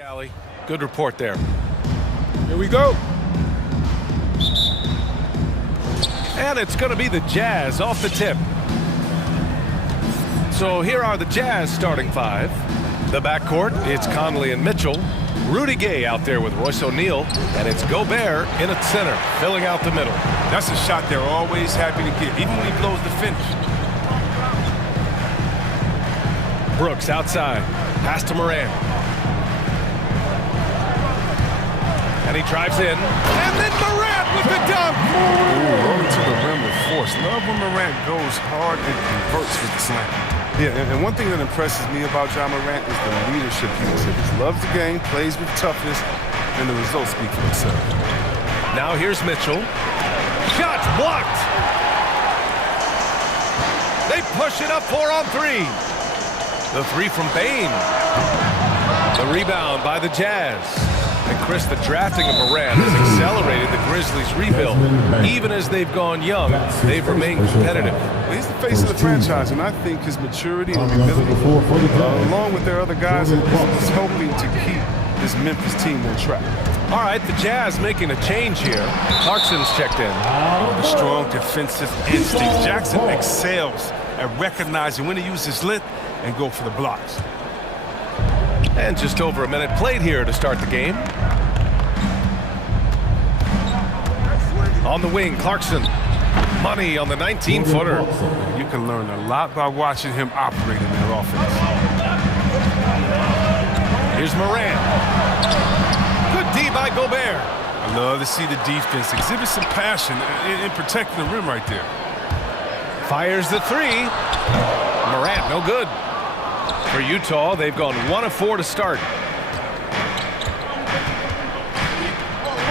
Alley. Good report there. Here we go. And it's going to be the Jazz off the tip. So here are the Jazz starting five. The backcourt, it's Conley and Mitchell. Rudy Gay out there with Royce O'Neal. And it's Gobert in at center, filling out the middle. That's a shot they're always happy to get, even when he blows the finish. Brooks outside. Pass to Morant. And he drives in. And then Morant with the dunk! Ooh, rolling to the rim with force. Love when Morant goes hard and converts with the slam. Yeah, and one thing that impresses me about John Morant is the leadership he exhibits. Loves the game, plays with toughness, and the results speak for themselves. Now here's Mitchell. Shots blocked! They push it up 4-on-3. The three from Bain. The rebound by the Jazz. And Chris, the drafting of Morant has accelerated the Grizzlies' rebuild. Even as they've gone young, they've remained competitive. He's the face of the franchise, and I think his maturity and humility, along with their other guys, is helping to keep this Memphis team on track. All right, the Jazz making a change here. Clarkson's checked in. The strong defensive instincts. Jackson excels at recognizing when to use his length and go for the blocks. And just over a minute played here to start the game. On the wing, Clarkson. Money on the 19-footer. You can learn a lot by watching him operate in their offense. Here's Morant. Good D by Gobert. I love to see the defense exhibit some passion in protecting the rim right there. Fires the three. Morant, no good. For Utah, they've gone 1 of 4 to start.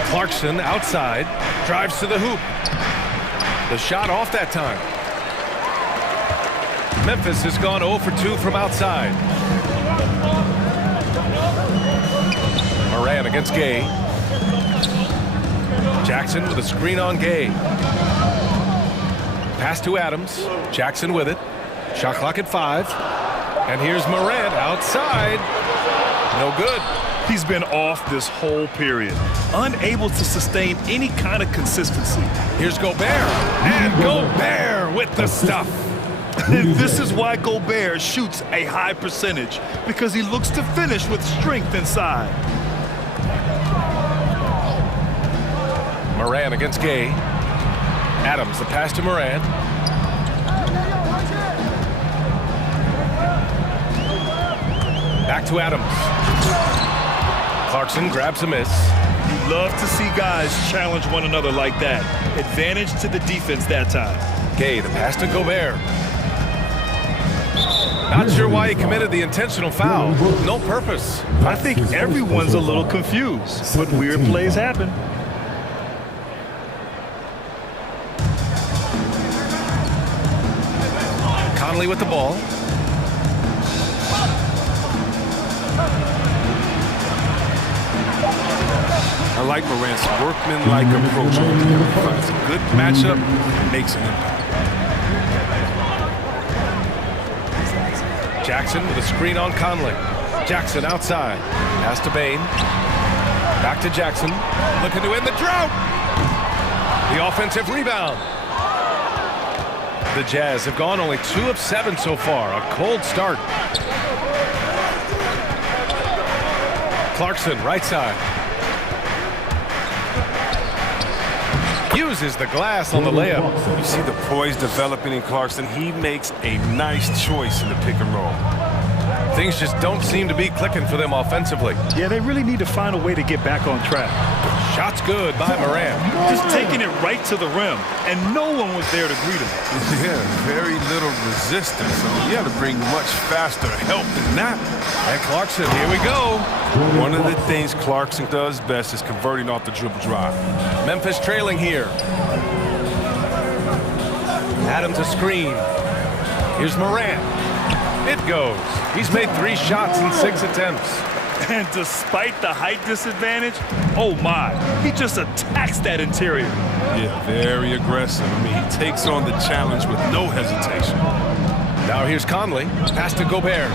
Clarkson outside, drives to the hoop. The shot off that time. Memphis has gone 0 for 2 from outside. Morant against Gay. Jackson with a screen on Gay. Pass to Adams. Jackson with it. Shot clock at 5. And here's Morant outside. No good. He's been off this whole period, unable to sustain any kind of consistency. Here's Gobert. And Gobert with the stuff. And this is why Gobert shoots a high percentage, because he looks to finish with strength inside. Morant against Gay. Adams, the pass to Morant. Back to Adams. Clarkson grabs a miss. You love to see guys challenge one another like that. Advantage to the defense that time. Gay, the pass to Gobert. Not sure why he committed the intentional foul. No purpose. I think everyone's a little confused, but weird plays happen. Conley with the ball. I like Morant's workman-like approach. Finds a good matchup, makes an impact. Jackson with a screen on Conley. Jackson outside. Pass to Bain. Back to Jackson. Looking to end the drought. The offensive rebound. The Jazz have gone only 2 of 7 so far. A cold start. Clarkson, right side. Uses the glass on the layup. You see the poise developing in Clarkson. He makes a nice choice in the pick and roll. Things just don't seem to be clicking for them offensively. Yeah, they really need to find a way to get back on track. Shot's good by Morant. Just taking it right to the rim, and no one was there to greet him. Yeah, very little resistance. So you have to bring much faster help than that. And Clarkson, here we go. One of the things Clarkson does best is converting off the dribble drive. Memphis trailing here. Adams a screen. Here's Morant. It goes. He's made 3 shots in 6 attempts. And despite the height disadvantage, oh my, he just attacks that interior. Yeah, very aggressive. I mean, he takes on the challenge with no hesitation. Now here's Conley. Pass to Gobert.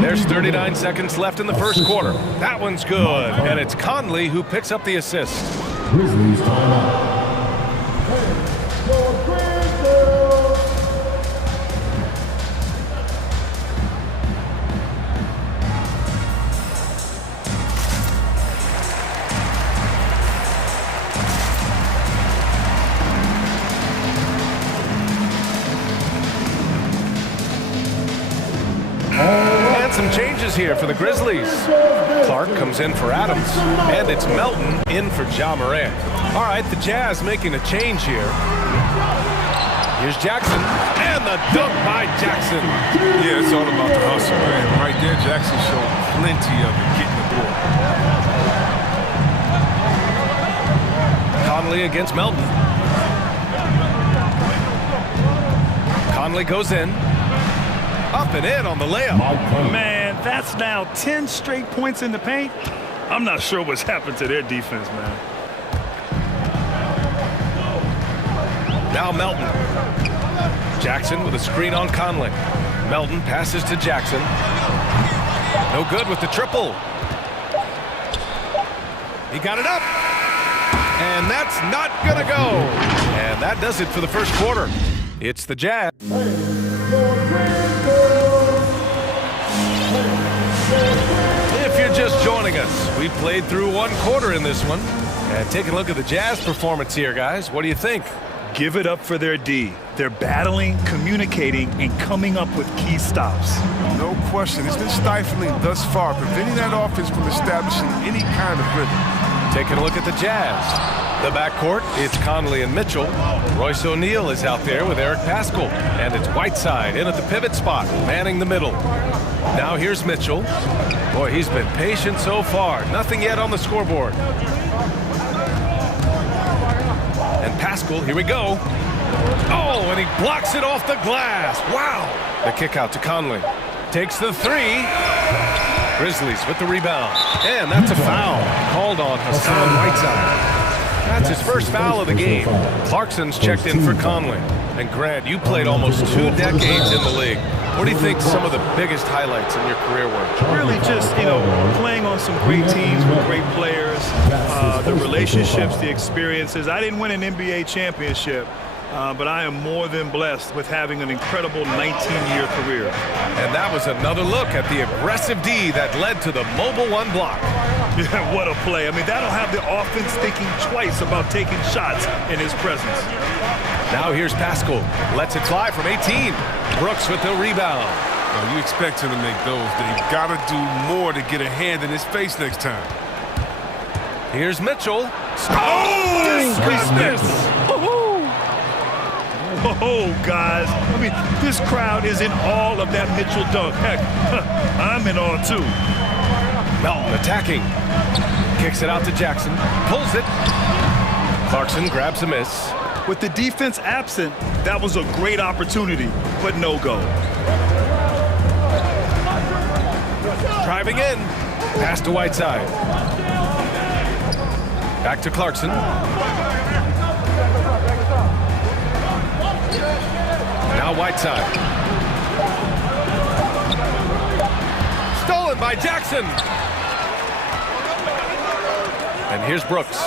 There's 39 seconds left in the first quarter. That one's good, and it's Conley who picks up the assist. Grizzlies timeout. And some changes here for the Grizzlies. Clark comes in for Adams, and it's Melton in for Ja Morant. All right, the Jazz making a change here. Here's Jackson, and the dunk by Jackson. Yeah, it's all about the hustle, man. Right there, Jackson showed plenty of it getting the ball. Conley against Melton. Conley goes in. Up and in on the layup. Man, that's now 10 straight points in the paint. I'm not sure what's happened to their defense, man. Now Melton. Jackson with a screen on Conley. Melton passes to Jackson. No good with the triple. He got it up. And that's not gonna go. And that does it for the first quarter. It's the Jazz. If you're just joining us, we played through one quarter in this one. And take a look at the Jazz performance here, guys. What do you think? Give it up for their D. They're battling, communicating, and coming up with key stops. No question. It's been stifling thus far, preventing that offense from establishing any kind of rhythm. Taking a look at the Jazz. The backcourt, it's Conley and Mitchell. Royce O'Neal is out there with Eric Paschall. And it's Whiteside in at the pivot spot, manning the middle. Now here's Mitchell. Boy, he's been patient so far. Nothing yet on the scoreboard. And Paschall, here we go. Oh, and he blocks it off the glass. Wow. The kick out to Conley. Takes the three. Grizzlies with the rebound. And that's a foul called on Hassan Whiteside. That's his first foul of the game. Clarkson's checked in for Conley. And Grant, you played almost 2 decades in the league. What do you think some of the biggest highlights in your career were? Really just, playing on some great teams with great players, the relationships, the experiences. I didn't win an NBA championship, but I am more than blessed with having an incredible 19-year career. And that was another look at the aggressive D that led to the mobile one block. Yeah, what a play. I mean, that'll have the offense thinking twice about taking shots in his presence. Now here's Paschall. Lets it fly from 18. Brooks with the rebound. Well, you expect him to make those. They got to do more to get a hand in his face next time. Here's Mitchell. Goodness! Oh, guys. I mean, this crowd is in awe of that Mitchell dunk. Heck, I'm in awe, too. Melton attacking. Kicks it out to Jackson. Pulls it. Clarkson grabs a miss. With the defense absent, that was a great opportunity, but no go. Driving in. Pass to Whiteside. Back to Clarkson. Now Whiteside. Stolen by Jackson. And here's Brooks.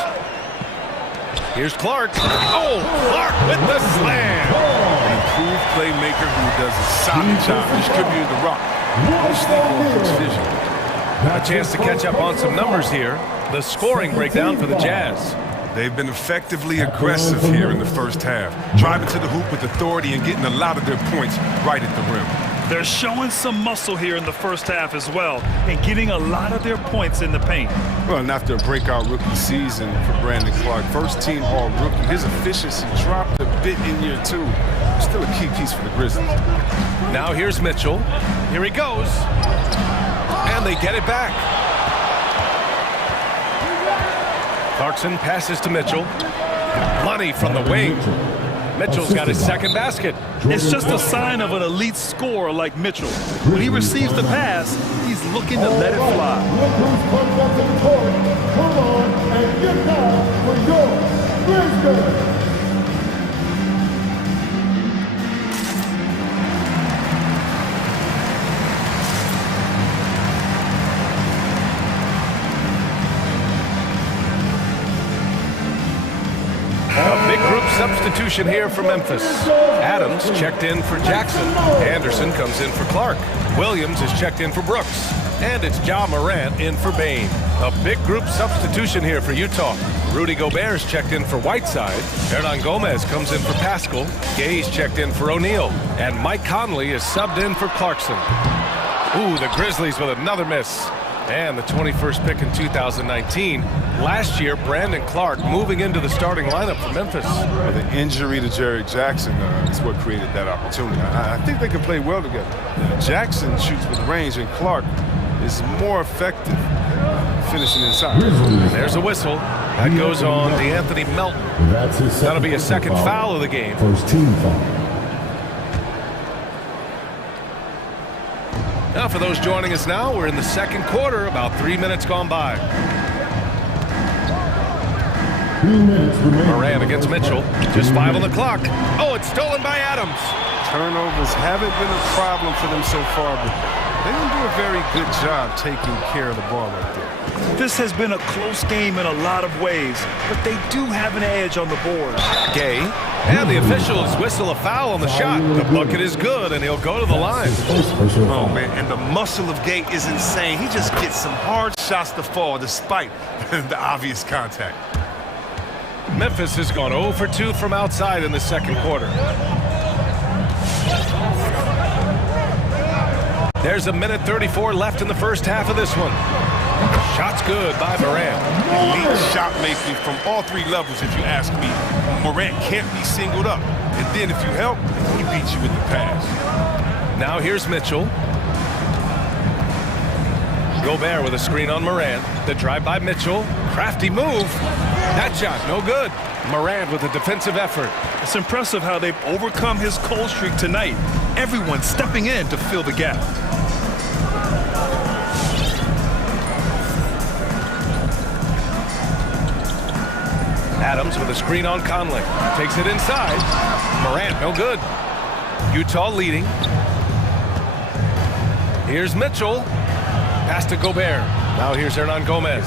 Here's Clark. Oh, Clark with the slam. An improved playmaker who does a solid job distributing the rock. No sleep on Brooks' vision. A chance to catch up on some numbers here. The scoring breakdown for the Jazz. They've been effectively aggressive here in the first half, driving to the hoop with authority and getting a lot of their points right at the rim. They're showing some muscle here in the first half as well and getting a lot of their points in the paint. Well, and after a breakout rookie season for Brandon Clark, first team all-rookie, his efficiency dropped a bit in year 2. Still a key piece for the Grizzlies. Now here's Mitchell. Here he goes. And they get it back. Clarkson passes to Mitchell. Money from the wing. Mitchell's got his second basket. It's just a sign of an elite scorer like Mitchell. When he receives the pass, he's looking to let it fly. Come on and get down for your Grizzlies. substitution here for Memphis. Adams checked in for Jackson. Anderson comes in for Clark. Williams is checked in for Brooks. And it's Ja Morant in for Bain. A big group substitution here for Utah. Rudy Gobert's checked in for Whiteside. Hernan Gomez comes in for Pascal. Gay's checked in for O'Neal. And Mike Conley is subbed in for Clarkson. Ooh, the Grizzlies with another miss. And the 21st pick in 2019. Last year, Brandon Clark moving into the starting lineup for Memphis. Well, the injury to Jerry Jackson is what created that opportunity. I think they can play well together. Jackson shoots with range, and Clark is more effective finishing inside. There's a whistle. That goes on DeAnthony Melton. That'll be a second foul of the game. First team foul. Now, for those joining us now, we're in the second quarter, about 3 minutes gone by. 3 minutes remaining. Morant against Mitchell. Just 5 on the clock. Oh, it's stolen by Adams. Turnovers haven't been a problem for them so far, but they don't do a very good job taking care of the ball right there. This has been a close game in a lot of ways, but they do have an edge on the board. Gay. And the officials whistle a foul on the shot. The bucket is good, and he'll go to the line. Oh, man, and the muscle of Gay is insane. He just gets some hard shots to fall despite the obvious contact. Memphis has gone 0 for 2 from outside in the second quarter. There's 1:34 left in the first half of this one. Shot's good by Morant. Elite shot making from all three levels, if you ask me. Morant can't be singled up. And then if you help, he beats you with the pass. Now here's Mitchell. Gobert with a screen on Morant. The drive by Mitchell. Crafty move. That shot, no good. Morant with a defensive effort. It's impressive how they've overcome his cold streak tonight. Everyone stepping in to fill the gap. Adams with a screen on Conley. Takes it inside. Morant, no good. Utah leading. Here's Mitchell. Pass to Gobert. Now here's Hernan Gomez.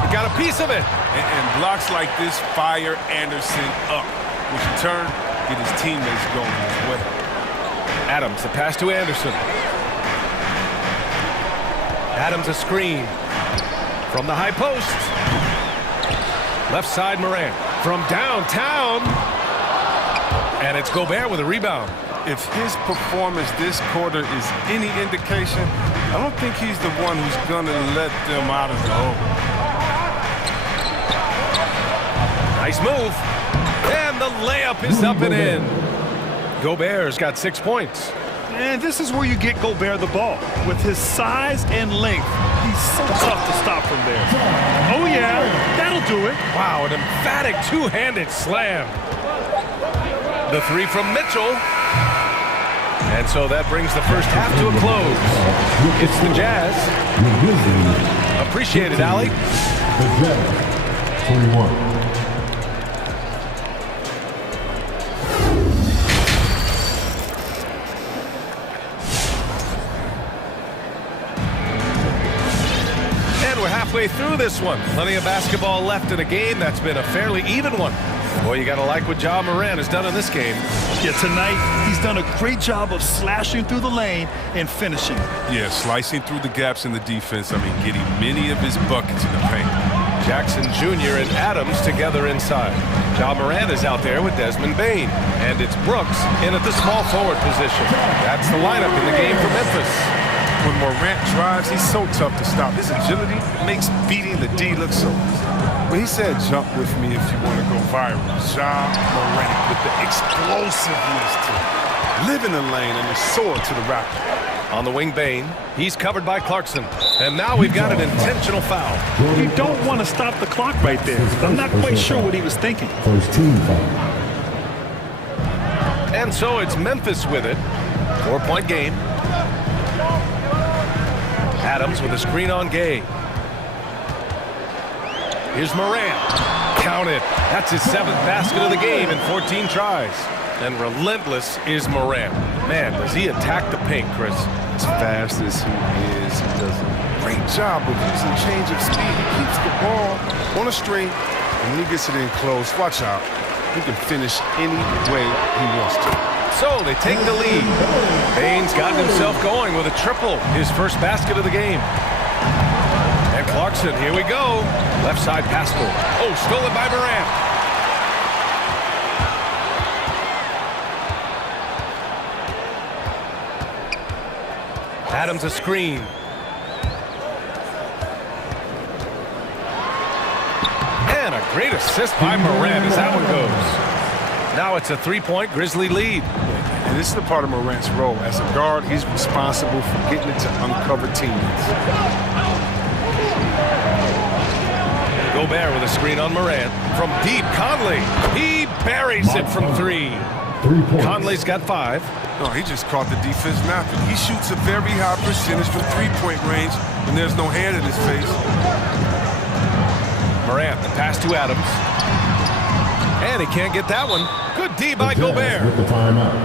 He got a piece of it. And blocks like this fire Anderson up, which in turn get his teammates going as well. Adams, the pass to Anderson. Adams a screen. From the high post. Left side Morant. From downtown. And it's Gobert with a rebound. If his performance this quarter is any indication, I don't think he's the one who's going to let them out of the hole. Nice move. And the layup is up and in. Gobert's got 6 points. And this is where you get Gobert the ball. With his size and length, he's so tough to stop from there. Oh, yeah, that'll do it. Wow, an emphatic two-handed slam. The three from Mitchell. And so that brings the first half to a close. It's the Jazz. Appreciate it, Allie. The Jazz, 21. Halfway through this one. Plenty of basketball left in a game that's been a fairly even one. Boy, you got to like what Ja Morant has done in this game. Yeah, tonight he's done a great job of slashing through the lane and finishing. Yeah, slicing through the gaps in the defense. I mean, getting many of his buckets in the paint. Jackson Jr. and Adams together inside. Ja Morant is out there with Desmond Bain. And it's Brooks in at the small forward position. That's the lineup in the game for Memphis. When Morant drives, he's so tough to stop. His agility makes beating the D look so easy. When he said, "Jump with me if you want to go viral," Ja Morant with the explosiveness to live in the lane and the sword to the racket. On the wing, Bain. He's covered by Clarkson. And now we've got an intentional foul. You don't want to stop the clock right there. I'm not quite sure what he was thinking. First team foul. And so it's Memphis with it. 4-point game. Adams with a screen on Gay. Here's Morant. Count it. That's his 7th basket of the game in 14 tries. And relentless is Morant. Man, does he attack the paint, Chris. As fast as he is, he does a great job of using change of speed. He keeps the ball on a string And when he gets it in close, watch out. He can finish any way he wants to. So they take the lead. Bain's gotten himself going with a triple, his first basket of the game. And Clarkson, here we go. Left side pass goal. Oh, stolen by Morant. Adams a screen. And a great assist by Morant as that one goes. Now it's a three-point Grizzly lead. And this is the part of Morant's role. As a guard, he's responsible for getting it to uncover teammates. Gobert with a screen on Morant. From deep, Conley. He buries it from three. Conley's got 5. No, he just caught the defense napping. He shoots a very high percentage from three-point range when there's no hand in his face. Morant, the pass to Adams. And he can't get that one. Good D by Gobert. With the timeout.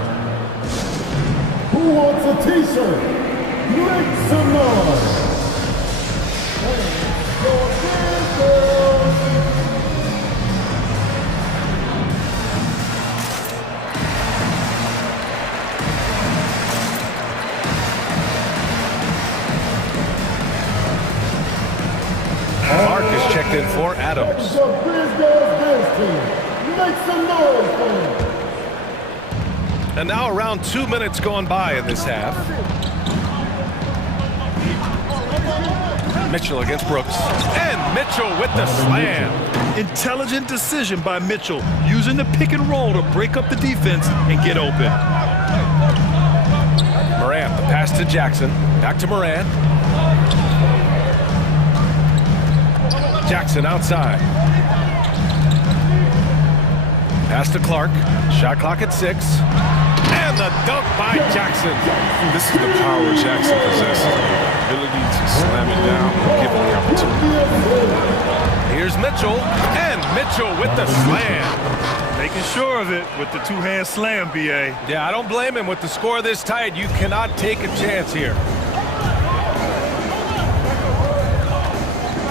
Who wants a T-shirt? Make some noise. Clark is checked in for Adams. The Biz team. Make some noise for him. And now around 2 minutes gone by in this half. Mitchell against Brooks. And Mitchell with the slam. Intelligent decision by Mitchell, using the pick and roll to break up the defense and get open. Morant, the pass to Jackson. Back to Morant. Jackson outside. Pass to Clark. Shot clock at 6. And the dunk by Jackson. This is the power Jackson possesses. The ability to slam it down and give him the opportunity. Here's Mitchell. And Mitchell with the slam. Making sure of it with the two-hand slam, B.A. Yeah, I don't blame him. With the score this tight, you cannot take a chance here.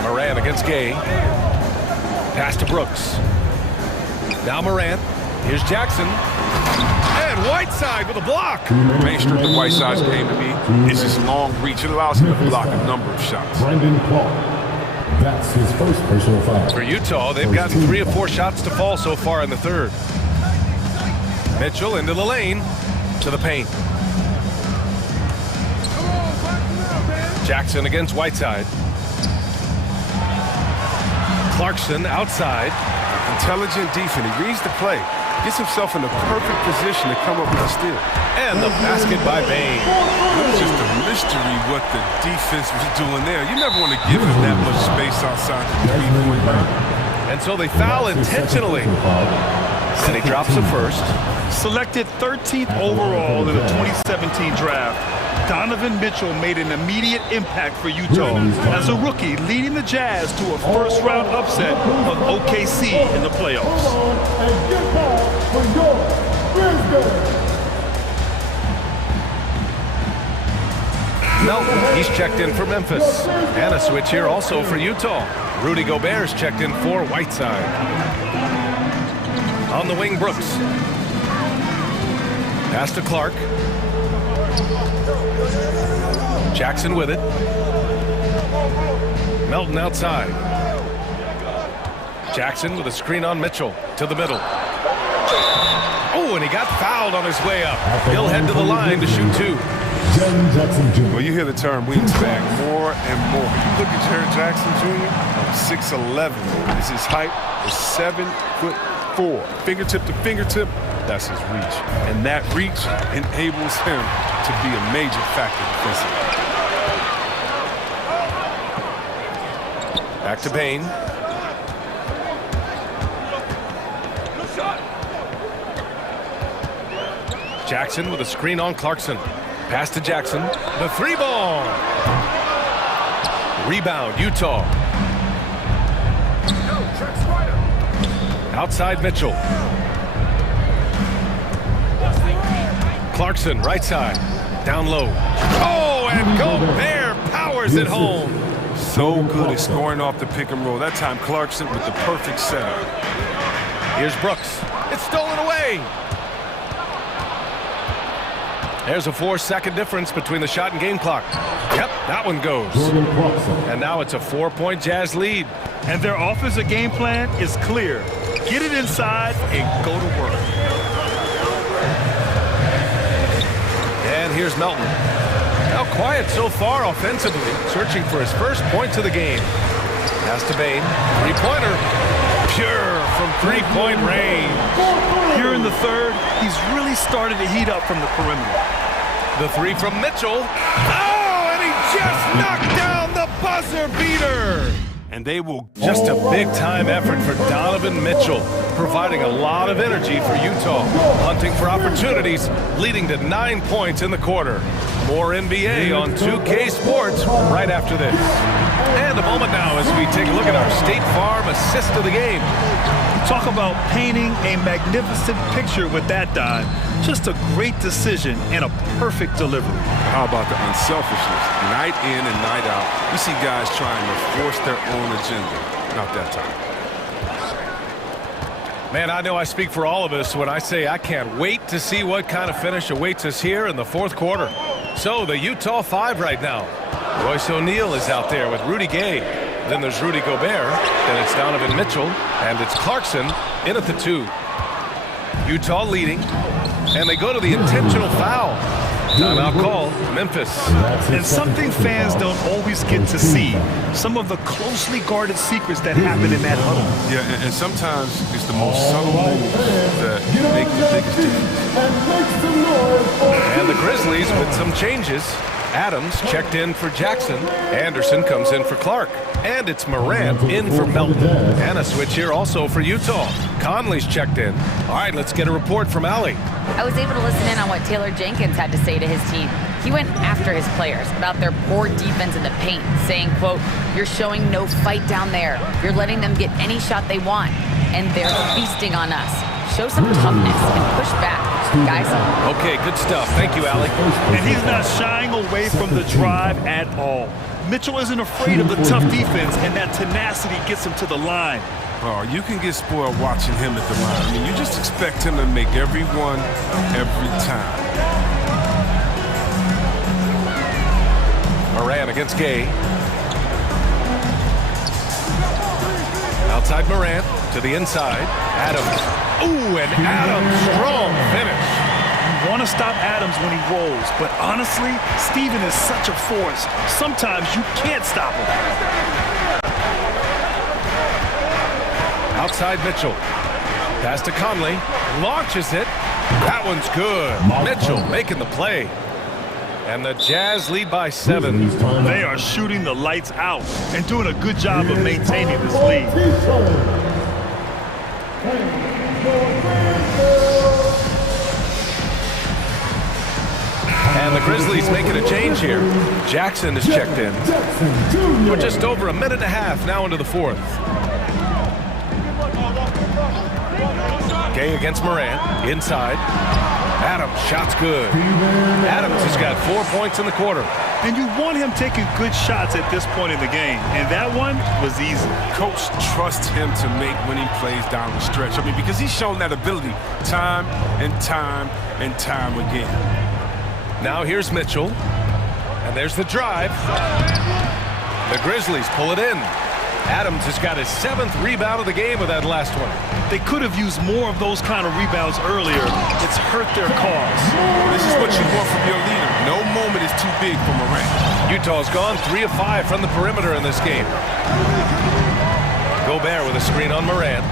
Morant against Gay. Pass to Brooks. Now Morant. Here's Jackson. And Whiteside with a block. The main strength of Whiteside's game to me is his long reach. It allows him to block a number of shots. Brandon Clark. That's his first personal foul. For Utah, they've gotten 3 of 4 shots to fall so far in the third. Mitchell into the lane. To the paint. Jackson against Whiteside. Clarkson outside. Intelligent defense. He reads the play. Gets himself in the perfect position to come up with a steal. And the basket by Bain. It was just a mystery what the defense was doing there. You never want to give him that much space outside the three-point line. And so they foul intentionally. And he drops the first. Selected 13th overall in the 2017 draft, Donovan Mitchell made an immediate impact for Utah as a rookie, leading the Jazz to a first-round upset of OKC in the playoffs. And get back for your Grizzlies. Melton, he's checked in for Memphis. And a switch here also for Utah. Rudy Gobert's checked in for Whiteside. On the wing, Brooks. Pass to Clark. Jackson with it. Melton outside. Jackson with a screen on Mitchell to the middle. Oh, and he got fouled on his way up. He'll head to the line to shoot 2. Jaren Jackson Jr. Well, you hear the term wingspan more and more. You look at Jaren Jackson Jr., 6'11". Is his height is 7'4". Fingertip to fingertip, that's his reach. And that reach enables him to be a major factor defensively. Back to Bain. Jackson with a screen on Clarkson. Pass to Jackson. The 3-ball. Rebound, Utah. Outside Mitchell. Clarkson, right side. Down low. Oh, and Gobert powers it home. so good at scoring off the pick and roll. That time Clarkson with the perfect setup. Here's Brooks. It's stolen away. There's a 4-second difference between the shot and game clock. Yep, that one goes. And now it's a 4-point Jazz lead. And their offensive game plan is clear. Get it inside and go to work. And here's Melton. Now quiet so far offensively, searching for his first points of the game. Pass to Bain. Three-pointer. Pure from three-point range. Here in the third, he's really started to heat up from the perimeter. The three from Mitchell. Oh, and he just knocked down the buzzer beater. And they will... Just a big-time effort for Donovan Mitchell, providing a lot of energy for Utah, hunting for opportunities, leading to 9 points in the quarter. More NBA on 2K Sports right after this. And a moment now as we take a look at our State Farm assist of the game. Talk about painting a magnificent picture with that dive. Just a great decision and a perfect delivery. How about the unselfishness? Night in and night out, you see guys trying to force their own agenda. Not that time. Man, I know I speak for all of us when I say I can't wait to see what kind of finish awaits us here in the fourth quarter. So, the Utah 5 right now. Royce O'Neal is out there with Rudy Gay. Then there's Rudy Gobert. Then it's Donovan Mitchell. And it's Clarkson in at the 2. Utah leading. And they go to the intentional foul. Timeout call, Memphis. And something fans don't always get to see. Some of the closely guarded secrets that happen in that huddle. Yeah, and sometimes it's the most subtle moves that make the biggest difference. And the Grizzlies with some changes. Adams checked in for Jackson. Anderson comes in for Clark. And it's Morant in for Melton. And a switch here also for Utah. Conley's checked in. All right, let's get a report from Allie. I was able to listen in on what Taylor Jenkins had to say to his team. He went after his players about their poor defense in the paint, saying, quote, "You're showing no fight down there. You're letting them get any shot they want. And they're feasting on us. Show some toughness and push back, guys." Okay, good stuff. Thank you, Allie. And he's not shying away from the drive at all. Mitchell isn't afraid of the tough defense, and that tenacity gets him to the line. Oh, you can get spoiled watching him at the line. I mean, you just expect him to make every one, every time. Moran against Gay. Outside Moran to the inside. Adams. Ooh, and Adams, strong finish. You want to stop Adams when he rolls, but honestly, Steven is such a force. Sometimes you can't stop him. Outside Mitchell. Pass to Conley. Launches it. That one's good. Mitchell making the play. And the Jazz lead by 7. They are shooting the lights out and doing a good job of maintaining this lead. And the Grizzlies making a change here. Jackson is checked in. We're just over a minute and a half now into the fourth. Gay against Morant. Inside. Adams, shot's good. Adams has got 4 points in the quarter. And you want him taking good shots at this point in the game. And that one was easy. Coach trusts him to make winning plays down the stretch. I mean, because he's shown that ability time and time and time again. Now here's Mitchell. And there's the drive. The Grizzlies pull it in. Adams has got his 7th rebound of the game with that last one. They could have used more of those kind of rebounds earlier. It's hurt their cause. This is what you want from your leader. No moment is too big for Morant. Utah's gone 3 of 5 from the perimeter in this game. Gobert with a screen on Morant.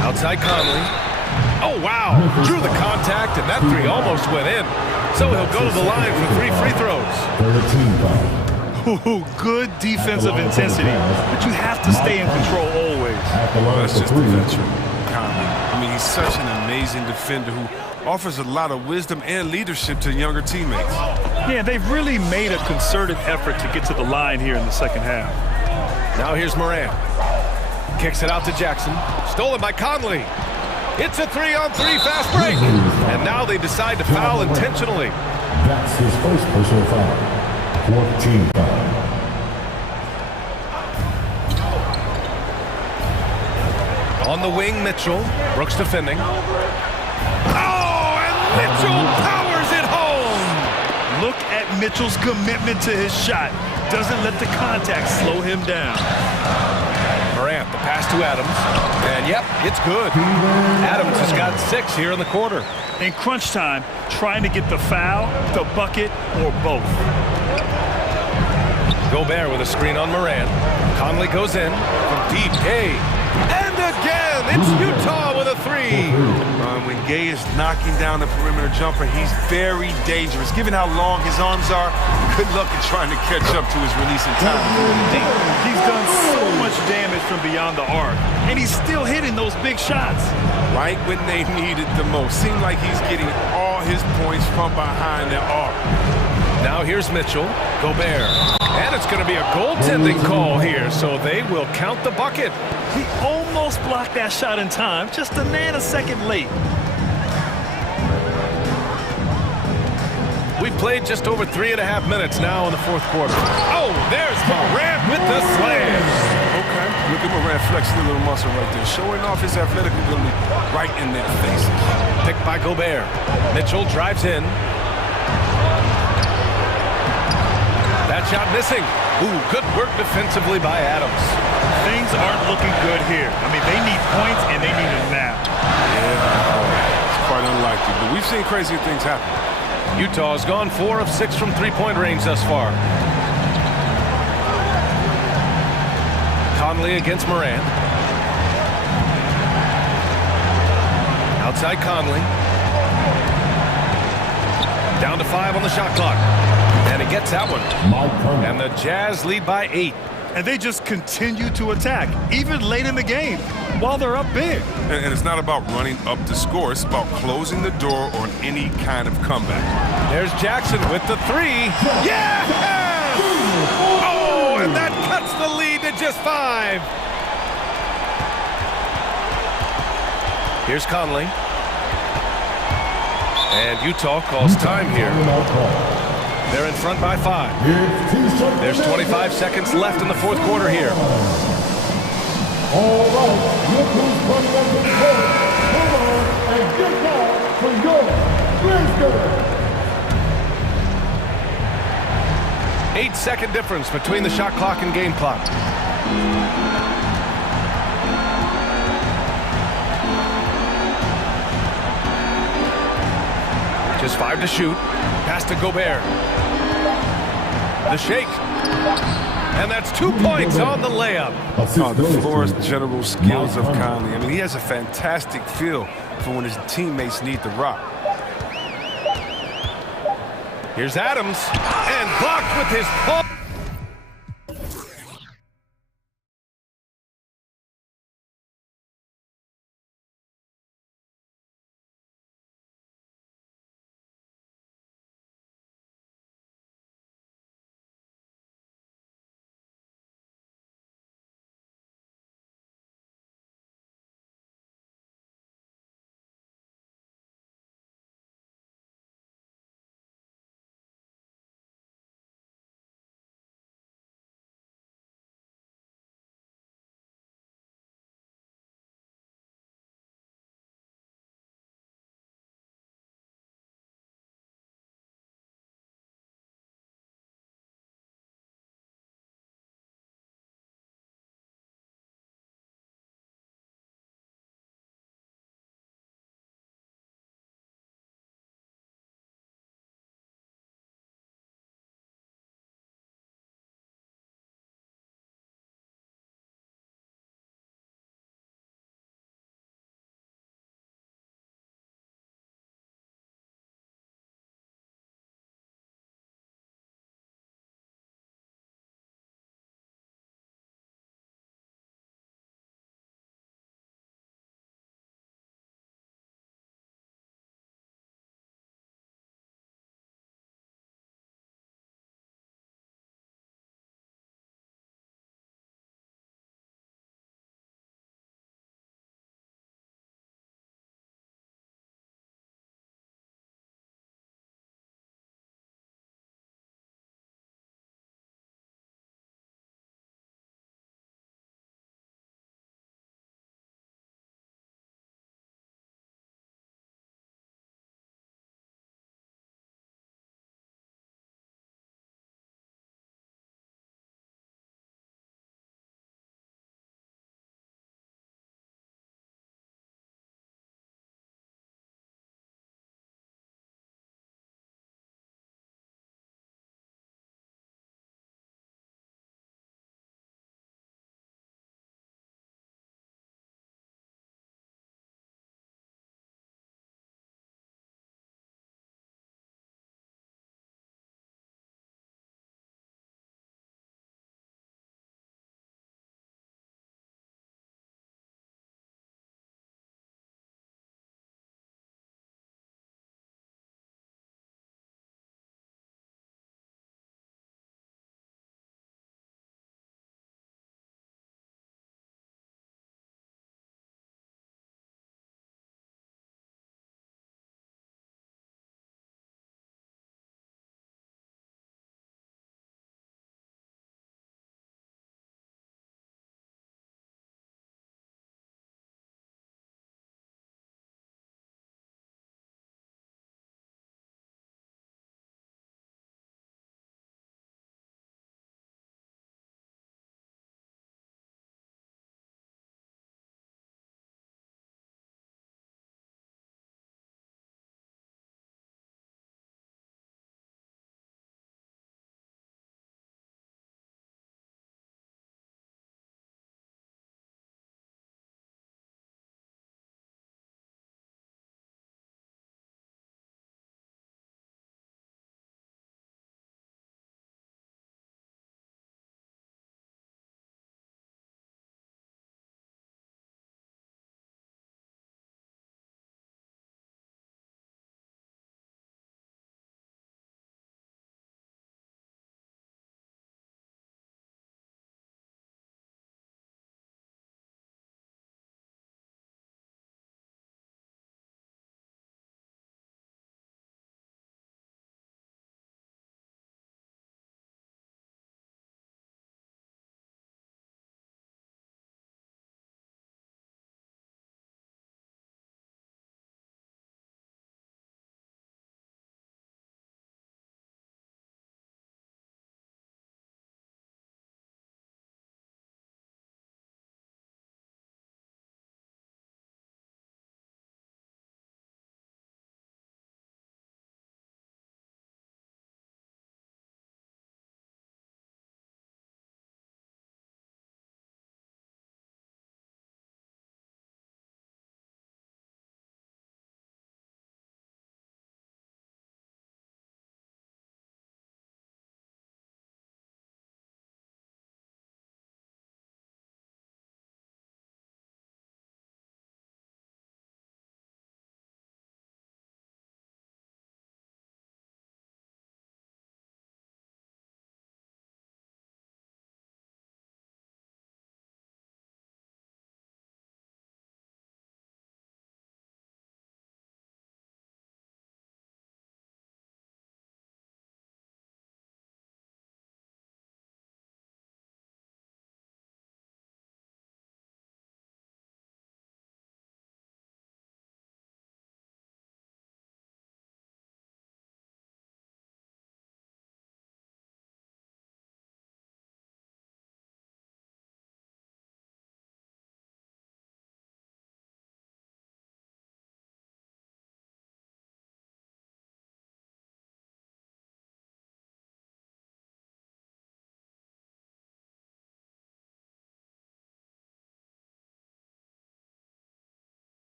Outside Conley. Oh, wow. Drew the contact, and that 3 almost went in. So he'll go to the line for 3 free throws. Ooh, good defensive intensity, but you have to stay in control always. That's just the veteran, Conley. I mean, he's such an amazing defender who offers a lot of wisdom and leadership to younger teammates. Yeah, they've really made a concerted effort to get to the line here in the second half. Now here's Moran. Kicks it out to Jackson. Stolen by Conley. It's a 3-on-3 fast break. And now they decide to foul intentionally. That's his first personal foul. 14 foul. On the wing, Mitchell. Brooks defending. Oh, and Mitchell powers it home! Look at Mitchell's commitment to his shot. Doesn't let the contact slow him down. Morant, the pass to Adams. And yep, it's good. Adams has got 6 here in the quarter. In crunch time, trying to get the foul, the bucket, or both. Gobert with a screen on Morant. Conley goes in from deep. Gay. And again, it's Utah with a 3. When Gay is knocking down the perimeter jumper, he's very dangerous. Given how long his arms are, good luck in trying to catch up to his release in time. He's done so much damage from beyond the arc, and he's still hitting those big shots. Right when they need it the most. Seemed like he's getting all his points from behind the arc. Now here's Mitchell. Gobert. And it's going to be a goaltending call here, so they will count the bucket. He almost blocked that shot in time, just a nanosecond late. We've played just over 3.5 minutes now in the fourth quarter. Oh, there's Morant with the slam. Okay, look at Morant flexing a little muscle right there, showing off his athletic ability right in their faces. Picked by Gobert. Mitchell drives in. That shot missing. Ooh, good work defensively by Adams. Things aren't looking good here. I mean, they need points, and they need it now. Yeah, it's quite unlikely, but we've seen crazier things happen. Utah has gone 4 of 6 from three-point range thus far. Conley against Morant. Outside Conley. Down to 5 on the shot clock. And he gets that one. And the Jazz lead by 8. And they just continue to attack, even late in the game, while they're up big. And it's not about running up the score. It's about closing the door on any kind of comeback. There's Jackson with the 3. Yes! Oh, and that cuts the lead to just 5. Here's Conley. And Utah calls time here. They're in front by 5. There's 25 seconds left in the fourth quarter here. All right, look who's coming up to the court. Come on and get down for your Brisbane. 8-second difference between the shot clock and game clock. Just 5 to shoot. Pass to Gobert. The shake. And that's 2 points on the layup. The floor's general skills of Conley. I mean, he has a fantastic feel for when his teammates need the rock. Here's Adams. And blocked with his paw.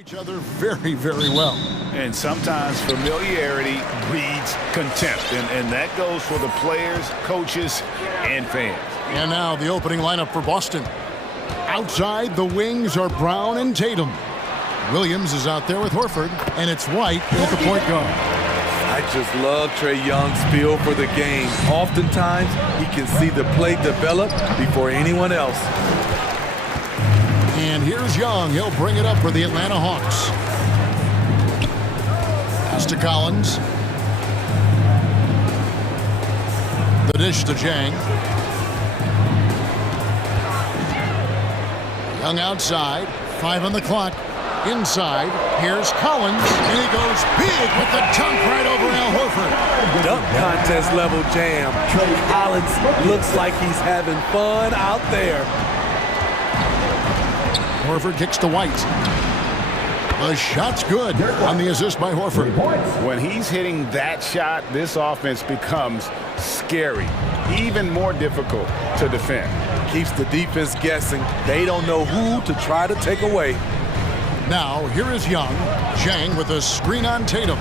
Each other very, very well. And sometimes familiarity breeds contempt, and that goes for the players, coaches, and fans. And now the opening lineup for Boston. Outside, the wings are Brown and Tatum. Williams is out there with Horford, and it's White at the point guard. I just love Trae Young's feel for the game. Oftentimes, he can see the play develop before anyone else. And here's Young. He'll bring it up for the Atlanta Hawks. Pass to Collins. The dish to Jang. Young outside. 5 on the clock. Inside. Here's Collins. And he goes big with the dunk right over Al Horford. Dunk contest level jam. Collins looks like he's having fun out there. Horford kicks to White. The shot's good on the assist by Horford. When he's hitting that shot, this offense becomes scary, even more difficult to defend. Keeps the defense guessing. They don't know who to try to take away. Now, here is Young. Jang with a screen on Tatum.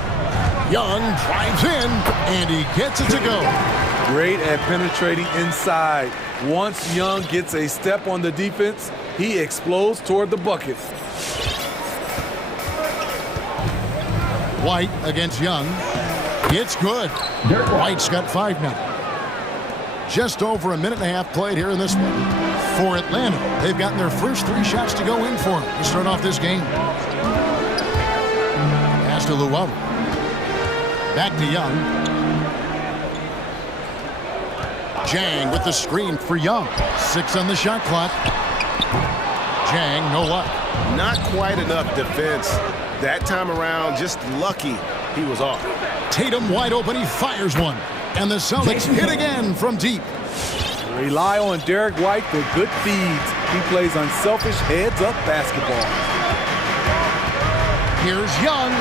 Young drives in, and he gets it to go. Great at penetrating inside. Once Young gets a step on the defense, he explodes toward the bucket. White against Young. It's good. White's got 5 now. Just over a minute and a half played here in this one. For Atlanta, they've gotten their first 3 shots to go in for them to start off this game. Pass to Luau. Back to Young. Jang with the screen for Young. 6 on the shot clock. Jang, no luck. Not quite enough defense. That time around, just lucky he was off. Tatum wide open, he fires one. And the Celtics hit again from deep. Rely on Derek White for good feeds. He plays unselfish heads-up basketball. Here's Young.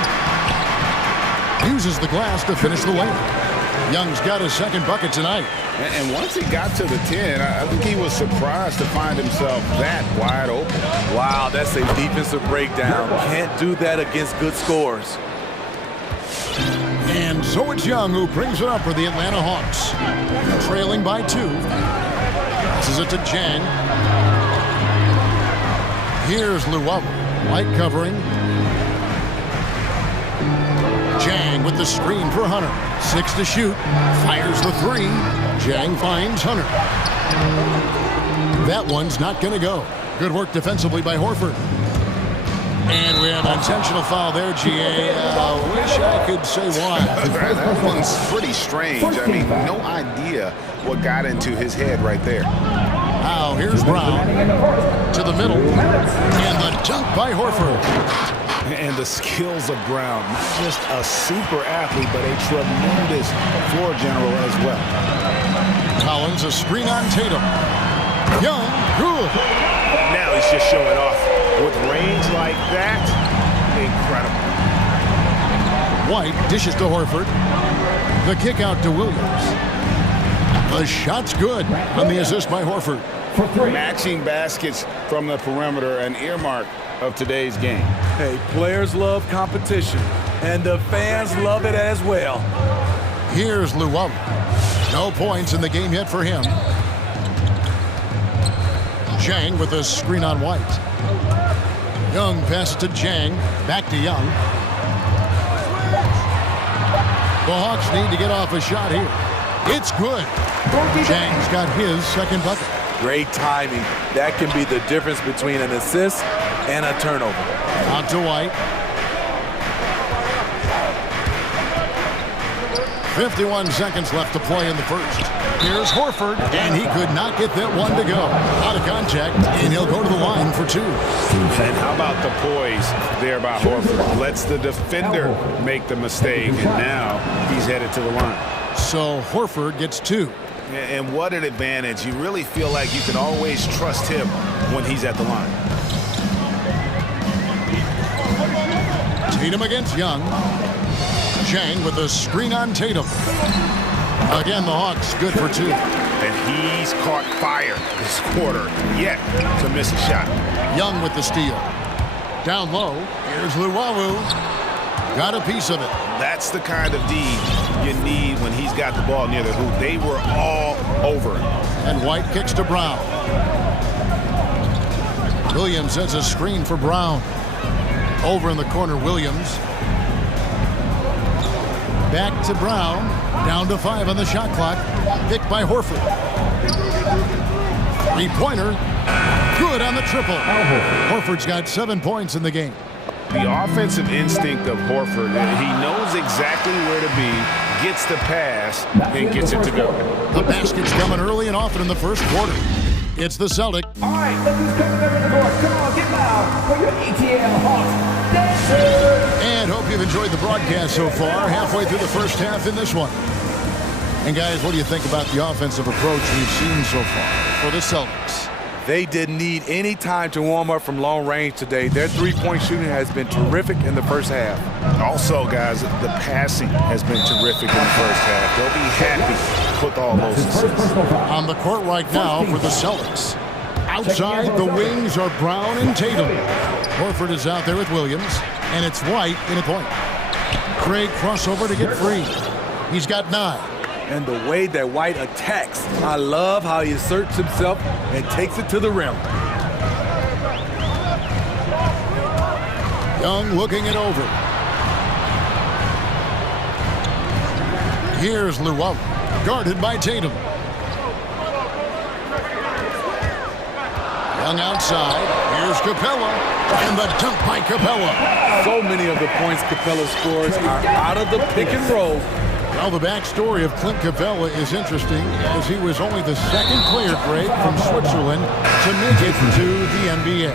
Uses the glass to finish the layup. Young's got his second bucket tonight. And once he got to the 10, I think he was surprised to find himself that wide open. Wow, that's a defensive breakdown. Can't do that against good scores. And so it's Young who brings it up for the Atlanta Hawks. Trailing by 2. Passes it to Jang. Here's Luau. White covering. Jang with the screen for Hunter. 6 to shoot. Fires the 3. Jang finds Hunter. That one's not going to go. Good work defensively by Horford. And we have an intentional foul there, GA. Wish I could say why. That one's pretty strange. I mean, no idea what got into his head right there. Now, here's Brown to the middle. And the dunk by Horford. And the skills of Brown. Not just a super athlete, but a tremendous floor general as well. Collins, a screen on Tatum. Young, good. Now he's just showing off. With range like that, incredible. White dishes to Horford. The kick out to Williams. The shot's good on the assist by Horford. Matching baskets from the perimeter, an earmark of today's game. Hey, players love competition, and the fans love it as well. Here's Luau. No points in the game yet for him. Jang with a screen on White. Young passes to Jang. Back to Young. The Hawks need to get off a shot here. It's good. Jang's got his second bucket. Great timing. That can be the difference between an assist and a turnover. Out to White. 51 seconds left to play in the first. Here's Horford, and he could not get that one to go. Out of contact, and he'll go to the line for 2. And how about the poise there by Horford? Lets the defender make the mistake, and now he's headed to the line. So Horford gets 2. And what an advantage. You really feel like you can always trust him when he's at the line. Tatum against Young. Jang with a screen on Tatum. Again, the Hawks good for 2. And he's caught fire this quarter, yet to miss a shot. Young with the steal. Down low, here's Luwawu. Got a piece of it. That's the kind of D you need when he's got the ball near the hoop. They were all over him. And White kicks to Brown. Williams has a screen for Brown. Over in the corner, Williams. Back to Brown. Down to 5 on the shot clock. Picked by Horford. Three-pointer. Good on the triple. Horford's got 7 points in the game. The offensive instinct of Horford, he knows exactly where to be, gets the pass, and gets it to go. The basket's coming early and often in the first quarter. It's the Celtics. All right, look who's coming over the court. Come on, get loud for your ETL Hawks dancers. And hope you've enjoyed the broadcast so far. Halfway through the first half in this one. And guys, what do you think about the offensive approach we've seen so far for the Celtics? They didn't need any time to warm up from long range today. Their three-point shooting has been terrific in the first half. Also, guys, the passing has been terrific in the first half. They'll be happy with all those assists. On the court right now for the Celtics. Outside the wings are Brown and Tatum. Horford is out there with Williams, and it's White in a point. Craig crossover to get free. He's got 9. And the way that White attacks, I love how he asserts himself and takes it to the rim. Young looking it over. Here's Luwawu, guarded by Tatum. Young outside. Here's Capella. And the dunk by Capella. So many of the points Capella scores are out of the pick and roll. Well, the backstory of Clint Capella is interesting, as he was only the second player, Greg, from Switzerland to make it to the NBA.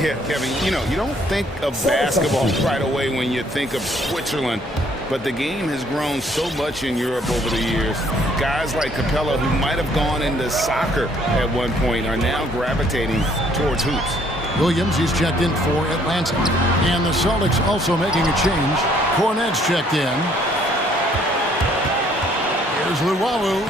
Yeah, Kevin, you know, you don't think of basketball right away when you think of Switzerland, but the game has grown so much in Europe over the years. Guys like Capella, who might have gone into soccer at one point, are now gravitating towards hoops. Williams, he's checked in for Atlanta. And the Celtics also making a change. Cornet's checked in. Here's Luwawu.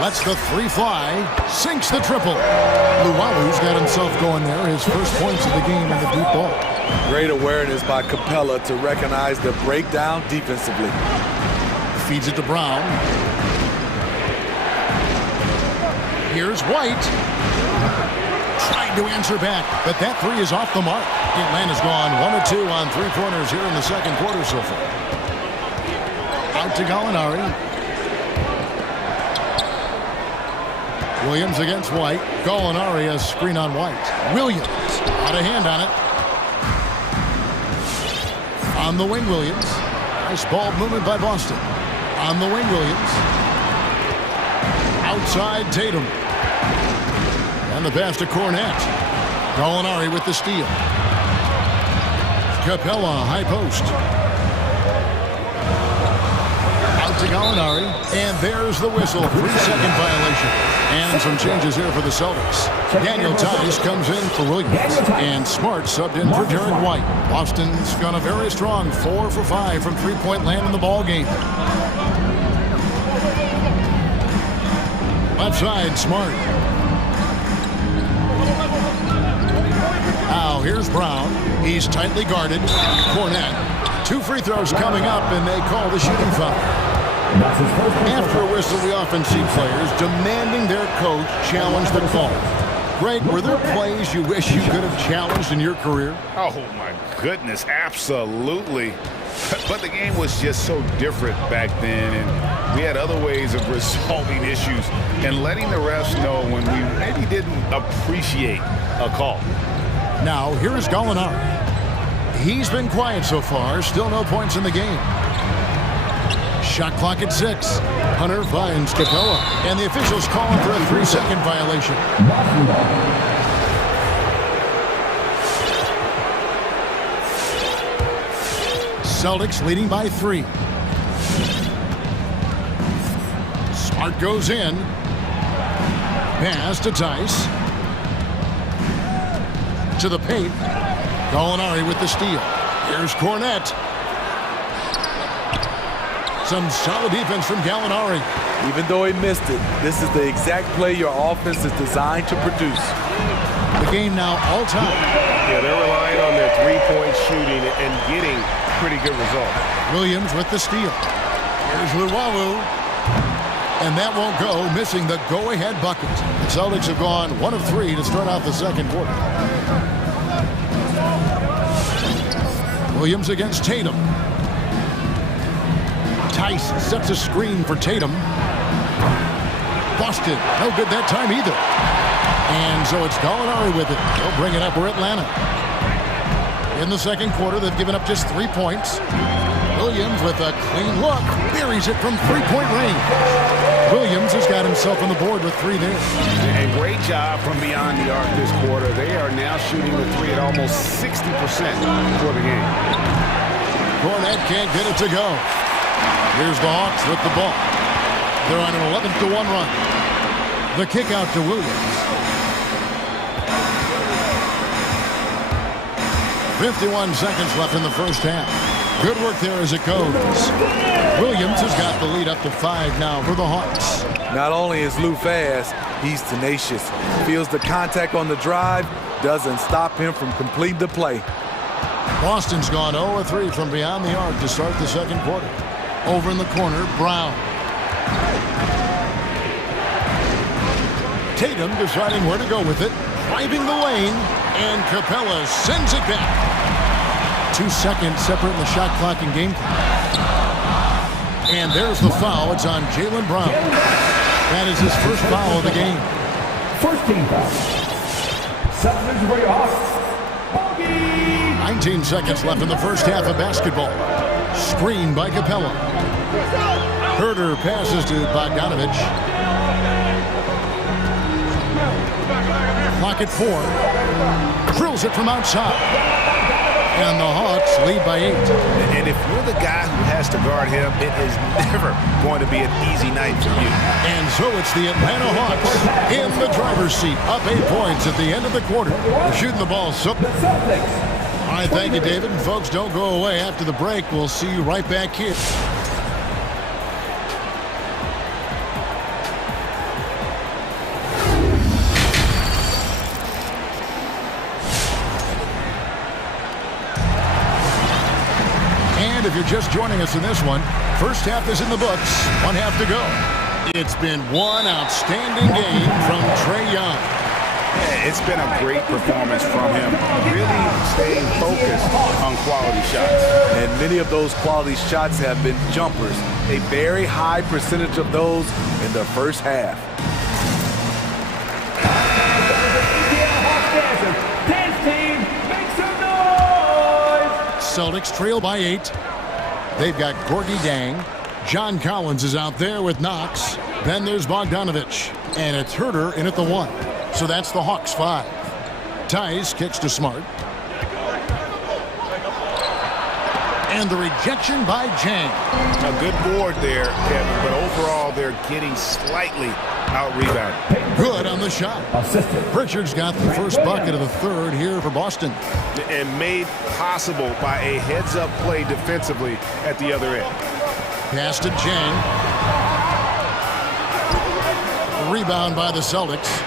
Lets the three fly. Sinks the triple. Luwalu's got himself going there. His first points of the game in the deep ball. Great awareness by Capella to recognize the breakdown defensively. Feeds it to Brown. Here's White. Trying to answer back, but that three is off the mark. Atlanta's gone 1 of 2 on three-pointers here in the second quarter so far. Out to Gallinari. Williams against White. Gallinari has screen on White. Williams out of hand on it. On the wing, Williams. Nice ball movement by Boston. On the wing, Williams. Outside Tatum. And the pass to Cornet. Gallinari with the steal. Capella, high post. Out to Gallinari. And there's the whistle. 3-second violation. And some changes here for the Celtics. Daniel Tice comes in for Williams. And Smart subbed in for Derek White. Boston's gone a very strong 4 for 5 from three-point land in the ball game. Left side, Smart. Now here's Brown. He's tightly guarded. Cornet. 2 free throws coming up, and they call the shooting foul. After a whistle, we often see players demanding their coach challenge the call. Greg, were there plays you wish you could have challenged in your career? Oh, my goodness, absolutely. But the game was just so different back then, and we had other ways of resolving issues and letting the refs know when we maybe didn't appreciate a call. Now, here is Gallinari. He's been quiet so far. Still no points in the game. Shot clock at 6. Hunter finds Capella. And the officials calling for a 3-second violation. Celtics leading by 3. Smart goes in. Pass to Tice. To the paint. Gallinari with the steal. Here's Cornet. Some solid defense from Gallinari. Even though he missed it, this is the exact play your offense is designed to produce. game now all time. Yeah, they're relying on their three-point shooting and getting pretty good results. Williams with the steal. Here's Luwawu. And that won't go, missing the go-ahead bucket. The Celtics have gone 1 of 3 to start out the second quarter. Williams against Tatum. Tice sets a screen for Tatum. Boston, no good that time either. And so it's Gallinari with it. They'll bring it up for Atlanta. In the second quarter, they've given up just 3 points. Williams with a clean look, buries it from three-point range. Williams has got himself on the board with 3 there. And great job from beyond the arc this quarter. They are now shooting the 3 at almost 60% for the game. Cornet can't get it to go. Here's the Hawks with the ball. They're on an 11-1 run. The kick out to Williams. 51 seconds left in the first half. Good work there as it goes. Williams has got the lead up to 5 now for the Hawks. Not only is Lou fast, he's tenacious. Feels the contact on the drive, doesn't stop him from completing the play. Boston's gone 0-3 from beyond the arc to start the second quarter. Over in the corner, Brown. Tatum deciding where to go with it, driving the lane, and Capella sends it back. 2 seconds separating the shot clock and game clock. And there's the foul. It's on Jaylen Brown. That is his first foul of the game. First team foul. Substitution for your Hawks. 19 seconds left in the first half of basketball. Screen by Capella. Herter passes to Bogdanovich. Clock at 4. Drills it from outside. And the Hawks lead by 8. And if you're the guy who has to guard him, it is never going to be an easy night for you. And so it's the Atlanta Hawks in the driver's seat, up 8 points at the end of the quarter. They're shooting the ball. So, all right, thank you, David. And folks, don't go away after the break. We'll see you right back here. If you're just joining us in this one, first half is in the books, 1 half to go. It's been one outstanding game from Trae Young. It's been a great performance from him, really staying focused on quality shots. And many of those quality shots have been jumpers, a very high percentage of those in the first half. Dance team, make some noise! Celtics trail by 8. They've got Gorgie Dang. John Collins is out there with Knox. Then there's Bogdanovich. And it's Herter in at the 1. So that's the Hawks 5. Tice kicks to Smart. And the rejection by Jang. A good board there, Kevin, but overall they're getting slightly out-rebounded. Good on the shot. Pritchard's got the first bucket of the third here for Boston. And made possible by a heads-up play defensively at the other end. Pass to Jang. Rebound by the Celtics.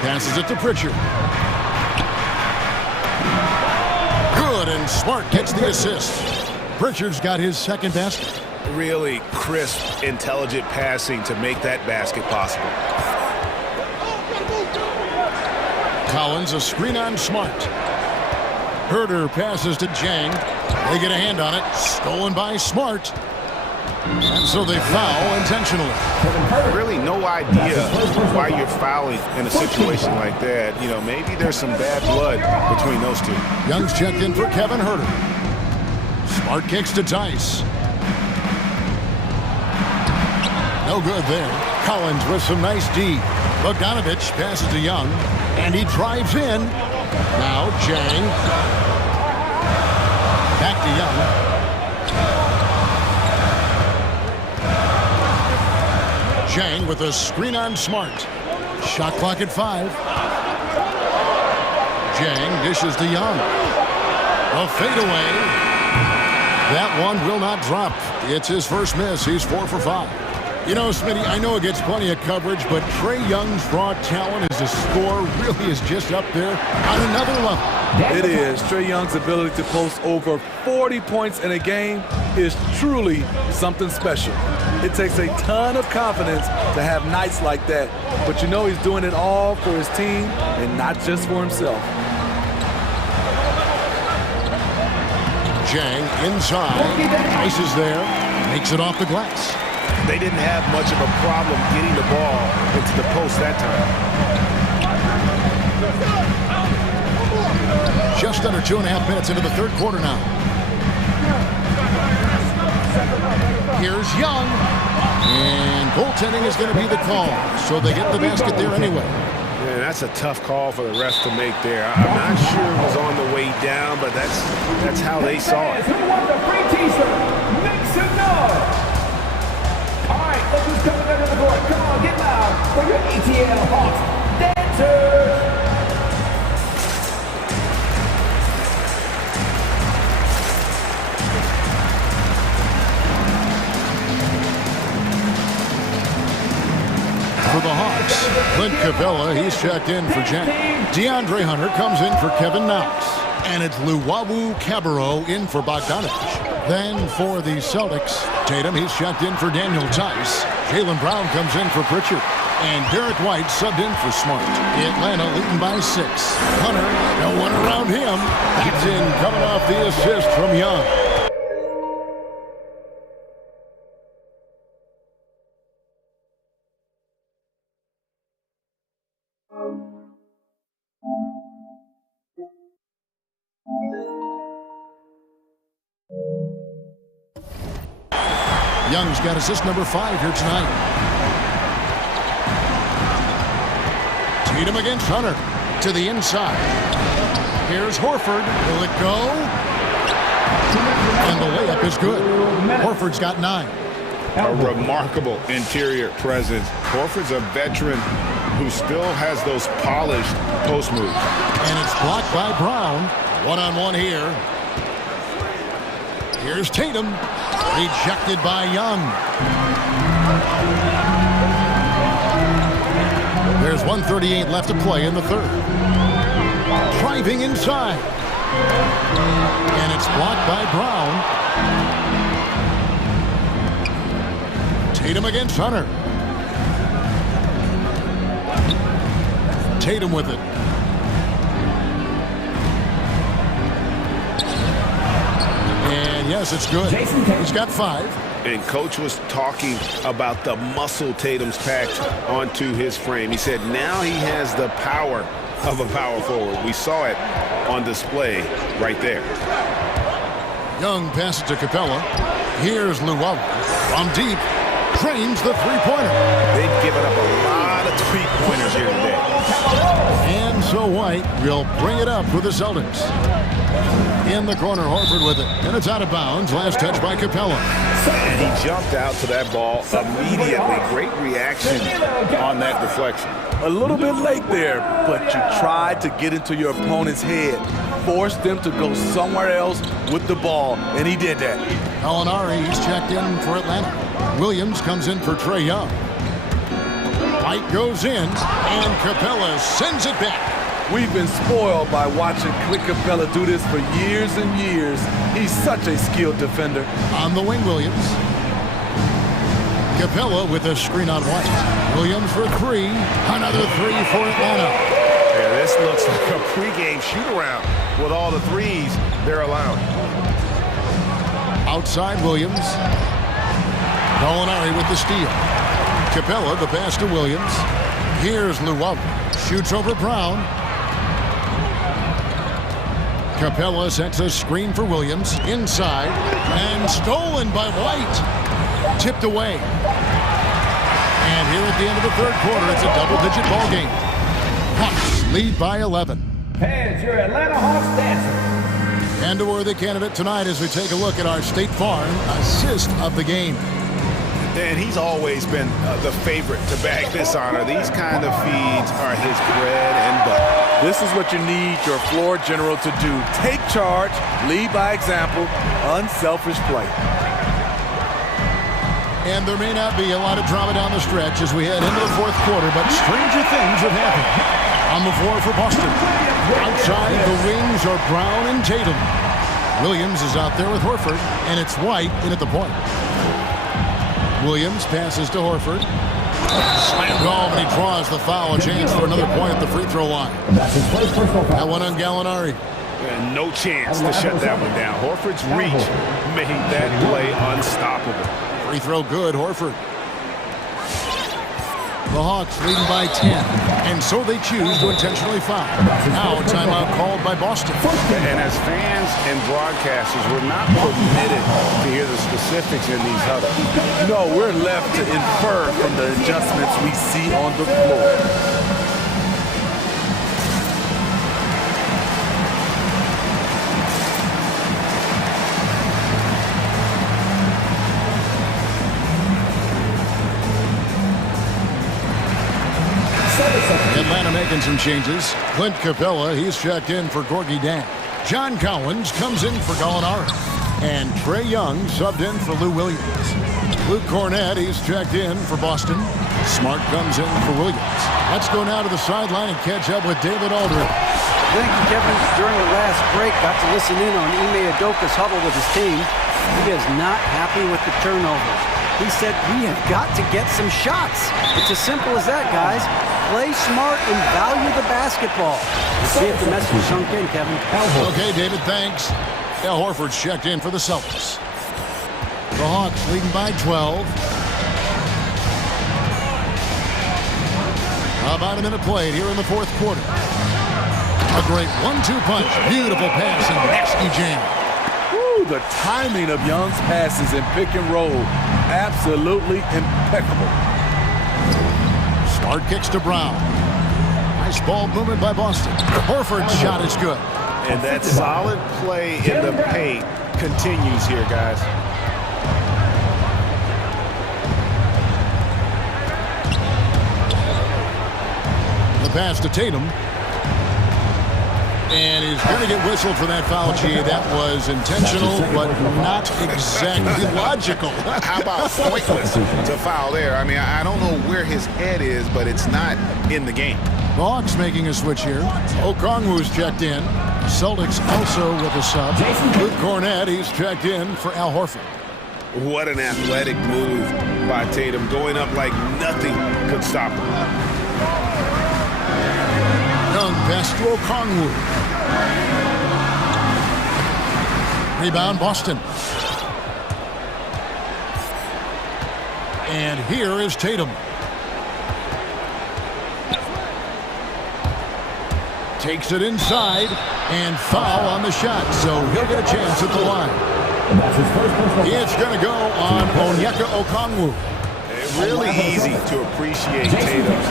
Passes it to Pritchard. Good, and Smart gets the assist. Pritchard's got his second basket. Really crisp, intelligent passing to make that basket possible. Collins, a screen on Smart. Herter passes to Jang. They get a hand on it. Stolen by Smart. And so they foul intentionally. Really no idea why you're fouling in a situation like that. You know, maybe there's some bad blood between those two. Young's checked in for Kevin Herter. Smart kicks to Tice. No good there. Collins with some nice D. Bogdanovich passes to Young, and he drives in. Now Jang. Back to Young. Jang with a screen on Smart. Shot clock at 5. Jang dishes to Young. A fadeaway. That one will not drop. It's his first miss. He's 4 for 5. You know, Smitty, I know it gets plenty of coverage, but Trae Young's raw talent as a scorer really is just up there on another level. It is. Trae Young's ability to post over 40 points in a game is truly something special. It takes a ton of confidence to have nights like that, but you know he's doing it all for his team and not just for himself. Jang inside, Ice is there, makes it off the glass. They didn't have much of a problem getting the ball into the post that time. Just under 2.5 minutes into the third quarter now. Here's Young. And goaltending is going to be the call. So they get the basket there anyway. Man, that's a tough call for the refs to make there. I'm not sure it was on the way down, but that's how they saw it. Who wants a free t-shirt? Make some noise. All right, look who's coming under the court. Come on, get loud for your ETL Hawks dancers. For the Hawks, Clint Capella, he's checked in for Jack. DeAndre Hunter comes in for Kevin Knox. And it's Luwawu Cabarro in for Bogdanovich. Then for the Celtics, Tatum, he's checked in for Daniel Tice. Jaylen Brown comes in for Pritchard. And Derek White subbed in for Smart. Atlanta leading by 6. Hunter, no one around him. That's in coming off the assist from Young. Young's got assist number 5 here tonight. Tatum against Hunter to the inside. Here's Horford. Will it go? And the layup is good. Horford's got 9. A remarkable interior presence. Horford's a veteran who still has those polished post moves. And it's blocked by Brown. One-on-one here. Here's Tatum. Rejected by Young. There's 1:38 left to play in the third. Driving inside. And it's blocked by Brown. Tatum against Hunter. Tatum with it. And yes, it's good. He's got 5. And Coach was talking about the muscle Tatum's packed onto his frame. He said now he has the power of a power forward. We saw it on display right there. Young passes to Capella. Here's Luwawu. From deep, frames the three-pointer. They've given up a lot of three-pointers here today. And so White will bring it up for the Celtics. In the corner, Horford with it. And it's out of bounds. Last touch by Capella. And he jumped out to that ball immediately. Great reaction on that deflection. A little bit late there, but you tried to get into your opponent's head. Force them to go somewhere else with the ball, and he did that. Gallinari, he's checked in for Atlanta. Williams comes in for Trae Young. White goes in, and Capella sends it back. We've been spoiled by watching Clint Capella do this for years and years. He's such a skilled defender. On the wing, Williams. Capella with a screen on White. Williams for 3. Another 3 for Atlanta. Yeah, this looks like a pregame shoot-around with all the threes they're allowing. Outside Williams. Gallinari with the steal. Capella, the pass to Williams. Here's Luwawu. Shoots over Brown. Capella sets a screen for Williams. Inside. And stolen by White. Tipped away. And here at the end of the third quarter, it's a double-digit ball game. Hawks lead by 11. Fans, your Atlanta Hawks dancer. And a worthy candidate tonight as we take a look at our State Farm assist of the game. And he's always been the favorite to bag this honor. These kind of feeds are his bread and butter. This is what you need your floor general to do. Take charge, lead by example, unselfish play. And there may not be a lot of drama down the stretch as we head into the fourth quarter, but stranger things have happened. On the floor for Boston. Outside, the wings are Brown and Tatum. Williams is out there with Horford, and it's White in at the point. Williams passes to Horford. Slam ball, and he draws the foul. A chance for another point at the free throw line. That one on Gallinari. And no chance to shut that one down. Horford's reach made that play unstoppable. Free throw good, Horford. The Hawks leading by 10, and so they choose to intentionally foul. Now a timeout called by Boston. And as fans and broadcasters, we're not permitted to hear the specifics in these huddles. No, we're left to infer from the adjustments we see on the floor. Atlanta making some changes. Clint Capella, he's checked in for Gorgie Dang. John Collins comes in for Gallinari. And Trae Young subbed in for Lou Williams. Luke Cornett, he's checked in for Boston. Smart comes in for Williams. Let's go now to the sideline and catch up with David Aldridge. Thank you, Kevin. During the last break, got to listen in on Ime Udoka's huddle with his team. He is not happy with the turnovers. He said, we have got to get some shots. It's as simple as that, guys. Play smart and value the basketball. Let's see if the message sunk in, Kevin. Okay, David, thanks. Al Horford's checked in for the Celtics. The Hawks leading by 12. About a minute played here in the fourth quarter. A great 1-2 punch. Beautiful pass and nasty jam. Woo, the timing of Young's passes in pick and roll, absolutely impeccable. Smart kicks to Brown. Nice ball movement by Boston. Horford's shot is good. And that solid play in the paint continues here, guys. The pass to Tatum. And he's going to get whistled for that foul, G. That was intentional, but not exactly logical. How about pointless to foul there? I mean, I don't know where his head is, but it's not in the game. The Hawks making a switch here. Okongwu's checked in. Celtics also with a sub. Luke Cornett, he's checked in for Al Horford. What an athletic move by Tatum, going up like nothing could stop him. Young pass to Okongwu. Rebound, Boston. And here is Tatum. Takes it inside and foul on the shot, so he'll get a chance at the line. It's going to go on Onyeka Okongwu. Really easy to appreciate Tatum's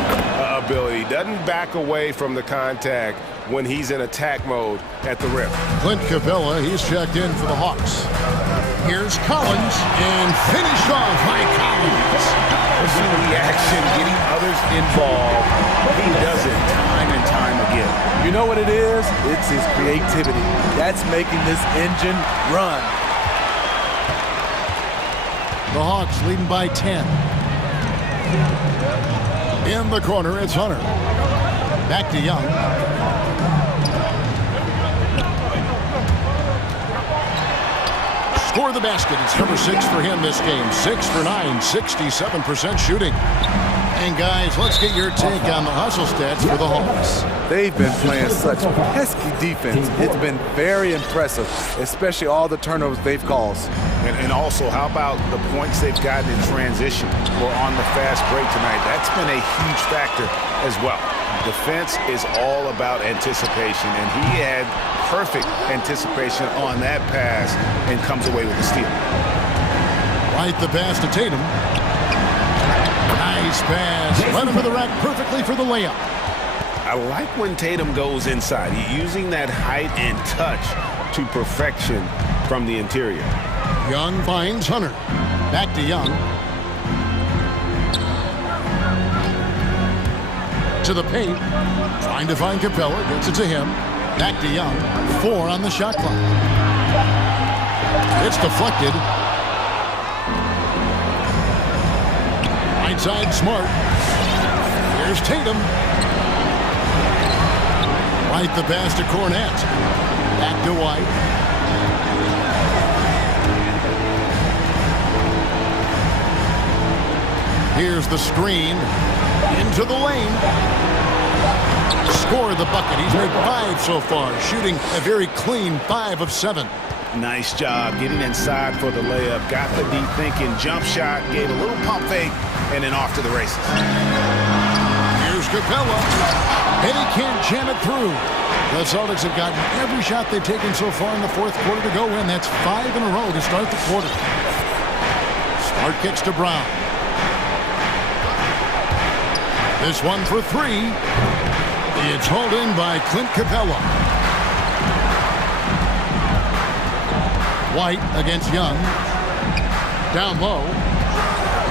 ability. Doesn't back away from the contact when he's in attack mode at the rim. Clint Capella, he's checked in for the Hawks. Here's Collins, and finished off by Collins. Listen to the action, getting others involved. He does it time and time again. You know what it is? It's his creativity. That's making this engine run. The Hawks leading by 10. In the corner, it's Hunter. Back to Young. Score the basket. It's number 6 for him this game. 6 for 9, 67% shooting. And guys, let's get your take on the hustle stats for the Hawks. They've been playing such pesky defense. It's been very impressive, especially all the turnovers they've caused. And also, how about the points they've gotten in transition or on the fast break tonight? That's been a huge factor as well. Defense is all about anticipation, and he had perfect anticipation on that pass and comes away with the steal. Right, the pass to Tatum. Nice pass. Led him to the rack perfectly for the layup. I like when Tatum goes inside. He's using that height and touch to perfection from the interior. Young finds Hunter. Back to Young. To the paint. Trying to find Capella. Gets it to him. Back to Young. 4 on the shot clock. It's deflected. Right side, Smart. Here's Tatum. Right the pass to Cornette. Back to White. Here's the screen. Into the lane. Score the bucket. He's made 5 so far, shooting a very clean 5 of 7. Nice job getting inside for the layup. Got the deep thinking jump shot, gave a little pump fake, and then off to the races. Here's Capella. And he can't jam it through. The Celtics have gotten every shot they've taken so far in the fourth quarter to go in. That's 5 in a row to start the quarter. Smart kicks to Brown. This one for 3. It's hauled in by Clint Capella. White against Young. Down low.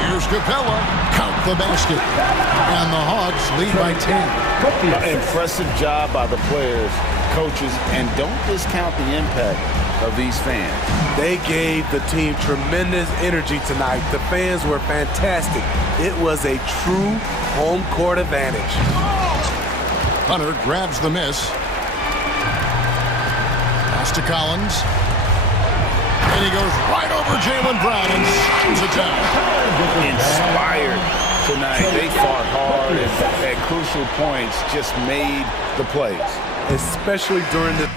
Here's Capella. Count the basket. And the Hawks lead by 10. Impressive job by the players, coaches, and don't discount the impact of these fans. They gave the team tremendous energy tonight. The fans were fantastic. It was a true home court advantage. Hunter grabs the miss. Pass to Collins. And he goes right over Jaylen Brown and slams it down. Inspired tonight. They fought hard and at crucial points just made the plays. Especially during the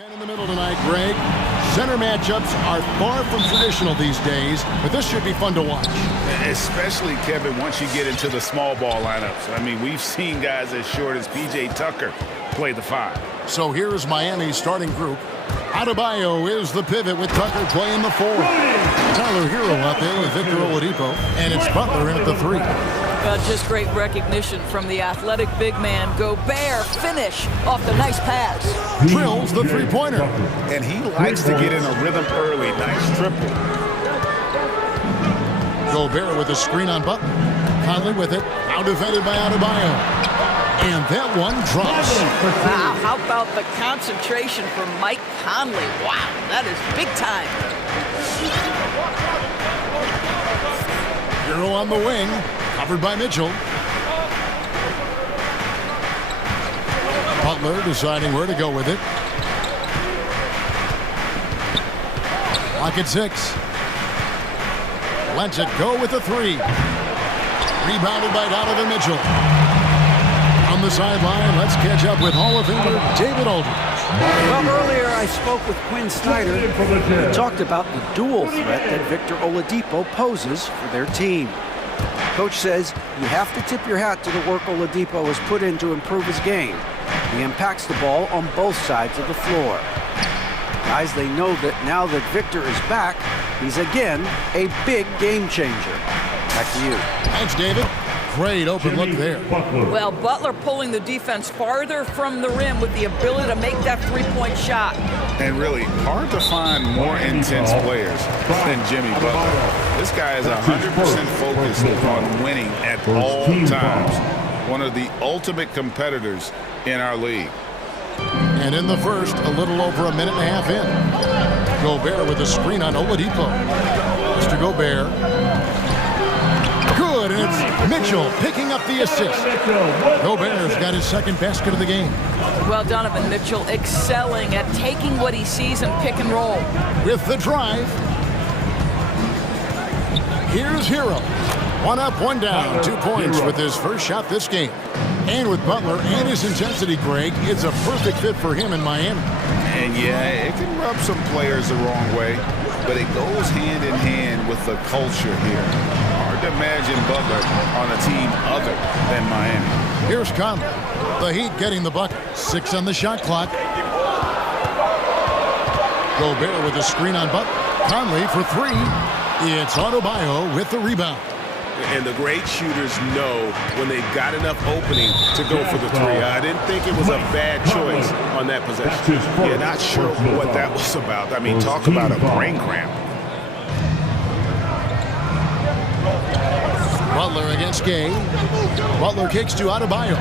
Men in the middle tonight, Greg. Center matchups are far from traditional these days, but this should be fun to watch. Especially, Kevin, once you get into the small ball lineups. I mean, we've seen guys as short as P.J. Tucker play the 5. So here's Miami's starting group. Adebayo is the pivot with Tucker playing the 4. Tyler Hero out there with Victor Oladipo, and it's Butler in at the 3. Just great recognition from the athletic big man. Gobert finish off the nice pass. Drills the three-pointer. And he likes to get in a rhythm early. Nice triple. Gobert with a screen on Butler. Conley with it. Now defended by Adebayo. And that one drops. Wow, how about the concentration from Mike Conley? Wow, that is big time. Hero on the wing. Covered by Mitchell. Butler deciding where to go with it. Lock at 6. Lets it go with the 3. Rebounded by Donovan Mitchell. On the sideline, let's catch up with Hall of Famer David Aldridge. Well, earlier I spoke with Quinn Snyder. He talked about the dual threat that Victor Oladipo poses for their team. Coach says you have to tip your hat to the work Oladipo has put in to improve his game. He impacts the ball on both sides of the floor. Guys, they know that now that Victor is back, he's again a big game changer. Back to you. Thanks, David. Great open look there. Well, Butler pulling the defense farther from the rim with the ability to make that three-point shot. And really, hard to find more intense players than Jimmy Butler. This guy is 100% focused on winning at all times. One of the ultimate competitors in our league. And in the first, a little over a minute and a half in. Gobert with a screen on Oladipo. Mr. Gobert. Good, and it's Mitchell picking up the assist. Gobert's got his second basket of the game. Well, Donovan Mitchell excelling at taking what he sees in pick and roll. With the drive. Here's Hero. 1 up, 1 down. 2 points with his first shot this game. And with Butler and his intensity, Greg, it's a perfect fit for him in Miami. And yeah, it can rub some players the wrong way, but it goes hand in hand with the culture here. Hard to imagine Butler on a team other than Miami. Here's Conley. The Heat getting the bucket. 6 on the shot clock. Gobert with a screen on Butler. Conley for 3. It's Adebayo with the rebound. And the great shooters know when they've got enough opening to go for the 3. I didn't think it was a bad choice on that possession. Yeah, not sure what that was about. I mean, talk about a brain cramp. Butler against Gay. Butler kicks to Adebayo.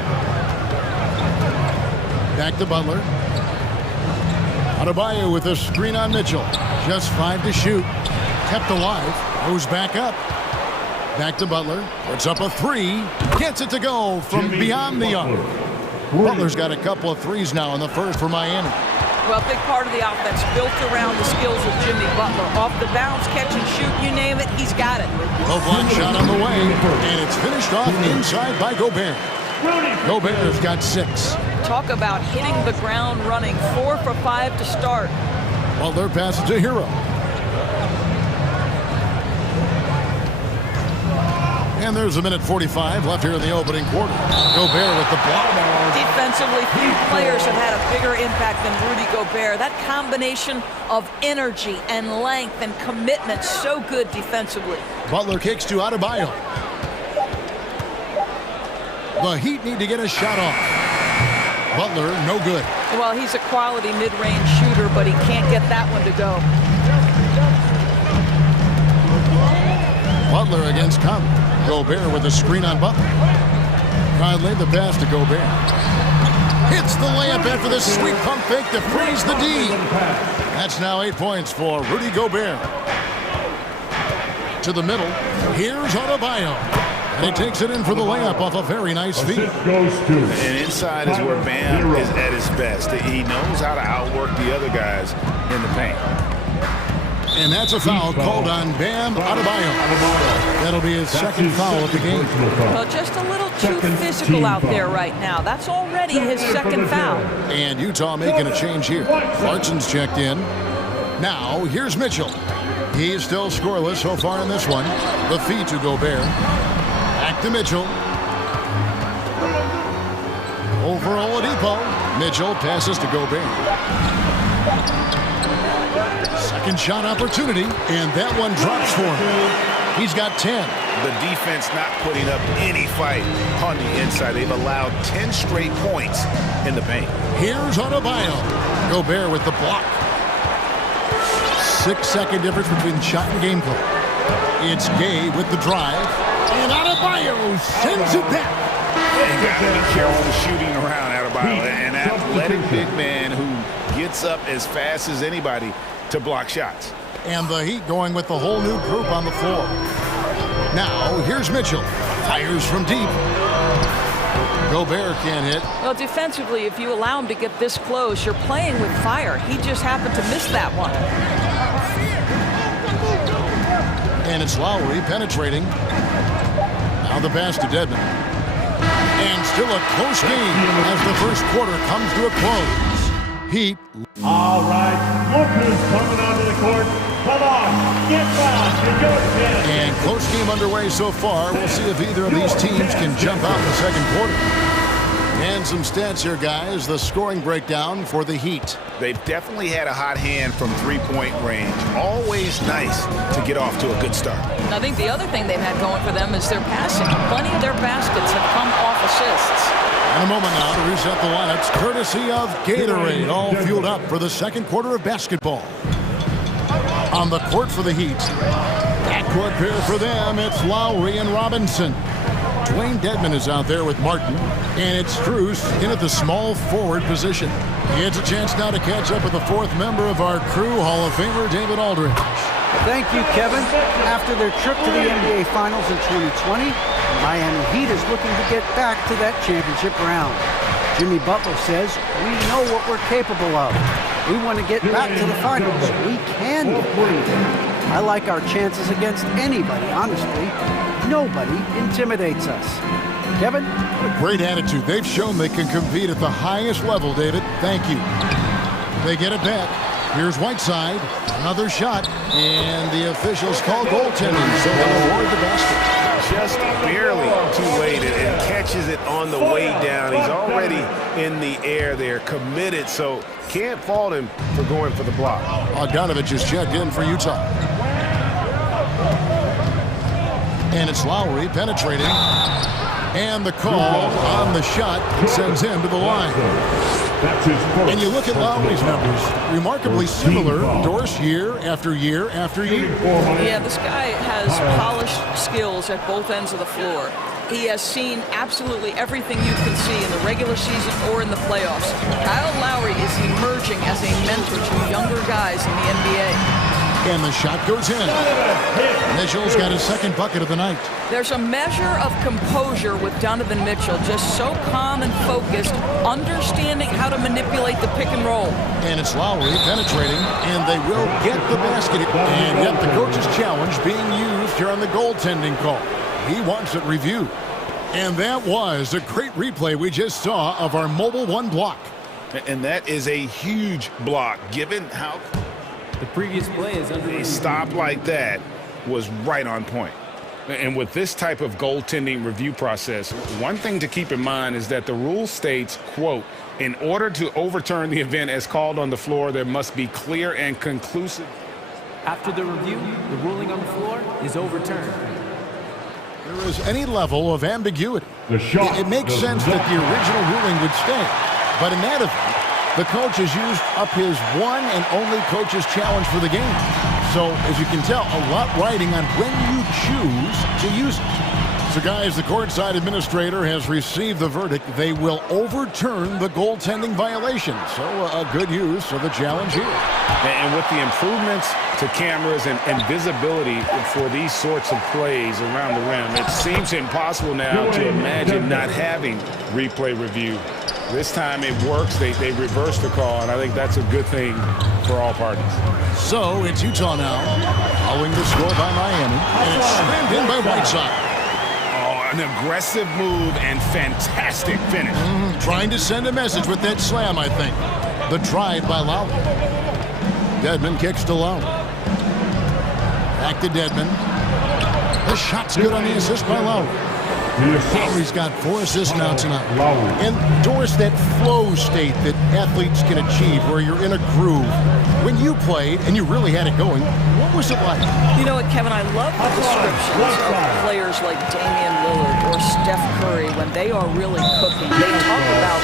Back to Butler. Adebayo with a screen on Mitchell. Just 5 to shoot. Kept alive. Goes back up. Back to Butler. Puts up a 3. Gets it to go from beyond the arc. Butler's got a couple of 3s now in the first for Miami. Well, a big part of the offense built around the skills of Jimmy Butler. Off the bounce, catch and shoot, you name it, he's got it. Low block shot on the way, and it's finished off inside by Gobert. Gobert's got 6. Talk about hitting the ground running. 4 for 5 to start. Butler passes to Hero. And there's a minute 45 left here in the opening quarter. Gobert with the block. Defensively, few players have had a bigger impact than Rudy Gobert. That combination of energy and length and commitment, so good defensively. Butler kicks to Adebayo. The Heat need to get a shot off. Butler, no good. Well, he's a quality mid-range shooter, but he can't get that one to go. Butler against Conley. Gobert with a screen on Butler. Conley the pass to Gobert. Hits the layup after the sweet pump fake to freeze the D. That's now 8 points for Rudy Gobert. To the middle. Here's Adebayo. And he takes it in for the layup off a very nice feed. And inside is where Bam is at his best. He knows how to outwork the other guys in the paint. And that's a foul called on Bam Adebayo. That'll be his second foul of the game. Well, just a little too physical out there right now. That's already his second foul. And Utah making a change here. Clarkson's checked in. Now, here's Mitchell. He's still scoreless so far in this one. The feed to Gobert. Back to Mitchell. Over Oladipo. Mitchell passes to Gobert. Second shot opportunity, and that one drops for him. He's got 10. The defense not putting up any fight on the inside. They've allowed 10 straight points in the paint. Here's Adebayo. Gobert with the block. 6-second difference between shot and gameplay. It's Gay with the drive. And Adebayo sends it back. You got to be careful shooting around Adebayo. An athletic big man who gets up as fast as anybody to block shots. And the Heat going with the whole new group on the floor. Now, here's Mitchell. Fires from deep. Gobert can't hit. Well, defensively, if you allow him to get this close, you're playing with fire. He just happened to miss that one. And it's Lowry penetrating. Now the pass to Dedmon. And still a close game as the first quarter comes to a close. Heat. All right, look who's coming onto the court. Come on, get back to your team. And close game underway so far. We'll see if either of these teams can jump out in the second quarter. And some stats here, guys. The scoring breakdown for the Heat. They've definitely had a hot hand from three-point range. Always nice to get off to a good start. I think the other thing they've had going for them is their passing. Plenty of their baskets have come off assists. In a moment now to reset the lineups, courtesy of Gatorade, all fueled up for the second quarter of basketball. On the court for the Heat. Backcourt pair for them, it's Lowry and Robinson. Dwayne Dedmon is out there with Martin, and it's Strus in at the small forward position. It's a chance now to catch up with the fourth member of our crew, Hall of Famer David Aldridge. Thank you, Kevin. After their trip to the NBA Finals in 2020, Miami Heat is looking to get back to that championship round. Jimmy Butler says, we know what we're capable of. We want to get back to the finals. We can get there. I like our chances against anybody, honestly. Nobody intimidates us. Kevin? What a great attitude. They've shown they can compete at the highest level, David. Thank you. They get it back. Here's Whiteside. Another shot. And the officials call goaltending, so they'll award the basket. Just barely too late and catches it on the way down. He's already in the air there, committed, so can't fault him for going for the block. Bogdanovich is checked in for Utah. And it's Lowry penetrating. And the call on the shot sends him to the line. And you look at Lowry's numbers, remarkably similar, Doris, year after year after year. Yeah, this guy has polished skills at both ends of the floor. He has seen absolutely everything you can see in the regular season or in the playoffs. Kyle Lowry is emerging as a mentor to younger guys in the NBA. And the shot goes in. Mitchell's got his second bucket of the night. There's a measure of composure with Donovan Mitchell, just so calm and focused, understanding how to manipulate the pick and roll. And it's Lowry penetrating, and they will get the basket. And yet the coach's challenge being used here on the goaltending call. He wants it reviewed. And that was a great replay we just saw of our Mobile One block. And that is a huge block, given how the previous play is under a stop like that was right on point. And with this type of goaltending review process, one thing to keep in mind is that the rule states, quote, in order to overturn the event as called on the floor, there must be clear and conclusive. After the review, the ruling on the floor is overturned. There is any level of ambiguity. It makes sense that the original ruling would stay. But in that event, the coach has used up his one and only coach's challenge for the game. So, as you can tell, a lot riding on when you choose to use it. So, guys, the courtside administrator has received the verdict. They will overturn the goaltending violation. So, a good use of the challenge here. And with the improvements to cameras and visibility for these sorts of plays around the rim, it seems impossible now to imagine not having replay review. This time it works. They reversed the call, and I think that's a good thing for all parties. So it's Utah now, following the score by Miami, and it's slammed in by Whiteside. Oh, an aggressive move and fantastic finish. Trying to send a message with that slam, I think. The drive by Lowry. Dedmon kicks to Lowry. Back to Dedmon. The shot's good on the assist by Lowry. Lowry's got 4 assists now tonight. Endorse that flow state that athletes can achieve where you're in a groove. When you played and you really had it going, what was it like? You know what, Kevin, I love the descriptions of players like Damian Lillard or Steph Curry when they are really cooking. They talk about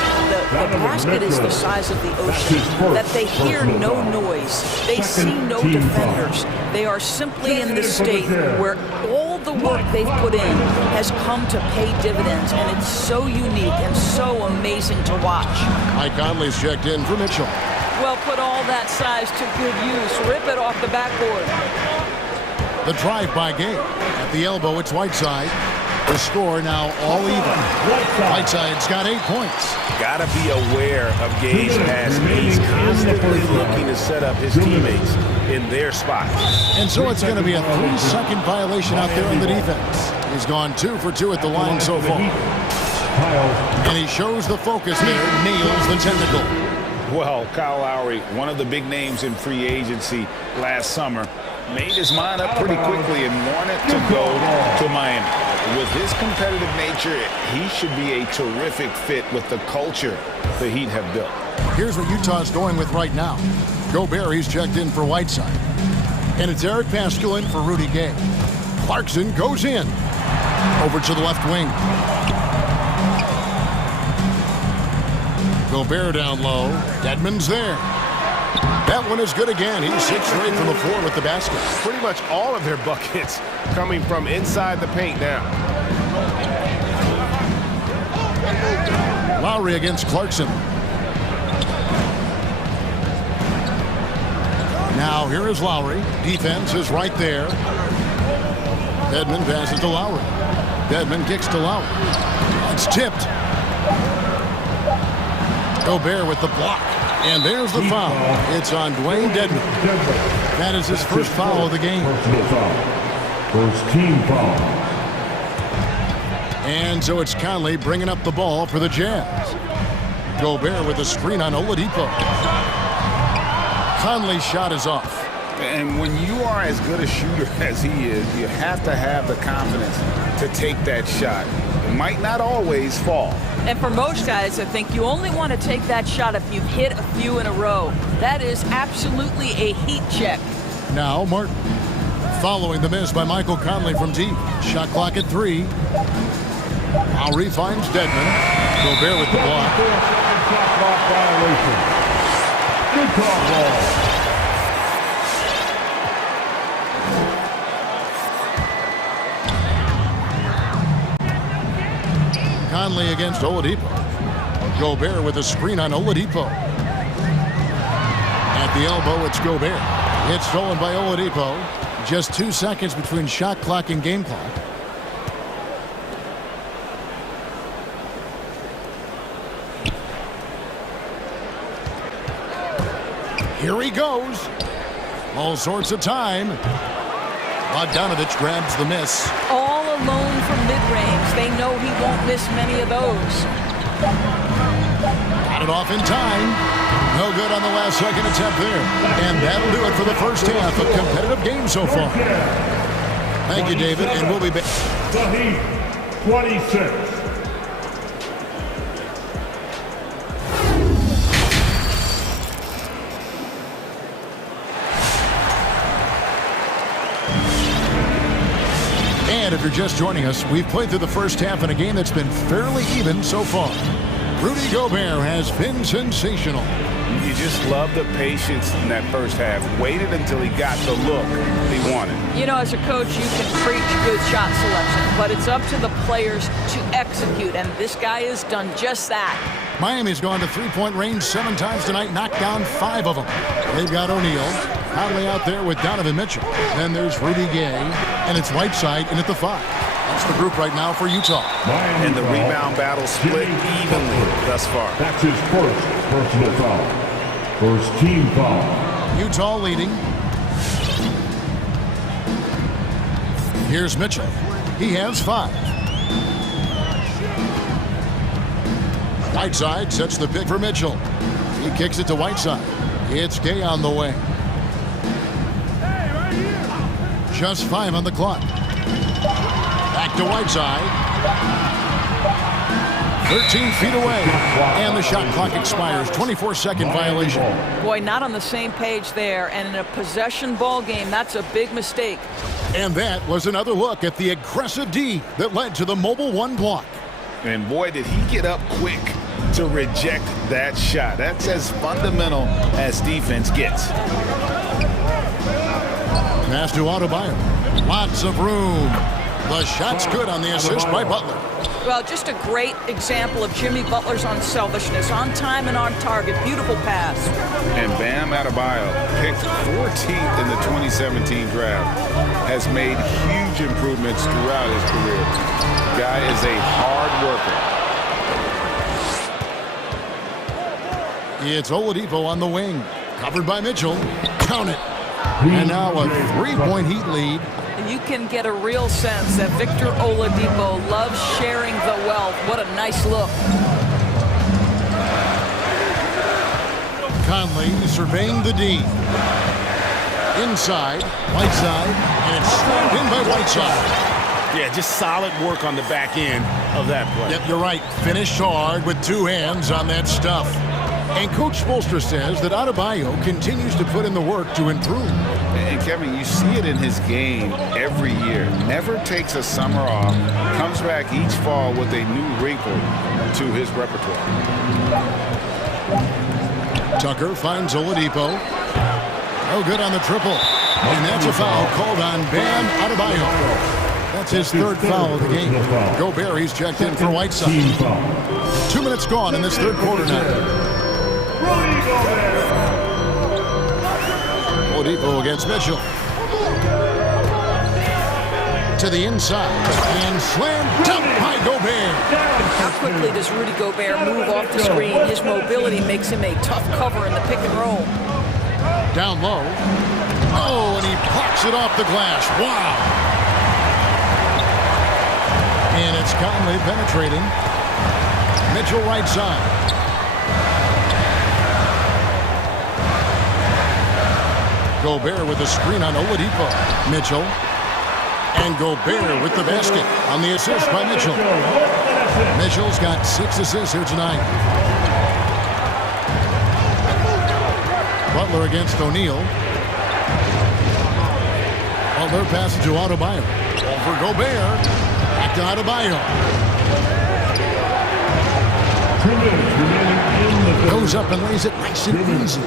the basket is the size of the ocean, that they hear no noise, they see no defenders. They are simply in this state where all the work they've put in has come to pay dividends, and it's so unique and so amazing to watch. Mike Conley's checked in for Mitchell. Well, put all that size to good use. Rip it off the backboard. The drive by Gay. At the elbow, it's Whiteside. The score now all even. Whiteside's got 8 points. Got to be aware of Gay's passing. He's constantly looking to set up his teammates in their spots. And so it's going to be a 3-second violation out there on the defense. He's gone 2 for 2 at the line so far. And he shows the focus there, nails the technical. Well, Kyle Lowry, one of the big names in free agency last summer, made his mind up pretty quickly and wanted to go to Miami. With his competitive nature, he should be a terrific fit with the culture the Heat have built. Here's what Utah's going with right now. Gobert, he's checked in for Whiteside. And it's Eric Paschal in for Rudy Gay. Clarkson goes in. Over to the left wing. Gobert down low. Dedmon's there. That one is good again. He's 6 straight from the floor with the basket. Pretty much all of their buckets coming from inside the paint now. Lowry against Clarkson. Now here is Lowry. Defense is right there. Dedmon passes to Lowry. Dedmon kicks to Lowry. It's tipped. Gobert with the block. And there's the foul. It's on Dwayne Dedmon. That is his first foul of the game. First team foul. And so it's Conley bringing up the ball for the Jazz. Gobert with a screen on Oladipo. Conley's shot is off. And when you are as good a shooter as he is, you have to have the confidence to take that shot. It might not always fall. And for most guys, I think you only want to take that shot if you've hit a few in a row. That is absolutely a heat check. Now Martin. Following the miss by Michael Conley from deep. Shot clock at 3. Lowry finds Dedmon. Gobert with the block. Shot clock violation. Good call ball. Conley against Oladipo. Gobert with a screen on Oladipo. At the elbow, it's Gobert. It's stolen by Oladipo. Just 2 seconds between shot clock and game clock. Here he goes. All sorts of time. Bogdanovich grabs the miss. All alone from mid-range. They know he won't miss many of those. Got it off in time. No good on the last second attempt there. And that'll do it for the first half. A competitive game so far. Thank you, David, and we'll be back. The Heat, 26. And if you're just joining us, we've played through the first half in a game that's been fairly even so far. Rudy Gobert has been sensational. You just love the patience in that first half. Waited until he got the look he wanted. You know, as a coach, you can preach good shot selection, but it's up to the players to execute, and this guy has done just that. Miami's gone to three-point range 7 times tonight, knocked down 5 of them. They've got O'Neal, Conley out there with Donovan Mitchell. Then there's Rudy Gay, and it's Whiteside in at the 5. That's the group right now for Utah. And the rebound battle split evenly thus far. That's his first personal foul. First team foul. Utah leading. Here's Mitchell. He has 5. Whiteside sets the pick for Mitchell. He kicks it to Whiteside. It's Gay on the way. Just 5 on the clock. Back to Whiteside. 13 feet away. And the shot clock expires. 24-second violation. Boy, not on the same page there. And in a possession ball game, that's a big mistake. And that was another look at the aggressive D that led to the mobile 1 block. And boy, did he get up quick to reject that shot. That's as fundamental as defense gets. Pass to Adebayo. Lots of room. The shot's good on the assist by Butler. Well, just a great example of Jimmy Butler's unselfishness. On time and on target. Beautiful pass. And Bam Adebayo, picked 14th in the 2017 draft, has made huge improvements throughout his career. The guy is a hard worker. It's Oladipo on the wing. Covered by Mitchell. Count it. And now a 3-point Heat lead. You can get a real sense that Victor Oladipo loves sharing the wealth. What a nice look. Conley surveying the D. Inside, Whiteside, and it's slammed in by Whiteside. Yeah, just solid work on the back end of that play. Yep, you're right. Finished hard with 2 hands on that stuff. And Coach Spoelstra says that Adebayo continues to put in the work to improve. And Kevin, you see it in his game every year. Never takes a summer off. Comes back each fall with a new wrinkle to his repertoire. Tucker finds Oladipo. No good on the triple. And that's a foul called on Bam Adebayo. That's his 3rd foul of the game. Gobert, he's checked in for Whiteside. 2 minutes gone in this 3rd quarter now. Oladipo against Mitchell. To the inside. And slam dunk by Gobert. How quickly does Rudy Gobert move off the screen? His mobility makes him a tough cover in the pick and roll. Down low. Oh, and he plucks it off the glass. Wow. And it's Conley penetrating. Mitchell right side. Gobert with the screen on Oladipo. Mitchell. And Gobert with the basket on the assist by Mitchell. Mitchell's got 6 assists here tonight. Butler against O'Neal. Butler passes to Adebayo. Over Gobert. Back to Adebayo. Goes up and lays it nice and easy.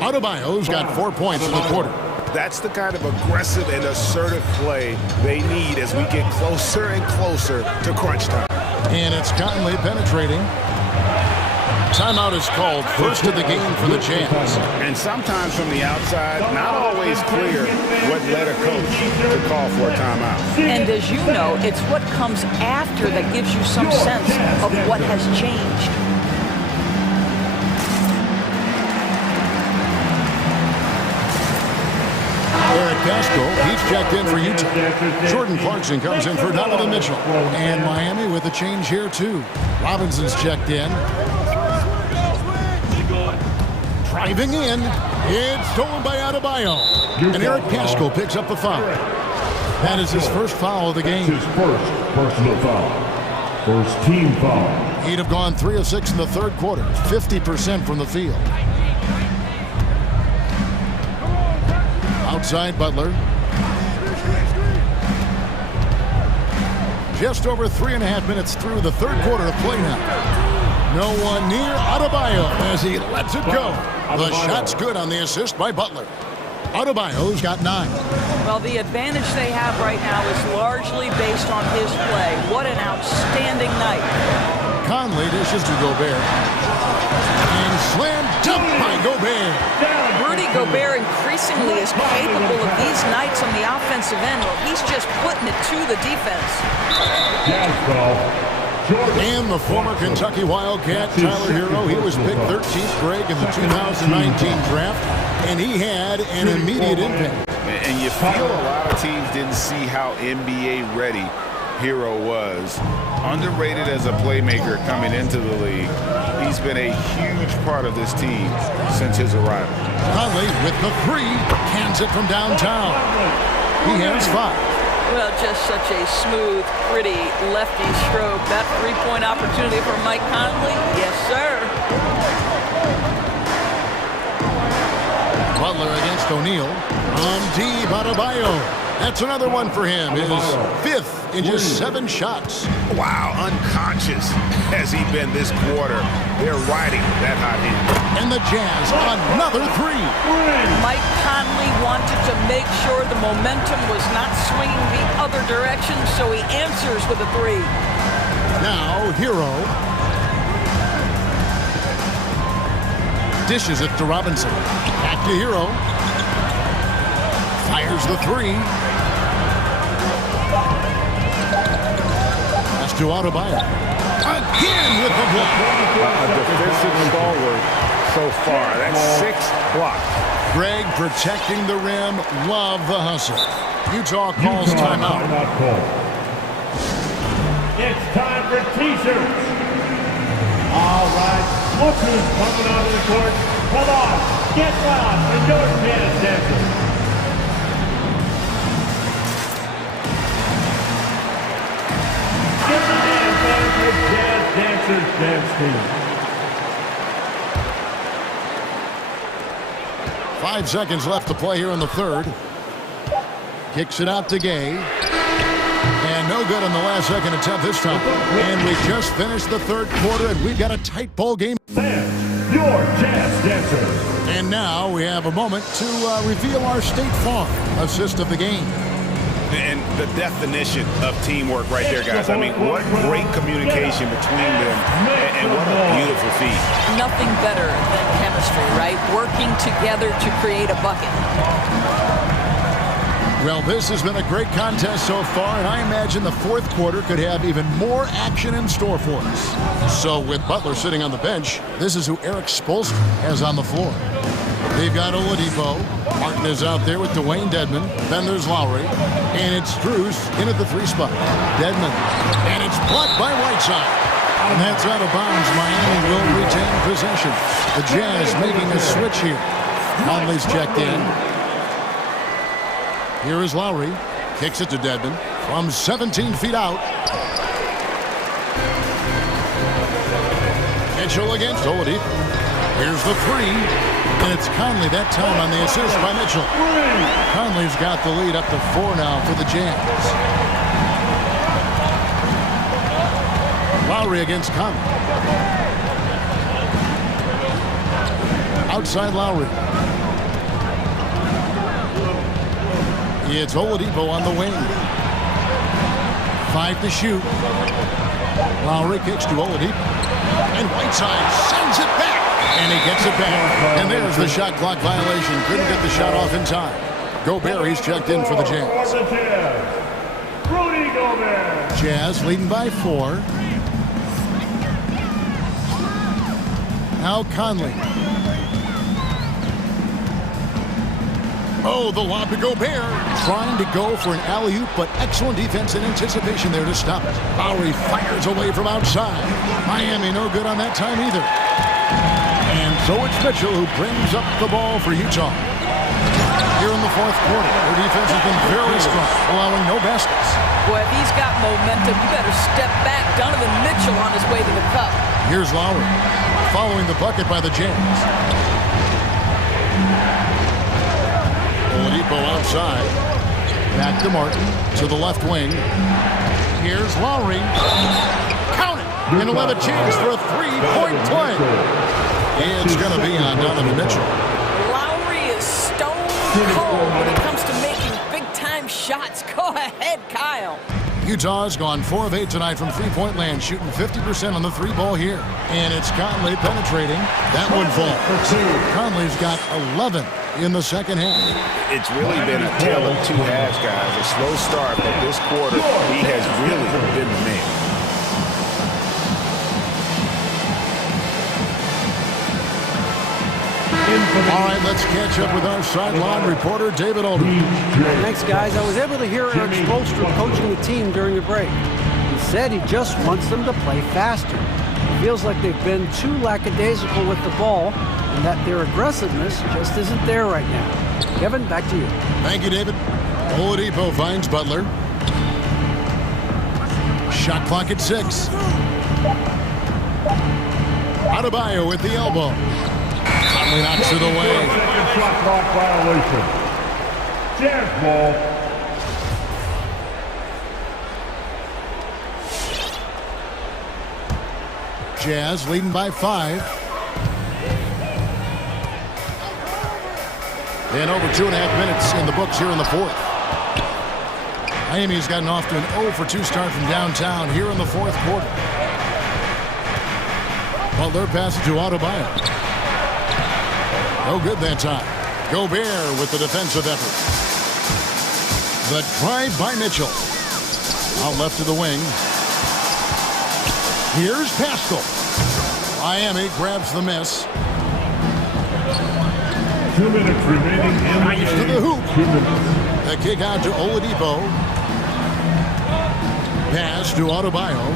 Adebayo's got 4 points in the quarter. That's the kind of aggressive and assertive play they need as we get closer and closer to crunch time. And it's Conley penetrating. Timeout is called, first of the game for the Jazz. And sometimes from the outside, not always clear what led a coach to call for a timeout. And as you know, it's what comes after that gives you some sense of what has changed. Eric Pascal, he's checked in for Utah. Jordan Clarkson comes in for Donovan Mitchell. And Miami with a change here, too. Robinson's checked in. Driving in. It's stolen by Adebayo. And Eric Pascal picks up the foul. That is his first foul of the game. His first personal foul. First team foul. He'd have gone 3 of 6 in the 3rd quarter. 50% from the field. Outside Butler. Just over 3.5 minutes through the 3rd quarter of play now. No one near Adebayo as he lets it go. The shot's good on the assist by Butler. Adebayo's got 9. Well, the advantage they have right now is largely based on his play. What an outstanding night. Conley dishes to Gobert. And slam dunk by Gobert. Rudy Gobert increasingly is capable of these nights on the offensive end where he's just putting it to the defense. And the former Kentucky Wildcat, Tyler Hero, he was picked 13th, Greg, in the 2019 draft, and he had an immediate impact. And you feel a lot of teams didn't see how NBA ready Hero was. Underrated as a playmaker coming into the league. He's been a huge part of this team since his arrival. Conley with the three, cans it from downtown. He has 5. Well, just such a smooth, pretty lefty stroke. That three-point opportunity for Mike Conley? Yes, sir. Butler against O'Neal. On deep, Adebayo. That's another one for him. His 5th in just 7 shots. Wow, unconscious has he been this quarter. They're riding that hot hand. And the Jazz, another 3. Mike Conley wanted to make sure the momentum was not swinging the other direction, so he answers with a 3. Now, Hero dishes it to Robinson. Back to Hero. Fires the 3. Pass to Adebayo. Again with the block. A defensive stalwart so far. That's 6 blocks. Greg protecting the rim. Love the hustle. Utah calls timeout. It's time for T-shirts. All right, look who's coming onto the court. Come on, get loud for your dance dancers. Get the dance on for Jazz Dancers Dance Team. 5 seconds left to play here in the third. Kicks it out to Gay. And no good on the last second attempt this time. And we just finished the third quarter, and we've got a tight ball game. Fans, your Jazz Dancers. And now we have a moment to reveal our State Farm assist of the game. And the definition of teamwork right there, guys. I mean, what great communication between them, and what a beautiful feat. Nothing better than chemistry, right? Working together to create a bucket. Well, this has been a great contest so far, and I imagine the fourth quarter could have even more action in store for us. So with Butler sitting on the bench, this is who Eric Spoelstra has on the floor. They've got Oladipo. Martin is out there with Dwayne Dedmon. Then there's Lowry. And it's Strus in at the 3 spot. Dedmon. And it's blocked by Whiteside. And that's out of bounds. Miami will retain possession. The Jazz making a switch here. Conley's checked in. Here is Lowry. Kicks it to Dedmon from 17 feet out. Mitchell against Oladipo. Here's the 3. And it's Conley that time on the assist by Mitchell. Conley's got the lead up to 4 now for the Jazz. Lowry against Conley. Outside Lowry. It's Oladipo on the wing. 5 to shoot. Lowry kicks to Oladipo. And Whiteside sends it back. And he gets it back. And there's the shot clock violation. Couldn't get the shot off in time. Gobert, he's checked in for the Jazz. Jazz leading by 4. Now Conley. Oh, the lob to Gobert. Trying to go for an alley-oop, but excellent defense and anticipation there to stop it. Lowry fires away from outside. Miami no good on that time either. And so it's Mitchell who brings up the ball for Utah. Here in the fourth quarter, their defense has been very strong, allowing no baskets. Boy, if he's got momentum, you better step back. Donovan Mitchell on his way to the cup. Here's Lowry, following the bucket by the Jazz. Oladipo outside. Back to Martin, to the left wing. Here's Lowry. Count it! And he'll have a chance for a 3-point play. It's going to be on Donovan Mitchell. Lowry is stone cold when it comes to making big-time shots. Go ahead, Kyle. Utah's gone 4 of 8 tonight from three-point land, shooting 50% on the three ball here. And it's Conley penetrating. That one falls. Conley's got 11 in the second half. It's really been a tale of two halves, guys. A slow start, but this quarter, he has really been the man. All right, let's catch up with our sideline reporter, David Aldridge. Thanks, guys. I was able to hear Eric Spoelstra coaching the team during the break. He said he just wants them to play faster. It feels like they've been too lackadaisical with the ball and that their aggressiveness just isn't there right now. Kevin, back to you. Thank you, David. Oladipo finds Butler. Shot clock at 6. Adebayo with the elbow. Conley knocks it away. Second shot clock violation. Jazz ball. Jazz leading by 5. And over 2.5 minutes in the books here in the fourth. Miami's gotten off to an 0 for 2 start from downtown here in the fourth quarter. Butler passes to Adebayo. No good that time. Gobert with the defensive effort. The drive by Mitchell. Out left to the wing. Here's Pascal. Miami grabs the miss. 2 minutes remaining in the game. To the hoop. 2 minutes. The kick out to Oladipo. Pass to Adebayo.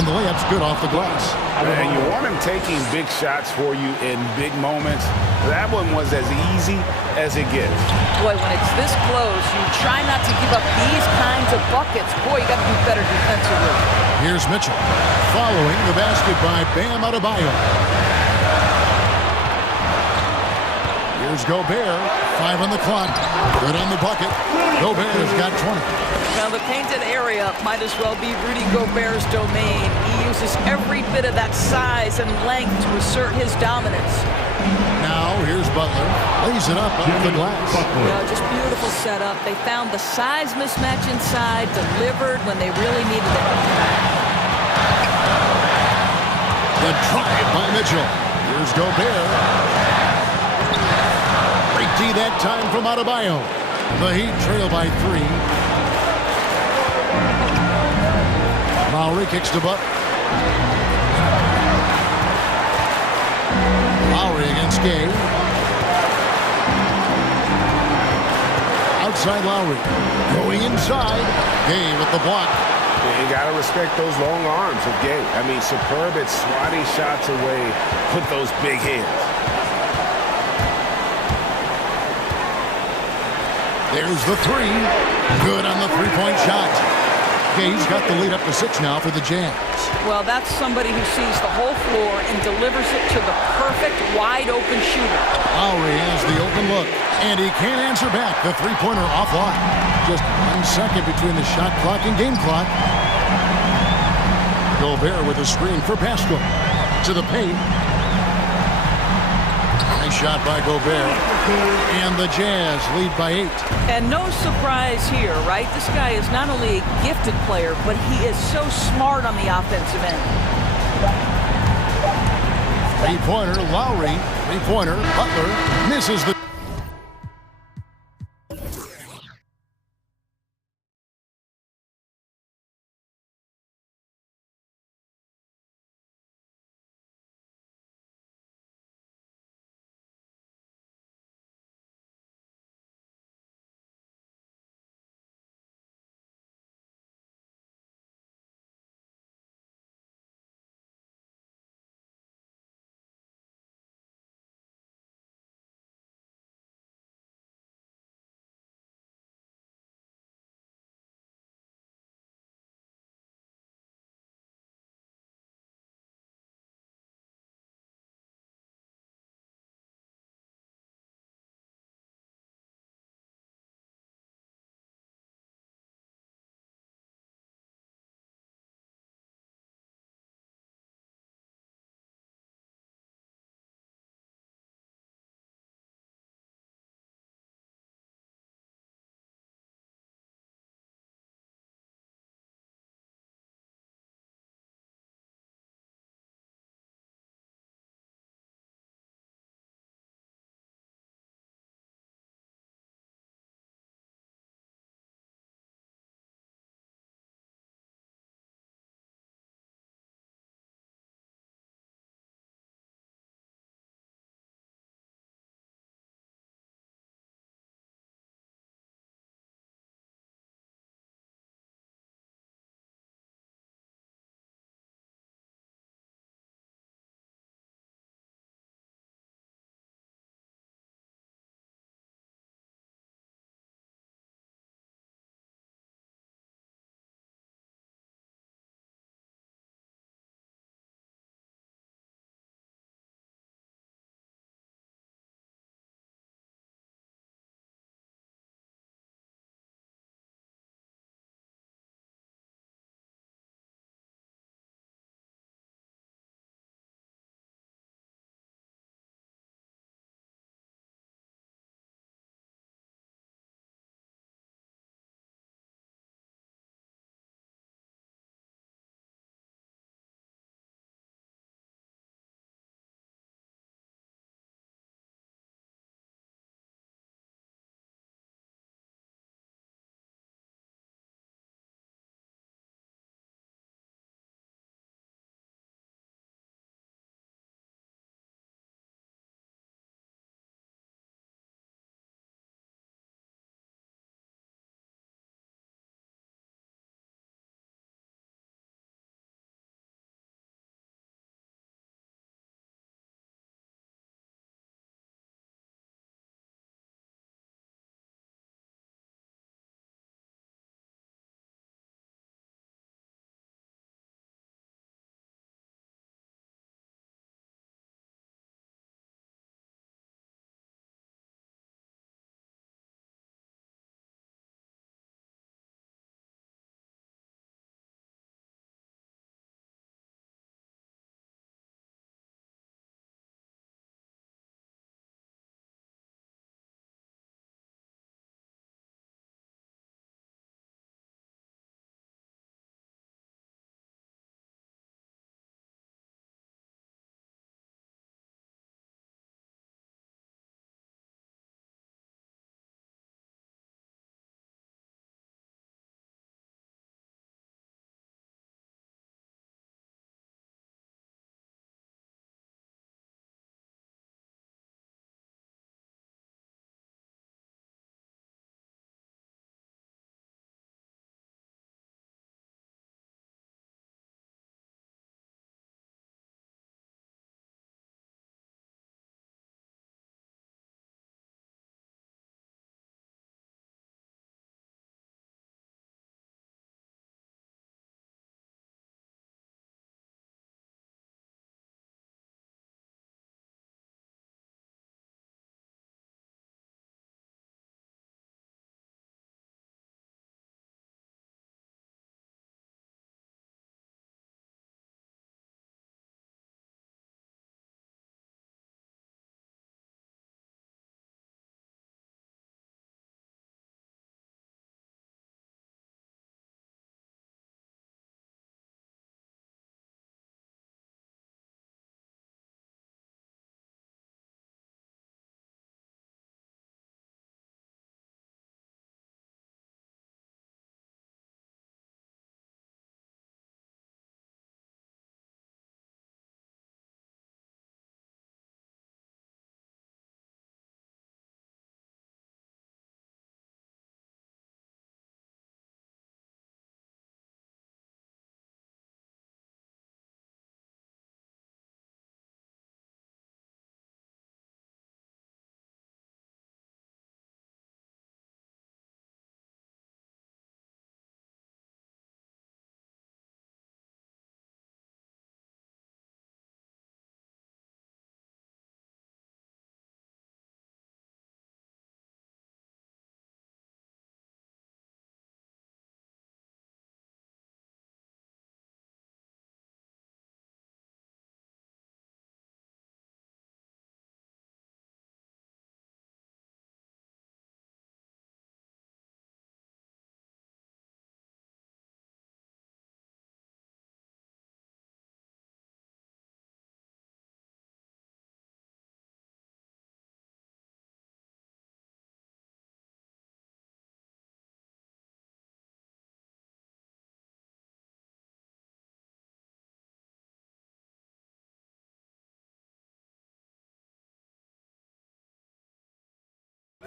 And the layup's good off the glass. And you want him taking big shots for you in big moments. That one was as easy as it gets. Boy, when it's this close, you try not to give up these kinds of buckets. Boy, you got to do better defensively. Here's Mitchell. Following the basket by Bam Adebayo. Here's Gobert. 5 on the clock. Good on the bucket. Gobert's got 20. Now, the painted area might as well be Rudy Gobert's domain. He uses every bit of that size and length to assert his dominance. Now, here's Butler. Lays it up off the glass. Yeah, just beautiful setup. They found the size mismatch inside, delivered when they really needed it. The drive by Mitchell. Here's Gobert. Great D that time from Adebayo. The Heat trail by 3. Lowry kicks to Butler. Lowry against Gay. Outside Lowry. Going inside. Gay with the block. You got to respect those long arms of Gay. I mean, superb at swatting shots away with those big hands. There's the 3. Good on the three-point shot. Gay's got the lead up to 6 now for the Jazz. Well, that's somebody who sees the whole floor and delivers it to the perfect wide-open shooter. Lowry has the open look, and he can't answer back. The three-pointer offline. Just 1 second between the shot clock and game clock. Gobert with a screen for Pascal. To the paint. Nice shot by Gobert. And the Jazz lead by 8. And no surprise here, right? This guy is not only a gifted player, but he is so smart on the offensive end. Three-pointer, Lowry. Three-pointer, Butler misses the...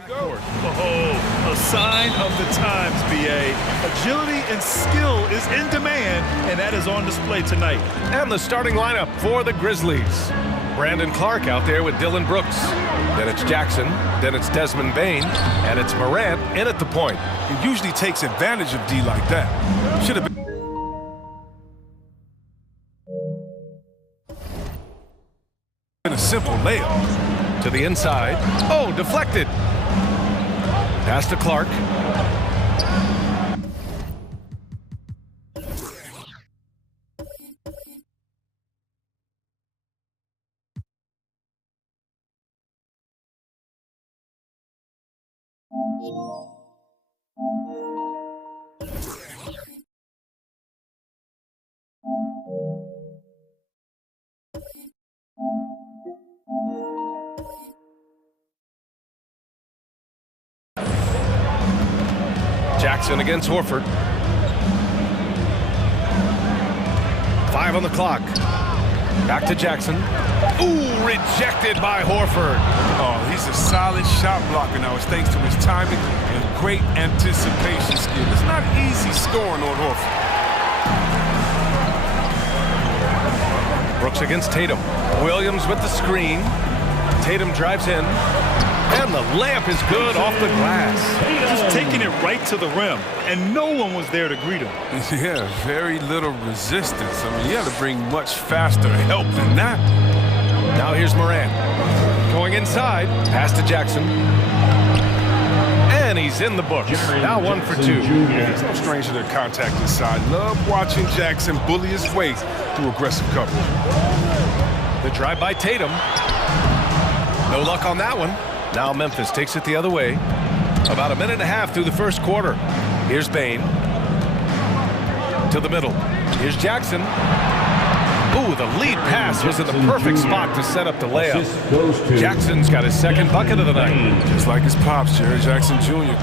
Oh, a sign of the times, BA. Agility and skill is in demand, and that is on display tonight. And the starting lineup for the Grizzlies. Brandon Clark out there with Dylan Brooks. Then it's Jackson, then it's Desmond Bain, and it's Morant in at the point. He usually takes advantage of D like that. Should have been a simple layup. To the inside. Oh, deflected. Pass to Clark. Jackson against Horford. 5 on the clock. Back to Jackson. Ooh, rejected by Horford. Oh, he's a solid shot blocker now. It's thanks to his timing and great anticipation skill. It's not easy scoring on Horford. Brooks against Tatum. Williams with the screen. Tatum drives in. And the layup is good off the glass. Just taking it right to the rim, and no one was there to greet him. Yeah, very little resistance. I mean, you have to bring much faster help than that. Now here's Morant. Going inside. Pass to Jackson. And he's in the books. Now 1 for 2. He's no stranger to contact inside. Love watching Jackson bully his way through aggressive coverage. The drive by Tatum. No luck on that one. Now Memphis takes it the other way. About a minute and a half through the first quarter. Here's Bain. To the middle. Here's Jackson. Ooh, the lead pass was in the perfect spot to set up the layup. Jackson's got his second bucket of the night. Just like his pops, Jerry Jackson Jr.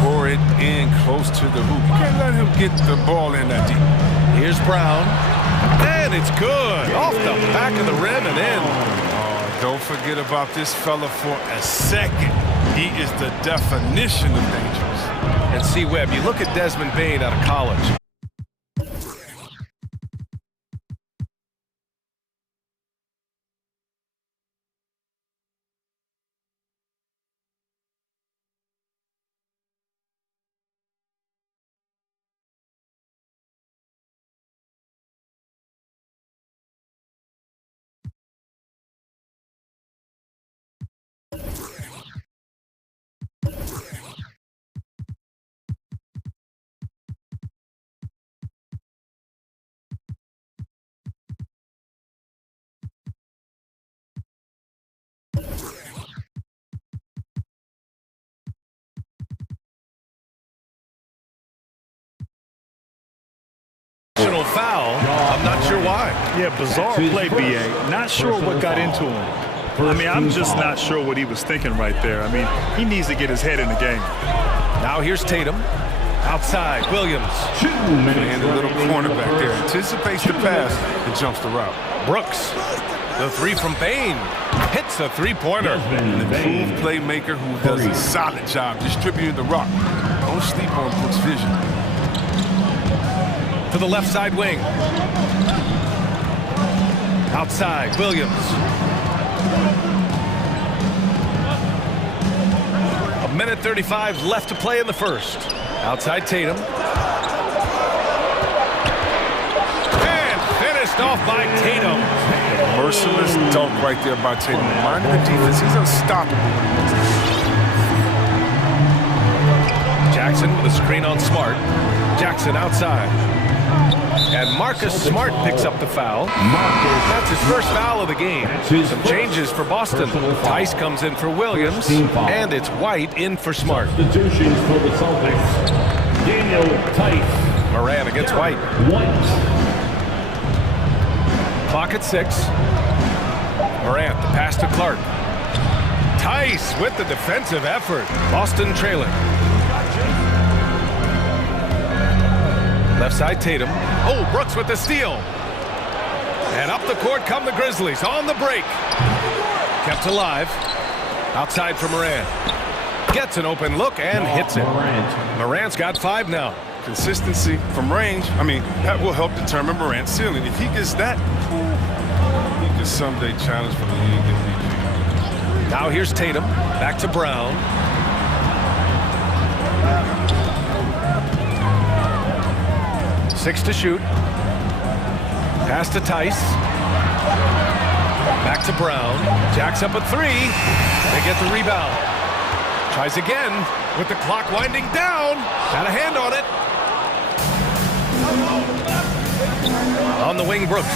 Pour it in close to the hoop. You can't let him get the ball in that deep. Here's Brown. And it's good. Off the back of the rim and in. Oh, don't forget about this fella for a second. He is the definition of dangerous. And see, Webb, you look at Desmond Bain out of college. Foul. I'm not sure why. Yeah, bizarre play, BA. Not sure what got into him. I mean, I'm just not sure what he was thinking right there. I mean, he needs to get his head in the game. Now here's Tatum. Outside, Williams. And a little cornerback there. Anticipates the pass and jumps the route. Brooks. The three from Bain. Hits a three-pointer. An improved playmaker who does a solid job distributing the rock. Don't sleep on Brooks' vision. To the left side wing. Outside, Williams. A minute 35 left to play in the first. Outside Tatum. And finished off by Tatum. merciless dunk right there by Tatum. Reminding the defense, he's unstoppable. Jackson with a screen on Smart. Jackson outside. And Marcus Smart picks up the foul. That's his first foul of the game. Some changes for Boston. Tice comes in for Williams, and it's White in for Smart. Substitutions for the Celtics. Daniel Tice. Moran against White. Clock at 6. Morant, the pass to Clark. Tice with the defensive effort. Boston trailing. Left side Tatum. Oh, Brooks with the steal. And up the court come the Grizzlies on the break. Kept alive. Outside for Morant. Gets an open look and hits it. Morant's got 5 now. Consistency from range, I mean, that will help determine Morant's ceiling. If he gets that, he could someday challenge for the league MVP. Now here's Tatum. Back to Brown. Six to shoot. Pass to Tice. Back to Brown. Jacks up a 3. They get the rebound. Tries again with the clock winding down. Got a hand on it. On the wing, Brooks.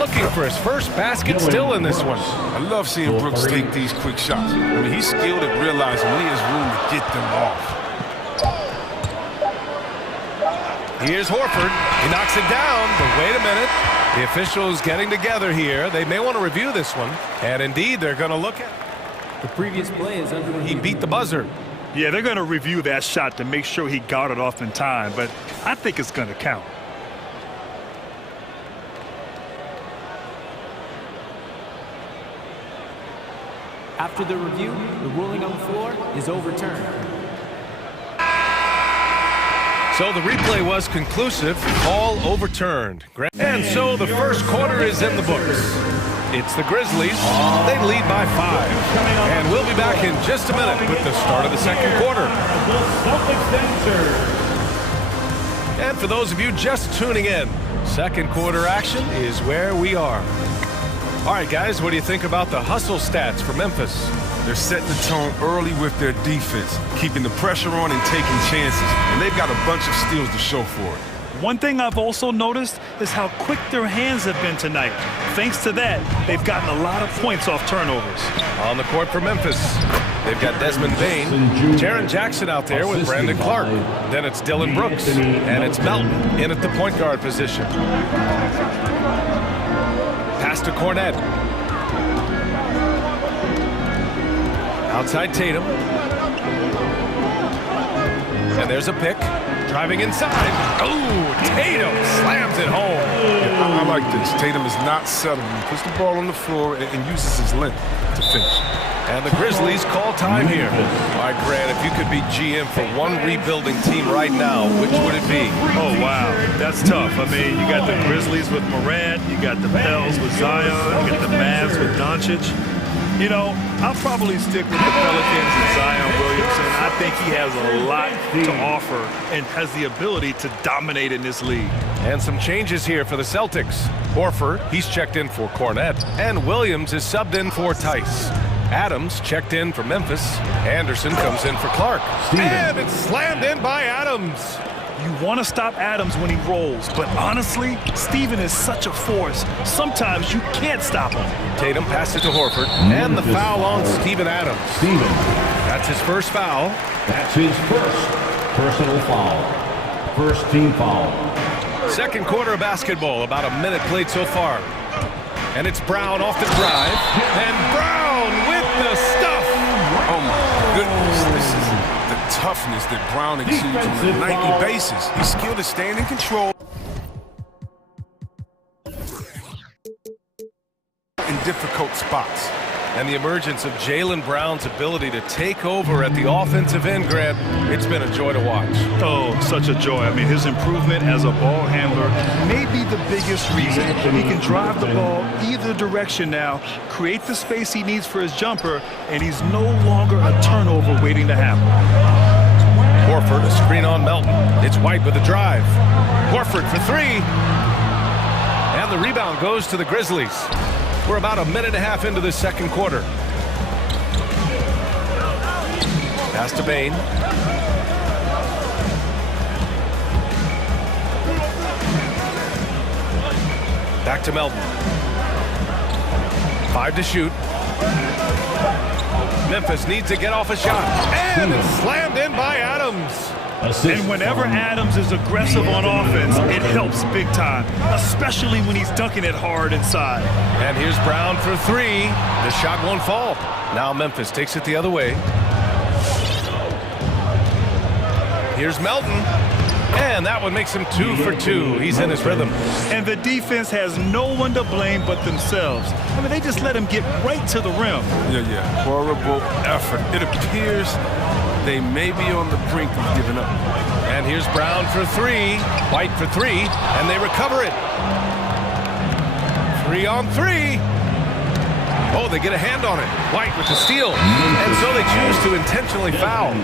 Looking for his first basket still in this one. I love seeing Brooks take these quick shots. I mean, he's skilled at realizing when he has room to get them off. Here's Horford. He knocks it down, but wait a minute. The officials getting together here. They may want to review this one. And indeed, they're going to look at it. The previous play is under review. He beat the buzzer. Yeah, they're going to review that shot to make sure he got it off in time, but I think it's going to count. After the review, the ruling on the floor is overturned. So the replay was conclusive, call overturned. And so the first quarter is in the books. It's the Grizzlies. They lead by 5. And we'll be back in just a minute with the start of the second quarter. And for those of you just tuning in, second quarter action is where we are. All right, guys, what do you think about the hustle stats for Memphis? They're setting the tone early with their defense, keeping the pressure on and taking chances. And they've got a bunch of steals to show for it. One thing I've also noticed is how quick their hands have been tonight. Thanks to that, they've gotten a lot of points off turnovers. On the court for Memphis, they've got Desmond Bain, Jaren Jackson out there with Brandon Clark. Then it's Dylan Brooks, and it's Melton in at the point guard position. Pass to Cornette. Outside Tatum. And there's a pick. Driving inside. Oh, Tatum slams it home. Yeah, I like this. Tatum is not settling. He puts the ball on the floor and uses his length to finish. And the Grizzlies call time here. All right, Grant, if you could be GM for one rebuilding team right now, which would it be? Oh, wow. That's tough. I mean, you got the Grizzlies with Morant, you got the Pels with Zion, you got the Mavs with Doncic. You know, I'll probably stick with the Pelicans and Zion Williamson. I think he has a lot to offer and has the ability to dominate in this league. And some changes here for the Celtics. Horford, he's checked in for Cornette. And Williams is subbed in for Tice. Adams checked in for Memphis. Anderson comes in for Clark. And it's slammed in by Adams. You want to stop Adams when he rolls, but honestly, Steven is such a force. Sometimes you can't stop him. Tatum passes it to Horford, and the foul on Steven Adams. That's his first foul. That's his first personal foul. First team foul. Second quarter of basketball, about a minute played so far. And it's Brown off the drive, and Brown with the stuff. Oh my goodness, this is the toughness that Brown exudes on a nightly basis. He's skilled at staying in control in difficult spots. And the emergence of Jaylen Brown's ability to take over at the offensive end, Grant, it's been a joy to watch. Oh, such a joy. I mean, his improvement as a ball handler may be the biggest reason. He can drive the ball either direction now, create the space he needs for his jumper, and he's no longer a turnover waiting to happen. Horford, a screen on Melton. It's White with a drive. Horford for 3. And the rebound goes to the Grizzlies. We're about a minute and a half into the second quarter. Pass to Bain. Back to Melton. 5 to shoot. Memphis needs to get off a shot. And it's slammed in by Adams. And whenever Adams is aggressive on offense, it helps big time, especially when he's dunking it hard inside. And here's Brown for 3. The shot won't fall. Now Memphis takes it the other way. Here's Melton. And that one makes him 2 for 2. He's in his rhythm. And the defense has no one to blame but themselves. I mean, they just let him get right to the rim. Yeah. Horrible effort. It appears they may be on the brink of giving up. And here's Brown for 3. White for 3. And they recover it. 3 on 3. Oh, they get a hand on it. White with the steal. And so they choose to intentionally foul.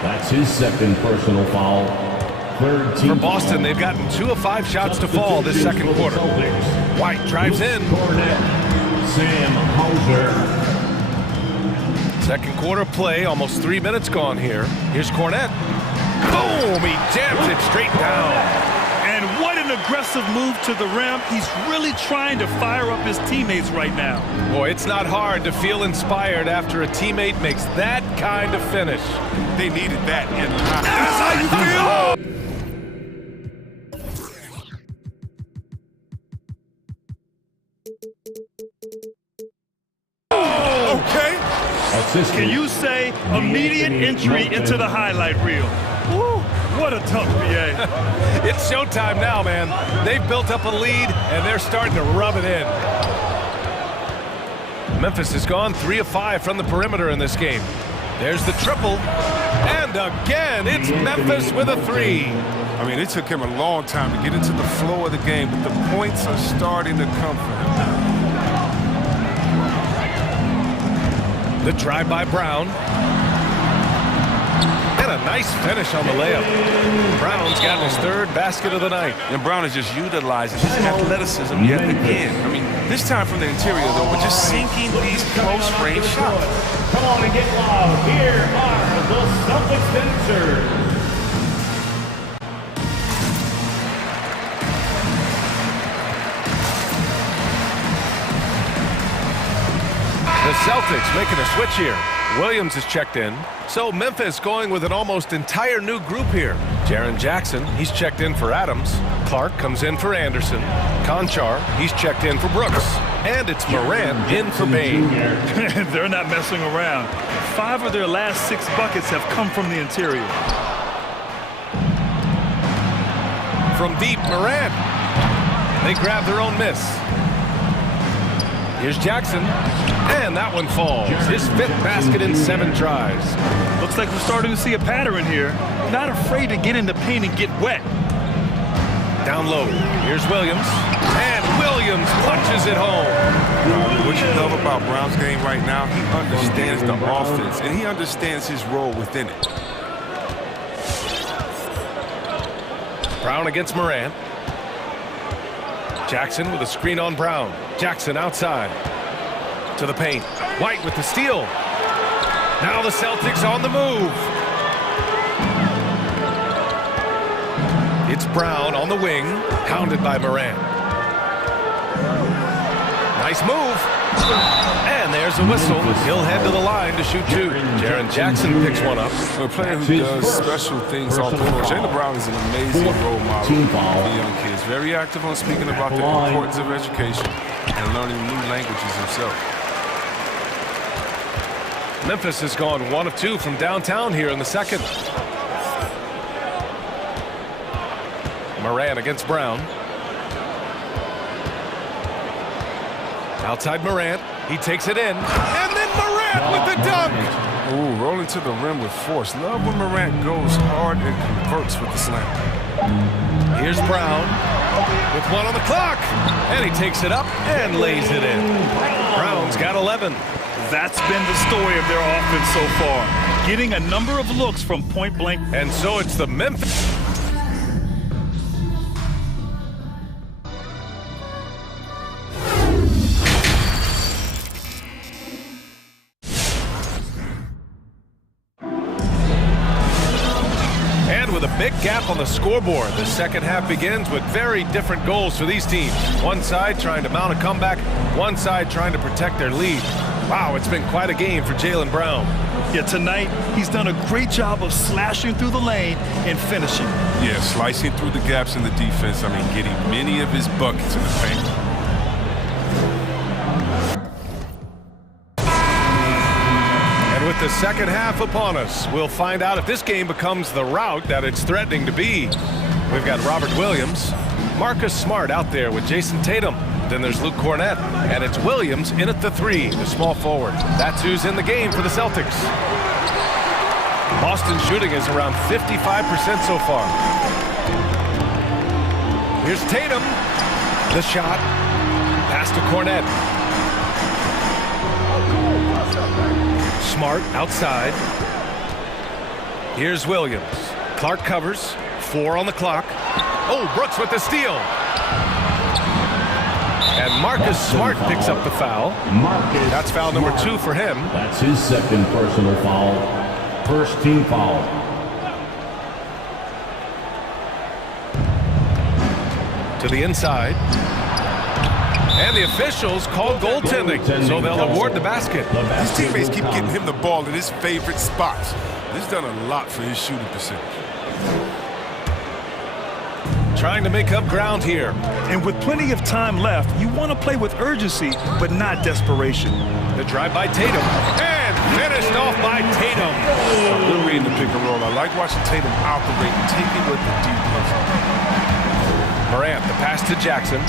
That's his second personal foul. Third team. For Boston, they've gotten 2 of 5 shots to fall this second quarter. White drives in. Sam Hauser. Second quarter play, almost 3 minutes gone here. Here's Cornette. Boom! He jams it straight down. And what an aggressive move to the rim. He's really trying to fire up his teammates right now. Boy, it's not hard to feel inspired after a teammate makes that kind of finish. They needed that. That's how you feel! Okay. Can you say immediate entry into the highlight reel? Woo, what a tough BA. It's showtime now, man. They've built up a lead, and they're starting to rub it in. Memphis has gone 3 of 5 from the perimeter in this game. There's the triple. And again, it's Memphis with a 3. I mean, it took him a long time to get into the flow of the game, but the points are starting to come for him now. The drive by Brown. And a nice finish on the layup. Brown's gotten his 3rd basket of the night. And Brown is just utilizing his athleticism yet again. I mean, this time from the interior, though, but just sinking these close-range shots. Come on and get loud. Here are the Celtics finishers. The Celtics making a switch here. Williams is checked in. So Memphis going with an almost entire new group here. Jaren Jackson, he's checked in for Adams. Clark comes in for Anderson. Conchar, he's checked in for Brooks. And it's Morant in for Bain. They're not messing around. 5 of their last 6 buckets have come from the interior. From deep, Morant. They grab their own miss. Here's Jackson. And that one falls. His 5th basket in 7 tries. Looks like we're starting to see a pattern here. Not afraid to get in the paint and get wet. Down low. Here's Williams. And Williams punches it home. What you love about Brown's game right now, he understands the offense, and he understands his role within it. Brown against Morant. Jackson with a screen on Brown. Jackson outside. To the paint. White with the steal. Now the Celtics on the move. It's Brown on the wing, hounded by Morant. Nice move. And there's a whistle. He'll head to the line to shoot 2. Jaren Jackson picks one up. A player who does special things off the floor. Jaylen Brown is an amazing role model for the young kids. Very active on speaking about the importance of education and learning new languages himself. Memphis has gone 1 of 2 from downtown here in the second. Morant against Brown. Outside Morant. He takes it in. And then Morant with the dunk. Ooh, rolling to the rim with force. Love when Morant goes hard and converts with the slam. Here's Brown with 1 on the clock. And he takes it up and lays it in. Brown's got 11. That's been the story of their offense so far. Getting a number of looks from point blank. And so it's the Memphis. with a big gap on the scoreboard. The second half begins with very different goals for these teams. One side trying to mount a comeback, one side trying to protect their lead. Wow, it's been quite a game for Jaylen Brown. Yeah, tonight he's done a great job of slashing through the lane and finishing. Yeah, slicing through the gaps in the defense. I mean, getting many of his buckets in the paint. And with the second half upon us, we'll find out if this game becomes the rout that it's threatening to be. We've got Robert Williams, Marcus Smart out there with Jason Tatum. Then there's Luke Cornett, and it's Williams in at the 3, the small forward. That's who's in the game for the Celtics. Boston's shooting is around 55% so far. Here's Tatum. The shot. Pass to Cornett. Smart outside. Here's Williams. Clark covers. 4 on the clock. Oh, Brooks with the steal. And Marcus Smart picks up the foul. That's foul number 2 for him. That's his second personal foul. First team foul. To the inside. And the officials call goaltending, so they'll award the basket. His teammates keep getting him the ball in his favorite spots. This has done a lot for his shooting percentage. Trying to make up ground here. And with plenty of time left, you want to play with urgency, but not desperation. The drive by Tatum. And finished off by Tatum. Good reading the pick and roll. I like watching Tatum operate and take it with the deep post. Morant, the pass to Jackson.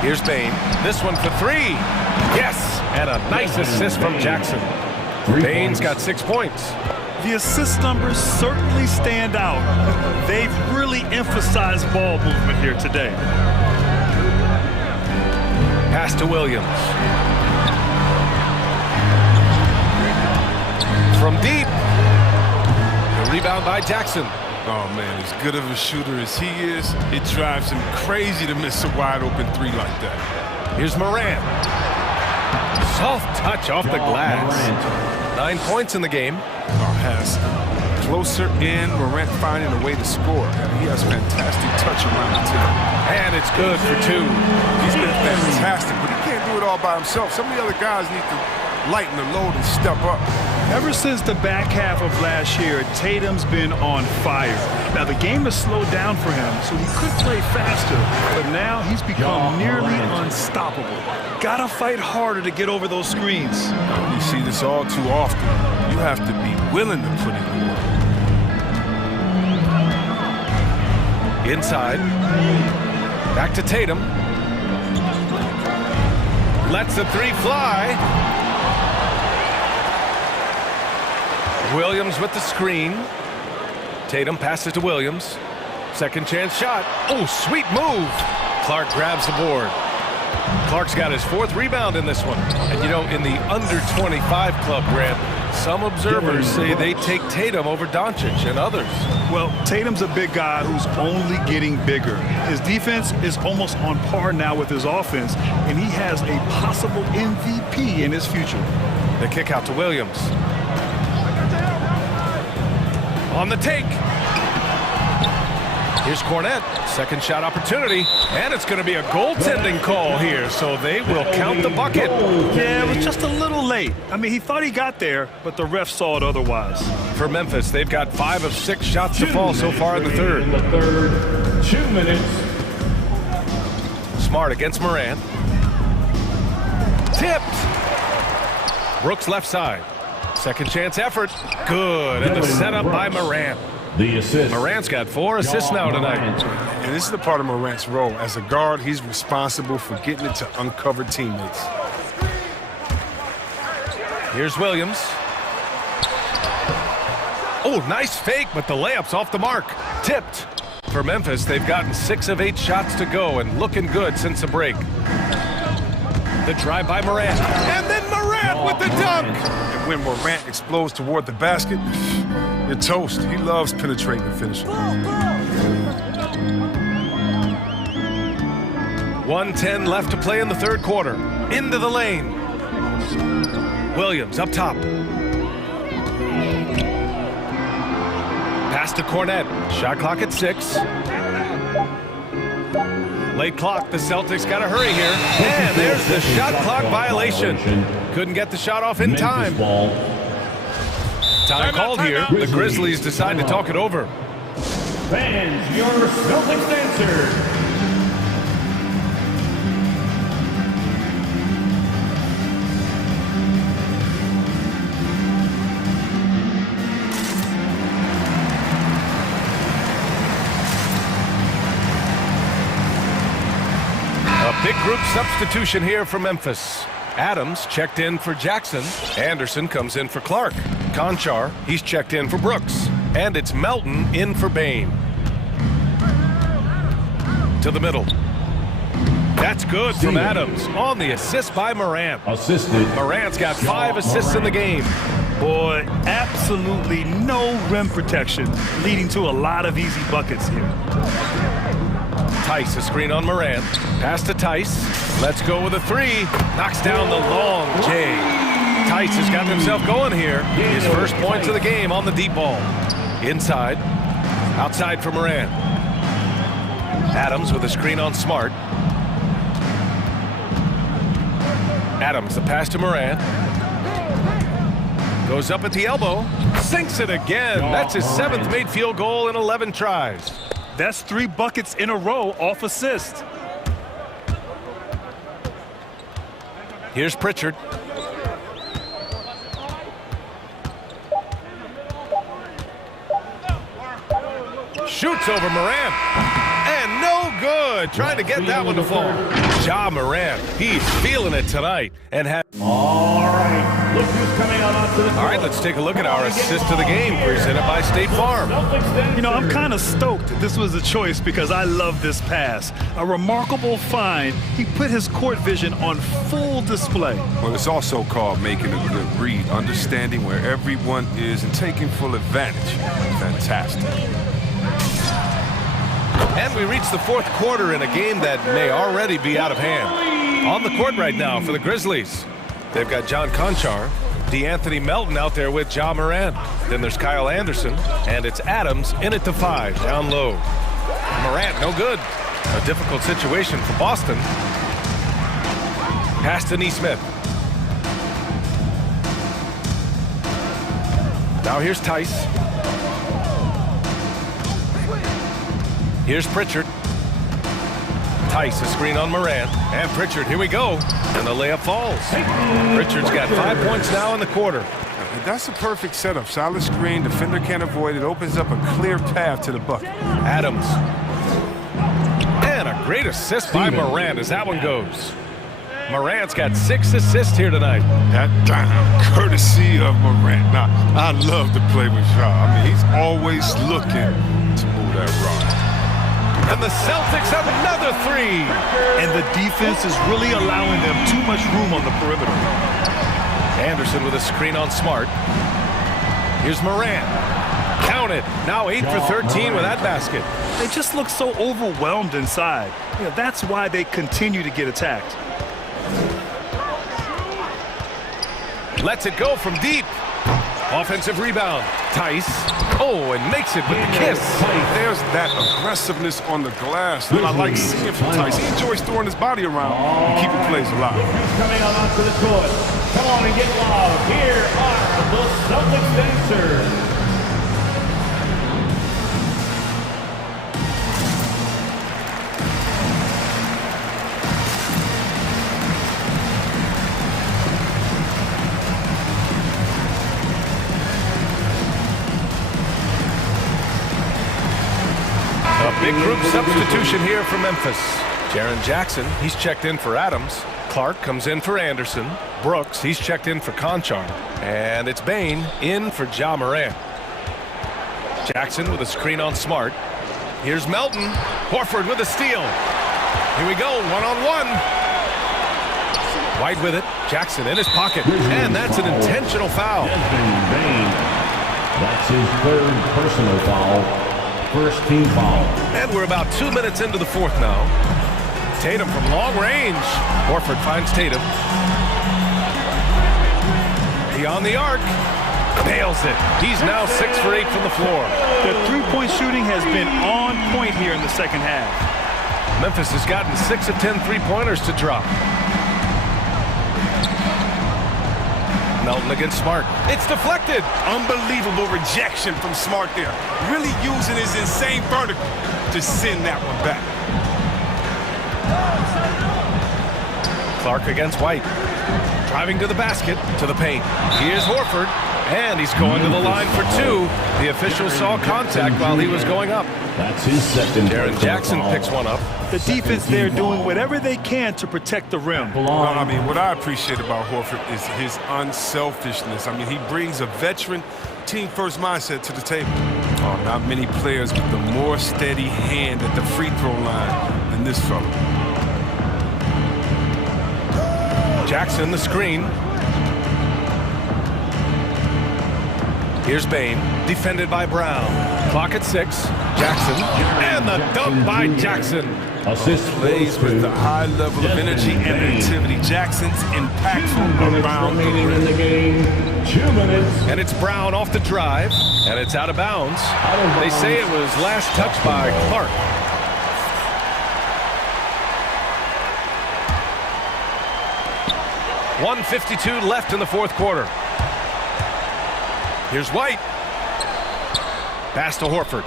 Here's Bane. This one for 3. Yes! And a nice assist from Jackson. Bane's got 6 points. The assist numbers certainly stand out. They've really emphasized ball movement here today. Pass to Williams. From deep. The rebound by Jackson. Oh, man, as good of a shooter as he is, it drives him crazy to miss a wide-open 3 like that. Here's Morant. Soft touch off the glass. 9 points in the game. Has closer in, Morant finding a way to score. He has fantastic touch around the tip. And it's good for 2. He's been fantastic, but he can't do it all by himself. Some of the other guys need to lighten the load and step up. Ever since the back half of last year, Tatum's been on fire. Now, the game has slowed down for him, so he could play faster, but now he's become nearly unstoppable. Gotta fight harder to get over those screens. You see this all too often. You have to be willing to put in the work. Inside. Back to Tatum. Lets the 3 fly. Williams with the screen. Tatum passes to Williams. Second chance shot. Oh, sweet move. Clark grabs the board. Clark's got his 4th rebound in this one. And you know, in the under 25 club, Grant, some observers say they take Tatum over Doncic and others. Well, Tatum's a big guy who's only getting bigger. His defense is almost on par now with his offense, and he has a possible MVP in his future. The kick out to Williams. On the take. Here's Cornett. Second shot opportunity. And it's going to be a goaltending call here, so they will count the bucket. Yeah, it was just a little late. I mean, he thought he got there, but the ref saw it otherwise. For Memphis, they've got 5 of 6 shots to fall so far in the third. 2 minutes. Smart against Morant. Tipped. Brooks left side. Second chance effort. Good. And the setup by Morant. The assist. Morant's got 4 assists now tonight. And this is the part of Morant's role. As a guard, he's responsible for getting it to uncovered teammates. Here's Williams. Oh, nice fake, but the layup's off the mark. Tipped. For Memphis, they've gotten 6 of 8 shots to go and looking good since the break. The drive by Morant. And then Morant with the dunk. And when Morant explodes toward the basket, you're toast. He loves penetrating and finishing. 1:10 left to play in the third quarter. Into the lane. Williams up top. Pass to Cornet. Shot clock at 6. Late clock. The Celtics got to hurry here. And there's the shot clock violation. Couldn't get the shot off in time. Time called here. The Grizzlies decide to talk it over. Fans, your Celtics answer. Big group substitution here for Memphis. Adams checked in for Jackson. Anderson comes in for Clark. Conchar, he's checked in for Brooks. And it's Melton in for Bain. To the middle. That's good from Adams on the assist by Morant. Assisted. Morant's got 5 assists in the game. Boy, absolutely no rim protection, leading to a lot of easy buckets here. Tice, a screen on Morant. Pass to Tice. Let's go with a 3. Knocks down the long J. Tice has got himself going here. His first points of the game on the deep ball. Inside. Outside for Morant. Adams with a screen on Smart. Adams, the pass to Morant. Goes up at the elbow. Sinks it again. That's his 7th made field goal in 11 tries. That's 3 buckets in a row off assist. Here's Pritchard. Shoots over Morant. And no good. Trying to get that one to fall. Ja Morant. He's feeling it tonight. And All right. Look who's coming out onto the court. All right, let's take a look at our assist of the game presented by State Farm. You know, I'm kind of stoked that this was a choice because I love this pass. A remarkable find. He put his court vision on full display. Well, it's also called making a good read, understanding where everyone is and taking full advantage. Fantastic. And we reach the 4th quarter in a game that may already be out of hand. On the court right now for the Grizzlies. They've got John Conchar, DeAnthony Melton out there with Ja Morant. Then there's Kyle Anderson, and it's Adams in it to 5, down low. Morant, no good. A difficult situation for Boston. Pass to Nesmith. Now here's Tice. Here's Pritchard. Tice, a screen on Morant. And Pritchard, here we go. And the layup falls. Pritchard's got 5 points now in the quarter. That's a perfect setup. Solid screen, defender can't avoid it. Opens up a clear path to the bucket. Adams. And a great assist by Morant as that one goes. Morant's got 6 assists here tonight. That time, courtesy of Morant. Now, I love to play with Ja. I mean, he's always looking to move that rock. And the Celtics have another 3. And the defense is really allowing them too much room on the perimeter. Anderson with a screen on Smart. Here's Morant. Counted. Now 8 for 13 with that basket. They just look so overwhelmed inside. You know, that's why they continue to get attacked. Lets it go from deep. Offensive rebound. Tice. Oh, and makes it with the kiss. There's that aggressiveness on the glass that I like seeing from Tice. He enjoys throwing his body around and keeping plays alive. Who's coming out onto the court? Come on and get loud. Here are the Celtics dancers. Big group substitution here for Memphis. Jaren Jackson, he's checked in for Adams. Clark comes in for Anderson. Brooks, he's checked in for Conchar. And it's Bain in for Ja Morant. Jackson with a screen on Smart. Here's Melton. Horford with a steal. Here we go, one-on-one. White with it. Jackson in his pocket. And that's an intentional foul. That's his 3rd personal foul. First team foul. And we're about 2 minutes into the 4th now. Tatum from long range. Horford finds Tatum. Beyond the arc. Nails it. He's now 6 for 8 from the floor. The three-point shooting has been on point here in the second half. Memphis has gotten 6 of 10 three-pointers to drop. Melton against Smart. It's deflected. Unbelievable rejection from Smart there. Really using his insane vertical to send that one back. Clark against White. Driving to the basket, to the paint. Here's Horford, and he's going to the line for 2. The official saw contact while he was going up. That's his second. Jaren Jackson picks one up. The defense there doing whatever they can to protect the rim. Well, I mean, what I appreciate about Horford is his unselfishness. I mean, he brings a veteran team-first mindset to the table. Oh, not many players with the more steady hand at the free throw line than this fella. Jackson the screen. Here's Bane, defended by Brown. Clock at 6. Jackson, and the dunk by Jackson. Assist plays with the high level of energy and activity. Jackson's impactful around the rim. The game, 2 minutes. And it's Brown off the drive, and it's out of bounds. They say it was last touched by Clark. .152 left in the fourth quarter. Here's White. Pass to Horford.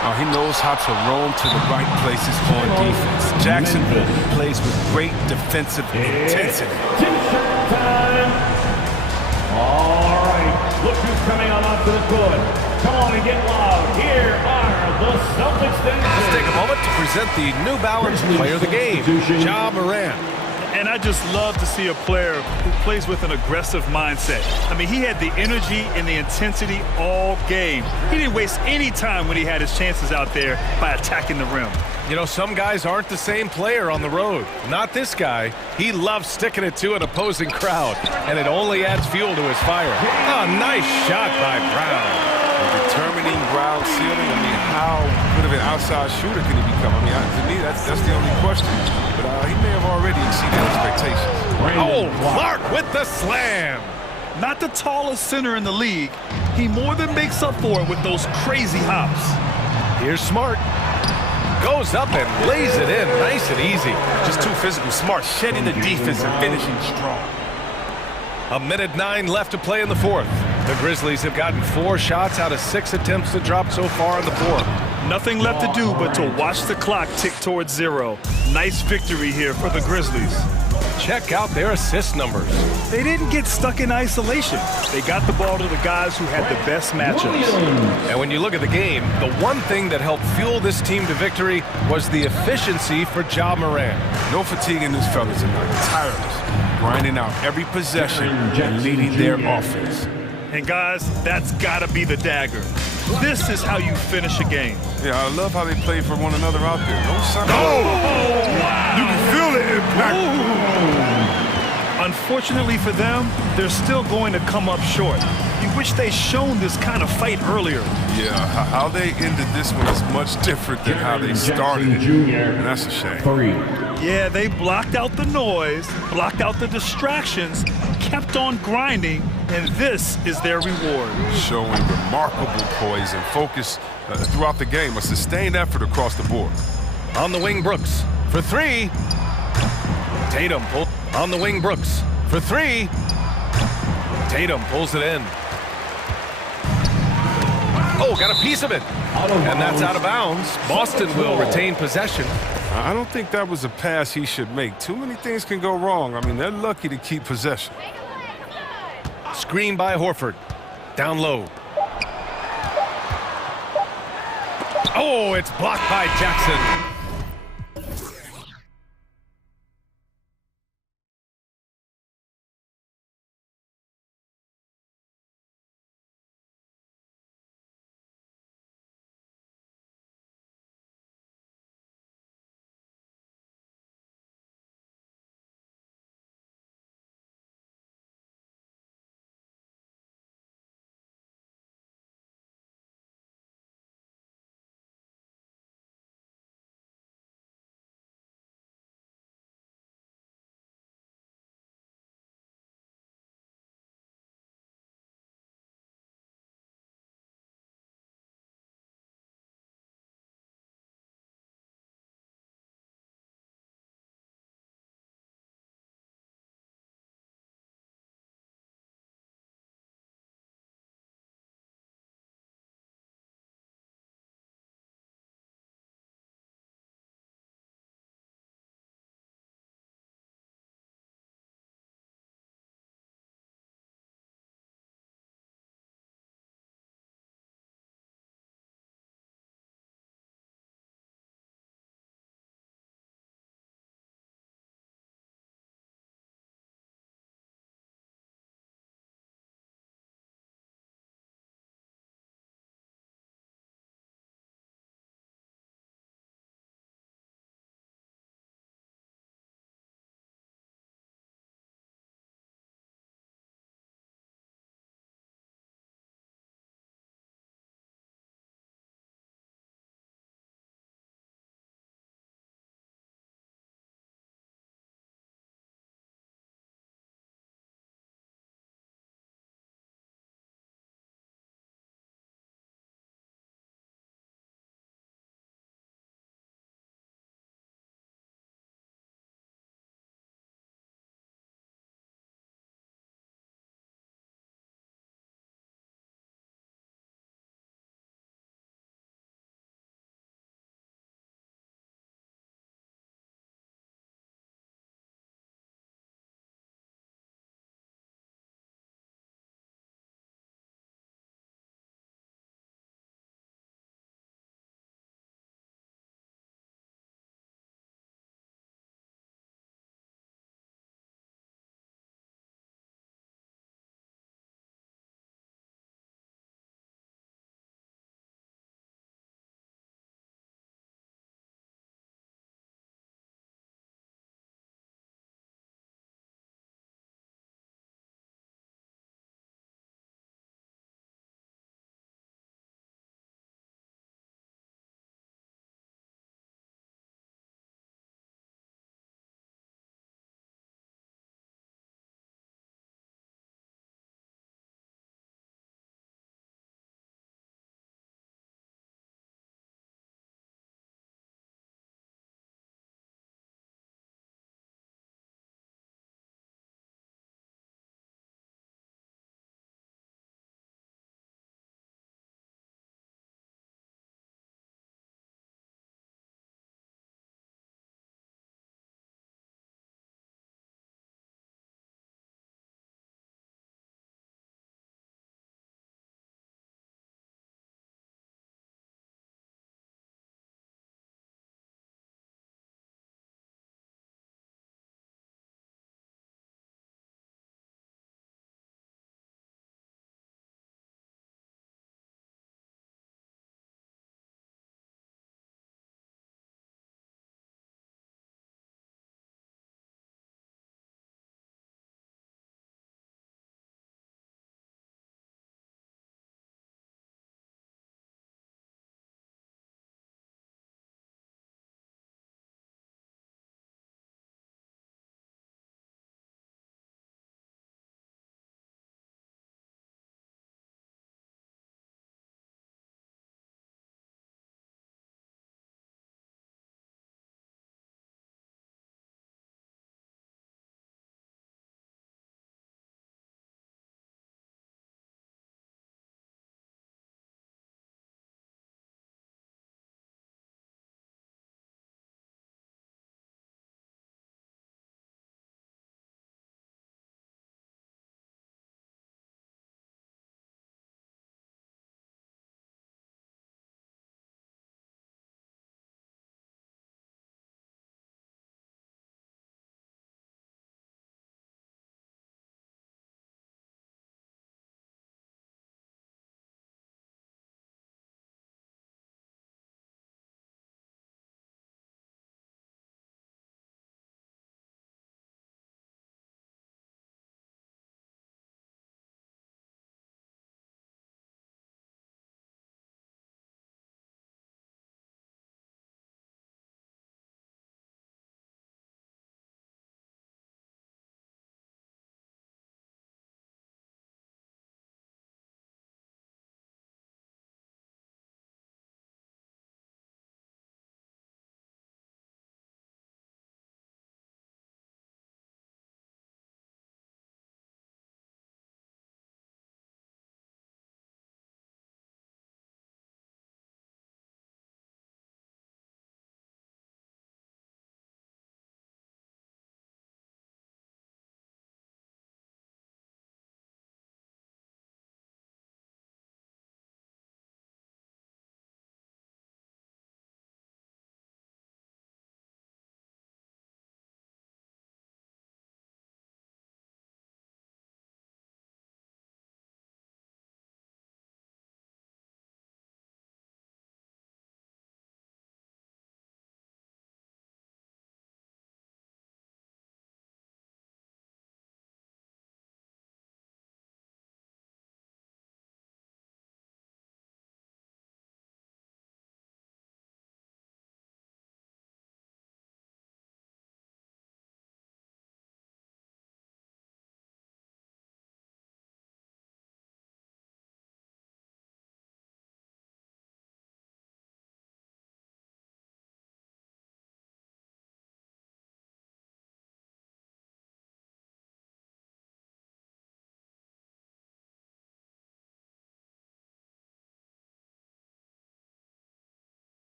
Oh, he knows how to roam to the right places on defense. Jackson plays with great defensive intensity. T-shirt time. All right, look who's coming on up to the court. Come on and get loud. Here are the Celtics. Let's take a moment to present the New Balance Player of the Game, Ja Morant. And I just love to see a player who plays with an aggressive mindset. I mean, he had the energy and the intensity all game. He didn't waste any time when he had his chances out there by attacking the rim. You know, some guys aren't the same player on the road. Not this guy. He loves sticking it to an opposing crowd, and it only adds fuel to his fire. Oh, nice shot by Brown. A determining ground ceiling. I mean, how good of an outside shooter can he become? I mean, to me, that's the only question. But he may have already exceeded expectations. Oh, Clark with the slam. Not the tallest center in the league. He more than makes up for it with those crazy hops. Here's Smart. Goes up and lays it in nice and easy. Just too physical. Smart shedding the defense and finishing strong. 1:09 left to play in the fourth. The Grizzlies have gotten 4 shots out of 6 attempts to drop so far in the fourth. Nothing left to do but to watch the clock tick towards 0. Nice victory here for the Grizzlies. Check out their assist numbers. They didn't get stuck in isolation. They got the ball to the guys who had the best matchups. And when you look at the game, the one thing that helped fuel this team to victory was the efficiency for Ja Morant. No fatigue in this fella tonight. Tireless, grinding out every possession and leading their offense. And guys, that's gotta be the dagger. This is how you finish a game. Yeah, I love how they play for one another out there. No sign. Oh, wow. You can feel the impact. Ooh. Unfortunately for them, they're still going to come up short. You wish they'd shown this kind of fight earlier. Yeah, how they ended this one is much different than how they started it. And that's a shame. Yeah, they blocked out the noise, blocked out the distractions, kept on grinding, and this is their reward. Showing remarkable poise and focus throughout the game, a sustained effort across the board. On the wing, Brooks for 3. Tatum on the wing, Brooks for 3. Tatum pulls it in. Oh, got a piece of it. And that's out of bounds. Boston will retain possession. I don't think that was a pass he should make. Too many things can go wrong. I mean, they're lucky to keep possession. Screen by Horford. Down low. Oh, it's blocked by Jackson.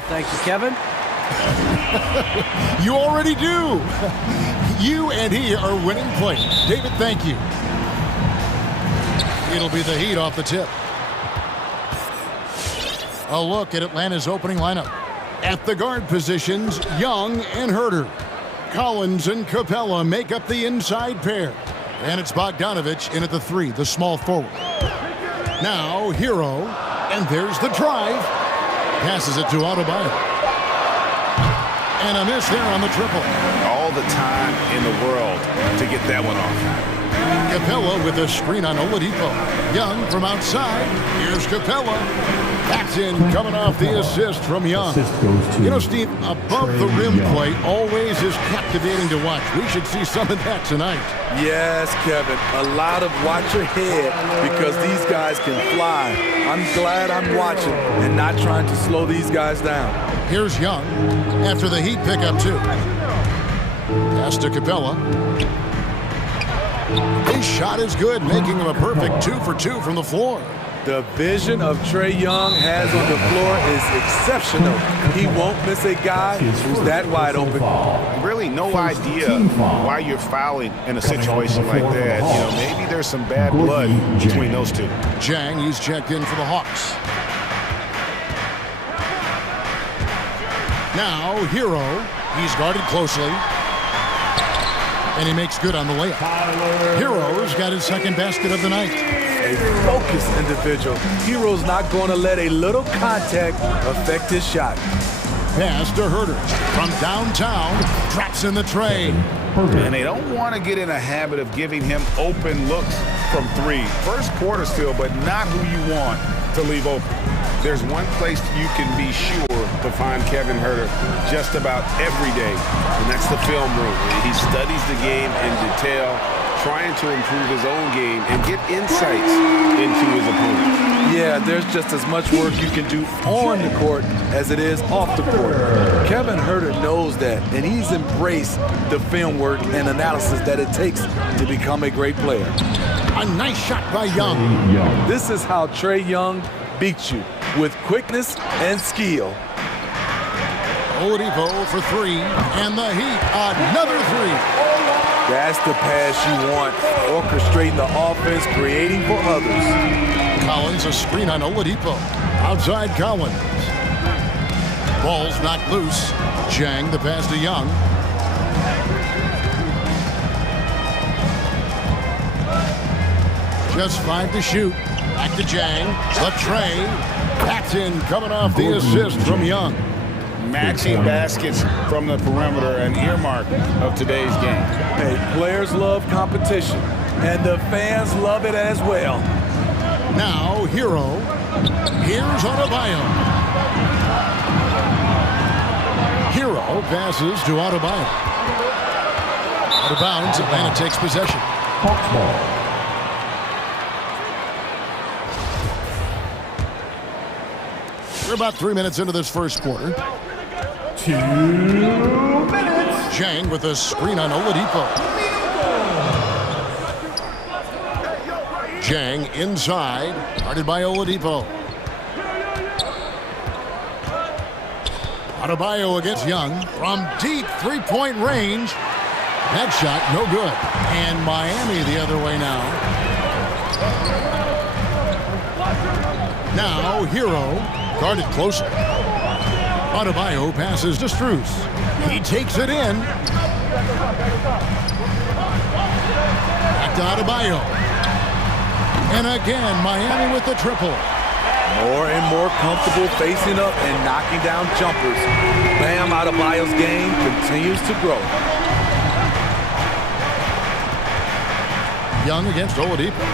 Oh, thank you, Kevin. You already do. You and he are winning players. David, thank you. It'll be the Heat off the tip. A look at Atlanta's opening lineup. At the guard positions, Young and Herter. Collins and Capella make up the inside pair. And it's Bogdanovich in at the 3, the small forward. Now, Hero. And there's the drive. Passes it to Adebayo. And a miss there on the triple. All the time in the world to get that one off. Capella with a screen on Oladipo. Young from outside. Here's Capella. That's in, coming off the assist from Young. You know, Steve, above the rim play always is captivating to watch. We should see some of that tonight. Yes, Kevin. A lot of watch your head because these guys can fly. I'm glad I'm watching and not trying to slow these guys down. Here's Young after the Heat pick up 2. Pass to Capella. His shot is good, making him a perfect 2 for 2 from the floor. The vision of Trae Young has on the floor is exceptional. He won't miss a guy who's that wide open. Really no idea why you're fouling in a situation like that. You know, maybe there's some bad blood between those two. Jang, he's checked in for the Hawks. Now, Hero. He's guarded closely. And he makes good on the layup. Hero's got his second basket of the night. A focused individual. Hero's not going to let a little contact affect his shot. Pass to Herter from downtown, drops in the tray. And they don't want to get in a habit of giving him open looks from 3. First quarter still, but not who you want to leave open. There's one place you can be sure to find Kevin Herter just about every day, and that's the film room. He studies the game in detail, trying to improve his own game and get insights into his opponents. Yeah, there's just as much work you can do on the court as it is off the court. Kevin Herter knows that, and he's embraced the film work and analysis that it takes to become a great player. A nice shot by Young. This is how Trae Young beats you, with quickness and skill. Oladipo for 3, and the Heat, another 3. That's the pass you want, orchestrating the offense, creating for others. Collins, a screen on Oladipo. Outside Collins. Ball's knocked loose. Jang, the pass to Young. Just 5 to shoot. Back to Jang. The tray. That's in, coming off the assist from Young. Maxing baskets from the perimeter, an earmark of today's game. Hey, players love competition, and the fans love it as well. Now, Hero. Here's Adebayo. Hero passes to Adebayo. Out of bounds, Atlanta takes possession. We're about 3 minutes into this first quarter. 2 minutes. Jang with a screen on Oladipo. Jang inside, guarded by Oladipo. Adebayo against Young from deep three-point range. That shot no good. And Miami the other way now. Now Hero guarded closer. Adebayo passes to Strus. He takes it in. Back to Adebayo. And again, Miami with the triple. More and more comfortable facing up and knocking down jumpers. Bam Adebayo's game continues to grow. Young against Oladipo.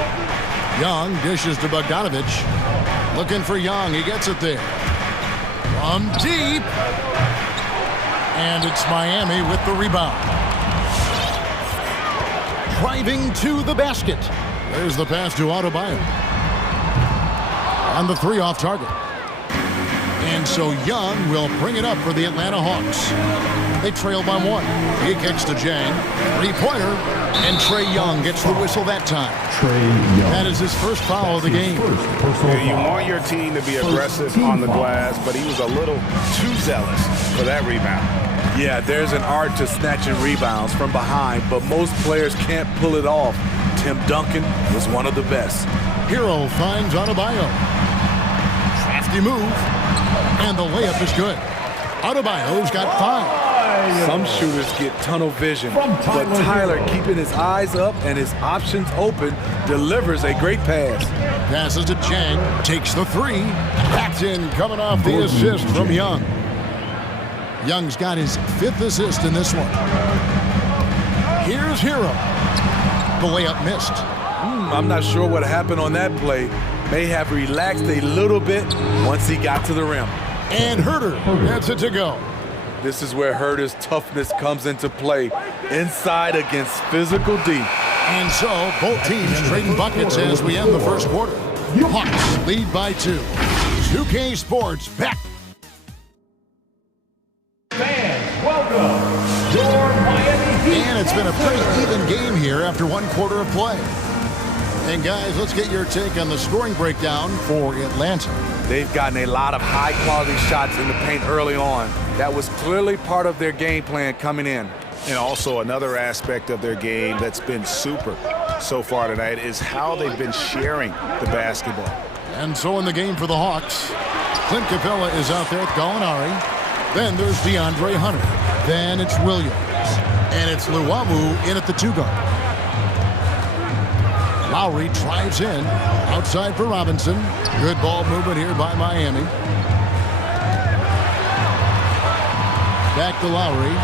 Young dishes to Bogdanovich. Looking for Young. He gets it there. From deep. And it's Miami with the rebound. Driving to the basket. There's the pass to Adebayo. And the 3 off target. And so Young will bring it up for the Atlanta Hawks. They trail by 1. He kicks to Jang. 3-pointer. And Trae Young gets the whistle that time. That is his first foul of the game. You want your team to be aggressive on the glass, but he was a little too zealous for that rebound. Yeah, there's an art to snatching rebounds from behind, but most players can't pull it off. Tim Duncan was one of the best. Hero finds Adebayo. Crafty move. And the layup is good. Adebayo's got 5. Some shooters get tunnel vision, but Tyler, keeping his eyes up and his options open, delivers a great pass. Passes to Jang, takes the 3. That's in, coming off the assist from Young. Young's got his 5th assist in this one. Here's Hero. The layup missed. I'm not sure what happened on that play. May have relaxed a little bit once he got to the rim. And Herter gets it to go. This is where Herter's toughness comes into play, inside against physical D. And so, both teams trading buckets as we end the first quarter. Hawks lead by 2. 2K Sports back. Fans, welcome. Your Miami Heat. And it's been a pretty even game here after 1 quarter of play. And guys, let's get your take on the scoring breakdown for Atlanta. They've gotten a lot of high-quality shots in the paint early on. That was clearly part of their game plan coming in. And also another aspect of their game that's been super so far tonight is how they've been sharing the basketball. And so in the game for the Hawks, Clint Capella is out there with Gallinari. Then there's DeAndre Hunter. Then it's Williams. And it's Luwawu in at the 2-guard. Lowry drives in, outside for Robinson. Good ball movement here by Miami. Back to Lowry.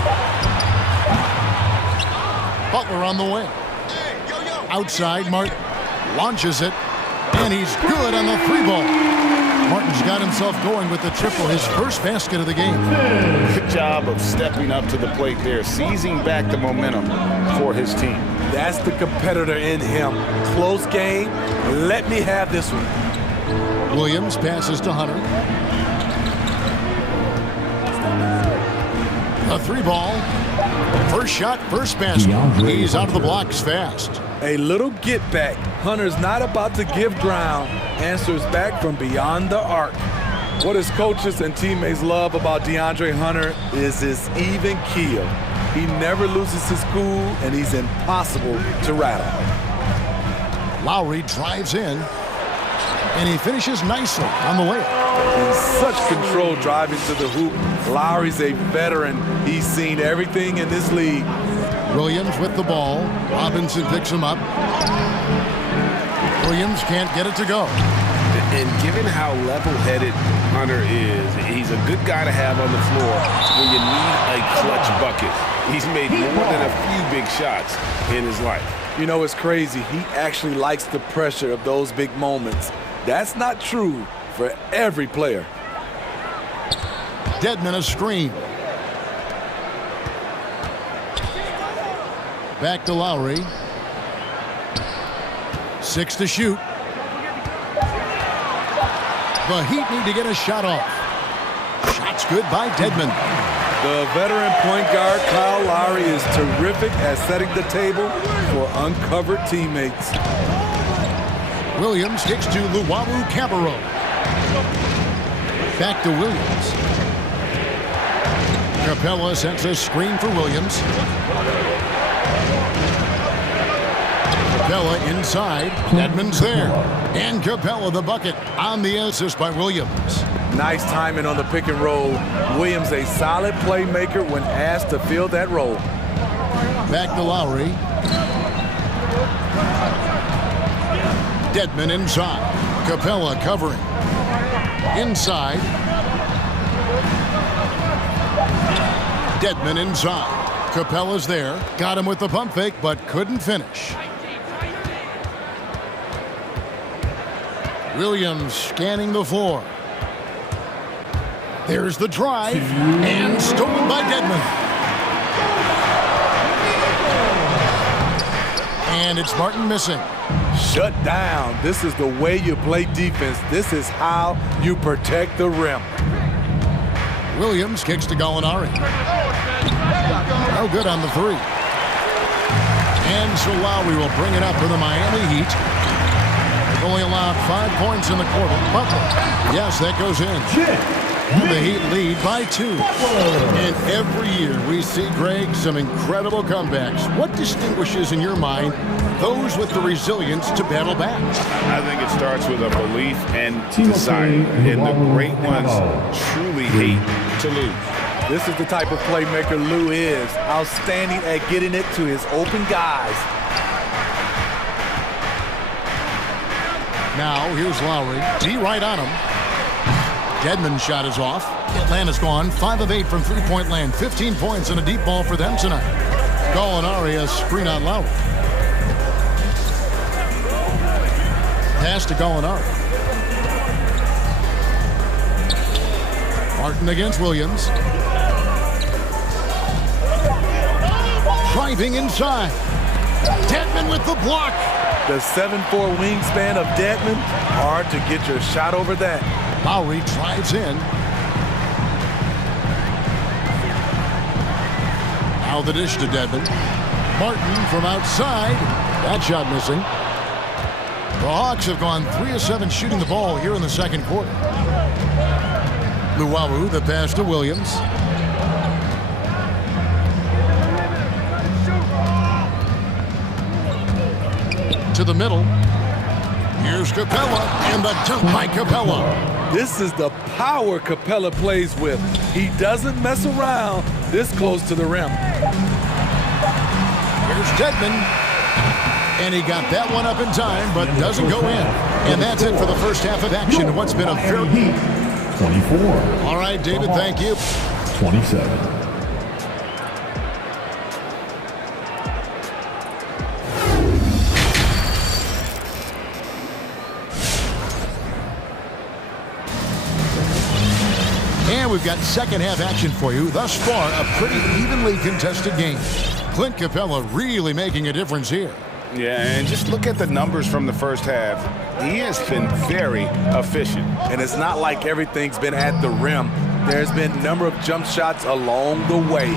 Butler on the wing. Outside, Martin launches it, and he's good on the 3-ball. Martin's got himself going with the triple, his first basket of the game. Good job of stepping up to the plate there, seizing back the momentum for his team. That's the competitor in him. Close game. Let me have this one. Williams passes to Hunter. A 3-ball. First shot, first basket. He's out of the blocks fast. A little get back. Hunter's not about to give ground. Answers back from beyond the arc. What his coaches and teammates love about DeAndre Hunter is his even keel. He never loses his cool, and he's impossible to rattle. Lowry drives in, and he finishes nicely on the layup. In such control driving to the hoop, Lowry's a veteran. He's seen everything in this league. Williams with the ball. Robinson picks him up. Williams can't get it to go. And given how level-headed Hunter is, he's a good guy to have on the floor when you need a clutch bucket. He's made more than a few big shots in his life. You know, it's crazy. He actually likes the pressure of those big moments. That's not true for every player. Dedmon a screen. Back to Lowry. 6 to shoot. The Heat need to get a shot off. Shot's good by Dedmon. The veteran point guard, Kyle Lowry, is terrific at setting the table for uncovered teammates. Williams kicks to Luwawu Cabarro. Back to Williams. Capella sends a screen for Williams. Capella inside. Dedmon's there. And Capella the bucket on the assist by Williams. Nice timing on the pick and roll. Williams a solid playmaker when asked to fill that role. Back to Lowry. Dedmon inside. Capella covering. Inside. Dedmon inside. Capella's there. Got him with the pump fake, but couldn't finish. Williams scanning the floor. There's the drive, and stolen by Dedmon. And it's Martin missing. Shut down. This is the way you play defense. This is how you protect the rim. Williams kicks to Gallinari. No good on the three. And so Lowry will bring it up for the Miami Heat. They've only allowed 5 points in the quarter. Butler. Yes, that goes in. And the Heat lead by 2. And every year we see, Greg, some incredible comebacks. What distinguishes in your mind those with the resilience to battle back? I think it starts with a belief and desire. And the great ones truly hate to lose. This is the type of playmaker Lou is. Outstanding at getting it to his open guys. Now, here's Lowry. D right on him. Dedmon's shot is off. Atlanta's gone 5 of 8 from three-point land. 15 points and a deep ball for them tonight. Gallinari a screen on Lowry. Pass to Gallinari. Martin against Williams. Driving inside. Dedmon with the block. The 7'4" wingspan of Dedmon. Hard to get your shot over that. Lowry drives in. Now the dish to Dedmon. Martin from outside. That shot missing. The Hawks have gone 3 of 7 shooting the ball here in the second quarter. Luwawu, the pass to Williams. To the middle. Here's Capella, and the dunk by Capella. This is the power Capella plays with. He doesn't mess around this close to the rim. Here's Dedmon. And he got that one up in time, but doesn't go in. And that's it for the first half of action of what's been a very... 24. All right, David, thank you. 27. And we've got second half action for you. Thus far, a pretty evenly contested game. Clint Capella really making a difference here. Yeah, and just look at the numbers from the first half. He has been very efficient. And it's not like everything's been at the rim. There's been a number of jump shots along the way.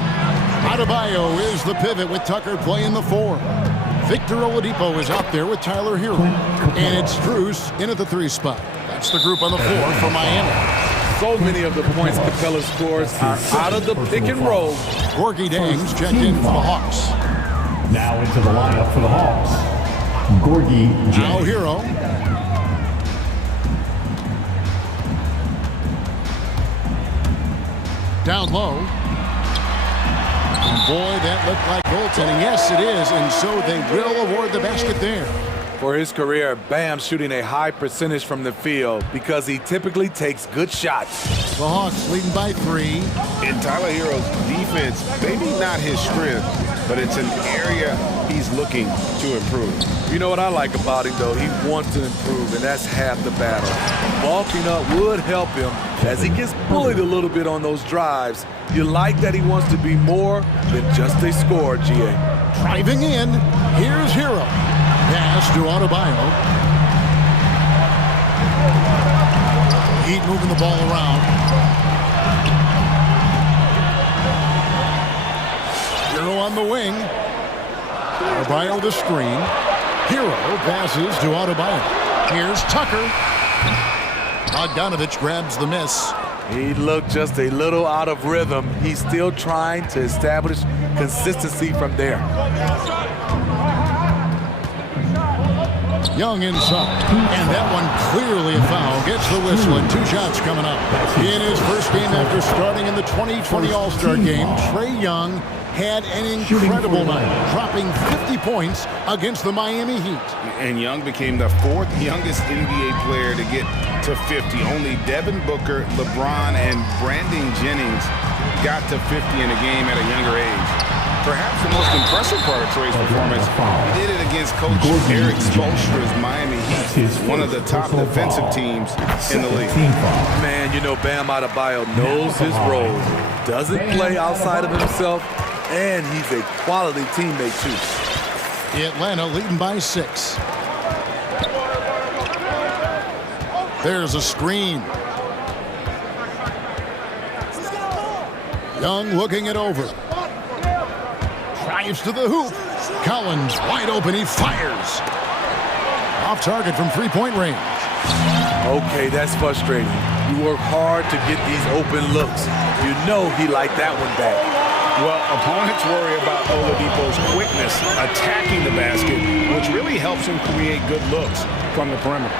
Adebayo is the pivot with Tucker playing the 4. Victor Oladipo is out there with Tyler Hero. And it's Strus in at the 3 spot. That's the group on the floor for Miami. So many of the points Capella scores are out of the pick and roll. Gorgie Dangs checked in for the Hawks. Now into the lineup for the Hawks. Gorgie Now Hero. Down low. And boy, that looked like goaltending. Yes, it is. And so they will award the basket there. For his career, Bam shooting a high percentage from the field because he typically takes good shots. The Hawks leading by 3. And Tyler Hero's defense, maybe not his strength, but it's an area he's looking to improve. You know what I like about him, though? He wants to improve, and that's half the battle. Bulking up would help him as he gets bullied a little bit on those drives. You like that he wants to be more than just a scorer, G.A. Driving in, here's Hero. Pass to Adebayo. Heat moving the ball around. Hero on the wing. Adebayo the screen. Hero passes to Adebayo. Here's Tucker. Bogdanovich grabs the miss. He looked just a little out of rhythm. He's still trying to establish consistency from there. Young inside, and that one clearly a foul. Gets the whistle, and 2 shots coming up. In his first game after starting in the 2020 All-Star game, Trae Young had an incredible night, dropping 50 points against the Miami Heat. And Young became the 4th youngest NBA player to get to 50. Only Devin Booker, LeBron, and Brandon Jennings got to 50 in a game at a younger age. Perhaps the most impressive part of Trae's performance, he did it against Coach Eric Spoelstra's Miami Heat, one of the top defensive teams in the league. Man, you know Bam Adebayo knows his role, doesn't play outside of himself, and he's a quality teammate too. Atlanta leading by 6. There's a screen. Young looking it over. Drives to the hoop. Collins wide open. He fires. Off target from three-point range. Okay, that's frustrating. You work hard to get these open looks. You know he liked that one back. Well, opponents worry about Oladipo's quickness attacking the basket, which really helps him create good looks from the perimeter.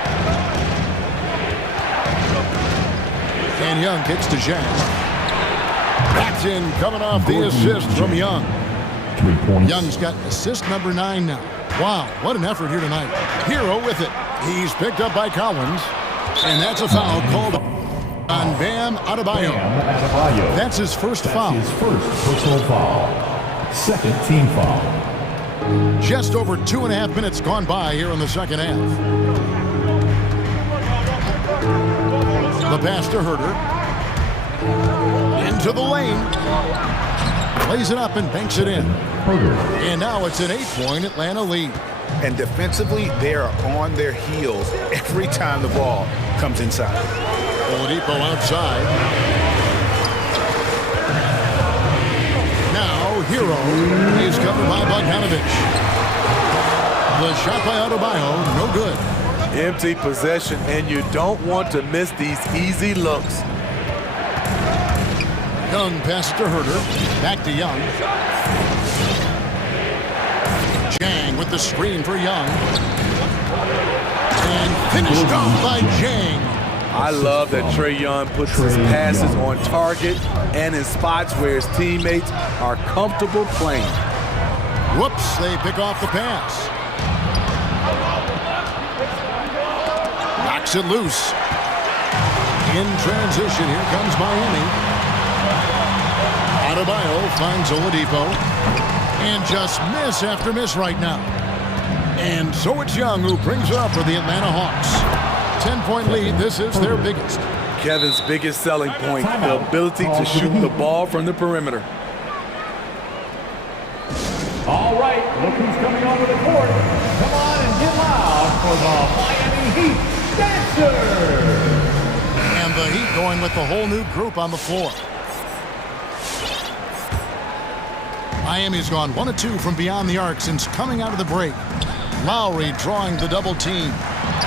And Young kicks to Jack. That's in, coming off the assist from Young. Young's got assist number 9 now. Wow, what an effort here tonight. Hero with it. He's picked up by Collins. And that's a foul called on Bam Adebayo. That's his first foul. His first personal foul. Second team foul. Just over 2.5 minutes gone by here in the second half. The pass to Herter. Into the lane. Plays it up and banks it in. And now it's an 8-point Atlanta lead. And defensively, they are on their heels every time the ball comes inside. Oladipo outside. Now, Hero is covered by Bogdanovich. The shot by Adebayo, no good. Empty possession, and you don't want to miss these easy looks. Young passes to Herter. Back to Young. Jang with the screen for Young. And finished off by Jang. I love that Trae Young puts his passes on target and in spots where his teammates are comfortable playing. Whoops, they pick off the pass. Knocks it loose. In transition, here comes Miami. Adebayo finds Oladipo. And just miss after miss right now. And so it's Young who brings it up for the Atlanta Hawks. 10-point lead. This is their biggest. Kevin's biggest selling point, the ability to shoot the ball from the perimeter. All right, look who's coming onto the court. Come on and get loud for the Miami Heat Dancers. And the Heat going with the whole new group on the floor. Miami's gone 1 of 2 from beyond the arc since coming out of the break. Lowry drawing the double team.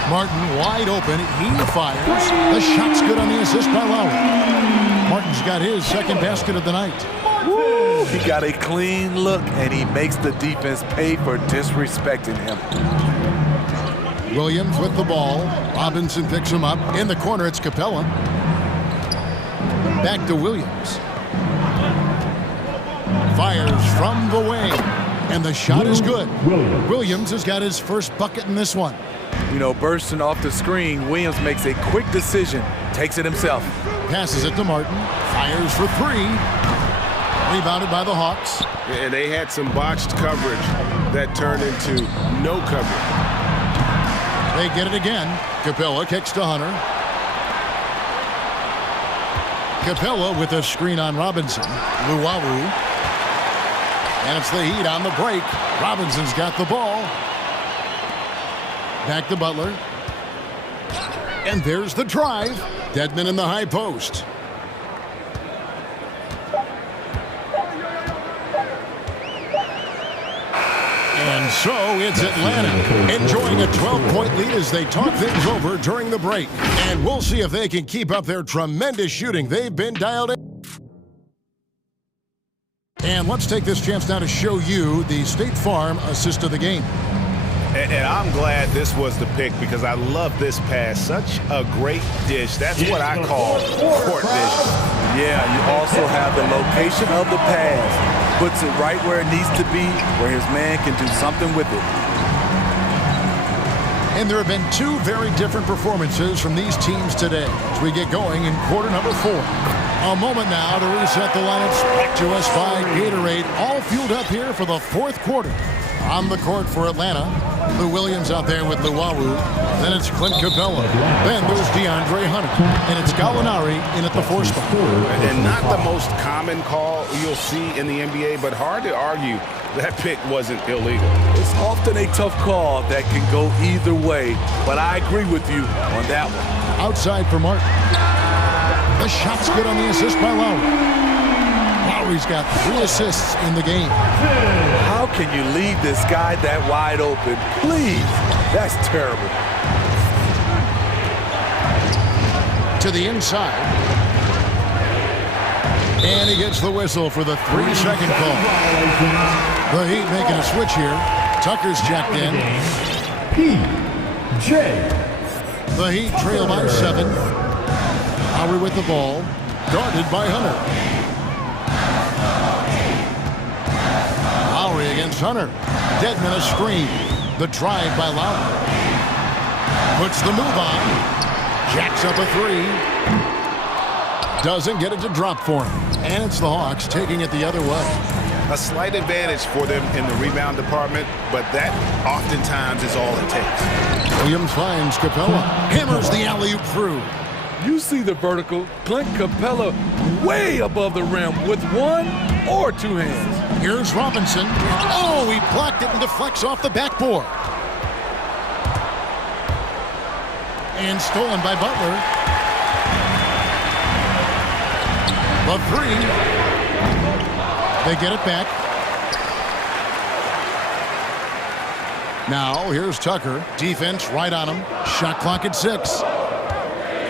Martin wide open. He fires. The shot's good on the assist by Lowry. Martin's got his second basket of the night. Woo! He got a clean look, and he makes the defense pay for disrespecting him. Williams with the ball. Robinson picks him up. In the corner, it's Capella. Back to Williams. Fires from the wing. And the shot is good. Williams has got his first bucket in this one. You know, bursting off the screen, Williams makes a quick decision, takes it himself. Passes it to Martin. Fires for 3. Rebounded by the Hawks. And they had some botched coverage that turned into no coverage. They get it again. Capella kicks to Hunter. Capella with a screen on Robinson. Luwawu. And it's the Heat on the break. Robinson's got the ball. Back to Butler. And there's the drive. Dedmon in the high post. And so it's Atlanta enjoying a 12-point lead as they talk things over during the break. And we'll see if they can keep up their tremendous shooting. They've been dialed in. And let's take this chance now to show you the State Farm assist of the game. And I'm glad this was the pick because I love this pass. Such a great dish. That's what I call court vision. Yeah, you also have the location of the pass. Puts it right where it needs to be, where his man can do something with it. And there have been 2 very different performances from these teams today as we get going in quarter number 4. A moment now to reset the lineups back to us by Gatorade, all fueled up here for the 4th quarter. On the court for Atlanta, Lou Williams out there with Luwawu. Then it's Clint Capella. Then there's DeAndre Hunter. And it's Gallinari in at the 4 spot. And not the most common call you'll see in the NBA, but hard to argue that pick wasn't illegal. It's often a tough call that can go either way, but I agree with you on that one. Outside for Martin. The shot's good on the assist by Lowry. Lowry's got 3 assists in the game. How can you leave this guy that wide open? Please. That's terrible. To the inside. And he gets the whistle for the 3-second call. The Heat making a switch here. Tucker's checked in. P.J. The Heat trail by 7. Lowry with the ball. Guarded by Hunter. Lowry against Hunter. Dedmon a screen. The drive by Lowry. Puts the move on. Jacks up a 3. Doesn't get it to drop for him. And it's the Hawks taking it the other way. A slight advantage for them in the rebound department, but that oftentimes is all it takes. Williams finds Capella. Hammers the alley-oop through. You see the vertical. Clint Capella way above the rim with 1 or 2 hands. Here's Robinson. Oh, he blocked it and deflects off the backboard. And stolen by Butler. The 3. They get it back. Now, here's Tucker. Defense right on him. Shot clock at 6.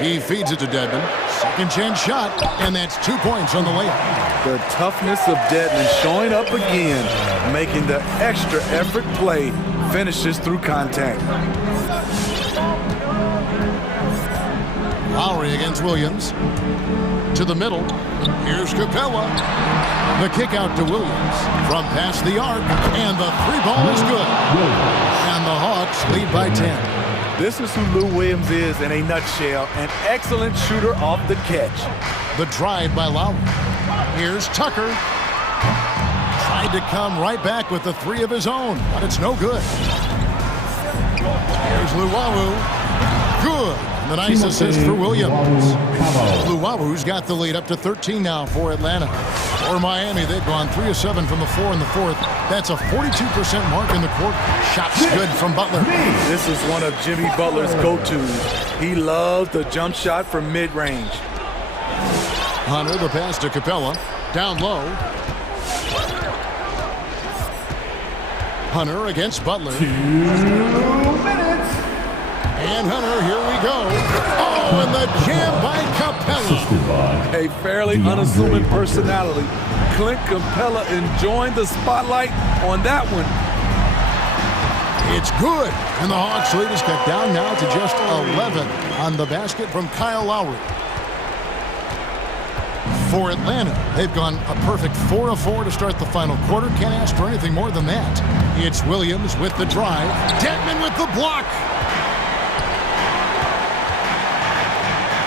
He feeds it to Dedmon. Second chance shot, and that's 2 points on the layup. The toughness of Dedmon showing up again, making the extra effort play, finishes through contact. Lowry against Williams. To the middle. Here's Capella. The kick out to Williams. From past the arc. And the 3-ball is good. And the Hawks lead by 10. This is who Lou Williams is in a nutshell. An excellent shooter off the catch. The drive by Lowry. Here's Tucker. Tried to come right back with the 3 of his own. But it's no good. Here's Luwawu. Good. The nice assist for Williams. Luwawu's got the lead up to 13 now for Atlanta. For Miami, they've gone 3 of 7 from the floor in the 4th. That's a 42% mark in the quarter. Shots good from Butler. This is one of Jimmy Butler's go-tos. He loves the jump shot from mid-range. Hunter, the pass to Capella. Down low. Hunter against Butler. 2 minutes. And Hunter, here we go. Oh, and the jam by Capella. A fairly unassuming personality. Clint Capella enjoying the spotlight on that one. It's good. And the Hawks lead is cut down now to just 11 on the basket from Kyle Lowry. For Atlanta, they've gone a perfect 4 of 4 to start the final quarter. Can't ask for anything more than that. It's Williams with the drive. Dedmon with the block.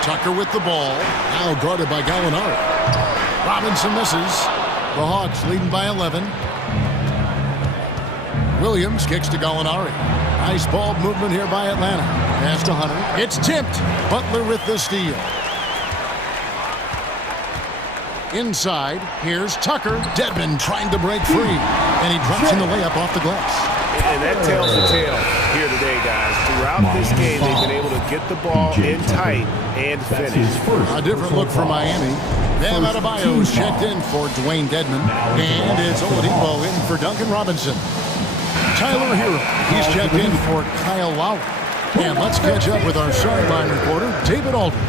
Tucker with the ball. Now guarded by Gallinari. Robinson misses. The Hawks leading by 11. Williams kicks to Gallinari. Nice ball movement here by Atlanta. Pass to Hunter. It's tipped. Butler with the steal. Inside, here's Tucker. Dedmon trying to break free. And he drops in the layup off the glass. And that tells the tale here today, guys. Throughout this game, they've been able to get the ball in tight and finish. A different look for Miami. Bam Adebayo's checked in for Dwayne Dedmon. And it's Oladipo in for Duncan Robinson. Tyler Hero, he's checked in for Kyle Lowry. And let's catch up with our sideline reporter, David Aldridge.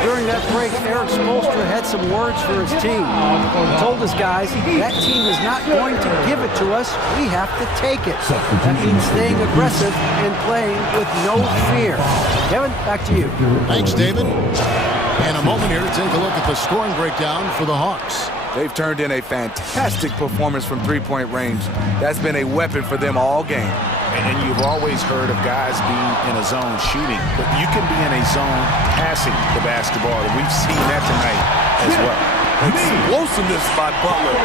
During that break, Eric Spoelstra had some words for his team. He told us, guys, that team is not going to give it to us. We have to take it. That means staying aggressive and playing with no fear. Kevin, back to you. Thanks, David. And a moment here to take a look at the scoring breakdown for the Hawks. They've turned in a fantastic performance from three-point range. That's been a weapon for them all game. And you've always heard of guys being in a zone shooting, but you can be in a zone passing the basketball, and we've seen that tonight as well. Explosiveness by Butler,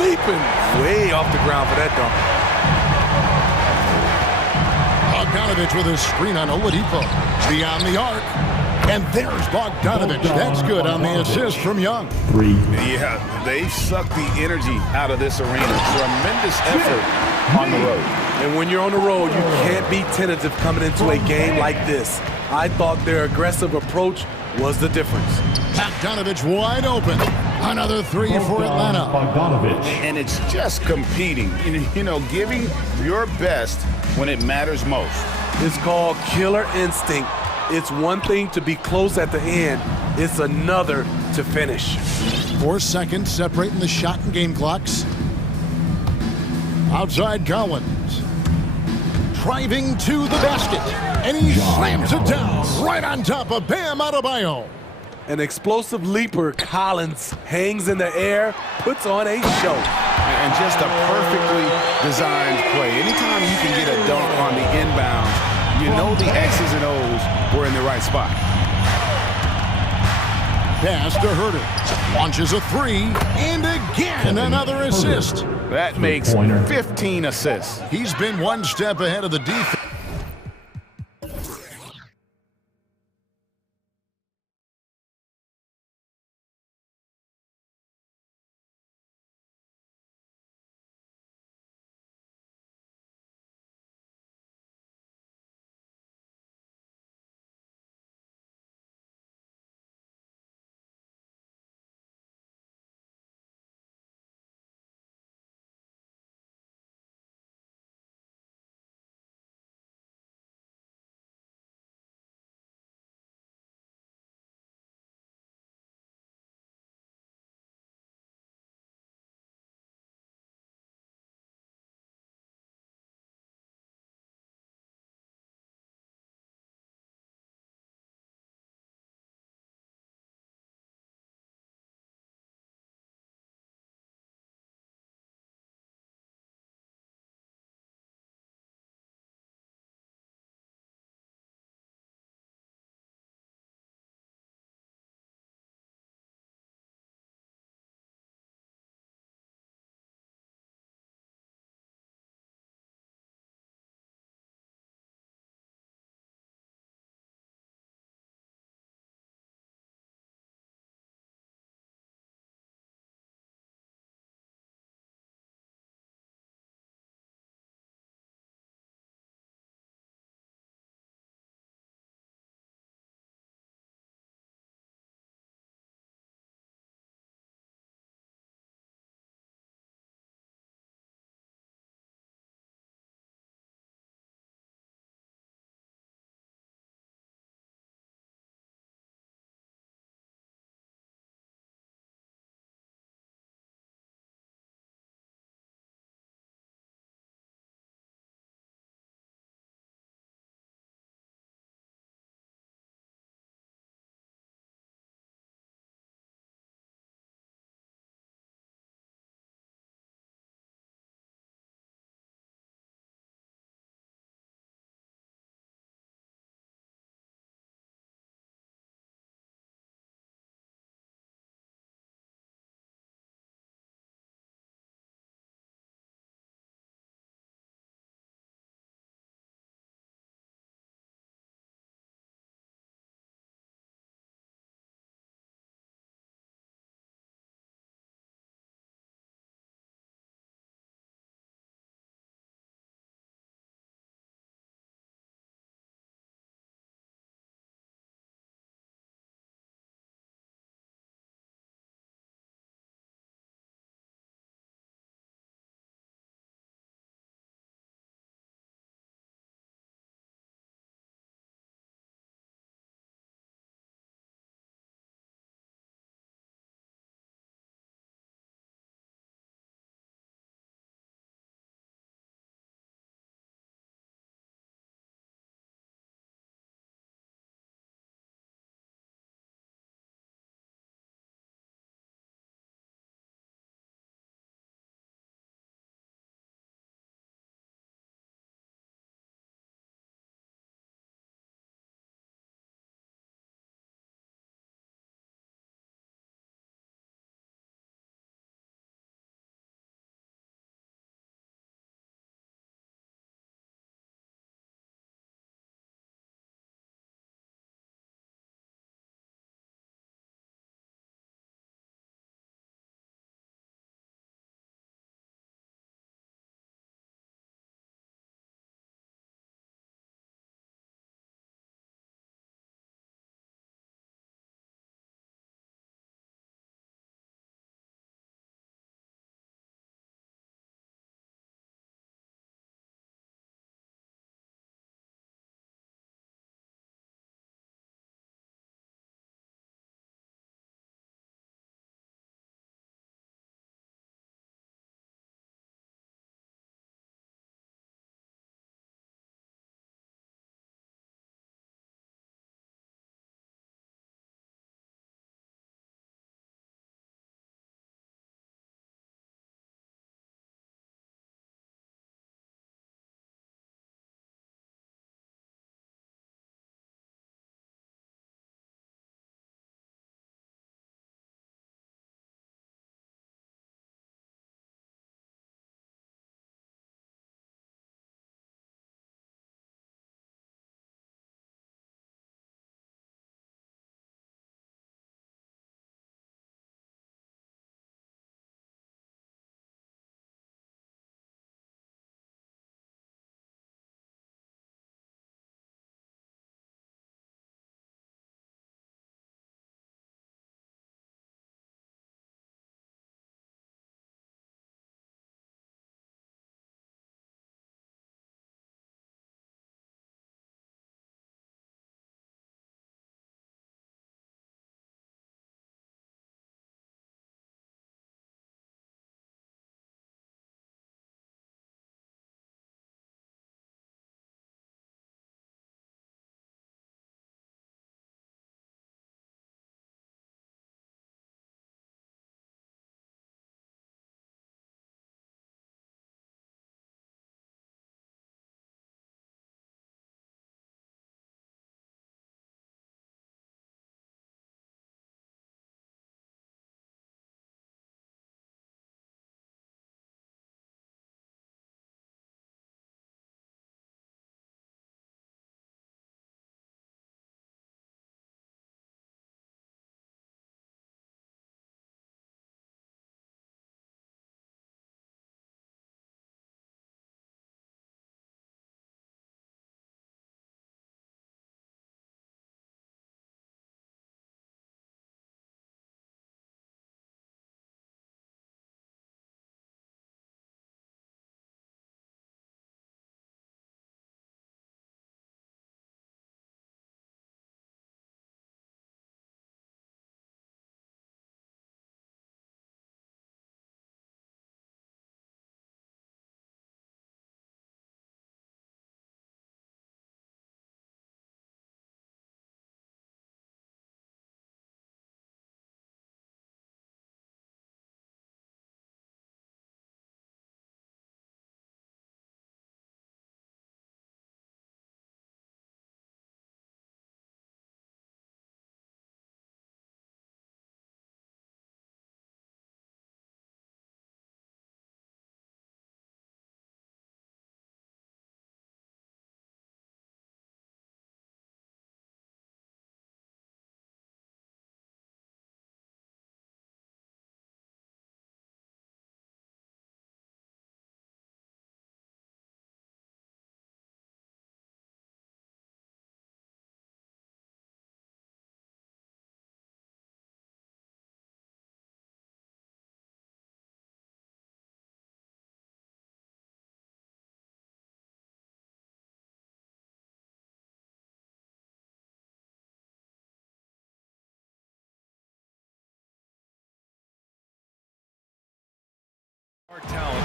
leaping way off the ground for that dunk. Bogdanovich with a screen on Oladipo. Beyond the arc. And there's Bogdanovich. That's good on the assist from Young. Yeah, they've sucked the energy out of this arena. Tremendous effort on the road. And when you're on the road, you can't be tentative coming into a game like this. I thought their aggressive approach was the difference. Bogdanovich wide open. Another three for Atlanta. And it's just competing, giving your best when it matters most. It's called killer instinct. It's one thing to be close at the end. It's another to finish. 4 seconds separating the shot and game clocks. Outside Collins. Driving to the basket. And he slams it down right on top of Bam Adebayo. An explosive leaper, Collins hangs in the air, puts on a show. And just a perfectly designed play. Anytime you can get a dunk on the inbound, you know the X's and O's were in the right spot. Pass to Herter. Launches a three. And again, another assist. That makes 15 assists. He's been one step ahead of the defense.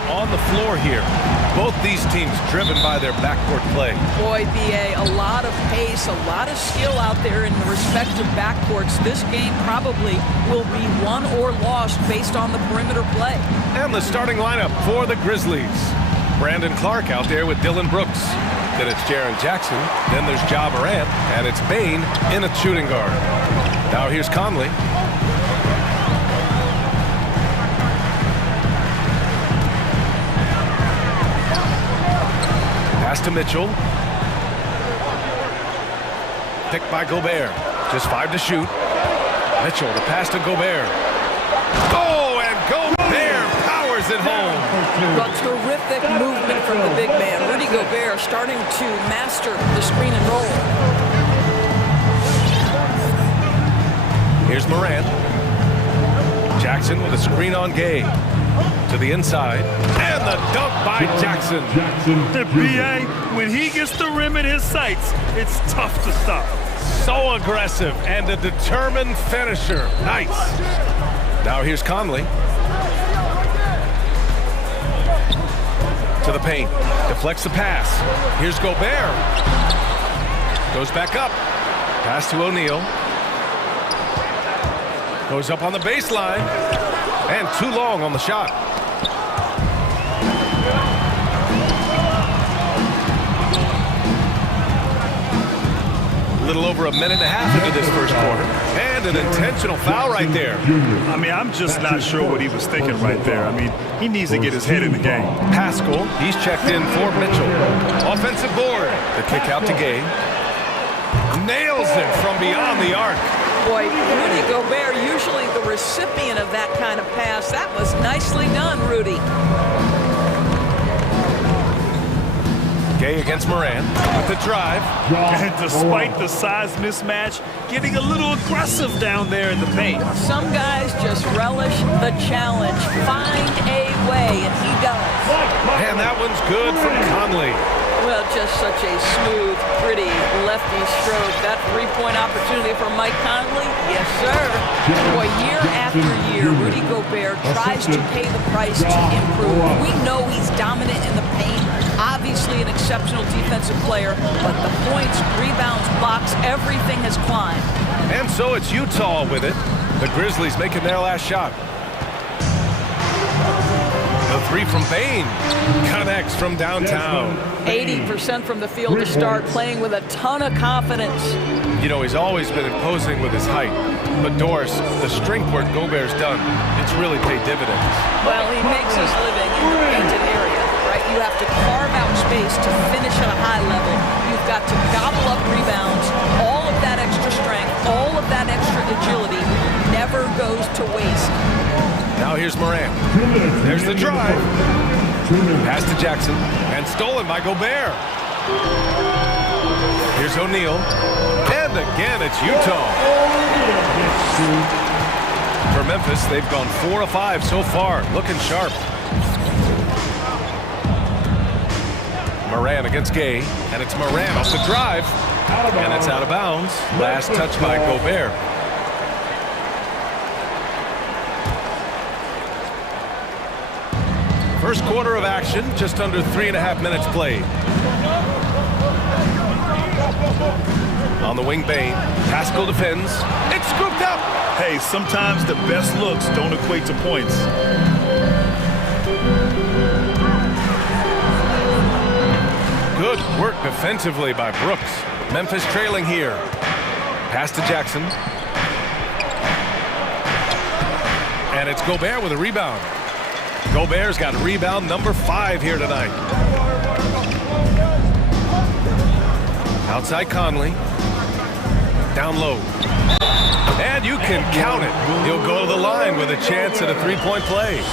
on the floor here. Both these teams driven by their backcourt play. Boy, B.A., a lot of pace, a lot of skill out there in the respective backcourts. This game probably will be won or lost based on the perimeter play. And the starting lineup for the Grizzlies. Brandon Clark out there with Dylan Brooks. Then it's Jaren Jackson. Then there's Ja Morant. And it's Bane in a shooting guard. Now here's Conley. Pass to Mitchell. Picked by Gobert. Just 5 to shoot. Mitchell, the pass to Gobert. Oh, and Gobert powers it home. But terrific movement from the big man. Rudy Gobert starting to master the screen and roll. Here's Morant. Jackson with a screen on Gay. To the inside. And the dunk by Jackson. The BA, when he gets the rim in his sights, it's tough to stop. So aggressive and a determined finisher. Nice. Now here's Conley. To the paint. Deflects the pass. Here's Gobert. Goes back up. Pass to O'Neal. Goes up on the baseline. And too long on the shot. A little over a minute and a half into this first quarter. And an intentional foul right there. I mean, I'm just not sure what he was thinking right there. I mean, he needs to get his head in the game. Pascal, he's checked in for Mitchell. Offensive board. The kick out to Gay. Nails it from beyond the arc. Boy, Rudy Gobert, usually the recipient of that kind of pass. That was nicely done, Rudy. Gay against Morant with the drive. And despite the size mismatch, getting a little aggressive down there in the paint. Some guys just relish the challenge. Find a way, and he does. And that one's good from Conley. Well, just such a smooth, pretty lefty stroke. That three-point opportunity for Mike Conley? Yes, sir. Boy, year after year, Rudy Gobert tries to pay the price to improve. We know he's dominant in the paint. Obviously an exceptional defensive player, but the points, rebounds, blocks, everything has climbed. And so it's Utah with it. The Grizzlies making their last shot. The three from Bane connects from downtown. 80% from the field to start, playing with a ton of confidence. You know, he's always been imposing with his height. But Doris, the strength work Gobert's done, it's really paid dividends. Well, he makes his living in the painted area, right? You have to carve out space to finish at a high level. You've got to gobble up rebounds. All of that extra strength, all of that extra agility never goes to waste. Now here's Morant. There's the drive. Pass to Jackson. And stolen by Gobert. Here's O'Neal. And again, it's Utah. For Memphis, they've gone 4 of 5 so far. Looking sharp. Morant against Gay. And it's Morant off the drive. And it's out of bounds. Last touch by Gobert. First quarter of action, just under 3.5 minutes played. On the wing, Bane. Pascal defends. It's scooped up. Hey, sometimes the best looks don't equate to points. Good work defensively by Brooks. Memphis trailing here. Pass to Jackson. And it's Gobert with a rebound. Gobert's got rebound number 5 here tonight. Outside Conley. Down low. And you can count it. He'll go to the line with a chance at a three-point play.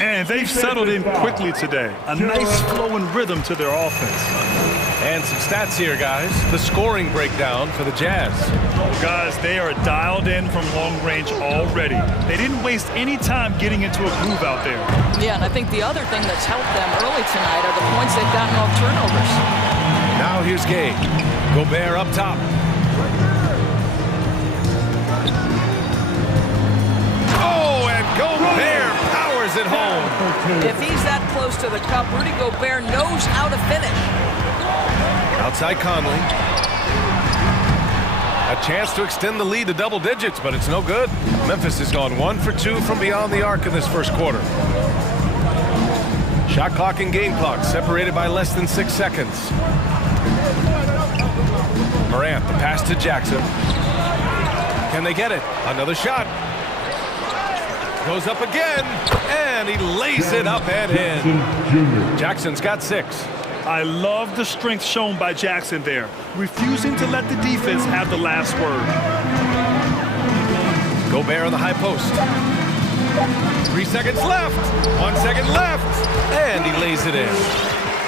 And they've settled in quickly today. A nice flowing rhythm to their offense. And some stats here, guys. The scoring breakdown for the Jazz. Guys, they are dialed in from long range already. They didn't waste any time getting into a groove out there. Yeah, and I think the other thing that's helped them early tonight are the points they've gotten off turnovers. Now here's Gay. Gobert up top. Oh, and Gobert powers powers it home. If he's that close to the cup, Rudy Gobert knows how to finish. Outside Conley. A chance to extend the lead to double digits, but it's no good. Memphis has gone 1 for 2 from beyond the arc in this first quarter. Shot clock and game clock separated by less than 6 seconds. Morant, the pass to Jackson. Can they get it? Another shot. Goes up again, and he lays it up and in. Jackson's got 6. I love the strength shown by Jackson there, refusing to let the defense have the last word. Gobert on the high post. 3 seconds left. 1 second left. And he lays it in.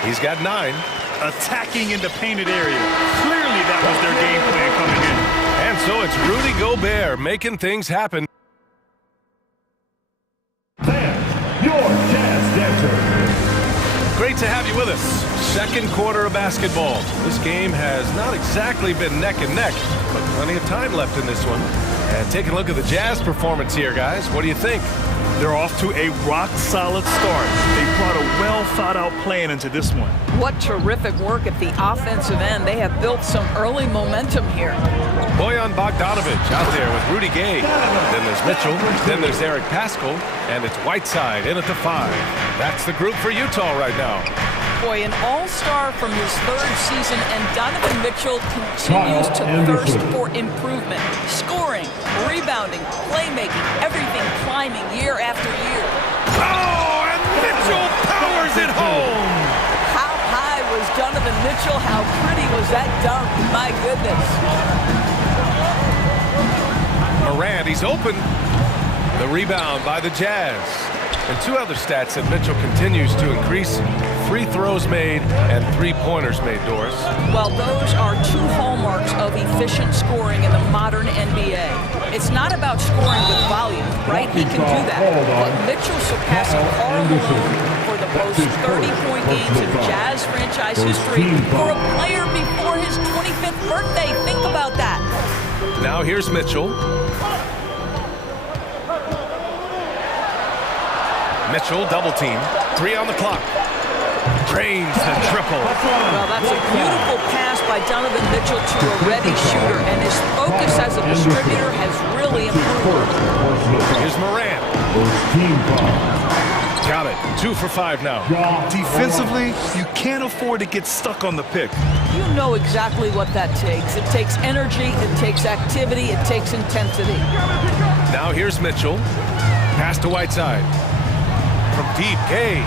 He's got 9. Attacking in the painted area. Clearly that was their game plan coming in. And so it's Rudy Gobert making things happen. Fans, your Jazz Dancer. Great to have you with us. Second quarter of basketball. This game has not exactly been neck and neck, but plenty of time left in this one. And take a look at the Jazz performance here, guys. What do you think? They're off to a rock-solid start. They brought a well-thought-out plan into this one. What terrific work at the offensive end. They have built some early momentum here. Bojan Bogdanovic out there with Rudy Gay. Then there's Mitchell. Then there's Eric Paschall. And it's Whiteside in at the 5. That's the group for Utah right now. Boy, an all-star from his 3rd season, and Donovan Mitchell continues to thirst for improvement. Scoring, rebounding, playmaking, everything climbing year after year. Oh, and Mitchell powers it home! How high was Donovan Mitchell? How pretty was that dunk? My goodness. Morant, he's open. The rebound by the Jazz. And 2 other stats that Mitchell continues to increase: free throws made and 3-pointers made, Doris. Well, those are 2 hallmarks of efficient scoring in the modern NBA. It's not about scoring with volume, right? He can do that. But Mitchell surpassing Karl Malone for the most 30-point games in Jazz franchise history for a player before his 25th birthday. Think about that. Now here's Mitchell. Mitchell, double team. 3 on the clock. Drains the triple. Well, that's a beautiful pass by Donovan Mitchell to a ready shooter, and his focus as a distributor has really improved. Here's Morant. Got it. 2 for 5 now. Defensively, you can't afford to get stuck on the pick. You know exactly what that takes. It takes energy, it takes activity, it takes intensity. Now here's Mitchell. Pass to Whiteside. From deep, Gay.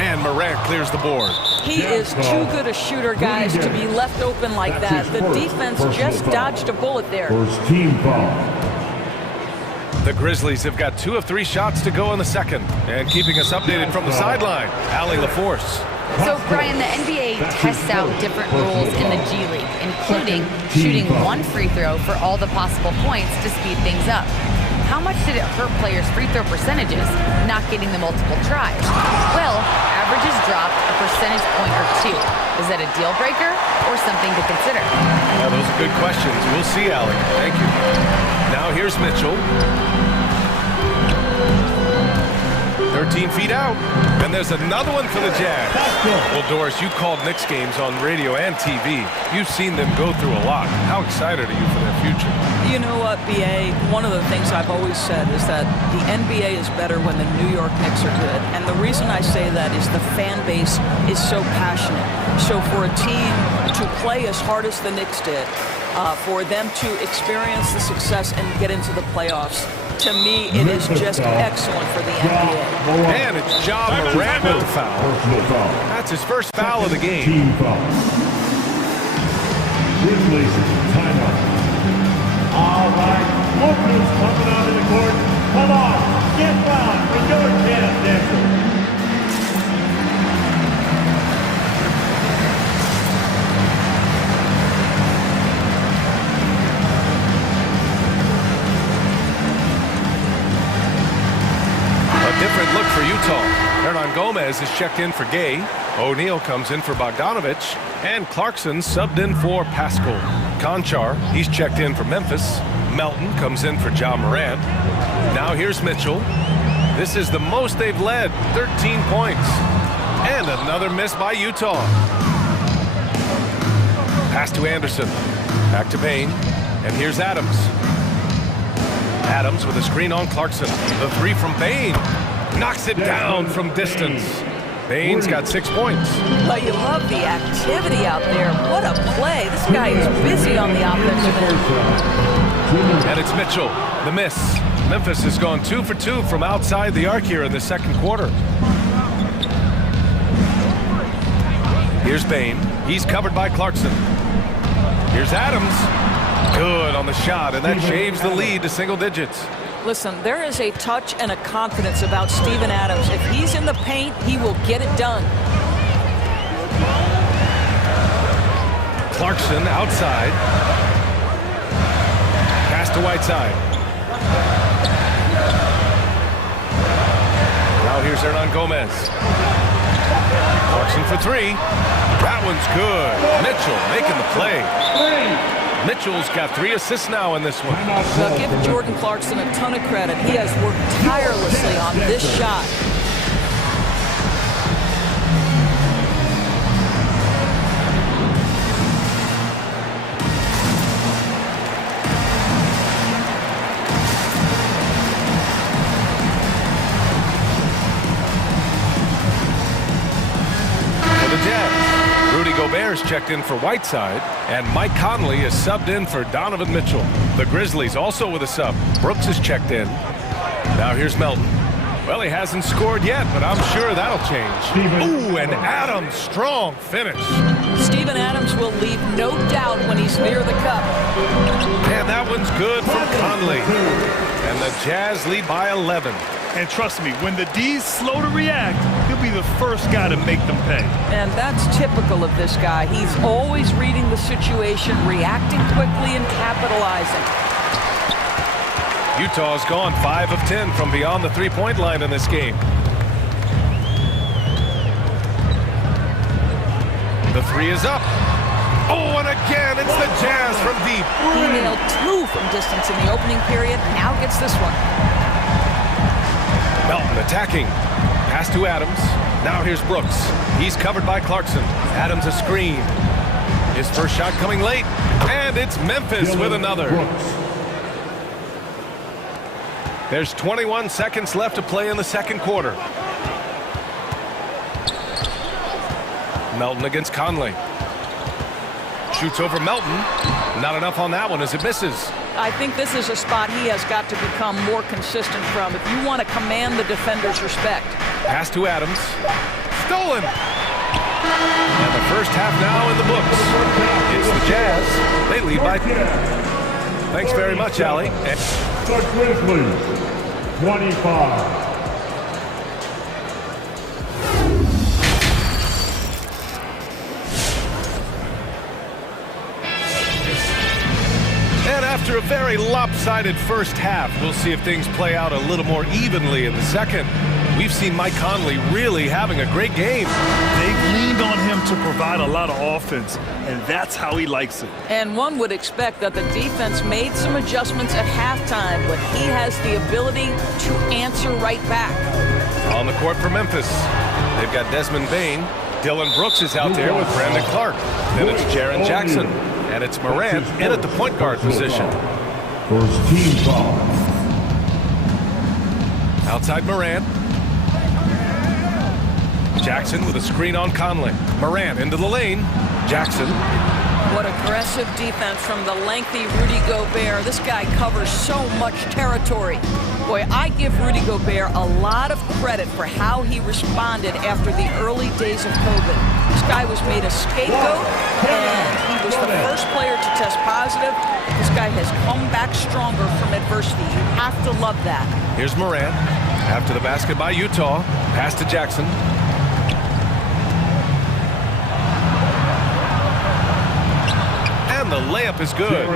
And Morant clears the board. He is too good a shooter, guys, to be left open like that. The defense just dodged a bullet there. First team foul. The Grizzlies have got 2 of 3 shots to go in the second. And keeping us updated from the sideline, Allie LaForce. So, Brian, the NBA tests out different rules in the G League, including shooting 1 free throw for all the possible points to speed things up. How much did it hurt players' free throw percentages not getting the multiple tries? Well, averages dropped a percentage point or 2. Is that a deal breaker or something to consider? Yeah, those are good questions. We'll see, Allie. Thank you. Now here's Mitchell. 13 feet out. And there's another one for the Jazz. Well, Doris, you called Knicks games on radio and TV. You've seen them go through a lot. How excited are you for their future? You know what, B.A., one of the things I've always said is that the NBA is better when the New York Knicks are good. And the reason I say that is the fan base is so passionate. So for a team to play as hard as the Knicks did, for them to experience the success and get into the playoffs, to me, it is just excellent for the NBA. And it's Ja Morant with the foul. That's his first foul of the game. Team foul. Grizzlies timeout. All right, look who's coming out of the court. Come on, get down for your Jazz Dancer. Different look for Utah. Hernan Gomez is checked in for Gay. O'Neal comes in for Bogdanovic. And Clarkson subbed in for Paschall. Conchar, he's checked in for Memphis. Melton comes in for Ja Morant. Now here's Mitchell. This is the most they've led, 13 points. And another miss by Utah. Pass to Anderson. Back to Bain. And here's Adams. Adams with a screen on Clarkson. The three from Bain. Knocks it down from distance. Bain's got 6 points. But you love the activity out there. What a play. This guy is busy on the offensive end. And it's Mitchell. The miss. Memphis has gone 2 for 2 from outside the arc here in the second quarter. Here's Bain. He's covered by Clarkson. Here's Adams. Good on the shot, and that shaves the lead to single digits. Listen, there is a touch and a confidence about Steven Adams. If he's in the paint, he will get it done. Clarkson outside. Pass to Whiteside. Now here's Hernan Gomez. Clarkson for three. That one's good. Mitchell making the play. Mitchell's got 3 assists now in this one. Well, give Jordan Clarkson a ton of credit. He has worked tirelessly on this shot. Gobert's checked in for Whiteside, and Mike Conley is subbed in for Donovan Mitchell. The Grizzlies also with a sub. Brooks is checked in. Now here's Melton. Well, he hasn't scored yet, but I'm sure that'll change. Ooh, and Adams, strong finish. Steven Adams will leave no doubt when he's near the cup. And that one's good from Conley. And the Jazz lead by 11. And trust me, when the D's slow to react, he'll be the first guy to make them pay. And that's typical of this guy. He's always reading the situation, reacting quickly, and capitalizing. Utah's gone 5 of 10 from beyond the three-point line in this game. The three is up. Oh, and again, it's the Jazz from deep. He nailed 2 from distance in the opening period. Now gets this one. Melton attacking. Pass to Adams. Now here's Brooks. He's covered by Clarkson. Adams a screen. His first shot coming late. And it's Memphis with another. There's 21 seconds left to play in the second quarter. Melton against Conley. Shoots over Melton. Not enough on that one as it misses. I think this is a spot he has got to become more consistent from if you want to command the defender's respect. Pass to Adams. Stolen. And the first half now in the books. It's the Jazz. They lead by 10. Thanks very much, Allie. The Grizzlies, 25. And after a very lopsided first half, we'll see if things play out a little more evenly in the second. We've seen Mike Conley really having a great game. They've leaned on him to provide a lot of offense, and that's how he likes it. And one would expect that the defense made some adjustments at halftime, but he has the ability to answer right back. On the court for Memphis, they've got Desmond Bain. Dillon Brooks is out there with Brandon Clark. Then it's Jaren Jackson. And it's Morant in at the point guard position. First team foul. Outside Morant. Jackson with a screen on Conley. Morant into the lane. Jackson. What aggressive defense from the lengthy Rudy Gobert. This guy covers so much territory. Boy, I give Rudy Gobert a lot of credit for how he responded after the early days of COVID. This guy was made a scapegoat, and he was the first player to test positive. This guy has come back stronger from adversity. You have to love that. Here's Morant. After the basket by Utah. Pass to Jackson. And the layup is good.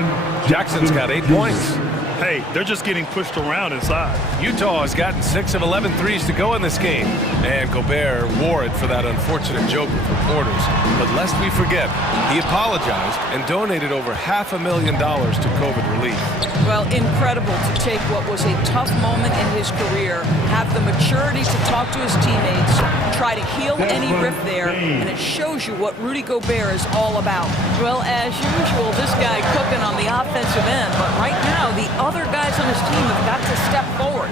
Jackson's got 8 points. Hey, they're just getting pushed around inside. Utah has gotten 6 of 11 threes to go in this game. And Gobert wore it for that unfortunate joke with reporters. But lest we forget, he apologized and donated over $500,000 to COVID relief. Well, incredible to take what was a tough moment in his career, have the maturity to talk to his teammates, try to heal any rift there, and it shows you what Rudy Gobert is all about. Well, as usual, this guy cooking on the offensive end, but right now, the other guys on his team have got to step forward.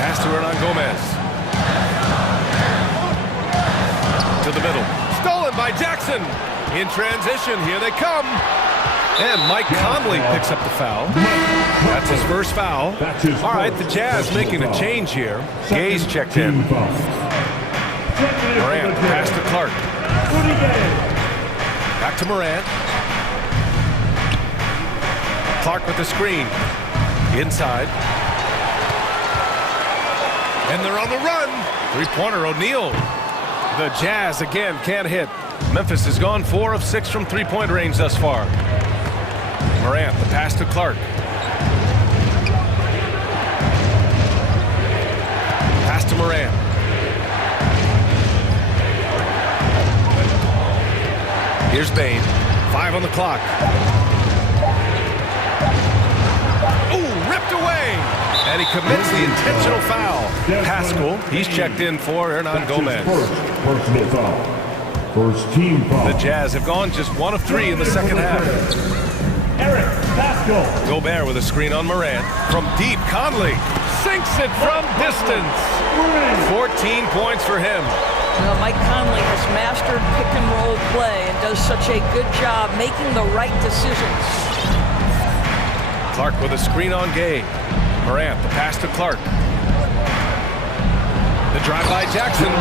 Pass to Hernan Gomez. To the middle. Stolen by Jackson. In transition, here they come. And Mike Conley picks up the foul. That's his first foul. All right, the Jazz making a change here. Gay's checked in. Morant, pass to Clark. Back to Morant. Clark with the screen. Inside. And they're on the run. Three-pointer, O'Neal. The Jazz again can't hit. Memphis has gone 4 of 6 from three-point range thus far. Morant, the pass to Clark. Pass to Morant. Here's Bane. 5 on the clock. Ooh, ripped away. And he commits the intentional foul. Pascal, he's checked in for Hernan Gomez. Personal foul. First team foul. The Jazz have gone just 1 of 3 in the second half. Eric Pascal. Gobert with a screen on Morant. From deep, Conley sinks it from distance. 14 points for him. Well, Mike Conley has mastered pick-and-roll play and does such a good job making the right decisions. Clark with a screen on Gay. Morant, the pass to Clark. The drive by Jackson.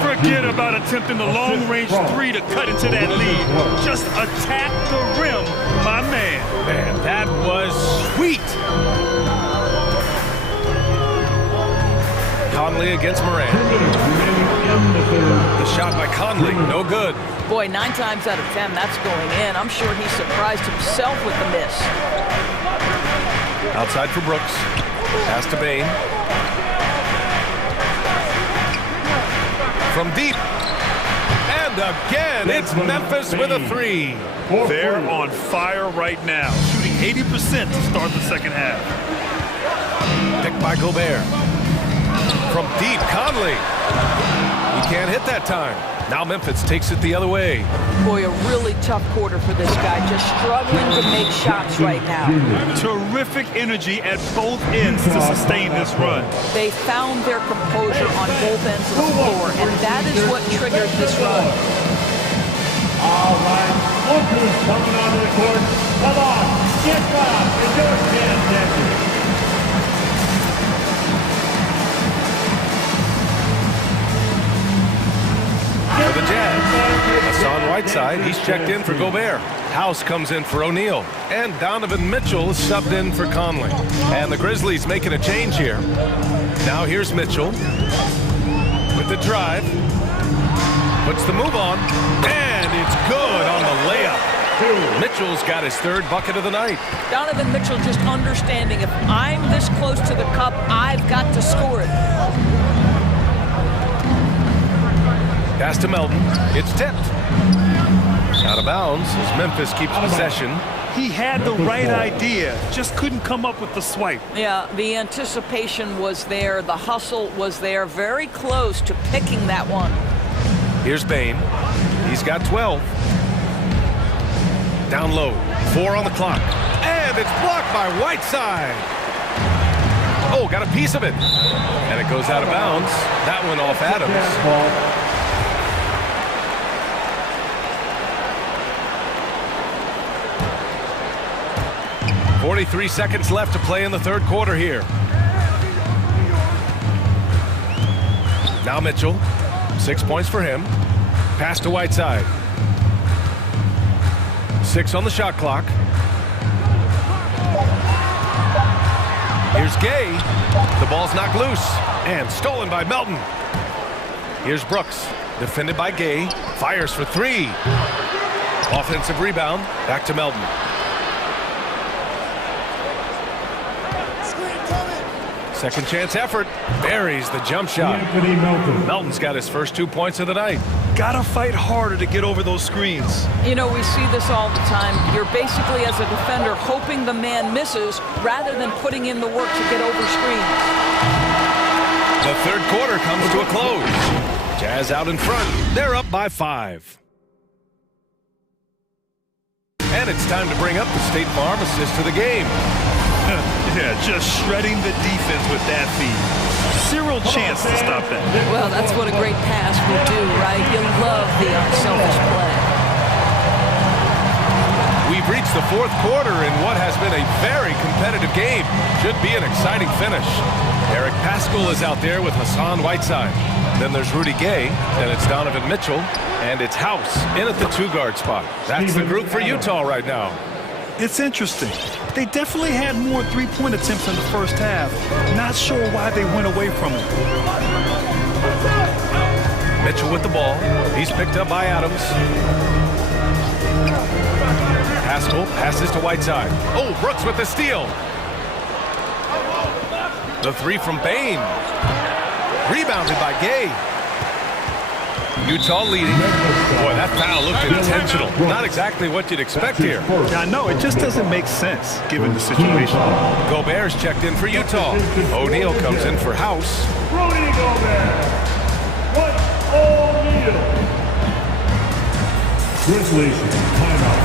Forget about attempting the long-range 3 to cut into that lead. Just attack the rim, my man. Man, that was sweet. Conley against Morant. The shot by Conley, no good. Boy, 9 times out of 10, that's going in. I'm sure he surprised himself with the miss. Outside for Brooks. Pass to Bane. From deep. And again, it's Memphis with a 3. They're on fire right now, shooting 80% to start the second half. Picked by Gobert. From deep, Conley. He can't hit that time. Now Memphis takes it the other way. Boy, a really tough quarter for this guy, just struggling to make shots right now. Terrific energy at both ends to sustain this run. They found their composure on both ends of the floor, and that is what triggered this run. All right, look who's coming onto the court. Come on, get up, and your chance, Jeffrey. For the Jazz, Hassan Whiteside, he's checked in for Gobert. House comes in for O'Neal. And Donovan Mitchell is subbed in for Conley. And the Grizzlies making a change here. Now here's Mitchell with the drive. Puts the move on. And it's good on the layup. Mitchell's got his 3rd bucket of the night. Donovan Mitchell just understanding if I'm this close to the cup, I've got to score it. Pass to Melton. It's tipped. Out of bounds as Memphis keeps possession. He had the right idea, just couldn't come up with the swipe. Yeah, the anticipation was there. The hustle was there. Very close to picking that one. Here's Bane. He's got 12. Down low. 4 on the clock. And it's blocked by Whiteside. Oh, got a piece of it. And it goes out of bounds. That one off Adams. 43 seconds left to play in the 3rd quarter here. Now Mitchell, 6 points for him. Pass to Whiteside. 6 on the shot clock. Here's Gay. The ball's knocked loose and stolen by Melton. Here's Brooks, defended by Gay. Fires for 3. Offensive rebound, back to Melton. Second chance effort. Buries the jump shot. Melton's got his first 2 points of the night. Gotta fight harder to get over those screens. You know, we see this all the time. You're basically, as a defender, hoping the man misses rather than putting in the work to get over screens. The third quarter comes to a close. Jazz out in front. They're up by 5. And it's time to bring up the State Farm assist to the game. Yeah, just shredding the defense with that feed. Zero chance to stop that. Well, that's what a great pass will do, right? You love the unselfish play. We've reached the fourth quarter in what has been a very competitive game. Should be an exciting finish. Eric Paschal is out there with Hassan Whiteside. Then there's Rudy Gay, then it's Donovan Mitchell, and it's House in at the 2-guard spot. That's the group for Utah right now. It's interesting. They definitely had more three-point attempts in the first half. Not sure why they went away from it. Mitchell with the ball. He's picked up by Adams. Paschal passes to Whiteside. Oh, Brooks with the steal. The 3 from Bain. Rebounded by Gay. Utah leading. Boy, that foul looked intentional. Not exactly what you'd expect here. I know, it just doesn't make sense given the situation. Gobert's checked in for Utah. O'Neal comes in for House. Rudy Gobert. What O'Neal. Grizzlies timeout.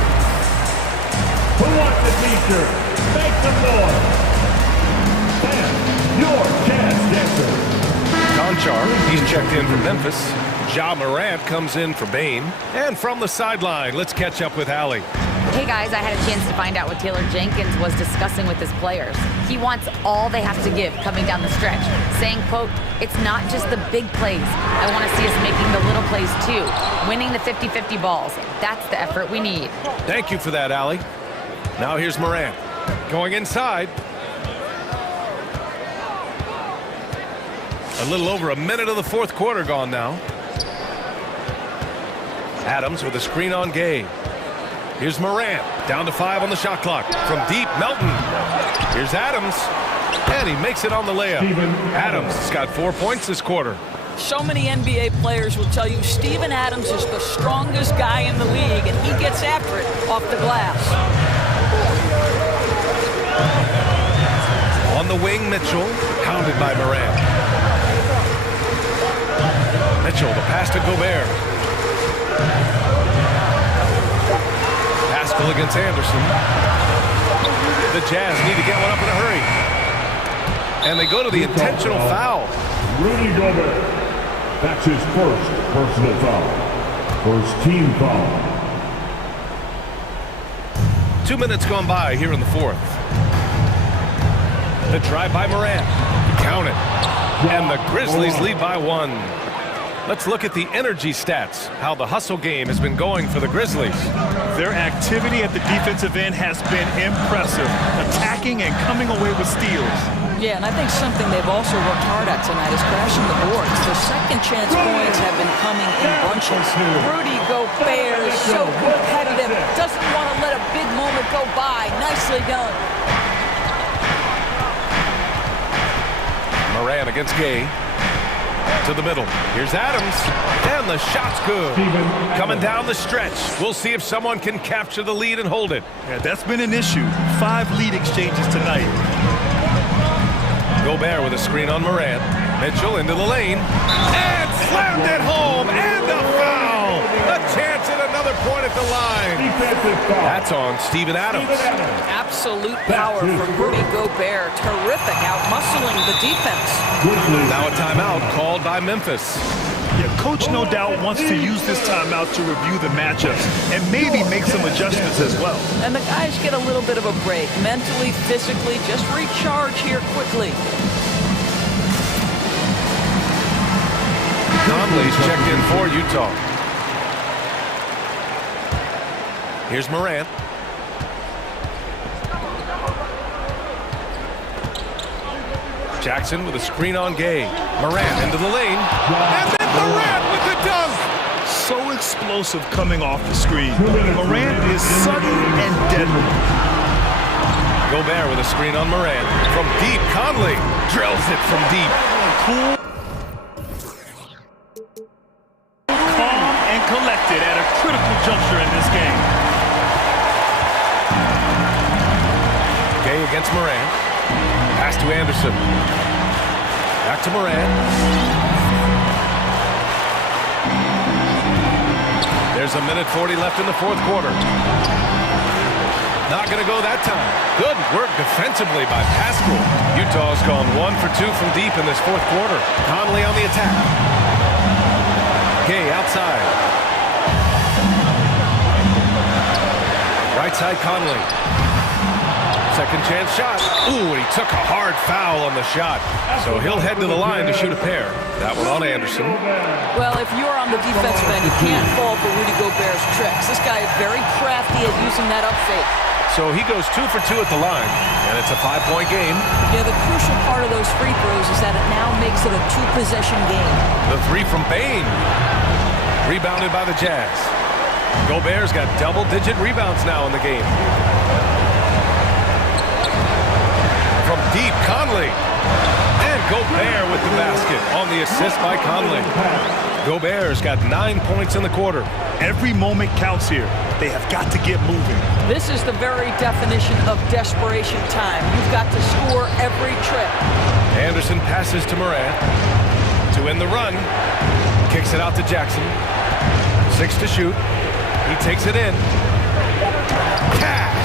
Who wants the t-shirt? Make some noise. Sam, your chance dancer. Conchar, he's checked in from Memphis. Ja Morant comes in for Bain. And from the sideline, let's catch up with Allie. Hey guys, I had a chance to find out what Taylor Jenkins was discussing with his players. He wants all they have to give coming down the stretch, saying, quote, it's not just the big plays. I want to see us making the little plays too, winning the 50-50 balls. That's the effort we need. Thank you for that, Allie. Now here's Morant. Going inside. A little over a minute of the fourth quarter gone now. Adams with a screen on Gay. Here's Morant, down to 5 on the shot clock. From deep, Melton. Here's Adams, and he makes it on the layup. Adams has got 4 points this quarter. So many NBA players will tell you Steven Adams is the strongest guy in the league, and he gets after it off the glass. On the wing, Mitchell, hounded by Morant. Mitchell, the pass to Gobert. Paschal against Anderson. The Jazz need to get one up in a hurry. And they go to the intentional foul. Rudy Gobert. That's his first personal foul. First team foul. 2 minutes gone by here in the fourth. The drive by Morant. Count it. And the Grizzlies lead by 1. Let's look at the energy stats, how the hustle game has been going for the Grizzlies. Their activity at the defensive end has been impressive, attacking and coming away with steals. Yeah, and I think something they've also worked hard at tonight is crashing the boards. The second chance points have been coming in bunches. Rudy Gobert is so competitive, doesn't want to let a big moment go by. Nicely done. Morant against Gay. To the middle. Here's Adams. And the shot's good. Coming down the stretch. We'll see if someone can capture the lead and hold it. Yeah, that's been an issue. 5 lead exchanges tonight. Gobert with a screen on Morant. Mitchell into the lane. And slammed it home. And a foul. A chance at another point at the line. That's on Steven Adams. Absolute power from Rudy Gobert. Terrific, out-muscling the defense. Now a timeout called by Memphis. Yeah, coach no doubt wants to use this timeout to review the matchups and maybe make some adjustments as well. And the guys get a little bit of a break, mentally, physically, just recharge here quickly. Conley's checked in for Utah. Here's Morant. Jackson with a screen on Gay. Morant into the lane. And then Morant with the dunk. So explosive coming off the screen. Morant is sudden and deadly. Gobert with a screen on Moran. From deep, Conley drills it from deep. Cool, calm, and collected at a critical juncture in this game. Gay against Moran. Pass to Anderson. Back to Moran. There's a minute 40 left in the fourth quarter. Not going to go that time. Good work defensively by Pascal. Utah's gone 1 for 2 from deep in this fourth quarter. Conley on the attack. Gay outside. Right side Conley. Second chance shot. Ooh, and he took a hard foul on the shot. So he'll head to the line to shoot a pair. That one on Anderson. Well, if you're on the defensive end, you can't fall for Rudy Gobert's tricks. This guy is very crafty at using that up fake. So he goes 2 for 2 at the line, and it's a 5-point game. Yeah, the crucial part of those free throws is that it now makes it a 2-possession game. The three from Bain. Rebounded by the Jazz. Gobert's got double-digit rebounds now in the game. From deep, Conley. And Gobert with the basket on the assist by Conley. Gobert's got 9 points in the quarter. Every moment counts here. They have got to get moving. This is the very definition of desperation time. You've got to score every trip. Anderson passes to Moran to end the run. Kicks it out to Jackson. 6 to shoot. He takes it in. Cash!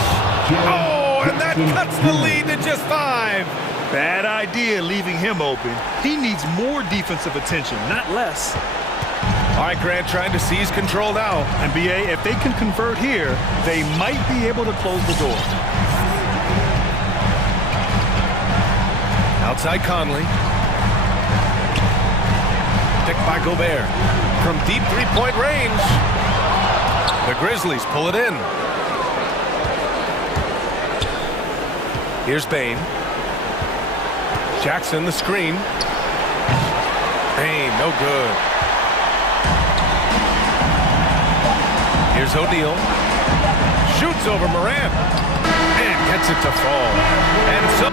Oh, and that cuts the lead to just 5. Bad idea leaving him open. He needs more defensive attention, not less. All right, Grant trying to seize control now. NBA, if they can convert here, they might be able to close the door. Outside Conley. Picked by Gobert. From deep three-point range. The Grizzlies pull it in. Here's Bain. Jackson, the screen. Bain, no good. Here's O'Neal. Shoots over Moran. And gets it to fall. And so...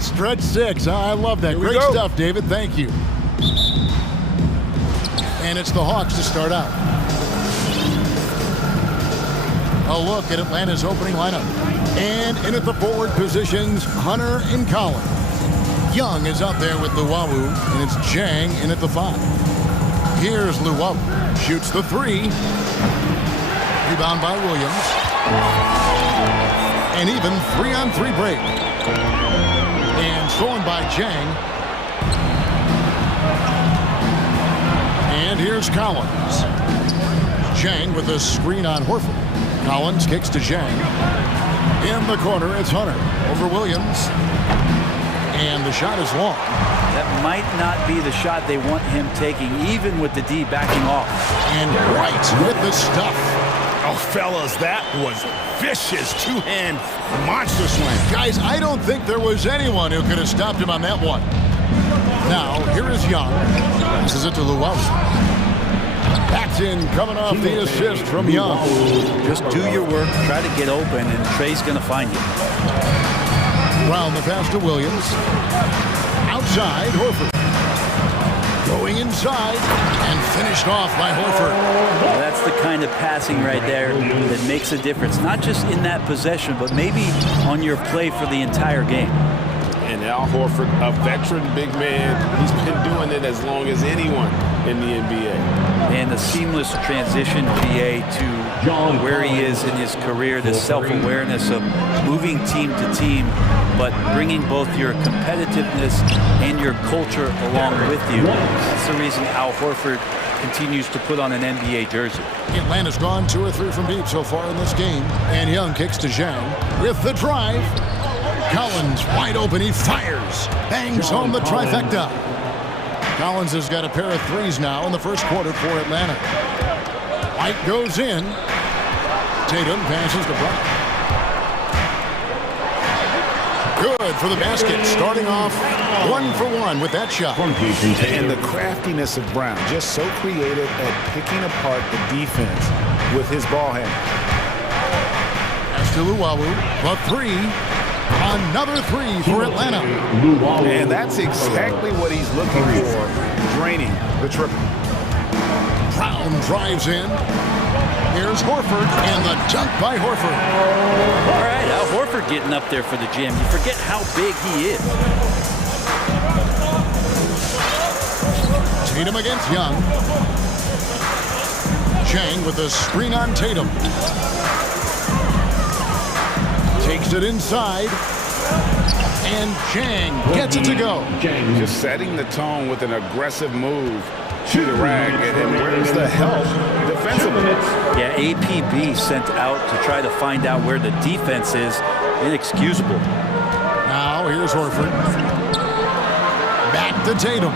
Stretch 6. I love that. Great stuff, David. Thank you. And it's the Hawks to start out. A look at Atlanta's opening lineup. And in at the forward positions, Hunter and Collins. Young is up there with Luwawu, and it's Jang in at the 5. Here's Luwawu. Shoots the 3. Rebound by Williams. An even 3-on-3 break. And stolen by Jang. And here's Collins. Jang with a screen on Horford. Collins kicks to Jang. In the corner, it's Hunter over Williams. And the shot is long. That might not be the shot they want him taking, even with the D backing off. And Wright with the stuff. Oh, fellas, that was vicious two-hand monster slam. Guys, I don't think there was anyone who could have stopped him on that one. Now, here is Young. Passes it to Luwawu. Paxton coming off the assist from Young. Just do your work, try to get open, and Trey's going to find you. Brown the pass to Williams. Outside, Horford. Going inside and finished off by Horford. Well, that's the kind of passing right there that makes a difference, not just in that possession, but maybe on your play for the entire game. And Al Horford, a veteran big man, he's been doing it as long as anyone in the NBA. And a seamless transition, GA, to where he is in his career, this self-awareness of moving team to team, but bringing both your competitiveness and your culture along with you. That's the reason Al Horford continues to put on an NBA jersey. Atlanta's gone 2 or 3 from deep so far in this game. And Young kicks to Zhang with the drive. Collins wide open, he fires. Bangs home the trifecta. Collins has got a pair of 3s now in the first quarter for Atlanta. White goes in. Tatum passes to Brown. Good for the basket, starting off 1 for 1 with that shot. And the craftiness of Brown, just so creative at picking apart the defense with his ball handle. Pass to Luwawu, the 3. Another 3 for Atlanta. And that's exactly what he's looking for, draining the triple. Brown drives in. Here's Horford, and the dunk by Horford. All right, Al Horford getting up there for the jam. You forget how big he is. Tatum against Young. Chang with a screen on Tatum. Takes it inside. And Chang gets it to go. Just setting the tone with an aggressive move to the rack. And where's the help defensively? Yeah, APB sent out to try to find out where the defense is. Inexcusable. Now here's Horford. Back to Tatum.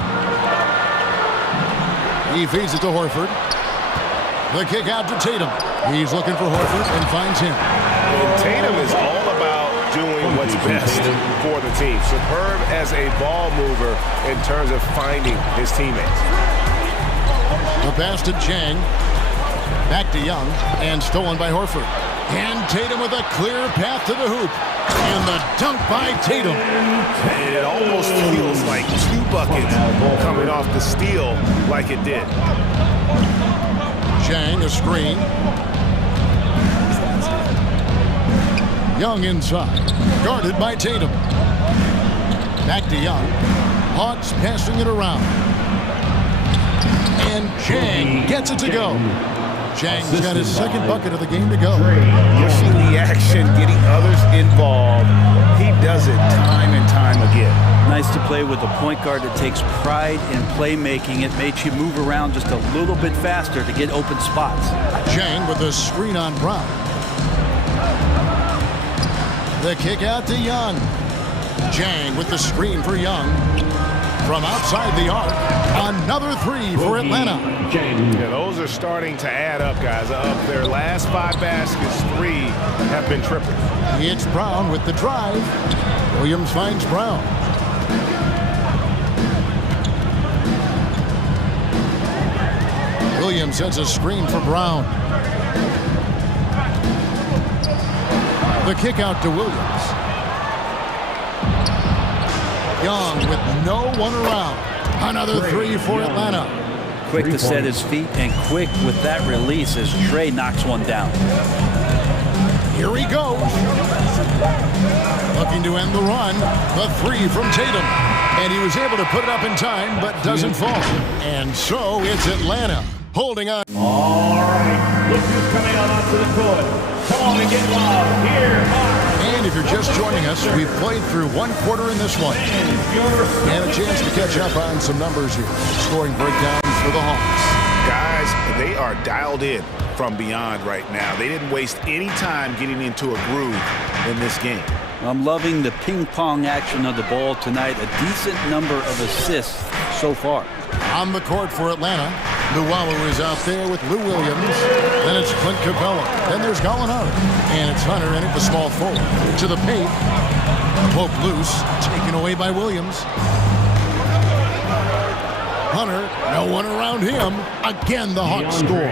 He feeds it to Horford. The kick out to Tatum. He's looking for Horford and finds him. And Tatum is all about doing what's best for the team. Superb as a ball mover in terms of finding his teammates. The pass to Chang. Back to Young. And stolen by Horford. And Tatum with a clear path to the hoop. And the dunk by Tatum. And it almost feels like 2 buckets coming off the steal like it did. Chang, a screen. Young inside. Guarded by Tatum. Back to Young. Hawks passing it around. And Chang gets it to go. Chang's got his second bucket of the game to go. Pushing the action, getting others involved. He does it time and time again. Nice to play with a point guard that takes pride in playmaking. It makes you move around just a little bit faster to get open spots. Chang with a screen on Brown. The kick out to Young. Chang with the screen for Young. From outside the arc, another 3 for Atlanta. Yeah, those are starting to add up, guys. Of their last 5 baskets, 3 have been triples. It's Brown with the drive. Williams finds Brown. Williams sends a screen for Brown. The kick out to Williams. Young with no one around. Another three for Atlanta. Quick to set his feet and quick with that release as Trey knocks one down. Here he goes. Looking to end the run. The three from Tatum. And he was able to put it up in time, but doesn't fall. And so it's Atlanta holding on. All right, look who's coming out onto the court. Come on and get loud. Here are... And if you're just joining us, we've played through one quarter in this one. And a chance to catch up on some numbers here. Scoring breakdown for the Hawks. Guys, they are dialed in from beyond right now. They didn't waste any time getting into a groove in this game. I'm loving the ping pong action of the ball tonight. A decent number of assists so far. On the court for Atlanta, Luwawu is out there with Lou Williams. Then it's Clint Capella. Then there's Gallinari. And it's Hunter in at the small forward. To the paint. Poke loose. Taken away by Williams. Hunter, no one around him. Again, the Hawks score.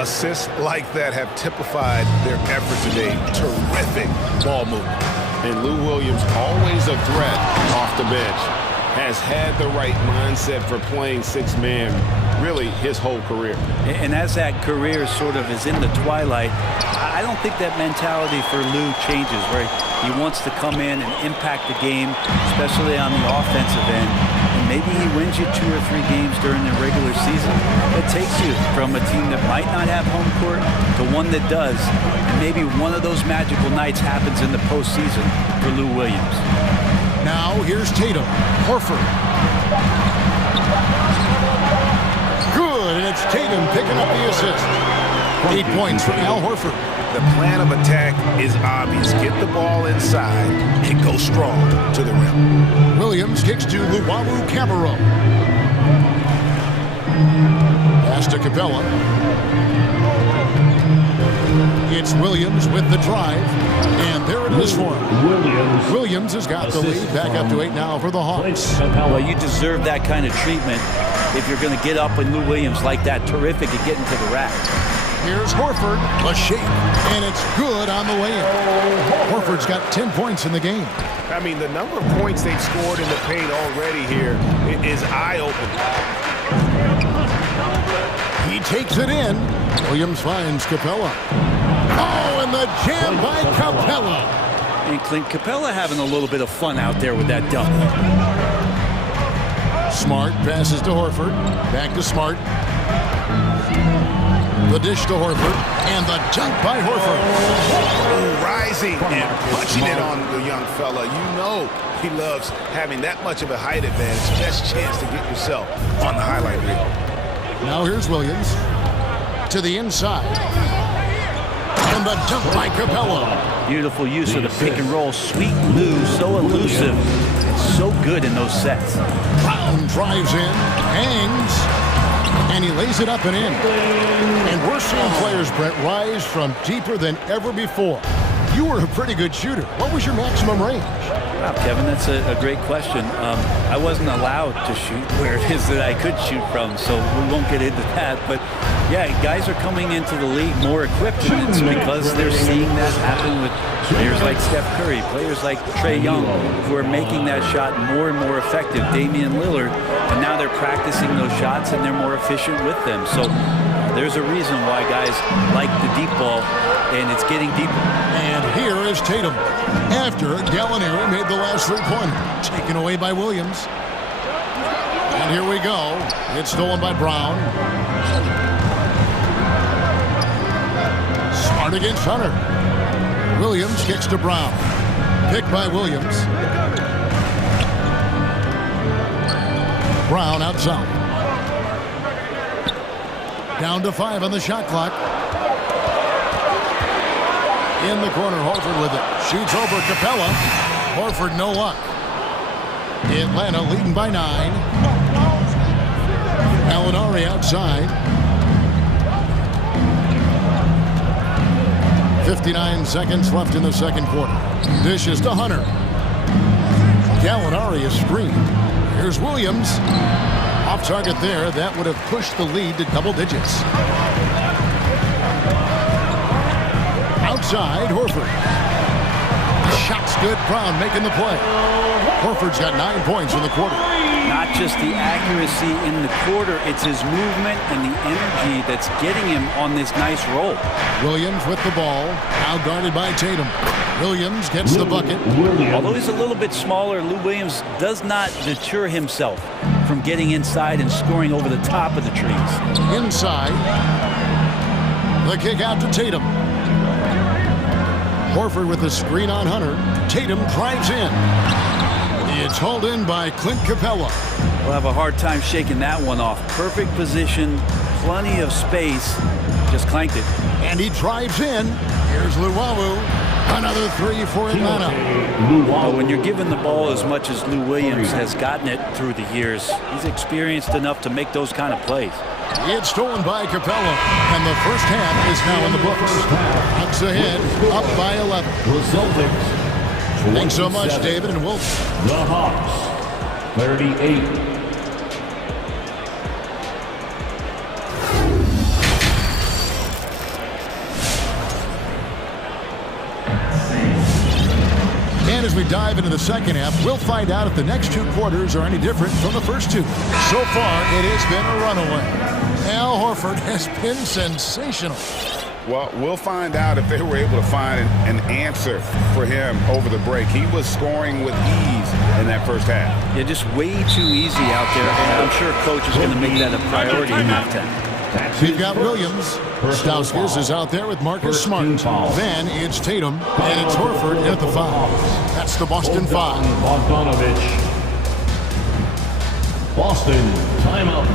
Assists like that have typified their effort today. Terrific ball movement. And Lou Williams, always a threat off the bench, has had the right mindset for playing six-man really his whole career. And as that career sort of is in the twilight, I don't think that mentality for Lou changes, where he wants to come in and impact the game, especially on the offensive end. And maybe he wins you 2 or 3 games during the regular season. It takes you from a team that might not have home court to one that does. And maybe one of those magical nights happens in the postseason for Lou Williams. Now here's Tatum. Horford. Good, and it's Tatum picking up the assist. 8 points for Al Horford. The plan of attack is obvious. Get the ball inside and go strong to the rim. Williams kicks to Luwawu Cabarro. Pass to Capella. It's Williams with the drive. And there it is for him. Williams has got the lead. Back up to 8 now for the Hawks. Well, you deserve that kind of treatment if you're going to get up with Lou Williams like that. Terrific at getting to the rack. Here's Horford, a shake, and it's good on the way in. Horford's got 10 points in the game. I mean, the number of points they've scored in the paint already here is eye-opening. He takes it in. Williams finds Capella. Oh, and the jam by Capella. And Clint Capella having a little bit of fun out there with that dunk. Smart passes to Horford. Back to Smart. The dish to Horford, and the dunk by Horford. Oh, rising and punching it on the young fella. You know he loves having that much of a height advantage. Best chance to get yourself on the highlight reel. Now here's Williams to the inside. And the dunk by Capella. Beautiful use of the pick and roll. Sweet Lou, so elusive and so good in those sets. Brown drives in, hangs. And he lays it up and in. And we're seeing players, Brett, rise from deeper than ever before. You were a pretty good shooter. What was your maximum range? Wow, Kevin, that's a great question. I wasn't allowed to shoot where it is that I could shoot from, so we won't get into that. But, yeah, guys are coming into the league more equipped, and it's because they're seeing that happen with players like Steph Curry, players like Trae Young, who are making that shot more and more effective, Damian Lillard, and now they're practicing those shots and they're more efficient with them. So there's a reason why guys like the deep ball, and it's getting deeper. And here is Tatum after Gallinari made the last three-pointer, taken away by Williams. And here we go. It's stolen by Brown. Smart against Hunter. Williams kicks to Brown. Picked by Williams. Brown outside. Down to 5 on the shot clock. In the corner, Horford with it. Shoots over Capella. Horford, no luck. Atlanta leading by 9. Gallinari outside. 59 seconds left in the second quarter. Dishes to Hunter. Gallinari is screened. Here's Williams. Off target there. That would have pushed the lead to double digits. Outside, Horford. The shot's good. Brown making the play. Horford's got 9 points in the quarter. Not just the accuracy in the quarter, it's his movement and the energy that's getting him on this nice roll. Williams with the ball, now guarded by Tatum. Williams gets the bucket. Although he's a little bit smaller, Lou Williams does not deter himself from getting inside and scoring over the top of the trees. Inside. The kick out to Tatum. Horford with the screen on Hunter. Tatum drives in. It's hauled in by Clint Capella. We'll have a hard time shaking that one off. Perfect position, plenty of space. Just clanked it. And he drives in. Here's Luwawu. Another three for Atlanta. But when you're given the ball as much as Lou Williams has gotten it through the years, he's experienced enough to make those kind of plays. It's stolen by Capella, and the first half is now in the books. Bucks ahead, up by 11. Thanks so much, David and Wolf. The Hawks, 38. And as we dive into the second half, we'll find out if the next 2 quarters are any different from the first 2. So far, it has been a runaway. Al Horford has been sensational. Well, we'll find out if they were able to find an answer for him over the break. He was scoring with ease in that first half. Yeah, just way too easy out there, and I'm sure coach is going to make that a priority in halftime. We've got Williams. Stauskas is out there with Marcus Smart. Then it's Tatum, and it's Horford at the 5. That's the Boston 5. Bogdanovich. Boston, timeout.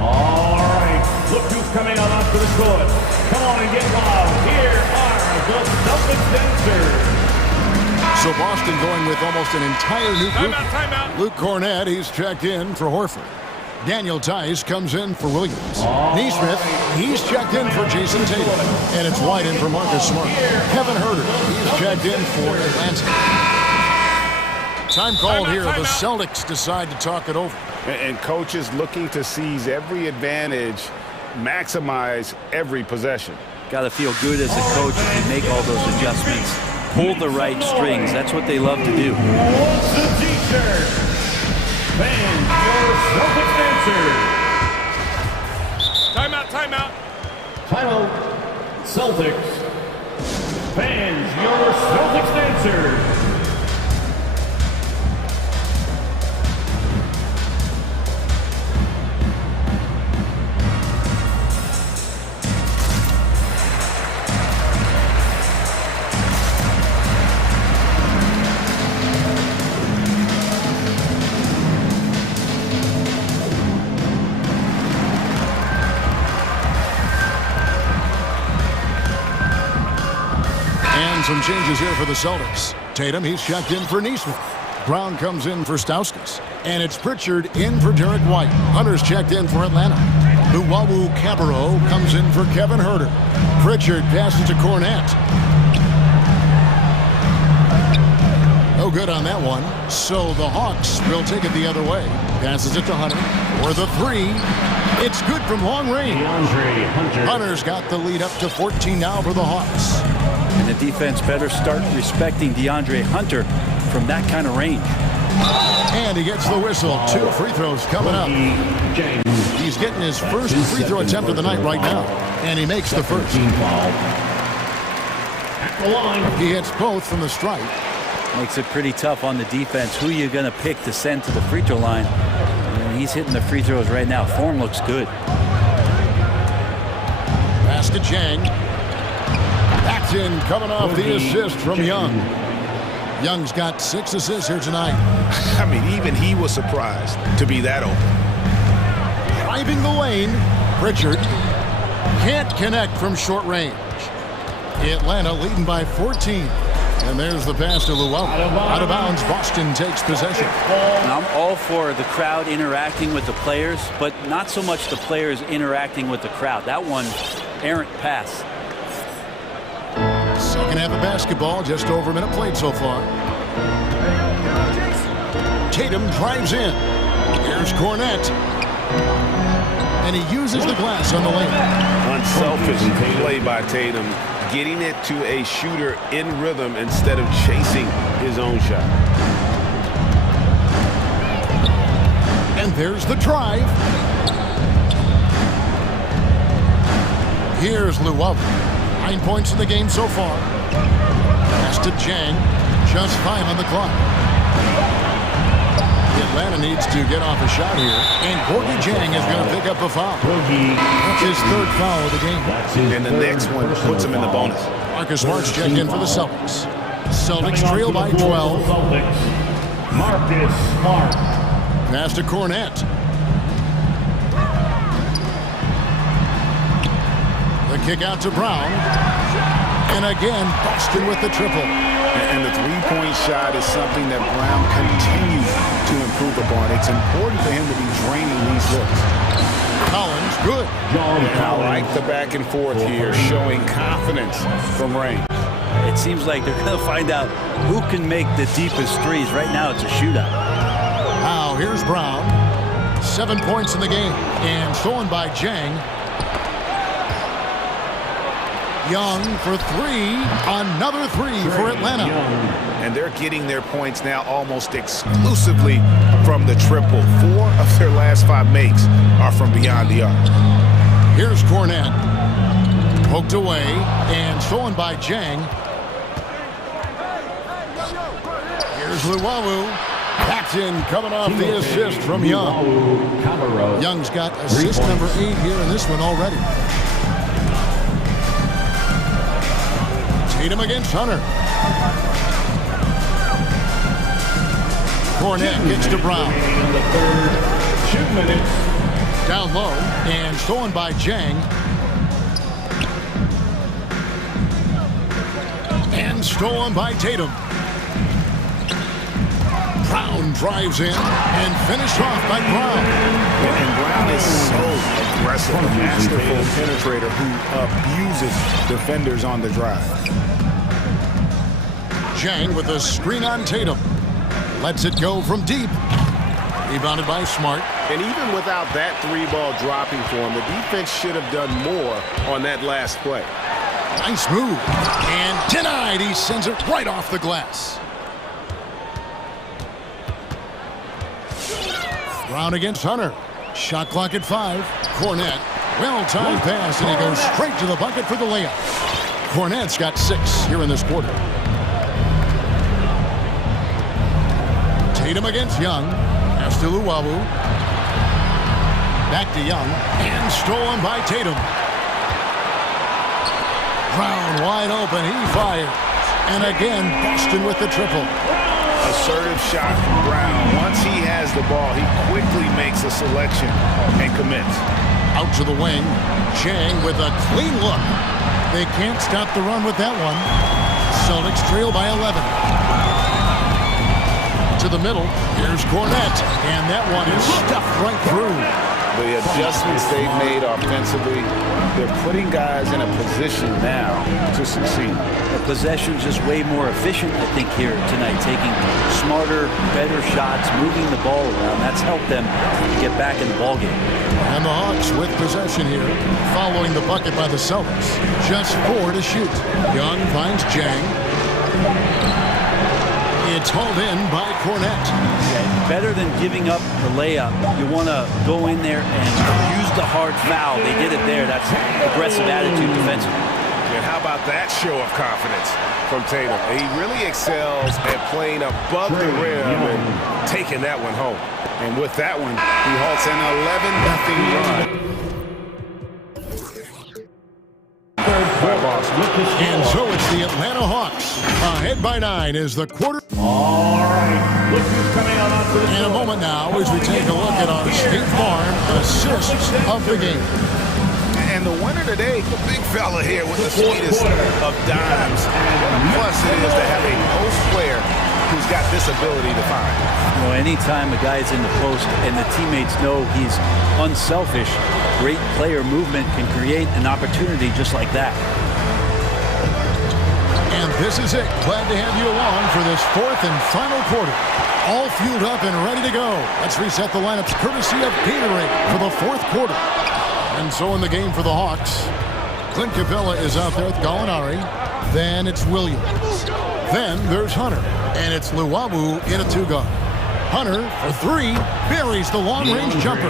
All right, look who's coming on onto the court. Come on and get loud. Here are the self-extenders. So Boston going with almost an entire new group. Timeout. Luke Cornett, he's checked in for Horford. Daniel Tice comes in for Williams. Neesmith, he's checked in for Jason Tatum. And it's wide in for Marcus Smart. Kevin Herter, he's checked in for Atlanta. Time called here. The Celtics decide to talk it over. And coaches looking to seize every advantage, maximize every possession. Got to feel good as a coach if you make all those adjustments. Pull the right strings. That's what they love to do. What's the t-shirt? Fans, your Celtics answer. Timeout. Timeout. Celtics. Fans, your Celtics answer. Some changes here for the Celtics. Tatum, he's checked in for Neesmith. Brown comes in for Stauskas. And it's Pritchard in for Derek White. Hunter's checked in for Atlanta. Luwawu Cabarro comes in for Kevin Herter. Pritchard passes to Cornett. No good on that one. So the Hawks will take it the other way. Passes it to Hunter for the 3. It's good from long range. Hunter's got the lead up to 14 now for the Hawks. And the defense better start respecting DeAndre Hunter from that kind of range. And he gets the whistle. 2 free throws coming up. He's getting his first free throw attempt of the night right now. And he makes the first. He hits both from the stripe. Makes it pretty tough on the defense. Who are you going to pick to send to the free throw line? And he's hitting the free throws right now. Form looks good. Pass to Chang. That's in, coming off the assist from Young. Young's got 6 assists here tonight. I mean, even he was surprised to be that open. Driving the lane, Pritchard can't connect from short range. Atlanta leading by 14. And there's the pass to Luwawu. Out of bounds, Boston takes possession. And I'm all for the crowd interacting with the players, but not so much the players interacting with the crowd. That one, errant pass. Second half of basketball, just over a minute played so far. Tatum drives in. Here's Cornett. And he uses the glass on the lane. Unselfish play by Tatum, getting it to a shooter in rhythm instead of chasing his own shot. And there's the drive. Here's Luwab. 9 points in the game so far. Pass to Jang. Just 5 on the clock. Atlanta needs to get off a shot here. And Gorgie Jang is going to pick up a foul. That's his third foul of the game. And the next one puts him in the bonus. Marcus Smart's checked in for the Celtics. Celtics trail by 12. Marcus Smart. Pass to Cornette. The kick out to Brown. And again, Boston with the triple. And the three-point shot is something that Brown continues to improve upon. It's important for him to be draining these looks. Collins, good. And I like the back and forth here, showing confidence from Rain. It seems like they're going to find out who can make the deepest threes. Right now, it's a shootout. Now, here's Brown. 7 points in the game. And stolen by Jang. Young for 3. Another 3 for Atlanta. And they're getting their points now almost exclusively from the triple. 4 of their last 5 makes are from beyond the arc. Here's Cornette. Poked away and stolen by Jang. Here's Luwawu. Paxton coming off the assist from Young. Young's got assist number 8 here in this one already. Tatum against Hunter. Cornette gets to Brown. Down low and stolen by Jang. And stolen by Tatum. Brown drives in and finished off by Brown. And Brown is so aggressive, a masterful penetrator who abuses defenders on the drive. Jang with a screen on Tatum. Lets it go from deep. Rebounded by Smart. And even without that 3-ball dropping for him, the defense should have done more on that last play. Nice move. And denied. He sends it right off the glass. Brown against Hunter. Shot clock at 5. Cornette. Well-timed pass, and he goes straight to the bucket for the layup. Cornette's got 6 here in this quarter. Tatum against Young. Pass to Luwawu. Back to Young. And stolen by Tatum. Brown wide open. He fires. And again, Boston with the triple. Assertive shot from Brown. Once he has the ball, he quickly makes a selection and commits. Out to the wing. Jang with a clean look. They can't stop the run with that one. Celtics trail by 11. To the middle. Here's Cornette. And that one is stuffed right through. The adjustments they've made offensively, they're putting guys in a position now to succeed. The possession's just way more efficient, I think, here tonight. Taking smarter, better shots, moving the ball around. That's helped them get back in the ballgame. And the Hawks with possession here, following the bucket by the Celtics. Just 4 to shoot. Young finds Jang. It's hauled in by Cornette. Yeah, better than giving up the layup. You want to go in there and use the hard foul. They did it there. That's aggressive attitude defensively. And how about that show of confidence from Tatum? He really excels at playing above the rim and taking that one home. And with that one, he halts an 11-0 run. And so it's the Atlanta Hawks. Ahead by 9 is the quarter. All right. Look who's coming on to the In a moment now as we take a look at our State Farm assists of the game. And the winner today, the big fella here with the sweetest of dimes. What a plus it is to have a post player who's got this ability to find. You know, anytime a guy's in the post and the teammates know he's unselfish, great player movement can create an opportunity just like that. And this is it. Glad to have you along for this 4th and final quarter. All fueled up and ready to go. Let's reset the lineups courtesy of Gatorade for the 4th quarter. And so in the game for the Hawks, Clint Capella is out there with Gallinari. Then it's Williams. Then there's Hunter, and it's Luwawu in a two-guard. Hunter for three, buries the long-range jumper.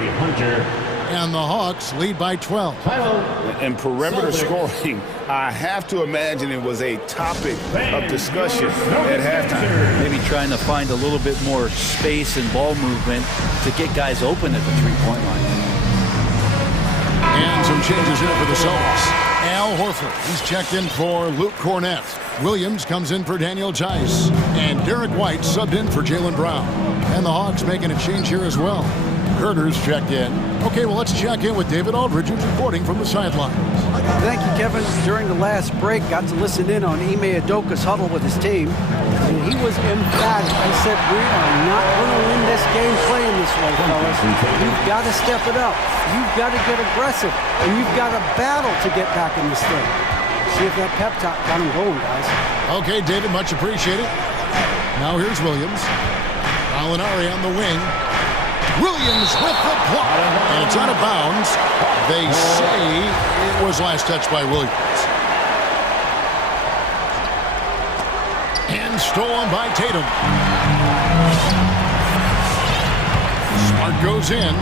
And the Hawks lead by 12. And perimeter scoring, I have to imagine it was a topic of discussion at halftime. Maybe trying to find a little bit more space and ball movement to get guys open at the three-point line. And some changes here for the Celtics. Al Horford, he's checked in for Luke Cornett. Williams comes in for Daniel Tice. And Derek White subbed in for Jaylen Brown. And the Hawks making a change here as well. Herter's checked in. Okay, well, let's check in with David Aldridge, who's reporting from the sidelines. Thank you, Kevin. During the last break, got to listen in on Ime Udoka's huddle with his team, and he was emphatic. He said, we are not going to win this game playing this way, fellas. You've got to step it up. You've got to get aggressive, and you've got to battle to get back in this thing. See if that pep talk got him going, guys. Okay, David, much appreciated. Now here's Williams. Alinari on the wing. Williams with the block, and it's out of bounds. They say it was last touched by Williams. And stolen by Tatum. Smart goes in.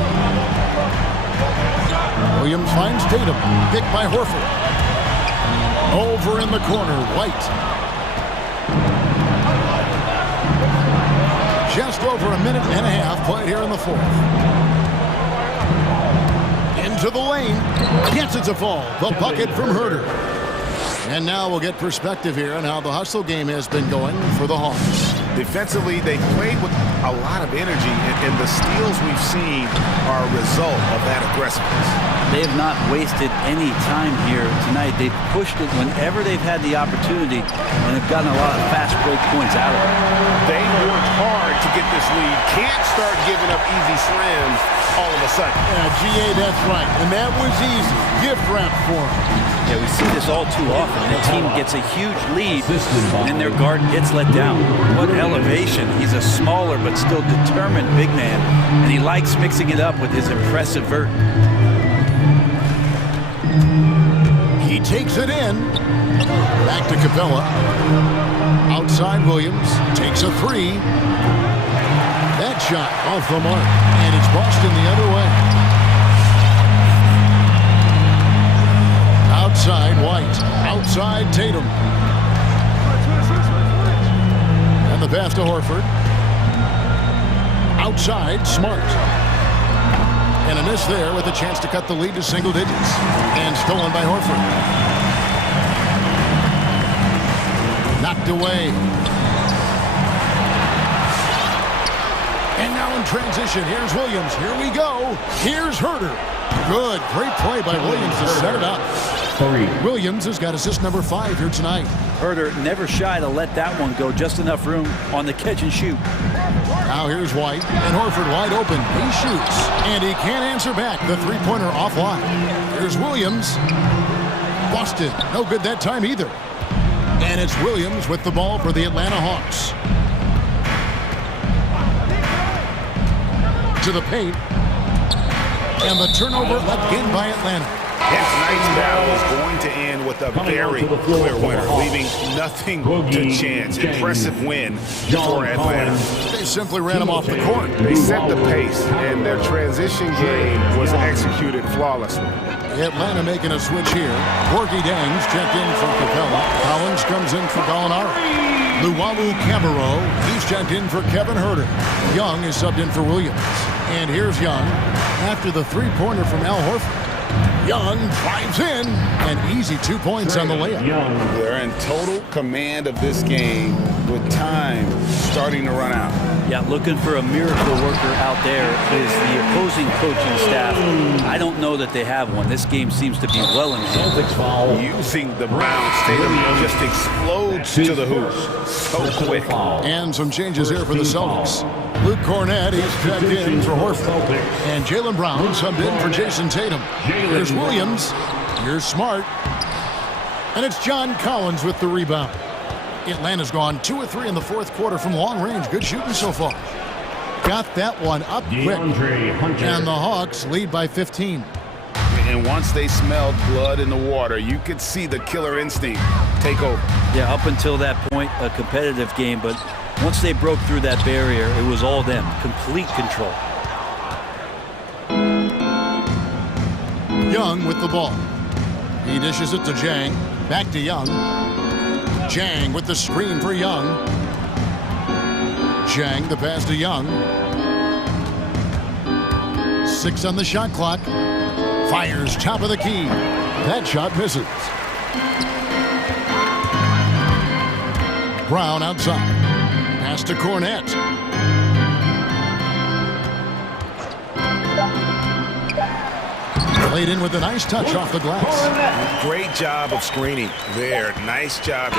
Williams finds Tatum, picked by Horford. Over in the corner, White. Just over a minute and a half played here in the fourth. Into the lane. Gets it to fall. The bucket from Herter. And now we'll get perspective here on how the hustle game has been going for the Hawks. Defensively, they played with a lot of energy, and the steals we've seen are a result of that aggressiveness. They have not wasted any time here tonight. They've pushed it whenever they've had the opportunity and have gotten a lot of fast break points out of it. They worked hard to get this lead. Can't start giving up easy slams all of a sudden. Yeah, GA, that's right. And that was easy. Gift wrap for them. Yeah, we see this all too often. The team gets a huge lead, and then their guard gets let down. What elevation. He's a smaller but still determined big man, and he likes mixing it up with his impressive vert. He takes it in. Back to Capella. Outside Williams. Takes a three. That shot off the mark. And it's Boston the other way. Outside White. Outside Tatum. And the pass to Horford. Outside Smart. And a miss there with a chance to cut the lead to single digits. And stolen by Horford. Knocked away. And now in transition, here's Williams. Here we go. Here's Herter. Good. Great play by Williams to set it up. Williams has got assist number 5 here tonight. Herter never shy to let that one go. Just enough room on the catch and shoot. Now here's White, and Horford wide open. He shoots, and he can't answer back. The three-pointer offline. Here's Williams. Busted. No good that time either. And it's Williams with the ball for the Atlanta Hawks. To the paint. And the turnover again by Atlanta. And tonight's battle is going to end with a very clear winner, leaving nothing to chance. Impressive win for Atlanta. They simply ran them off the court. They set the pace, and their transition game was executed flawlessly. Atlanta making a switch here. Gorgie Dangs checked in for Capella. Collins comes in for Gallinari. Luwawu Cabarro, he's checked in for Kevin Herter. Young is subbed in for Williams. And here's Young after the three-pointer from Al Horford. Young drives in, and easy 2 points on the layup. They're in total command of this game with time starting to run out. Yeah, looking for a miracle worker out there is the opposing coaching staff. I don't know that they have one. This game seems to be well in hand. Using the bounce, Tatum just explodes to the hoop so quick. And some changes here for the Celtics. Luke Cornett, he's checked in for Horford. And Jaylen Brown subbed in for Jason Tatum. Here's Williams. Here's Smart. And it's John Collins with the rebound. Atlanta's gone 2 of 3 in the fourth quarter from long range. Good shooting so far. Got that one up quick. And the Hawks lead by 15. And once they smelled blood in the water, you could see the killer instinct take over. Yeah, up until that point, a competitive game, but once they broke through that barrier, it was all them, complete control. Young with the ball. He dishes it to Jang. Back to Young. Jang with the screen for Young. Jang, the pass to Young. 6 on the shot clock. Fires top of the key. That shot misses. Brown outside. Pass to Cornette. Played in with a nice touch off the glass. Great job of screening there. Nice job.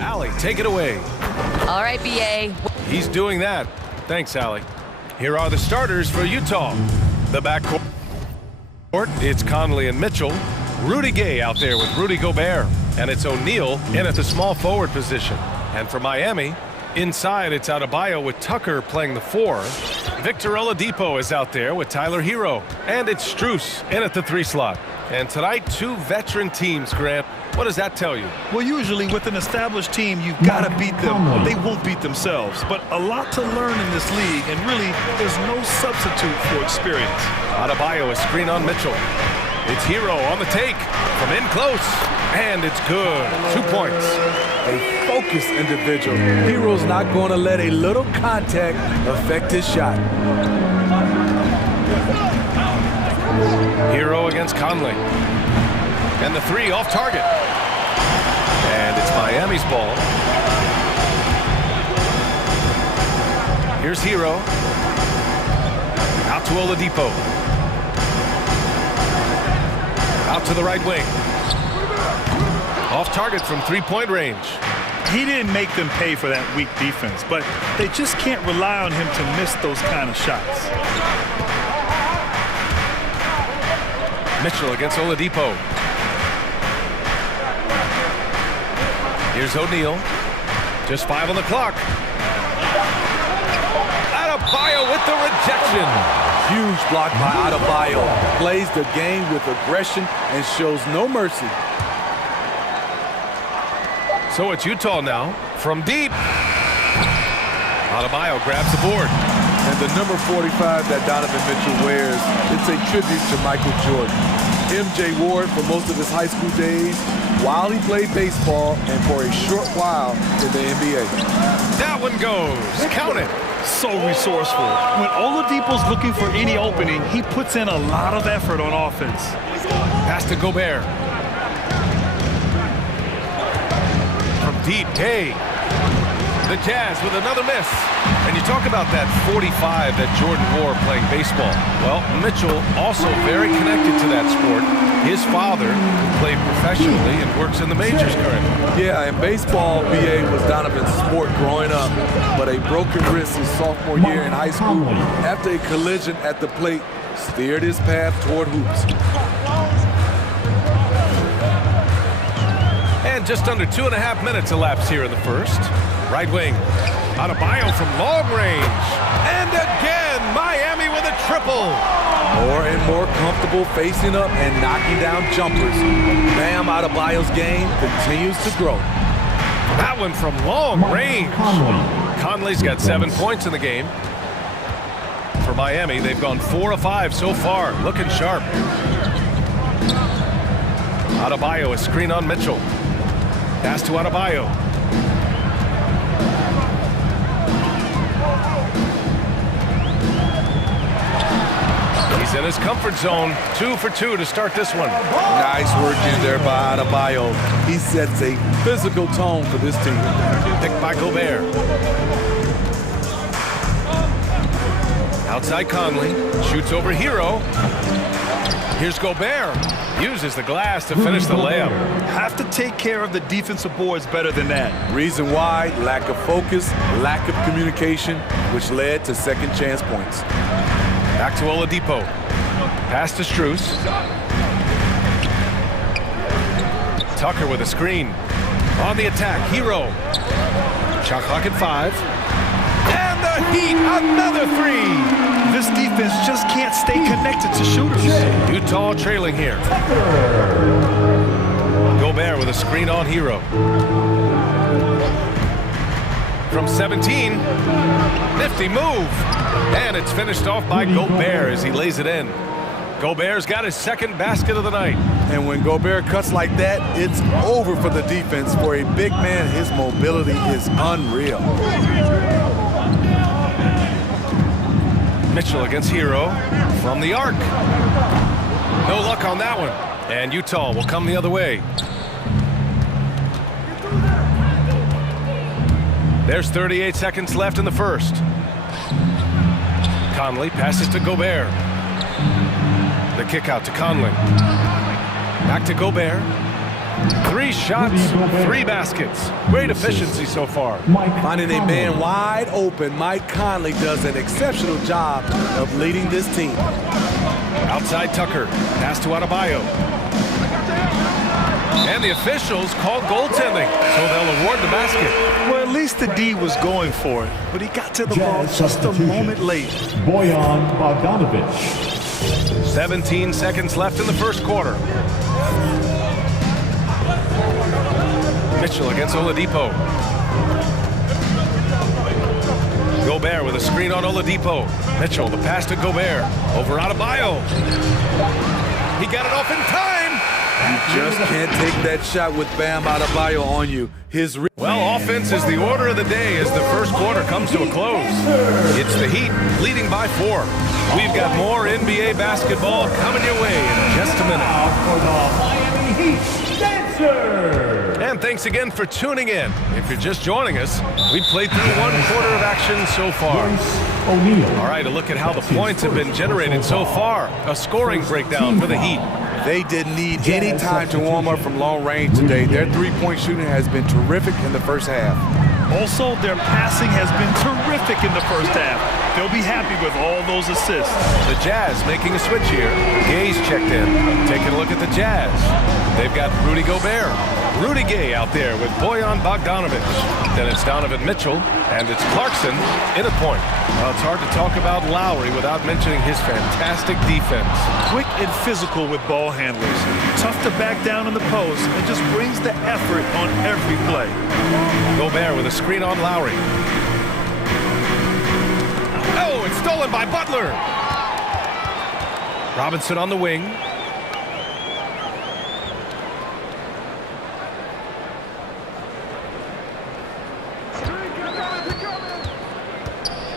Allie, take it away. All right, BA. He's doing that. Thanks, Allie. Here are the starters for Utah. The backcourt, it's Conley and Mitchell. Rudy Gay out there with Rudy Gobert. And it's O'Neal in at the small forward position. And for Miami, inside it's Adebayo with Tucker playing the 4. Victor Oladipo is out there with Tyler Hero. And it's Strus in at the 3 slot. And tonight, 2 veteran teams, Grant. What does that tell you? Well, usually with an established team, you've got to beat them. They won't beat themselves. But a lot to learn in this league, and really, there's no substitute for experience. Adebayo, a screen on Mitchell. It's Hero on the take from in close, and it's good. 2 points. A focused individual. Hero's not going to let a little contact affect his shot. Hero against Conley. And the 3 off target. And it's Miami's ball. Here's Hero. Out to Oladipo. Out to the right wing. Off target from 3-point range. He didn't make them pay for that weak defense, but they just can't rely on him to miss those kind of shots. Mitchell against Oladipo. Here's O'Neal. Just 5 on the clock. Adebayo with the rejection. Huge block by Adebayo. Plays the game with aggression and shows no mercy. So it's Utah now from deep. Adebayo grabs the board. And the number 45 that Donovan Mitchell wears, it's a tribute to Michael Jordan. MJ wore it for most of his high school days while he played baseball and for a short while in the NBA. That one goes. Count it. So resourceful. When Oladipo's looking for any opening, he puts in a lot of effort on offense. Pass to Gobert. From deep, Gay. The Jazz with another miss. And you talk about that 45 that Jordan wore playing baseball. Well, Mitchell also very connected to that sport. His father played professionally and works in the majors currently. Yeah, and baseball, BA, was Donovan's sport growing up. But a broken wrist his sophomore year in high school after a collision at the plate steered his path toward hoops. And just under 2.5 minutes elapsed here in the first. Right wing. Adebayo from long range. And again, Miami with a triple. More and more comfortable facing up and knocking down jumpers. Bam Adebayo's game continues to grow. That one from long range. Conley's got 7 points in the game. For Miami, they've gone 4 of 5 so far. Looking sharp. Adebayo, a screen on Mitchell. Pass to Adebayo. He's in his comfort zone. 2 for 2 to start this one. Nice work in there by Adebayo. He sets a physical tone for this team. Picked by Gobert. Outside Conley. Shoots over Hero. Here's Gobert. Uses the glass to finish the layup. Have to take care of the defensive boards better than that. Reason why? Lack of focus, lack of communication, which led to second chance points. Back to Oladipo. Pass to Strus. Tucker with a screen. On the attack, Hero. Shot clock at 5. And the Heat, another 3. This defense just can't stay connected to shooters. Utah trailing here. Gobert with a screen on Hero. From 17, nifty move. And it's finished off by Gobert as he lays it in. Gobert's got his second basket of the night. And when Gobert cuts like that, it's over for the defense. For a big man, his mobility is unreal. Mitchell against Hero from the arc. No luck on that one. And Utah will come the other way. There's 38 seconds left in the first. Conley passes to Gobert. The kick out to Conley. Back to Gobert. 3 shots, 3 baskets. Great efficiency so far. Finding a man wide open, Mike Conley does an exceptional job of leading this team. Outside Tucker, pass to Adebayo. And the officials called goaltending, so they'll award the basket. Well, at least the D was going for it, but he got to the ball just a moment late. Bojan Bogdanovic. 17 seconds left in the first quarter. Mitchell against Oladipo. Gobert with a screen on Oladipo. Mitchell, the pass to Gobert. Over Adebayo. He got it off in time. You just can't take that shot with Bam Adebayo on you. Well, offense is the order of the day as the first quarter comes to a close. It's the Heat leading by 4. We've got more NBA basketball coming your way in just a minute. For the Miami Heat, Dancer. And thanks again for tuning in. If you're just joining us, we've played through 1 quarter of action so far. All right, a look at how the points have been generated so far. A scoring breakdown for the Heat. They didn't need any time to warm up from long range today. Their three-point shooting has been terrific in the first half. Also, their passing has been terrific in the first half. They'll be happy with all those assists. The Jazz making a switch here. Gay's checked in. Taking a look at the Jazz. They've got Rudy Gobert. Rudy Gay out there with Bojan Bogdanovic. Then it's Donovan Mitchell, and it's Clarkson in at point. Well, it's hard to talk about Lowry without mentioning his fantastic defense. Quick and physical with ball handlers. Tough to back down in the post and just brings the effort on every play. Gobert with a screen on Lowry. Oh, it's stolen by Butler. Robinson on the wing.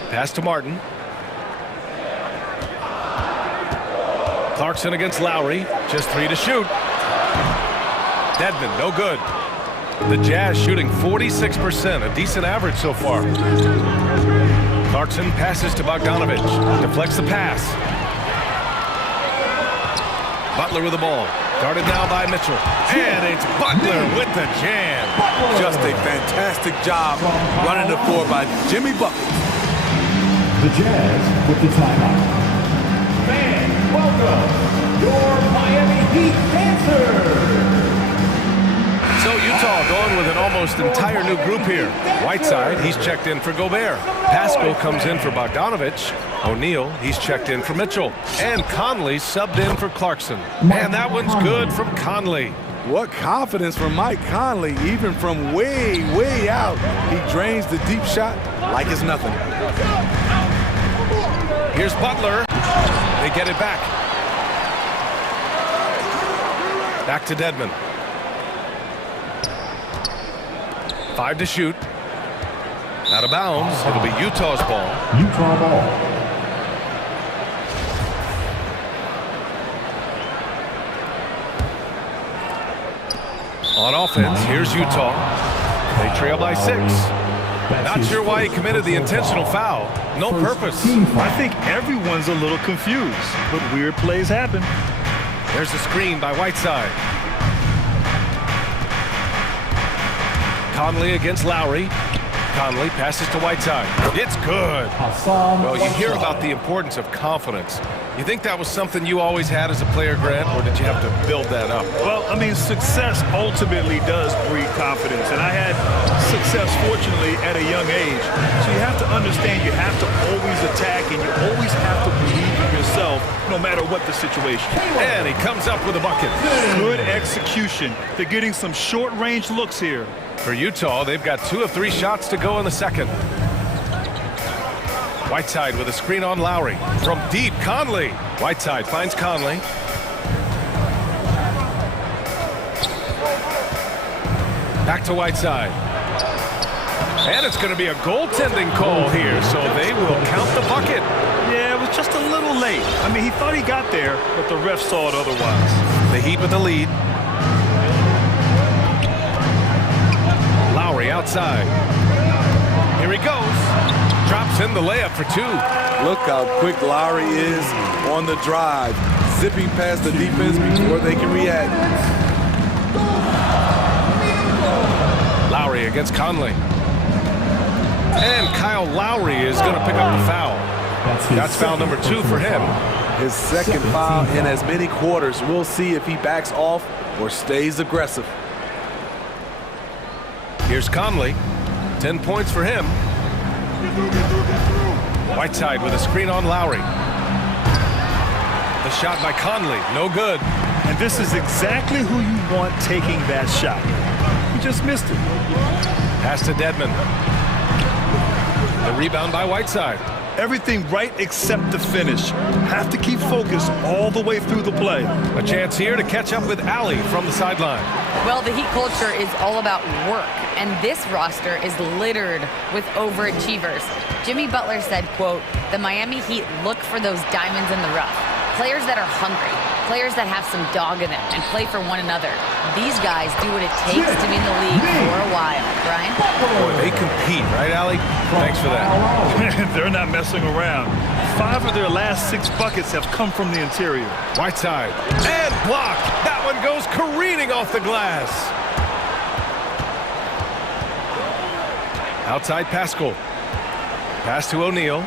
Pass to Martin. Clarkson against Lowry. Just 3 to shoot. Dedmon, no good. The Jazz shooting 46%, a decent average so far. Clarkson passes to Bogdanovic. Deflects the pass. Butler with the ball. Guarded now by Mitchell. And it's Butler with the jam. Just a fantastic job running the floor by Jimmy Buckets. The Jazz with the timeout. Fans, welcome your Miami Heat Dancer. So Utah going with an almost entire new group here. Whiteside, he's checked in for Gobert. Pascal comes in for Bogdanovic. O'Neal, he's checked in for Mitchell. And Conley subbed in for Clarkson. And that one's good from Conley. What confidence from Mike Conley, even from way, way out. He drains the deep shot like it's nothing. Here's Butler. They get it back. Back to Dedmon. 5 to shoot. Out of bounds. It'll be Utah's ball. Utah ball. On offense, here's Utah. They trail by 6. Not sure why he committed the intentional foul. No purpose. I think everyone's a little confused, but weird plays happen. There's the screen by Whiteside. Conley against Lowry. Conley passes to Whiteside. It's good. Well, you hear about the importance of confidence. You think that was something you always had as a player, Grant, or did you have to build that up? Well, I mean, success ultimately does breed confidence, and I had success, fortunately, at a young age. So you have to understand you have to always attack, and you always have to believe in yourself, no matter what the situation. And he comes up with a bucket. Good execution. They're getting some short-range looks here. For Utah, they've got 2 of 3 shots to go in the second. Whiteside with a screen on Lowry. From deep, Conley. Whiteside finds Conley. Back to Whiteside. And it's going to be a goaltending call here, so they will count the bucket. Yeah, it was just a little late. I mean, he thought he got there, but the ref saw it otherwise. The Heat with the lead. Lowry outside. Here he goes. Drops in the layup for 2. Look how quick Lowry is on the drive, zipping past the defense before they can react. against Conley. And Kyle Lowry is going to pick up the foul. That's foul number 2 for him. His second foul in as many quarters. We'll see if he backs off or stays aggressive. Here's Conley. 10 points for him. Whiteside with a screen on Lowry. The shot by Conley, no good. And this is exactly who you want taking that shot. He just missed it. Pass to Dedmon. The rebound by Whiteside. Everything right except the finish. Have to keep focused all the way through the play. A chance here to catch up with Allie from the sideline. Well, the Heat culture is all about work, and this roster is littered with overachievers. Jimmy Butler said, quote, "The Miami Heat look for those diamonds in the rough. Players that are hungry, players that have some dog in them and play for one another. These guys do what it takes to be in the league for a while." Brian? Boy, they compete, right, Allie? Thanks for that. They're not messing around. 5 of their last 6 buckets have come from the interior. Whiteside. And blocked. That one goes careening off the glass. Outside Pascal. Pass to O'Neal.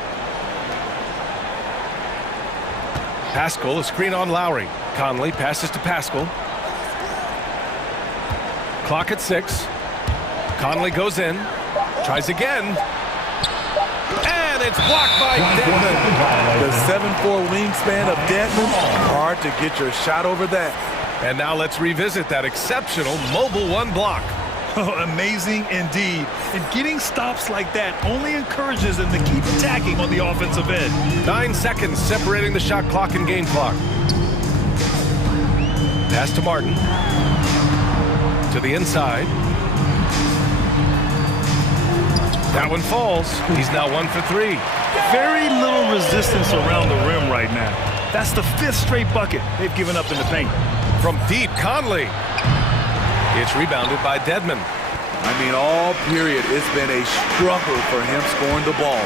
Pascal, a screen on Lowry. Conley passes to Pascal. Clock at 6. Conley goes in. Tries again. And it's blocked by Dedmon. The 7'4" wingspan of Dedmon. Hard to get your shot over that. And now let's revisit that exceptional mobile 1 block. Oh, amazing indeed. And getting stops like that only encourages them to keep attacking on the offensive end. 9 seconds separating the shot clock and game clock. Pass to Martin. To the inside. That one falls. He's now 1 for 3. Very little resistance around the rim right now. That's the 5th straight bucket they've given up in the paint. From deep, Conley. It's rebounded by Dedmon. I mean, all period, it's been a struggle for him scoring the ball.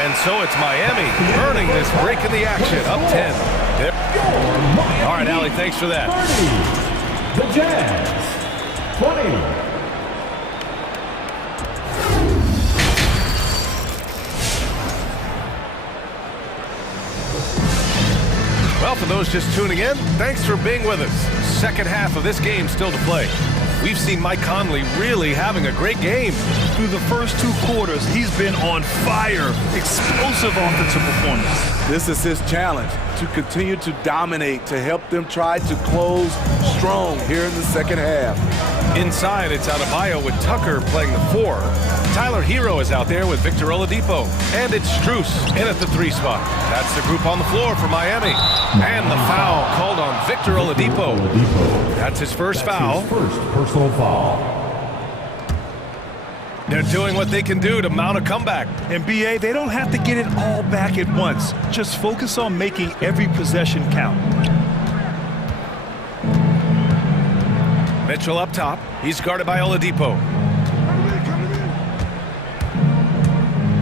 And so it's Miami earning this break in the action. Up 10. There. All right, Allie, thanks for that. 30. The Jazz. 20. Well, for those just tuning in, thanks for being with us. Second half of this game still to play. We've seen Mike Conley really having a great game. Through the first 2 quarters, he's been on fire. Explosive offensive performance. This is his challenge, to continue to dominate, to help them try to close strong here in the second half. Inside, it's Adebayo with Tucker playing the 4. Tyler Hero is out there with Victor Oladipo. And it's Strus in at the 3 spot. That's the group on the floor for Miami. And the foul called on Victor Oladipo. That's his first foul. First personal foul. They're doing what they can do to mount a comeback. And BA, they don't have to get it all back at once. Just focus on making every possession count. Mitchell up top. He's guarded by Oladipo.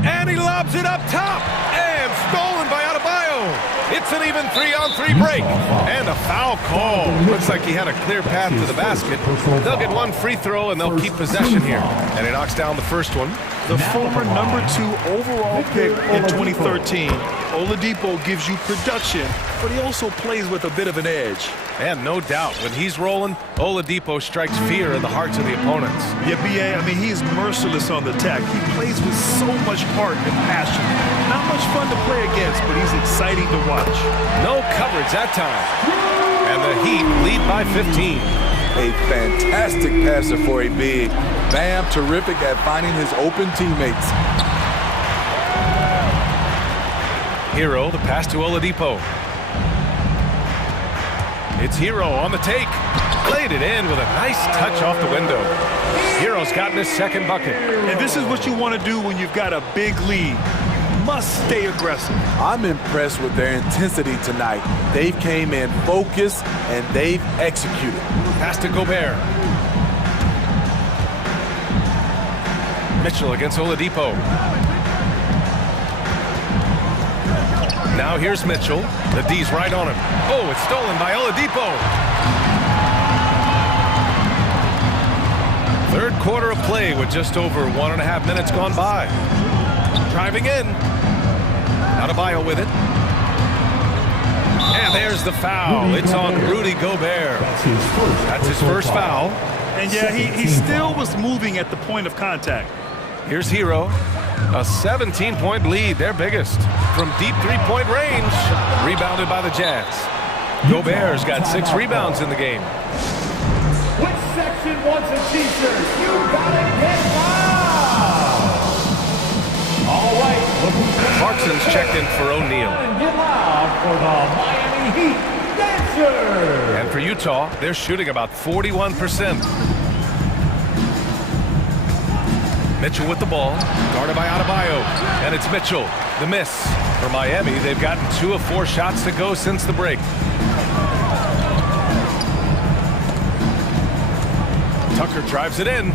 And he lobs it up top. And stolen by Adebayo. It's an even 3-on-3 break. And a foul call. Looks like he had a clear path to the basket. They'll get 1 free throw and they'll keep possession here. And he knocks down the first one. The former number 2 overall pick in 2013. Oladipo gives you production, but he also plays with a bit of an edge. And no doubt, when he's rolling, Oladipo strikes fear in the hearts of the opponents. Yeah, BA, I mean, he's merciless on the attack. He plays with so much heart and passion. Not much fun to play against, but he's exciting to watch. No coverage that time. And the Heat lead by 15. A fantastic passer for a big. Bam, terrific at finding his open teammates. Hero, the pass to Oladipo. It's Hero on the take. Played it in with a nice touch off the window. Hero's gotten his second bucket. And this is what you want to do when you've got a big lead. Must stay aggressive. I'm impressed with their intensity tonight. They came in focused and they've executed. Pass to Gobert. Mitchell against Oladipo. Now here's Mitchell. The D's right on him. Oh, it's stolen by Oladipo. Third quarter of play with just over 1.5 minutes gone by. Driving in. Adebayo with it. And there's the foul. It's on Rudy Gobert. That's his first foul. And yeah, he still was moving at the point of contact. Here's Hero. A 17-point lead, their biggest. From deep three-point range. Rebounded by the Jazz. Gobert's got 6 rebounds in the game. Which section wants a t-shirt? You gotta get loud! All right. Clarkson's checked in for O'Neal. Get loud for the Miami Heat Dancer! And for Utah, they're shooting about 41%. Mitchell with the ball, guarded by Adebayo, and it's Mitchell, the miss. For Miami, they've gotten 2 of 4 shots to go since the break. Tucker drives it in.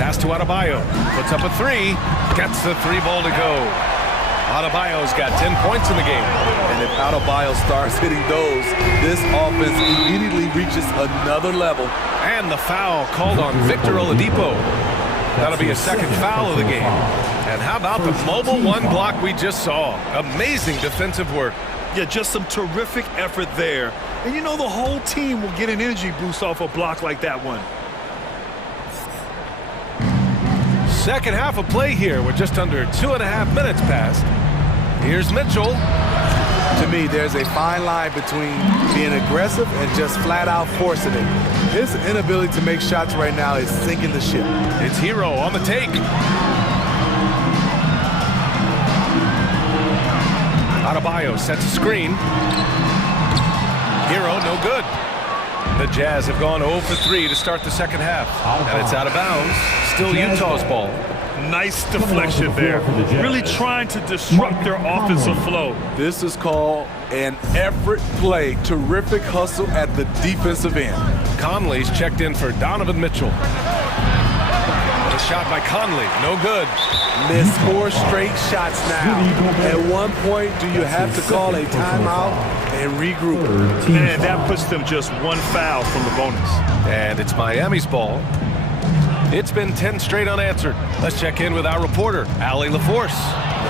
Pass to Adebayo, puts up a 3, gets the 3-ball to go. Adebayo's got 10 points in the game. And if Adebayo starts hitting those, this offense immediately reaches another level. And the foul called on Victor Oladipo. That'll be a second foul of the game. And how about the mobile 1 block we just saw? Amazing defensive work. Yeah, just some terrific effort there. And you know the whole team will get an energy boost off a block like that one. Second half of play here with just under 2.5 minutes passed. Here's Mitchell. To me, there's a fine line between being aggressive and just flat out forcing it. His inability to make shots right now is sinking the ship. It's Hero on the take. Adebayo sets a screen. Hero, no good. The Jazz have gone 0 for 3 to start the second half. And it's out of bounds. Still Utah's ball. Nice deflection there. Really trying to disrupt their offensive flow. This is called an effort play. Terrific hustle at the defensive end. Conley's checked in for Donovan Mitchell. A shot by Conley, no good. Missed 4 straight shots now. At one point, do you have to call a timeout and regroup? And that puts them just 1 foul from the bonus. And it's Miami's ball. It's been 10 straight unanswered. Let's check in with our reporter, Allie LaForce.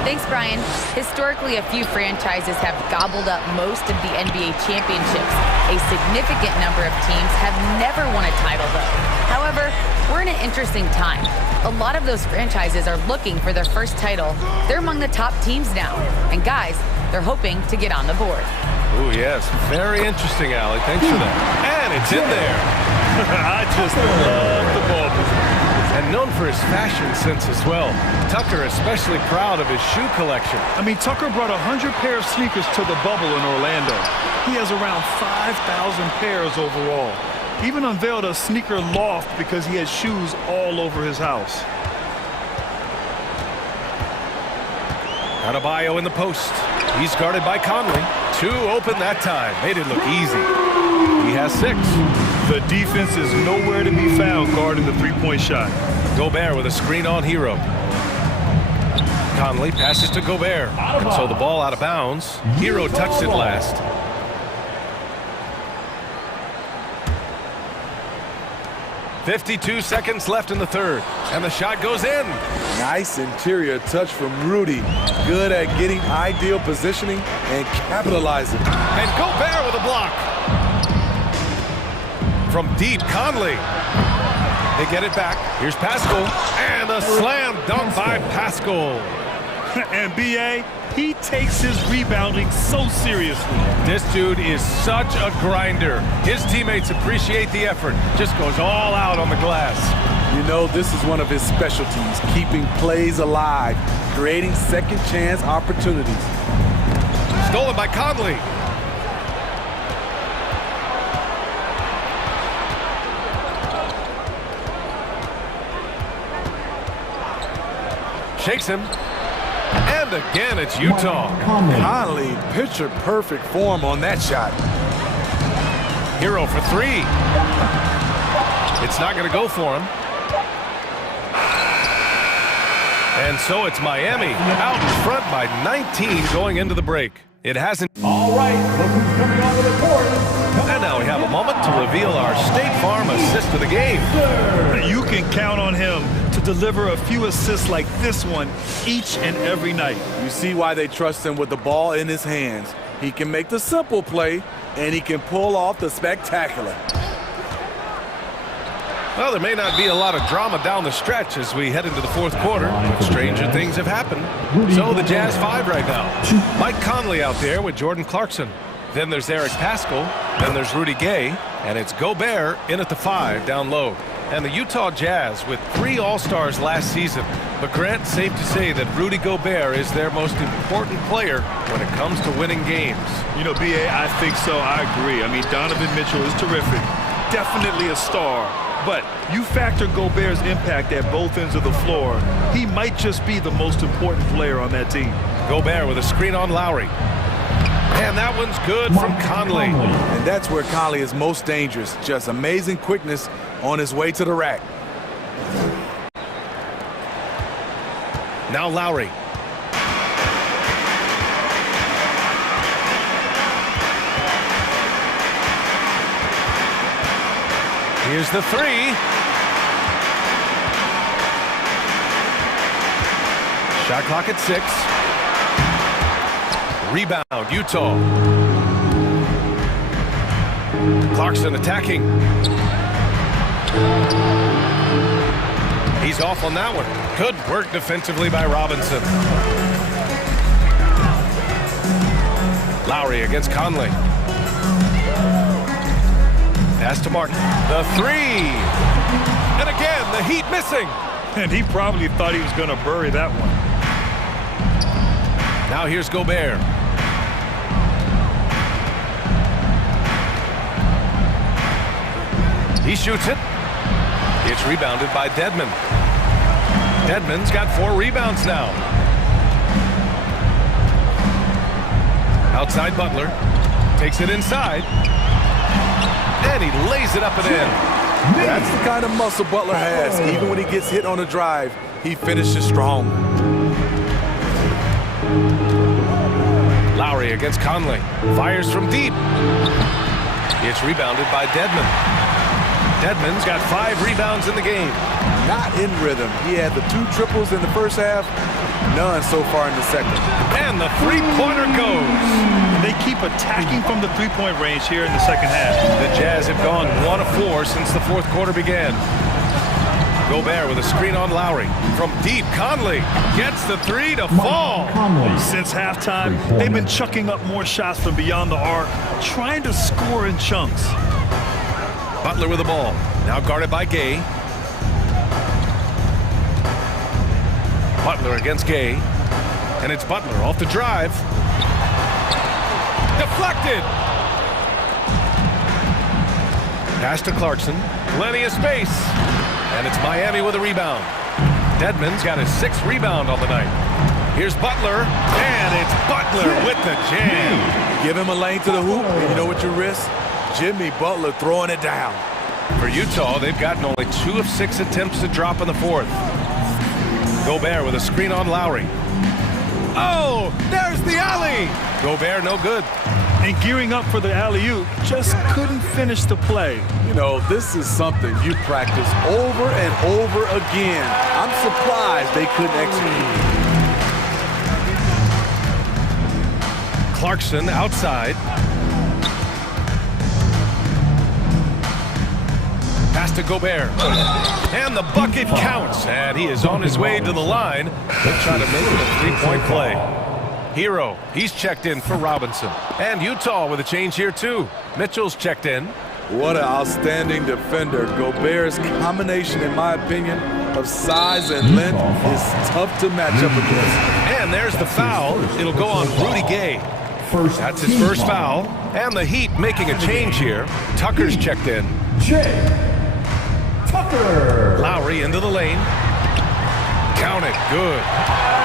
Thanks, Brian. Historically, a few franchises have gobbled up most of the NBA championships. A significant number of teams have never won a title, though. However, we're in an interesting time. A lot of those franchises are looking for their first title. They're among the top teams now. And guys, they're hoping to get on the board. Oh, yes. Very interesting, Allie. Thanks for that. And it's in there. I just love the ball position. And known for his fashion sense as well. Tucker especially proud of his shoe collection. I mean, Tucker brought 100 pair of sneakers to the bubble in Orlando. He has around 5,000 pairs overall. Even unveiled a sneaker loft because he has shoes all over his house. Adebayo in the post. He's guarded by Conley. 2 open that time. Made it look easy. He has 6. The defense is nowhere to be found guarding the 3-point shot. Gobert with a screen on Hero. Conley passes to Gobert. And so the ball out of bounds. Hero touched it last. .52 seconds left in the third. And the shot goes in. Nice interior touch from Rudy. Good at getting ideal positioning and capitalizing. And Gobert with a block. From deep, Conley. They get it back. Here's Pascal. And a slam dunk by Pascal. And B.A., he takes his rebounding so seriously. This dude is such a grinder. His teammates appreciate the effort. Just goes all out on the glass. You know, this is one of his specialties, keeping plays alive, creating second chance opportunities. Stolen by Conley. Shakes him. And again, it's Utah. Conley, picture-perfect form on that shot. Hero for 3. It's not going to go for him. And so it's Miami out in front by 19 going into the break. It hasn't. All right, look who's coming onto the court. And now we have a moment to reveal our State Farm assist of the game. You can count on him to deliver a few assists like this one each and every night. You see why they trust him with the ball in his hands. He can make the simple play, and he can pull off the spectacular. Well, there may not be a lot of drama down the stretch as we head into the fourth quarter, but stranger things have happened. So the Jazz 5 right now. Mike Conley out there with Jordan Clarkson. Then there's Eric Paschall. Then there's Rudy Gay. And it's Gobert in at the 5 down low. And the Utah Jazz with 3 All-Stars last season. But Grant, safe to say that Rudy Gobert is their most important player when it comes to winning games. You know, B.A., I think so. I agree. I mean, Donovan Mitchell is terrific. Definitely a star. But you factor Gobert's impact at both ends of the floor, he might just be the most important player on that team. Gobert with a screen on Lowry. And that one's good from Conley. And that's where Conley is most dangerous. Just amazing quickness on his way to the rack. Now Lowry. Here's the 3. Shot clock at 6. Rebound, Utah. Clarkson attacking. He's off on that one. Good work defensively by Robinson. Lowry against Conley. Pass to Martin. The 3. And again, the Heat missing. And he probably thought he was going to bury that one. Now here's Gobert. He shoots it. It's rebounded by Dedmon. Dedmon's got 4 rebounds now. Outside Butler. Takes it inside. And he lays it up and in. That's the kind of muscle Butler has. Even when he gets hit on a drive, he finishes strong. Lowry against Conley. Fires from deep. It's rebounded by Dedmon. Dedmon's got 5 rebounds in the game. Not in rhythm. He had the 2 triples in the first half, none so far in the second. And the 3-pointer goes. They keep attacking from the 3-point range here in the second half. The Jazz have gone 1 of 4 since the fourth quarter began. Gobert with a screen on Lowry. From deep, Conley gets the 3 to fall. Since halftime, they've been chucking up more shots from beyond the arc, trying to score in chunks. Butler with the ball. Now guarded by Gay. Butler against Gay. And it's Butler off the drive. Deflected. Pass to Clarkson. Plenty of space. And it's Miami with a rebound. Dedmon's got his 6th rebound on the night. Here's Butler. And it's Butler with the jam. Give him a lane to the hoop, and you know what you risk? Jimmy Butler throwing it down. For Utah, they've gotten only 2 of 6 attempts to drop in the fourth. Gobert with a screen on Lowry. Oh, there's the alley. Gobert no good. And gearing up for the alley-oop, just couldn't finish the play. You know, this is something you practice over and over again. I'm surprised they couldn't execute. Clarkson outside. Pass to Gobert. And the bucket counts. And he is on his way to the line. They're trying to make it a 3-point play. Hero, he's checked in for Robinson. And Utah with a change here too. Mitchell's checked in. What an outstanding defender. Gobert's combination, in my opinion, of size and length is tough to match up against. And there's the foul. It'll go on Rudy Gay. That's his first foul. And the Heat making a change here. Tucker's checked in. Tucker. Lowry into the lane. Count it. Good.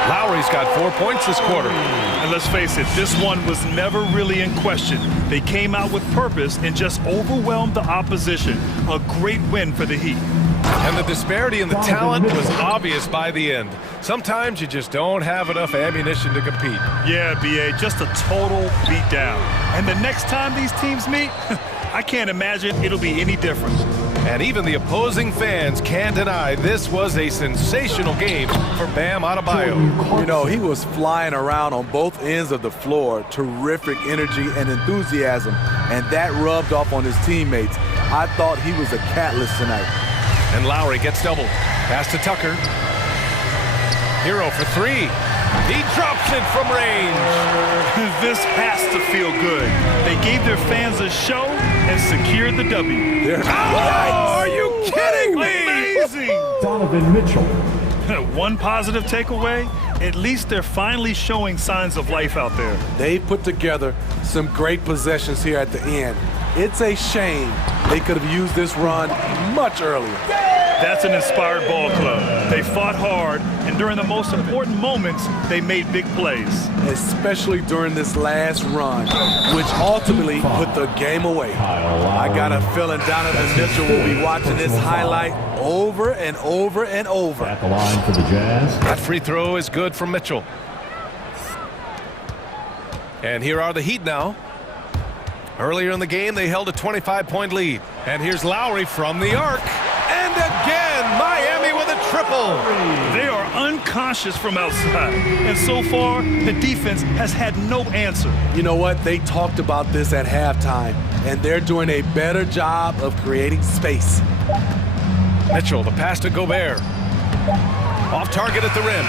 Lowry's got 4 points this quarter. And let's face it, this one was never really in question. They came out with purpose and just overwhelmed the opposition. A great win for the Heat. And the disparity in the talent was obvious by the end. Sometimes you just don't have enough ammunition to compete. Yeah, B.A., just a total beatdown. And the next time these teams meet, I can't imagine it'll be any different. And even the opposing fans can't deny this was a sensational game for Bam Adebayo. You know, he was flying around on both ends of the floor. Terrific energy and enthusiasm. And that rubbed off on his teammates. I thought he was a catalyst tonight. And Lowry gets doubled. Pass to Tucker. Hero for three. He drops it from range. This has to feel good. They gave their fans a show and secured the W. Are you kidding me? Amazing! Donovan Mitchell. One positive takeaway, at least they're finally showing signs of life out there. They put together some great possessions here at the end. It's a shame they could have used this run much earlier. That's an inspired ball club. They fought hard, and during the most important moments, they made big plays. Especially during this last run, which ultimately put the game away. I got a feeling Donovan Mitchell will be watching this highlight over and over and over. At the line for the Jazz. That free throw is good from Mitchell. And here are the Heat now. Earlier in the game, they held a 25-point lead. And here's Lowry from the arc. And again, Miami with a triple. They are unconscious from outside. And so far, the defense has had no answer. You know what? They talked about this at halftime, and they're doing a better job of creating space. Mitchell, the pass to Gobert. Off target at the rim.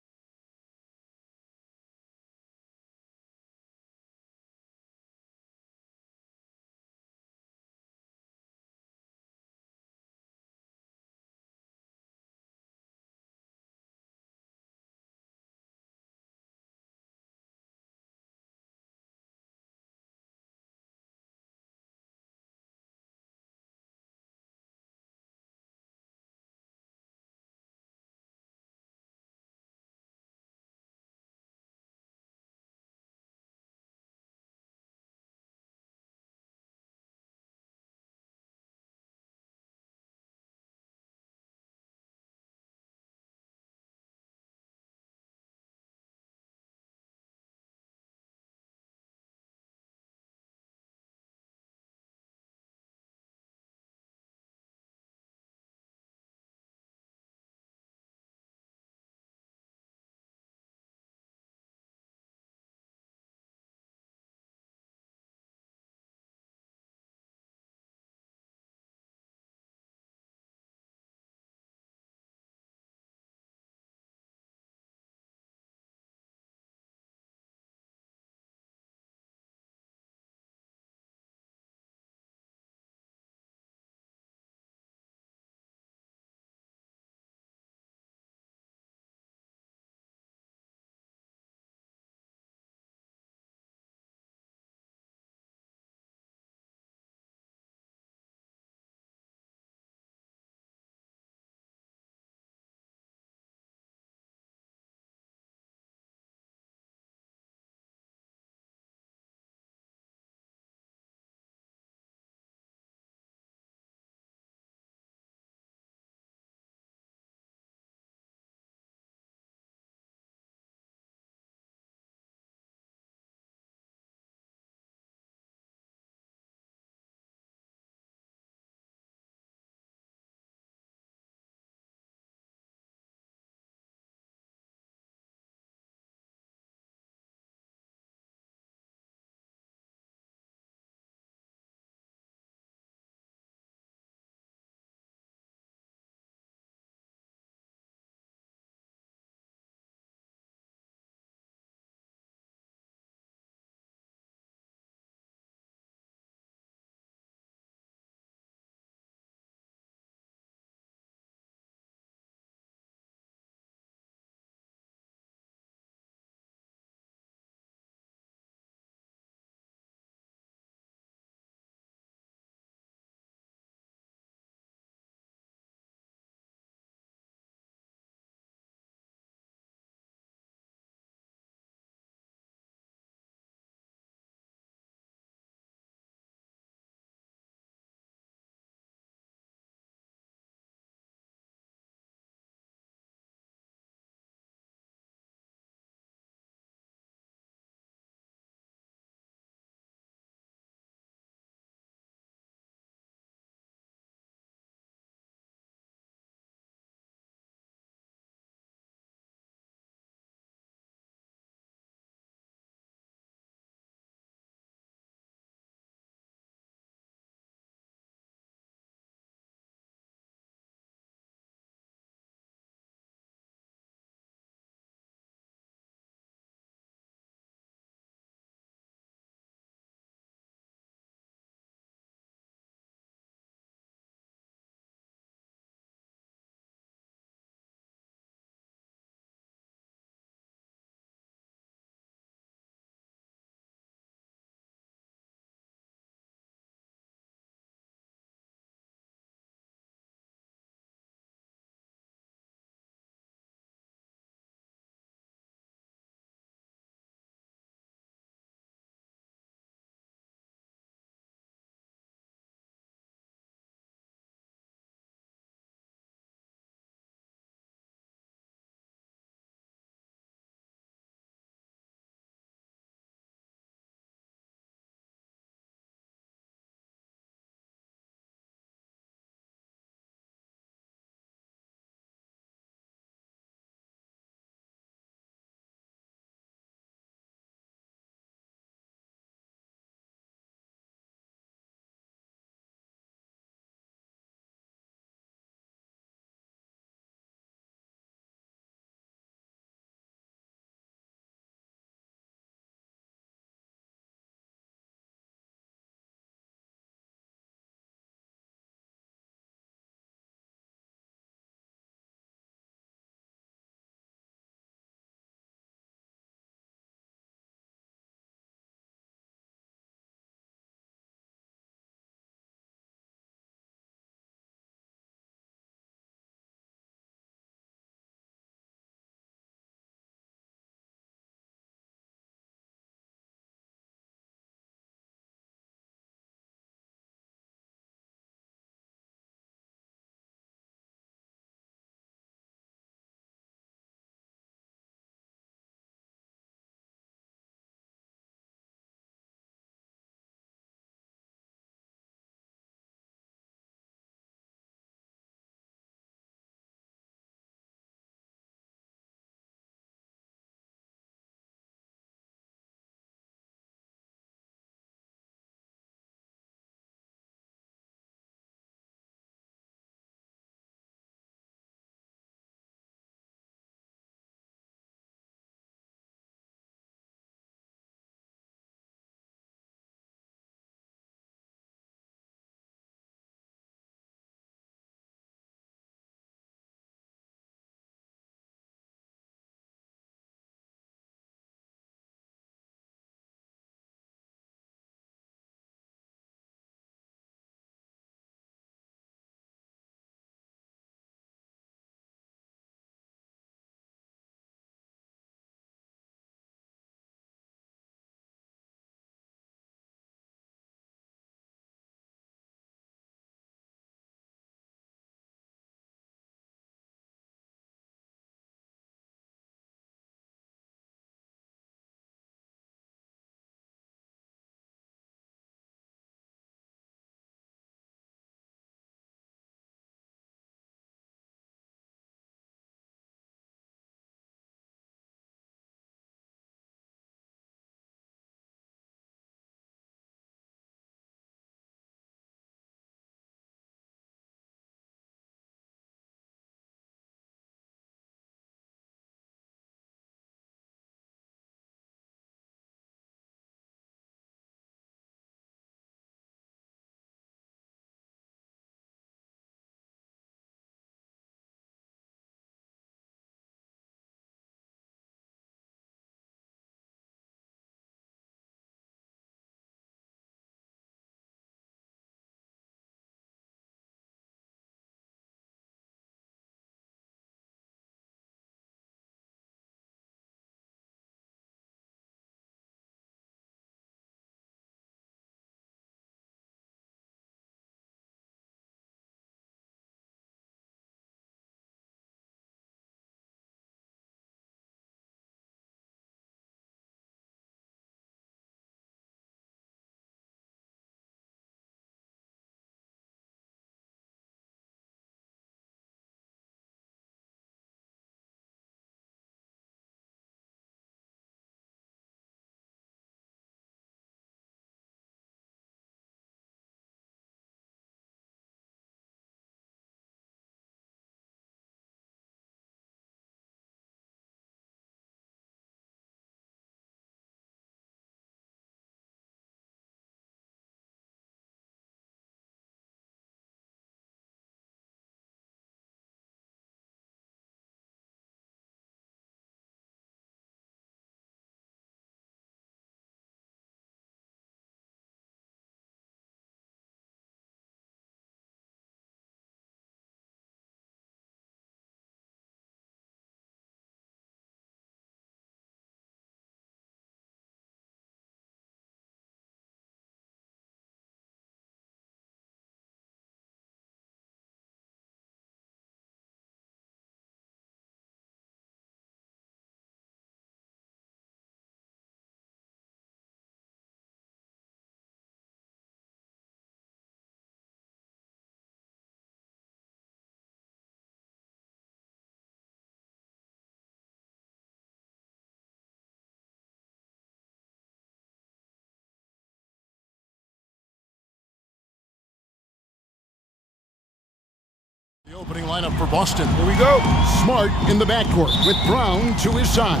Opening lineup for Boston. Here we go. Smart in the backcourt with Brown to his side.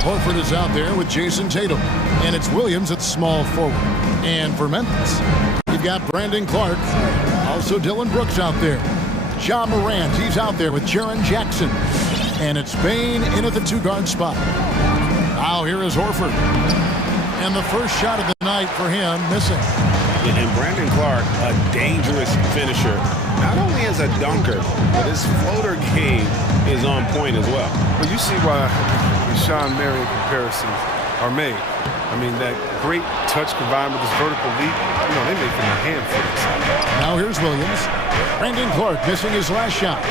Horford is out there with Jason Tatum. And it's Williams at small forward. And for Memphis, you've got Brandon Clark. Also Dylan Brooks out there. Ja Morant, he's out there with Jaren Jackson. And it's Bane in at the two-guard spot. Now here is Horford. And the first shot of the night for him missing. And Brandon Clark, a dangerous finisher. Not only as a dunker, but his floater game is on point as well. But you see why the Sean Marion comparisons are made. I mean, that great touch combined with this vertical leap, you know, they make him a handful. Now here's Williams. Brandon Clark missing his last shot.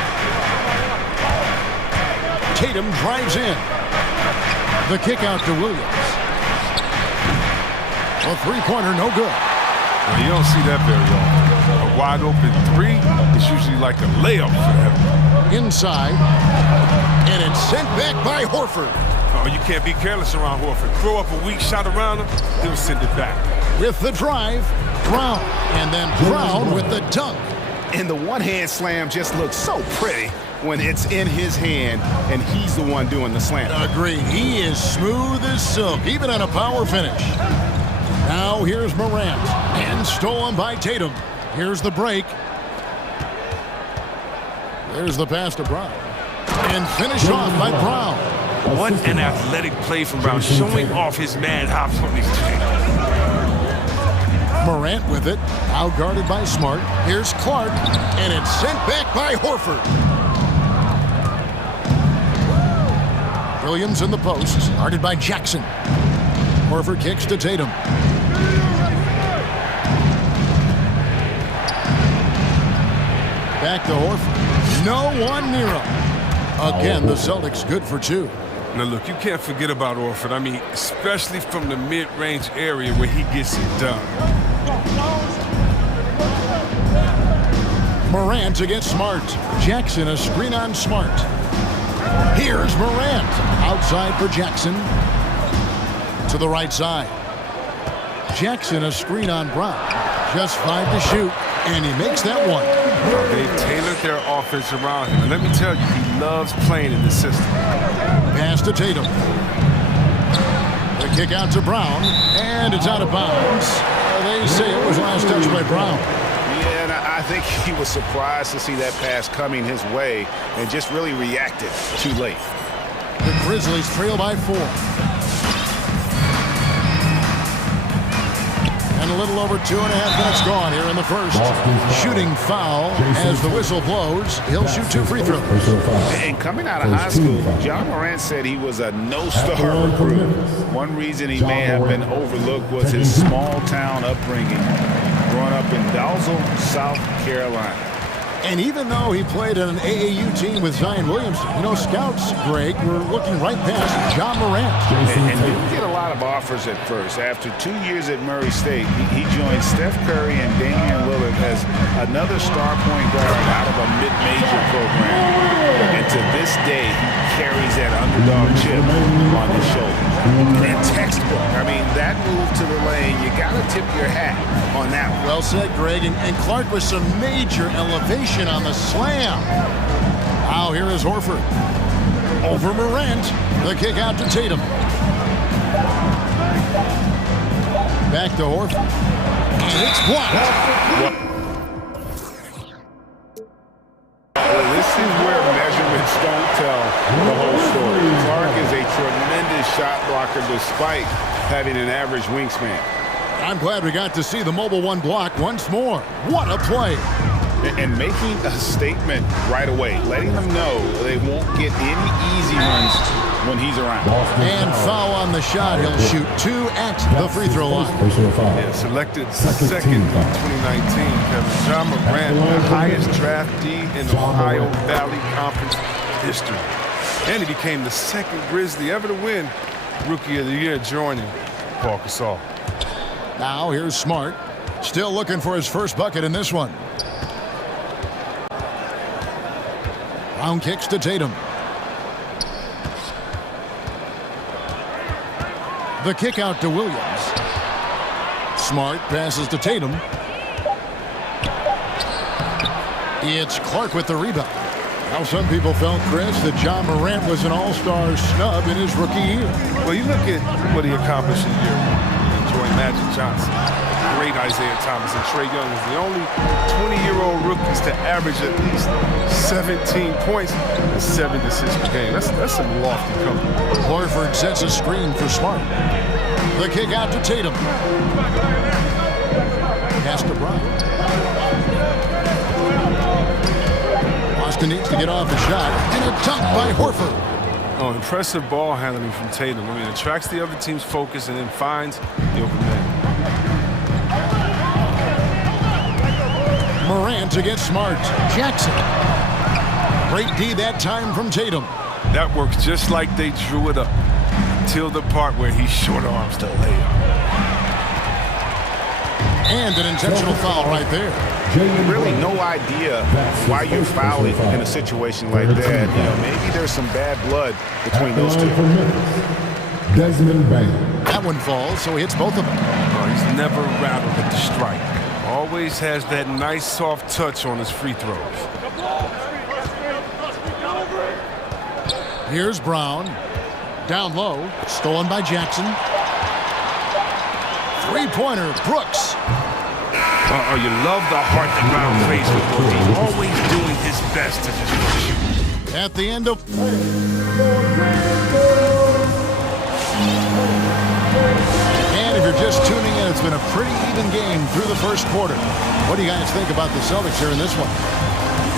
Tatum drives in. The kick out to Williams. A three-pointer, no good. Well, you don't see that very often. A wide open three is usually like a layup for them. Inside. And it's sent back by Horford. Oh, you can't be careless around Horford. Throw up a weak shot around him, he'll send it back. With the drive, Brown. And then Brown with the dunk. And the one-hand slam just looks so pretty when it's in his hand and he's the one doing the slam. Agreed. He is smooth as silk, even on a power finish. Now here's Morant. And stolen by Tatum. Here's the break. There's the pass to Brown. And finished off by Brown. What an athletic play from Brown, showing off his mad hops on these things. Morant with it, out guarded by Smart. Here's Clark, and it's sent back by Horford. Williams in the post, guarded by Jackson. Horford kicks to Tatum. Back to Horford. No one near him. Again, the Celtics good for two. Now, look, you can't forget about Horford. I mean, especially from the mid-range area where he gets it done. Morant against Smart. Jackson a screen on Smart. Here's Morant. Outside for Jackson. To the right side. Jackson a screen on Brown. Just 5 to shoot. And he makes that one. They've tailored their offense around him. And let me tell you, he loves playing in the system. Pass to Tatum. The kick out to Brown. And it's out of bounds. They say it was last touched by Brown. Yeah, and I think he was surprised to see that pass coming his way and just really reacted too late. The Grizzlies trail by 4. And a little over 2.5 minutes gone here in the first. Shooting foul as the whistle blows. He'll shoot 2 free throws. And coming out of high school, Ja Morant said he was a no-star recruit. One reason he may have been overlooked was his small-town upbringing, growing up in Dalzell, South Carolina. And even though he played on an AAU team with Zion Williamson, you know, scouts, Greg, were looking right past Ja Morant. And didn't get a lot of offers at first. After 2 years at Murray State, he joined Steph Curry and Damian Lillard as another star point guard out of a mid-major program. And to this day, he carries that underdog chip on his shoulder. And textbook. I mean, that move to the lane, you got to tip your hat on that one. Well said, Greg. And Clark with some major elevation on the slam. Now here is Horford. Over Morant. The kick out to Tatum. Back to Horford. And it's blocked. Well, this is where measurements don't tell the whole story. Clark is a tremendous shot blocker despite having an average wingspan. I'm glad we got to see the mobile one block once more. What a play. And making a statement right away, letting them know they won't get any easy ones when he's around. And foul on the shot. He'll shoot 2 at the free throw line. Yeah, selected second in 2019. Ja Morant, the highest draftee in Ohio Valley Conference history. And he became the second Grizzly ever to win Rookie of the Year, joining Paul Gasol. Now here's Smart. Still looking for his first bucket in this one. Brown kicks to Tatum. The kick out to Williams. Smart passes to Tatum. It's Clark with the rebound. Now, some people felt, Chris, that John Morant was an all-star snub in his rookie year. Well, you look at what he accomplished in year one. Enjoying Magic Johnson, great Isaiah Thomas, and Trae Young is the only 20-year-old rookies to average at least 17 points and 7 assists per game. That's some lofty company. Horford sets a screen for Smart. The kick out to Tatum. Pass to Brown. Boston needs to get off the shot, and a dunk by Horford. Oh, impressive ball handling from Tatum. I mean, attracts the other team's focus and then finds the open man. Morant against Smart. Jackson. Great D that time from Tatum. That works just like they drew it up until the part where he short arms the layup. And an intentional foul right there. Really no idea why you're fouling in a situation like that. You know, maybe there's some bad blood between those two. That one falls, so he hits both of them. Oh, he's never rattled at the strike. Always has that nice soft touch on his free throws. Here's Brown. Down low. Stolen by Jackson. Three-pointer, Brooks. Oh, you love the heart that Brown plays with, Boogie. Always doing his best to just shoot. At the end of... And if you're just tuning in, it's been a pretty even game through the first quarter. What do you guys think about the Celtics here in this one?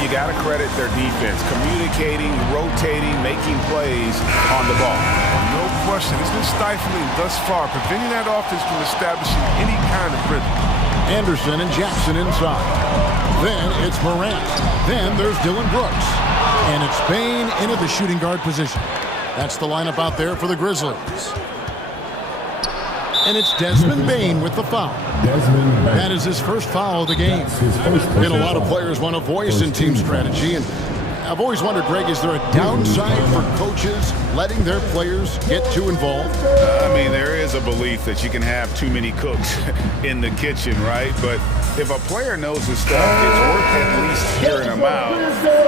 You got to credit their defense. Communicating, rotating, making plays on the ball. No question. It's been stifling thus far, preventing that offense from establishing any kind of rhythm. Anderson and Jackson inside. Then it's Morant. Then there's Dylan Brooks. And it's Bane into the shooting guard position. That's the lineup out there for the Grizzlies. And it's Desmond Bane with the foul. That is his first foul of the game. And a lot of players want a voice in team strategy. And I've always wondered, Greg, is there a downside for coaches letting their players get too involved? I mean, there is a belief that you can have too many cooks in the kitchen, right? But if a player knows his stuff, it's worth at least hearing them out,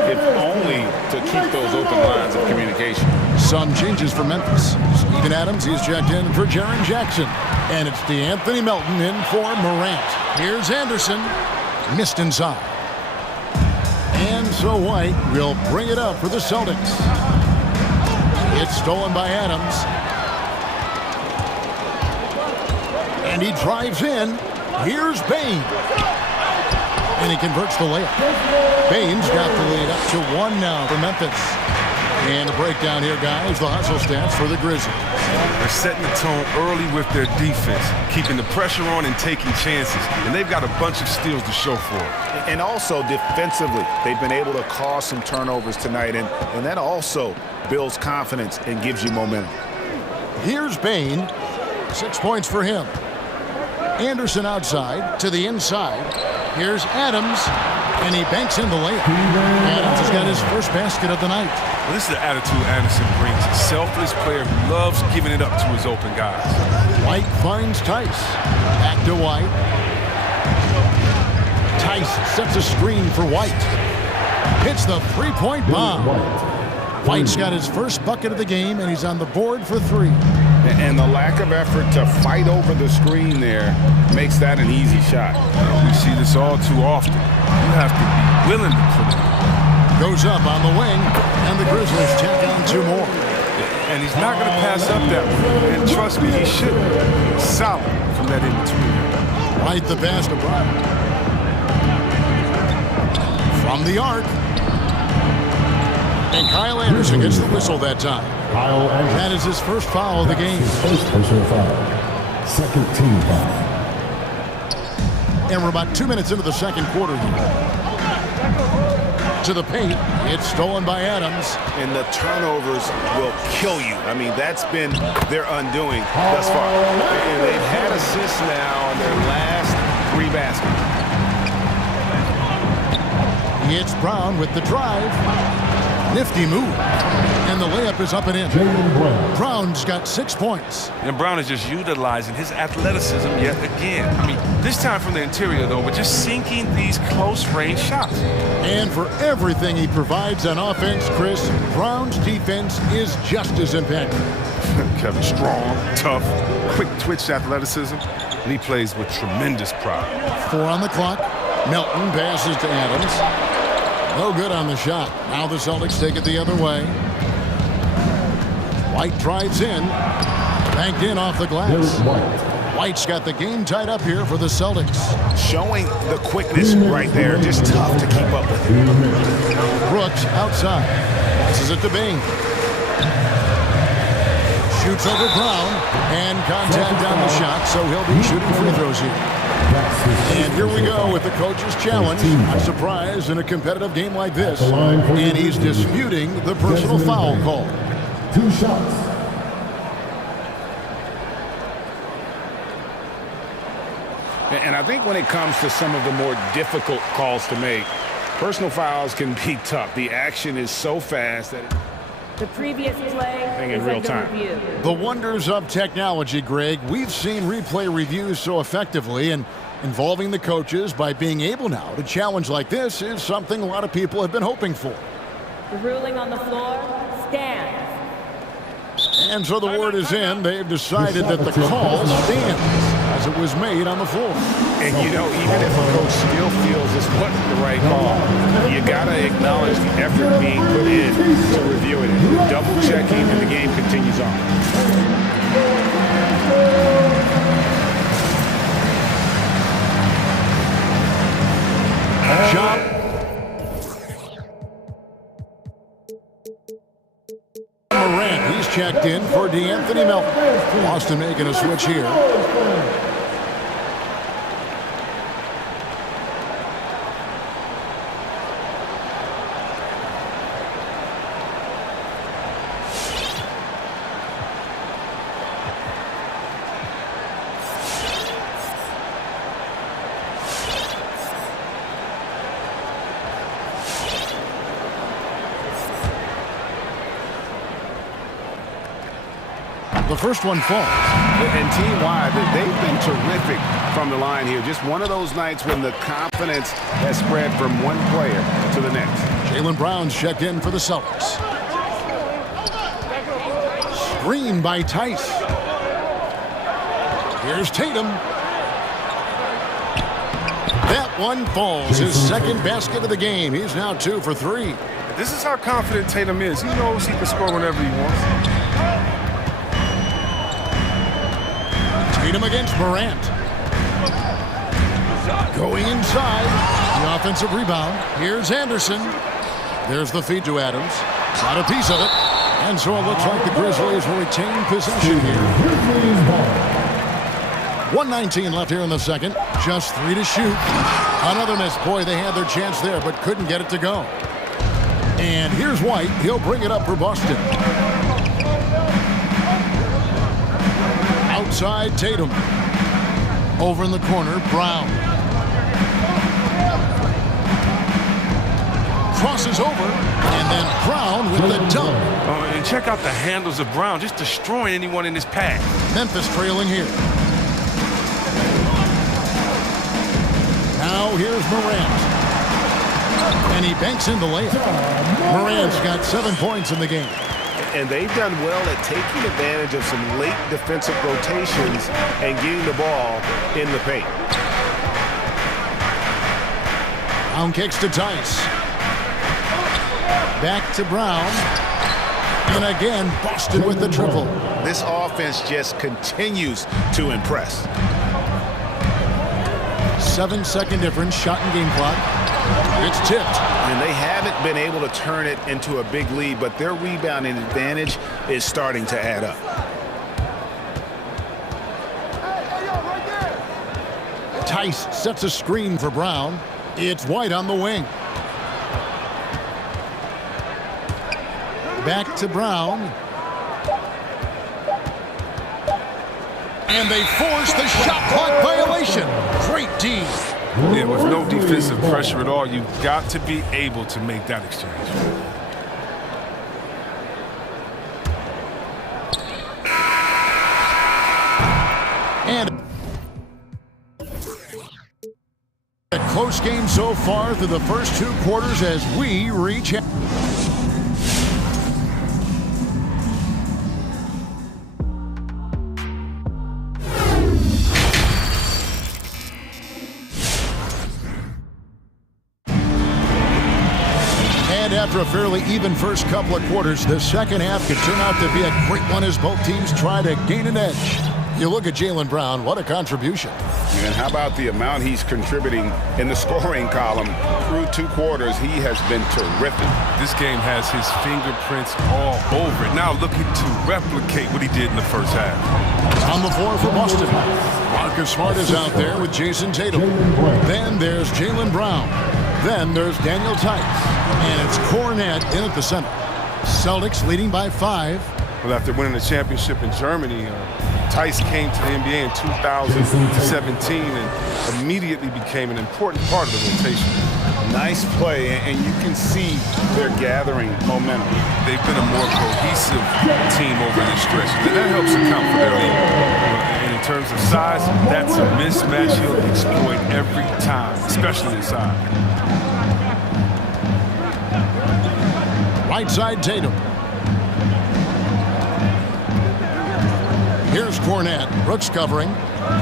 if only to keep those open lines of communication. Some changes for Memphis. Steven Adams, he's checked in for Jaren Jackson. And it's DeAnthony Melton in for Morant. Here's Anderson. Missed inside. And so White will bring it up for the Celtics. It's stolen by Adams. And he drives in. Here's Bane. And he converts the layup. Bane's got the lead up to 1 now for Memphis. And a breakdown here, guys. The hustle stats for the Grizzlies. They're setting the tone early with their defense, keeping the pressure on and taking chances. And they've got a bunch of steals to show for it. And also defensively, they've been able to cause some turnovers tonight. And that also builds confidence and gives you momentum. Here's Bane. 6 points for him. Anderson outside to the inside. Here's Adams. And he banks in the layup. Adams has got his first basket of the night. Well, this is the attitude Anderson brings. A selfless player who loves giving it up to his open guys. White finds Tice. Back to White. Tice sets a screen for White. Hits the three-point bomb. White's got his first bucket of the game, and he's on the board for 3. And the lack of effort to fight over the screen there makes that an easy shot. We see this all too often. You have to be willing to put it. Goes up on the wing, and the Grizzlies tack on 2 more. And he's not going to pass up that one. And trust me, he shouldn't. Solid from that in-between. Right the pass to Brown. From the arc. And Kyle Anderson gets the whistle that time. That is his first foul of the game. First personal foul. Second team foul. And we're about 2 minutes into the second quarter here. To the paint. It's stolen by Adams. And the turnovers will kill you. I mean, that's been their undoing thus far. And they've had assists now on their last 3 baskets. It's Brown with the drive. Nifty move. And the layup is up and in. Brown's got 6 points. And Brown is just utilizing his athleticism yet again. I mean, this time from the interior, though, but just sinking these close-range shots. And for everything he provides on offense, Chris, Brown's defense is just as impactful. Kevin, strong, tough, quick-twitch athleticism, and he plays with tremendous pride. 4 on the clock. Melton passes to Adams. No good on the shot. Now the Celtics take it the other way. White drives in. Banked in off the glass. White's got the game tied up here for the Celtics. Showing the quickness right there. Just tough to keep up with it. Brooks outside. Passes it to Bing. Shoots over Brown. And contact on the shot, so he'll be shooting free throws here. And here we go with the coach's challenge. Not surprised in a competitive game like this. And he's disputing the personal foul call. 2 shots. And I think when it comes to some of the more difficult calls to make, personal fouls can be tough. The action is so fast that the previous play in real time. The wonders of technology, Greg. We've seen replay reviews so effectively, and involving the coaches by being able now to challenge like this is something a lot of people have been hoping for. The ruling on the floor stands. And so the word is in. They've decided that the call stands as it was made on the floor. And you know, even if a coach still feels this wasn't the right call, you gotta acknowledge the effort being put in to review it. Double checking, and the game continues on. Shot. Morant, he's checked in for DeAnthony Melton. Boston making a switch here. The first one falls. And team-wide, they've been terrific from the line here. Just one of those nights when the confidence has spread from one player to the next. Jaylen Brown's checked in for the Celtics. Screen by Tice. Here's Tatum. That one falls. His second basket of the game. He's now 2 for 3. This is how confident Tatum is. He knows he can score whenever he wants. Tatum against Morant. Going inside. The offensive rebound. Here's Anderson. There's the feed to Adams. Got a piece of it. And so it looks like the Grizzlies will retain possession here. 1:19 left here in the second. Just 3 to shoot. Another miss. Boy, they had their chance there, but couldn't get it to go. And here's White. He'll bring it up for Boston. Outside Tatum. Over in the corner, Brown. Crosses over, and then Brown with the dunk. And check out the handles of Brown, just destroying anyone in his path. Memphis trailing here. Now here's Morant. And he banks in the layup. Morant's got 7 points in the game. And they've done well at taking advantage of some late defensive rotations and getting the ball in the paint. Brown kicks to Tice. Back to Brown. And again, Boston with the triple. This offense just continues to impress. 7-second difference, shot and game clock. It's tipped. And they haven't been able to turn it into a big lead, but their rebounding advantage is starting to add up. Tice sets a screen for Brown. It's White on the wing. Back to Brown. And they force the shot clock violation. Great D. Yeah, with no defensive pressure at all, you've got to be able to make that exchange. close game so far through the first 2 quarters as we reach. And after a fairly even first couple of quarters, the second half could turn out to be a great one as both teams try to gain an edge. You look at Jaylen Brown, what a contribution. And how about the amount he's contributing in the scoring column? Through 2 quarters, he has been terrific. This game has his fingerprints all over it. Now looking to replicate what he did in the first half. On the floor for Boston, Marcus Smart is out there with Jason Tatum. Then there's Jaylen Brown. Then there's Daniel Tice. And it's Cornet in at the center. Celtics leading by 5. Well, after winning the championship in Germany, Tice came to the NBA in 2017 and immediately became an important part of the rotation. Nice play, and you can see they're gathering momentum. They've been a more cohesive team over this stretch, and that helps account for their lead. And in terms of size, that's a mismatch he'll exploit every time, especially inside. Right side Tatum. Here's Cornet. Brooks covering.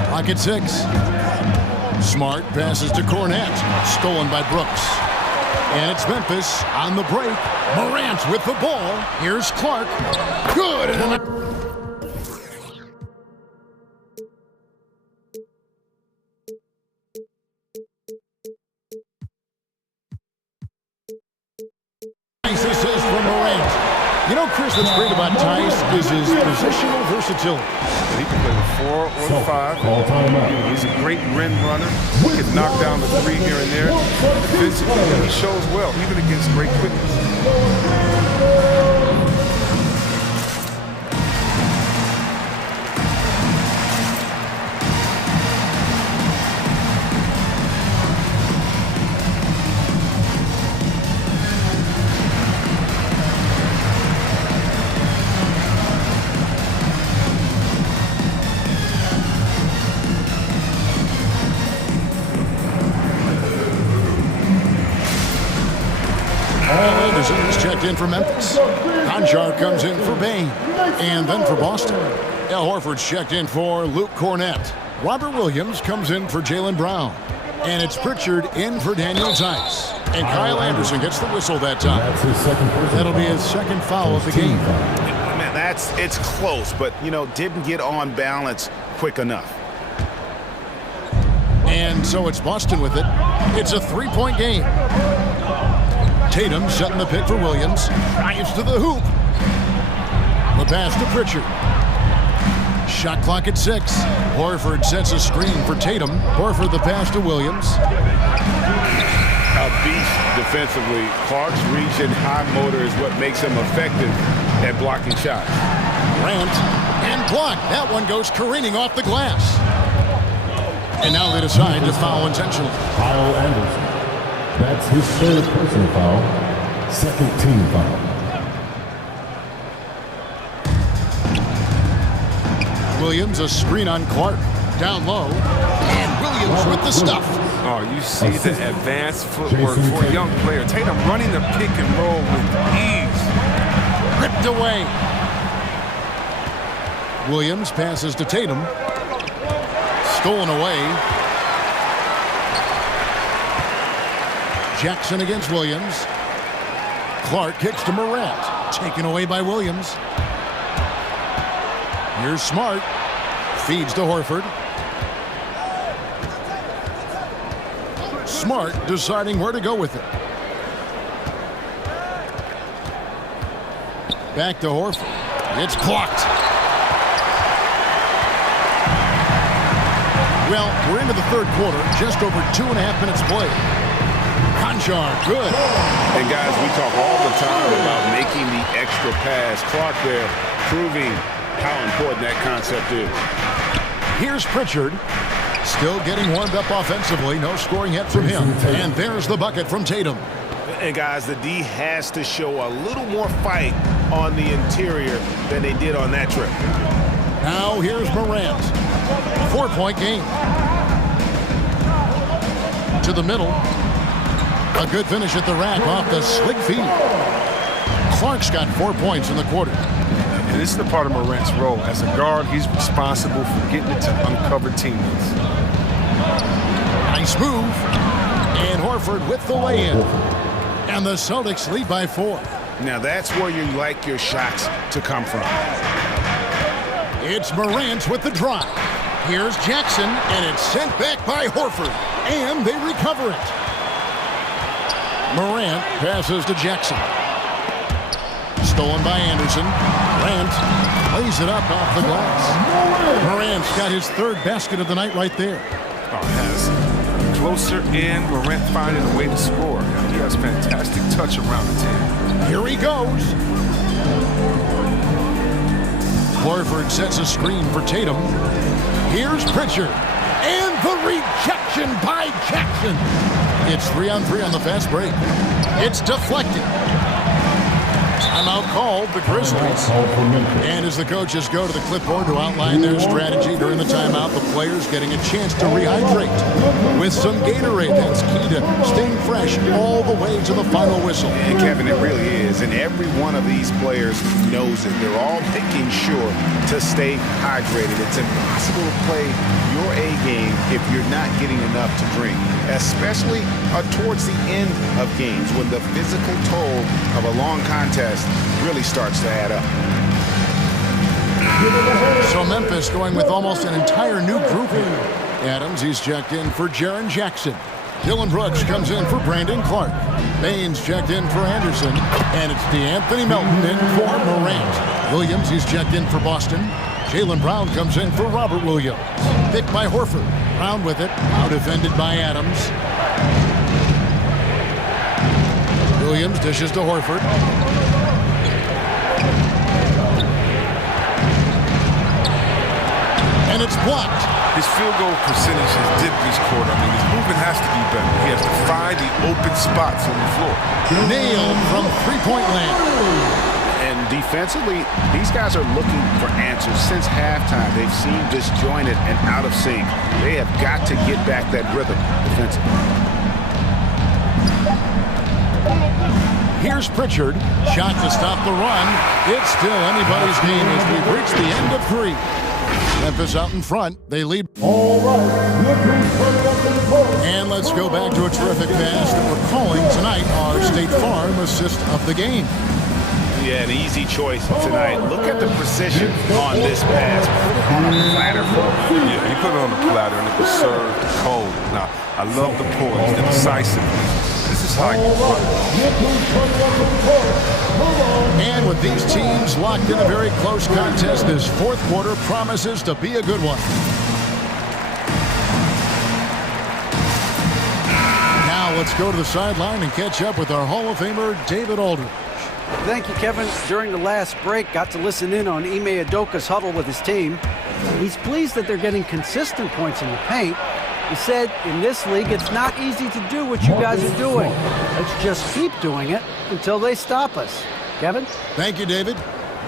Pocket 6. Smart passes to Cornet. Stolen by Brooks. And it's Memphis on the break. Morant with the ball. Here's Clark. Good. Nice assist from Morant. You know, Chris, what's great about Tice is his positional versatility. He can play with 4 or 5. He's a great rim runner. He can knock down the 3 here and there. Defensively, he shows well, even against great quickness. Anderson's checked in for Memphis. Conjar comes in for Bain. And then for Boston. Al Horford's checked in for Luke Cornet. Robert Williams comes in for Jaylen Brown. And it's Pritchard in for Daniel Tice. And Kyle Anderson gets the whistle that time. That'll be his second foul of the game. Man, it's close, but, didn't get on balance quick enough. And so it's Boston with it. It's a 3-point game. Tatum setting the pick for Williams. Drives to the hoop. The pass to Pritchard. Shot clock at 6. Horford sets a screen for Tatum. Horford the pass to Williams. A beast defensively. Clark's reach and high motor is what makes him effective at blocking shots. Grant and blocked. That one goes careening off the glass. And now they decide to foul intentionally. Kyle Anderson. That's his 3rd personal foul. 2nd team foul. Williams, a screen on Clark. Down low. And Williams with the stuff. Oh, you see the advanced footwork for a young player. Tatum running the pick and roll with ease. Ripped away. Williams passes to Tatum. Stolen away. Jackson against Williams. Clark kicks to Morant. Taken away by Williams. Here's Smart. Feeds to Horford. Smart deciding where to go with it. Back to Horford. It's clocked. Well, we're into the 3rd quarter. Just over 2.5 minutes played. Conjar, good. And guys, we talk all the time about making the extra pass. Clark there proving how important that concept is. Here's Pritchard. Still getting warmed up offensively. No scoring yet from him. And there's the bucket from Tatum. And guys, the D has to show a little more fight on the interior than they did on that trip. Now here's Morant. 4-point game. to the middle. A good finish at the rack off the slick feed. Clark's got 4 points in the quarter. And this is the part of Morant's role. As a guard, he's responsible for getting it to uncover teammates. Nice move. And Horford with the lay-in. And the Celtics lead by 4. Now that's where you like your shots to come from. It's Morant with the drive. Here's Jackson, and it's sent back by Horford. And they recover it. Morant passes to Jackson. Stolen by Anderson. Morant lays it up off the glass. Morant's got his 3rd basket of the night right there. Oh, has closer in, Morant finding a way to score. He has fantastic touch around the team. Here he goes. Horford sets a screen for Tatum. Here's Pritchard. And the rejection by Jackson. It's 3-on-3 on the fast break. It's deflected. Timeout called, the Grizzlies. And as the coaches go to the clipboard to outline their strategy during the timeout, the players getting a chance to rehydrate with some Gatorade. That's key to staying fresh all the way to the final whistle. And Kevin, it really is. And every one of these players knows it. They're all making sure to stay hydrated. It's impossible to play your A game if you're not getting enough to drink, especially towards the end of games when the physical toll of a long contest really starts to add up. So Memphis going with almost an entire new group here. Adams, he's checked in for Jaren Jackson. Dylan Brooks comes in for Brandon Clark. Baines checked in for Anderson. And it's DeAnthony Melton in for Morant. Williams, he's checked in for Boston. Jaylen Brown comes in for Robert Williams. Picked by Horford. Brown with it. Now defended by Adams. Williams dishes to Horford. And it's blocked. His field goal percentage has dipped this quarter. I mean, his movement has to be better. He has to find the open spots on the floor. Nailed from three-point land. And defensively, these guys are looking for answers since halftime. They've seemed disjointed and out of sync. They have got to get back that rhythm defensively. Here's Pritchard. Shot to stop the run. It's still anybody's game as we've reached the end of 3. Memphis out in front. They lead. All right. And let's go back to a terrific pass that we're calling tonight our State Farm assist of the game. Yeah, an easy choice tonight. Look at the precision on this pass. Put it on a platter for him. Yeah, he put it on the platter and it was served cold. Now, I love the poise, the decisiveness. This is how you run. And with these teams locked in a very close contest, this 4th quarter promises to be a good one. Now let's go to the sideline and catch up with our Hall of Famer, David Aldridge. Thank you, Kevin. During the last break, got to listen in on Ime Udoka's huddle with his team. He's pleased that they're getting consistent points in the paint. He said, in this league, it's not easy to do what you guys are doing. Let's just keep doing it until they stop us. Kevin? Thank you, David.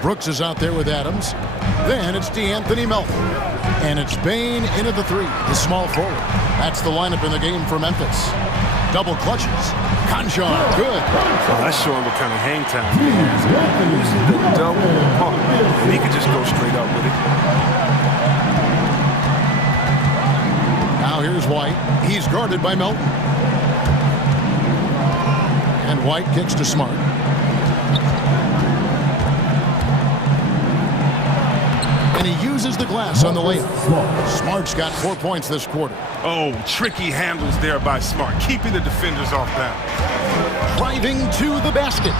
Brooks is out there with Adams. Then it's DeAnthony Melton. And it's Bane into the 3, the small forward. That's the lineup in the game for Memphis. Double clutches. Conchar, good. Well, that's showing what kind of hang time he has. Using the double pump, and he could just go straight up with it. Now here's White. He's guarded by Melton. And White kicks to Smart. And he uses the glass on the layup. Smart's got 4 points this quarter. Oh, tricky handles there by Smart, keeping the defenders off balance. Driving to the basket.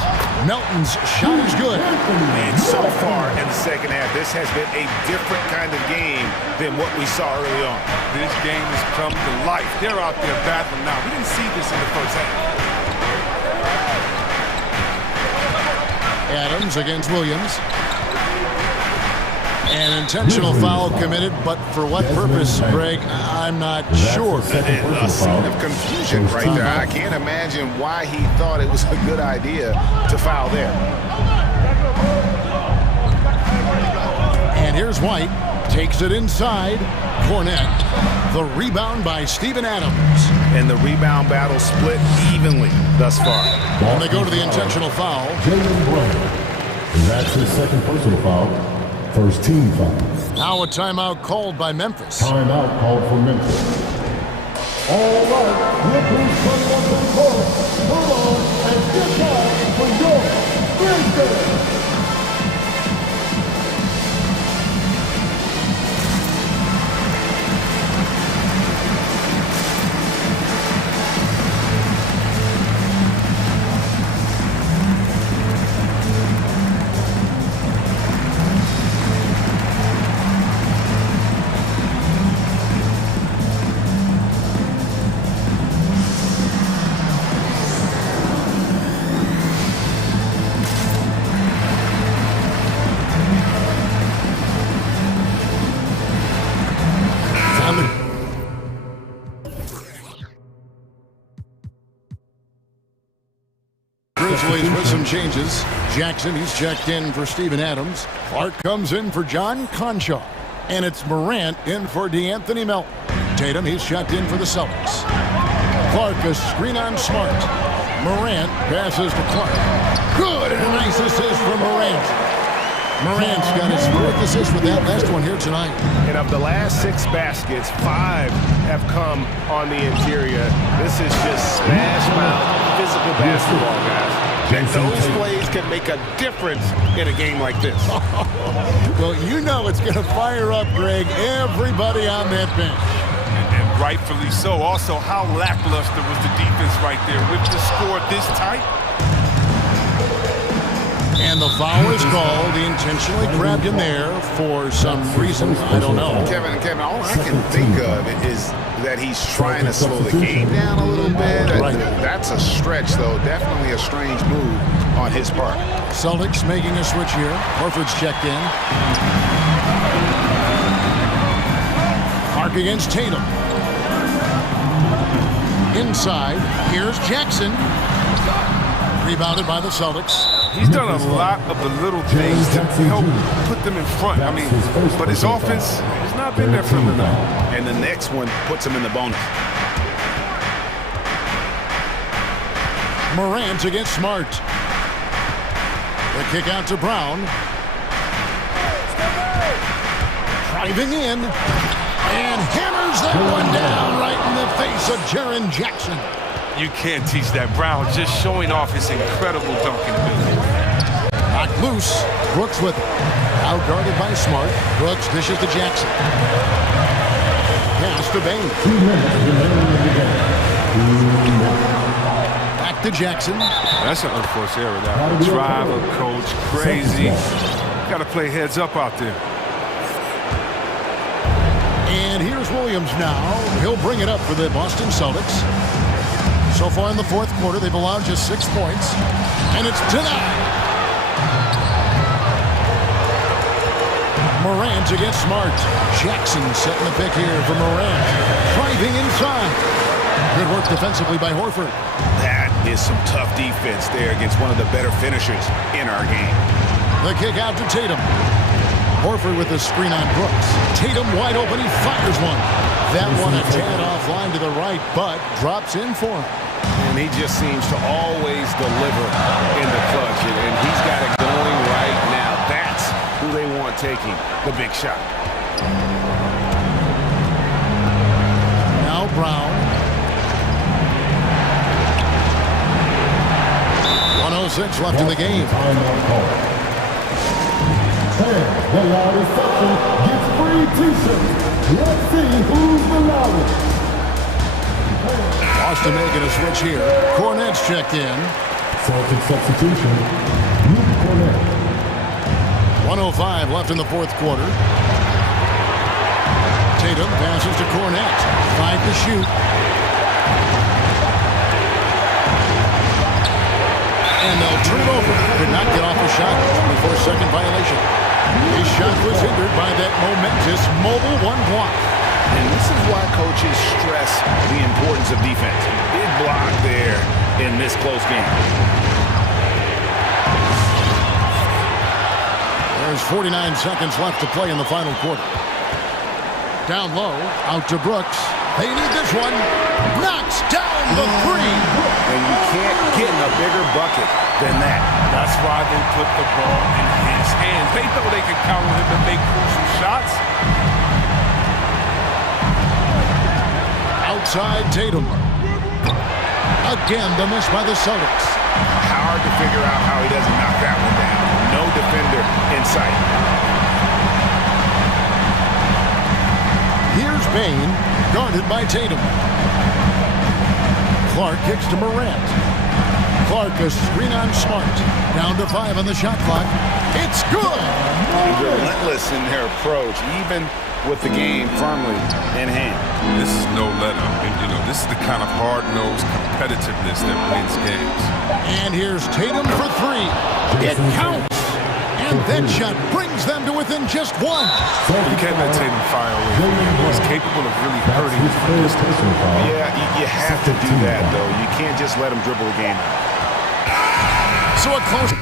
Melton's shot is good. And so far in the second half, this has been a different kind of game than what we saw early on. This game has come to life. They're out there battling now. We didn't see this in the first half. Adams against Williams. An intentional foul committed, but for what purpose, Greg, I'm not sure. A scene of confusion right there. I can't imagine why he thought it was a good idea to foul there. And here's White. Takes it inside. Cornette. The rebound by Steven Adams. And the rebound battle split evenly thus far. And they go to the intentional foul. Jalen Brown. And that's his second personal foul. First team foul. Now a timeout called by Memphis. Timeout called for Memphis. All right, Clippers come up the court. Come on and get down for your Thursday. With some changes. Jackson, he's checked in for Steven Adams. Clark comes in for John Conchaw. And it's Morant in for DeAnthony Melton. Tatum, he's checked in for the Celtics. Clark, a screen on Smart. Morant passes to Clark. Good, and a nice assist from Morant. Morant's got his fourth assist with that last one here tonight. And of the last 6 baskets, 5 have come on the interior. This is just smash mouth physical basketball, guys. And those plays can make a difference in a game like this. Well, you know it's going to fire up, Greg, everybody on that bench. And rightfully so. Also, how lackluster was the defense right there with the score this tight? And the foul is called. He intentionally grabbed him there for some reason. I don't know. Kevin, all I can think of is that he's trying to slow the game down a little bit. Right. That's a stretch, though. Definitely a strange move on his part. Celtics making a switch here. Horford's checked in. Clark against Tatum. Inside. Here's Jackson. Rebounded by the Celtics. He's done a lot of the little things to help put them in front. I mean, but his offense has not been there for him enough. And the next one puts him in the bonus. Morant against Smart. The kick out to Brown. Driving in. And hammers that one down right in the face of Jaren Jackson. You can't teach that. Brown just showing off his incredible dunking ability. Knocked loose. Brooks with it. Out guarded by Smart. Brooks dishes to Jackson. Pass to Bain. 2 minutes remaining in the game. Back to Jackson. That's an unforced error now. Drive a coach crazy. Got to play heads up out there. And here's Williams now. He'll bring it up for the Boston Celtics. So far in the fourth quarter, they've allowed just 6 points. And it's denied. Morant against Smart. Jackson setting the pick here for Morant. Driving inside. Good work defensively by Horford. That is some tough defense there against one of the better finishers in our game. The kick out to Tatum. Horford with the screen on Brooks. Tatum wide open. He fires one. That one a tad offline to the right, but drops in for him. And he just seems to always deliver in the clutch, and he's got it going right now. That's who they want taking the big shot. Now Brown. 1:06 left in the game. And the loudest section gets free t-shirts. Let's see who's the loudest. Boston making a switch here. Cornette's checked in. Celtic substitution. Luke Cornette. 1:05 left in the fourth quarter. Tatum passes to Cornette. 5 to shoot. And they'll turn it over. Could not get off a shot. 24-second violation. His shot was hindered by that momentous mobile one block. And this is why coaches stress the importance of defense. Big block there in this close game. There's 49 seconds left to play in the final quarter. down low, out to Brooks. They need this one. Knocks down the three. And you can't get a bigger bucket than that. That's why they put the ball in his hands. They know they can count on him to make crucial shots. Outside Tatum. Again, the miss by the Celtics. Hard to figure out how he doesn't knock that one down. No defender in sight. Here's Bain, guarded by Tatum. Clark kicks to Morant. Clark a screen on Smart. Down to 5 on the shot clock. It's good! Relentless in their approach, even with the game firmly in hand. This is no let-up. And, this is the kind of hard-nosed competitiveness that wins games. And here's Tatum for 3. It counts! And that shot brings them to within just 1. You can't let Tatum fire away. He's capable of really hurting you from distance. Yeah, you have to do that, though. You can't just let him dribble the game out. So a close...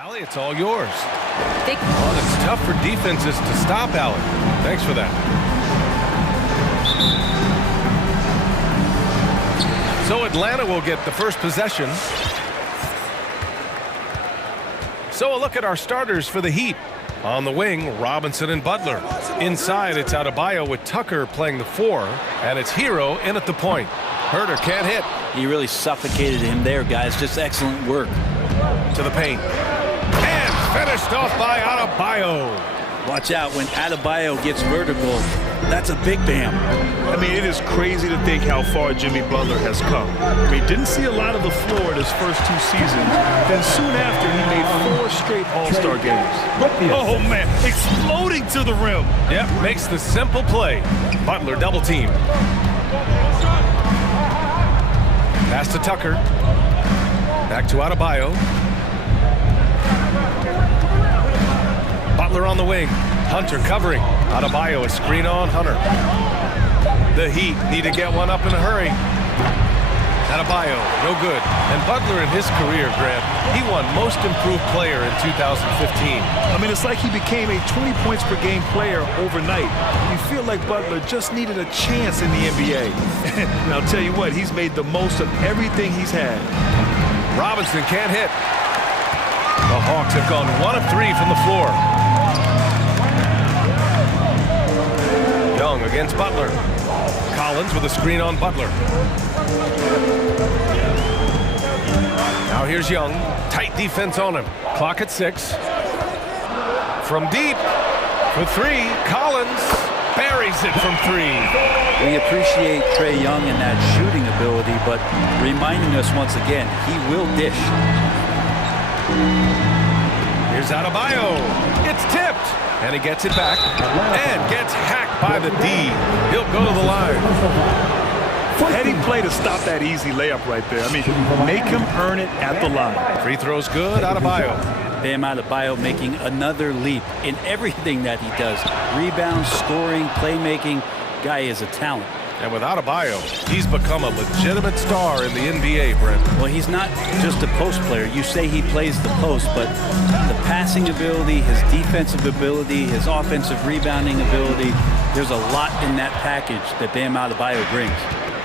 Allie, it's all yours. Well, it's tough for defenses to stop Allie. Thanks for that. So Atlanta will get the first possession. So a look at our starters for the Heat. On the wing, Robinson and Butler. Inside, it's Adebayo with Tucker playing the 4, and it's Hero in at the point. Herter can't hit. He really suffocated him there, guys. Just excellent work. To the paint. And finished off by Adebayo. Watch out, when Adebayo gets vertical, that's a big bam. I mean, it is crazy to think how far Jimmy Butler has come. I mean, didn't see a lot of the floor in his first 2 seasons. Then soon after, he made 4 straight All-Star games. Oh, man, exploding to the rim. Yep, makes the simple play. Butler double team. Pass to Tucker. Back to Adebayo. Butler on the wing. Hunter covering. Adebayo a screen on Hunter. The Heat need to get one up in a hurry. Adebayo, no good. And Butler in his career, Grant, he won Most Improved Player in 2015. I mean, it's like he became a 20 points per game player overnight. You feel like Butler just needed a chance in the NBA. And I'll tell you what, he's made the most of everything he's had. Robinson can't hit. The Hawks have gone 1 of 3 from the floor. Young against Butler. Collins with a screen on Butler. Now here's Young. Tight defense on him. Clock at 6. From deep for 3. Collins buries it from 3. We appreciate Trae Young and that shooting ability, but reminding us once again, he will dish. Here's Adebayo. It's tipped. And he gets it back. And gets hacked by the D. He'll go to the line. Heady play to stop that easy layup right there. I mean, make him earn it at the line. Free throws good. Adebayo. Bam Adebayo making another leap in everything that he does. Rebounds, scoring, playmaking. Guy is a talent. And with Adebayo, he's become a legitimate star in the NBA, Brent. Well, he's not just a post player. You say he plays the post, but the passing ability, his defensive ability, his offensive rebounding ability, there's a lot in that package that Bam Adebayo brings.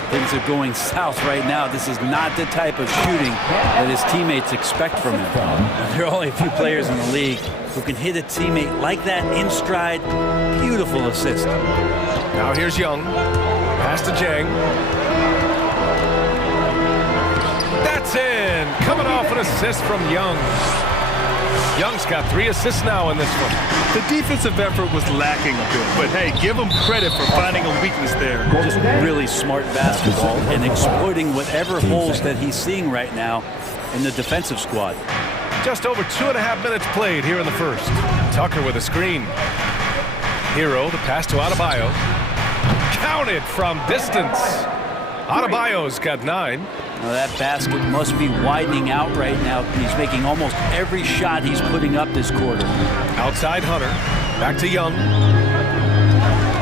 Things are going south right now. This is not the type of shooting that his teammates expect from him. There are only a few players in the league who can hit a teammate like that in stride. Beautiful assist. Now here's Young. Pass to Jang. That's in. Coming off an assist from Young. Young's got 3 assists now in this one. The defensive effort was lacking a bit, but hey, give him credit for finding a weakness there. Just really smart basketball and exploiting whatever holes that he's seeing right now in the defensive squad. Just over 2.5 minutes played here in the first. Tucker with a screen. Hero, the pass to Adebayo. Counted from distance. Adebayo's got 9. Now that basket must be widening out right now. He's making almost every shot he's putting up this quarter. Outside Hunter. Back to Young.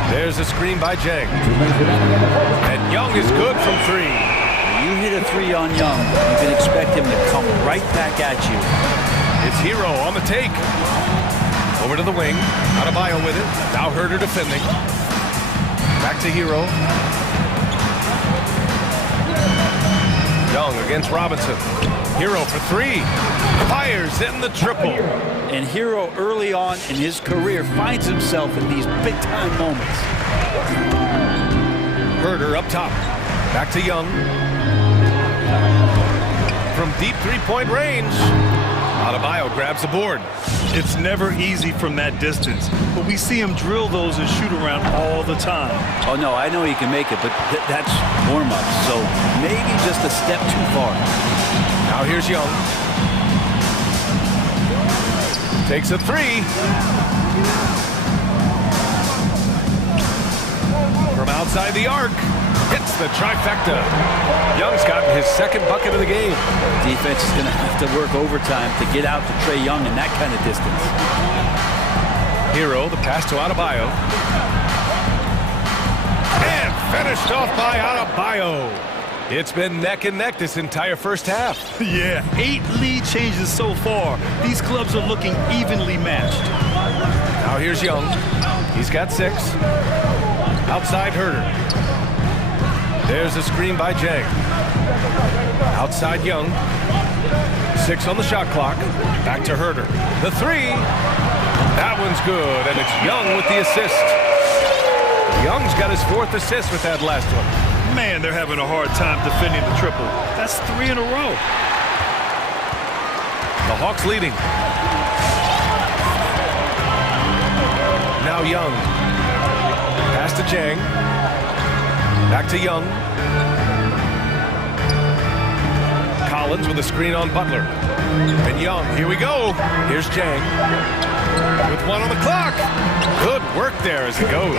There's a screen by Jang. And Young is good from 3. When you hit a 3 on Young, you can expect him to come right back at you. It's Hero on the take. Over to the wing. Adebayo with it. Now Herter defending. Back to Hero. Young against Robinson. Hero for 3. Fires in the triple. And Hero early on in his career finds himself in these big-time moments. Herter up top. Back to Young. From deep 3-point range. Adebayo grabs the board. It's never easy from that distance, but we see him drill those and shoot around all the time. Oh, no, I know he can make it, but that's warm-up, so maybe just a step too far. Now here's Young. Takes a 3. From outside the arc. Hits the trifecta. Young's gotten his 2nd bucket of the game. Defense is going to have to work overtime to get out to Trae Young in that kind of distance. Hero, the pass to Adebayo. And finished off by Adebayo. It's been neck and neck this entire first half. Yeah, 8 lead changes so far. These clubs are looking evenly matched. Now here's Young. He's got 6. Outside Herder. There's a screen by Jang. Outside Young. 6 on the shot clock. Back to Herder. The 3. That one's good, and it's Young with the assist. Young's got his 4th assist with that last one. Man, they're having a hard time defending the triple. That's 3 in a row. The Hawks leading. Now Young. Pass to Jang. Back to Young. Collins with a screen on Butler. And Young, here we go. Here's Jang. With 1 on the clock. Good work there as it goes.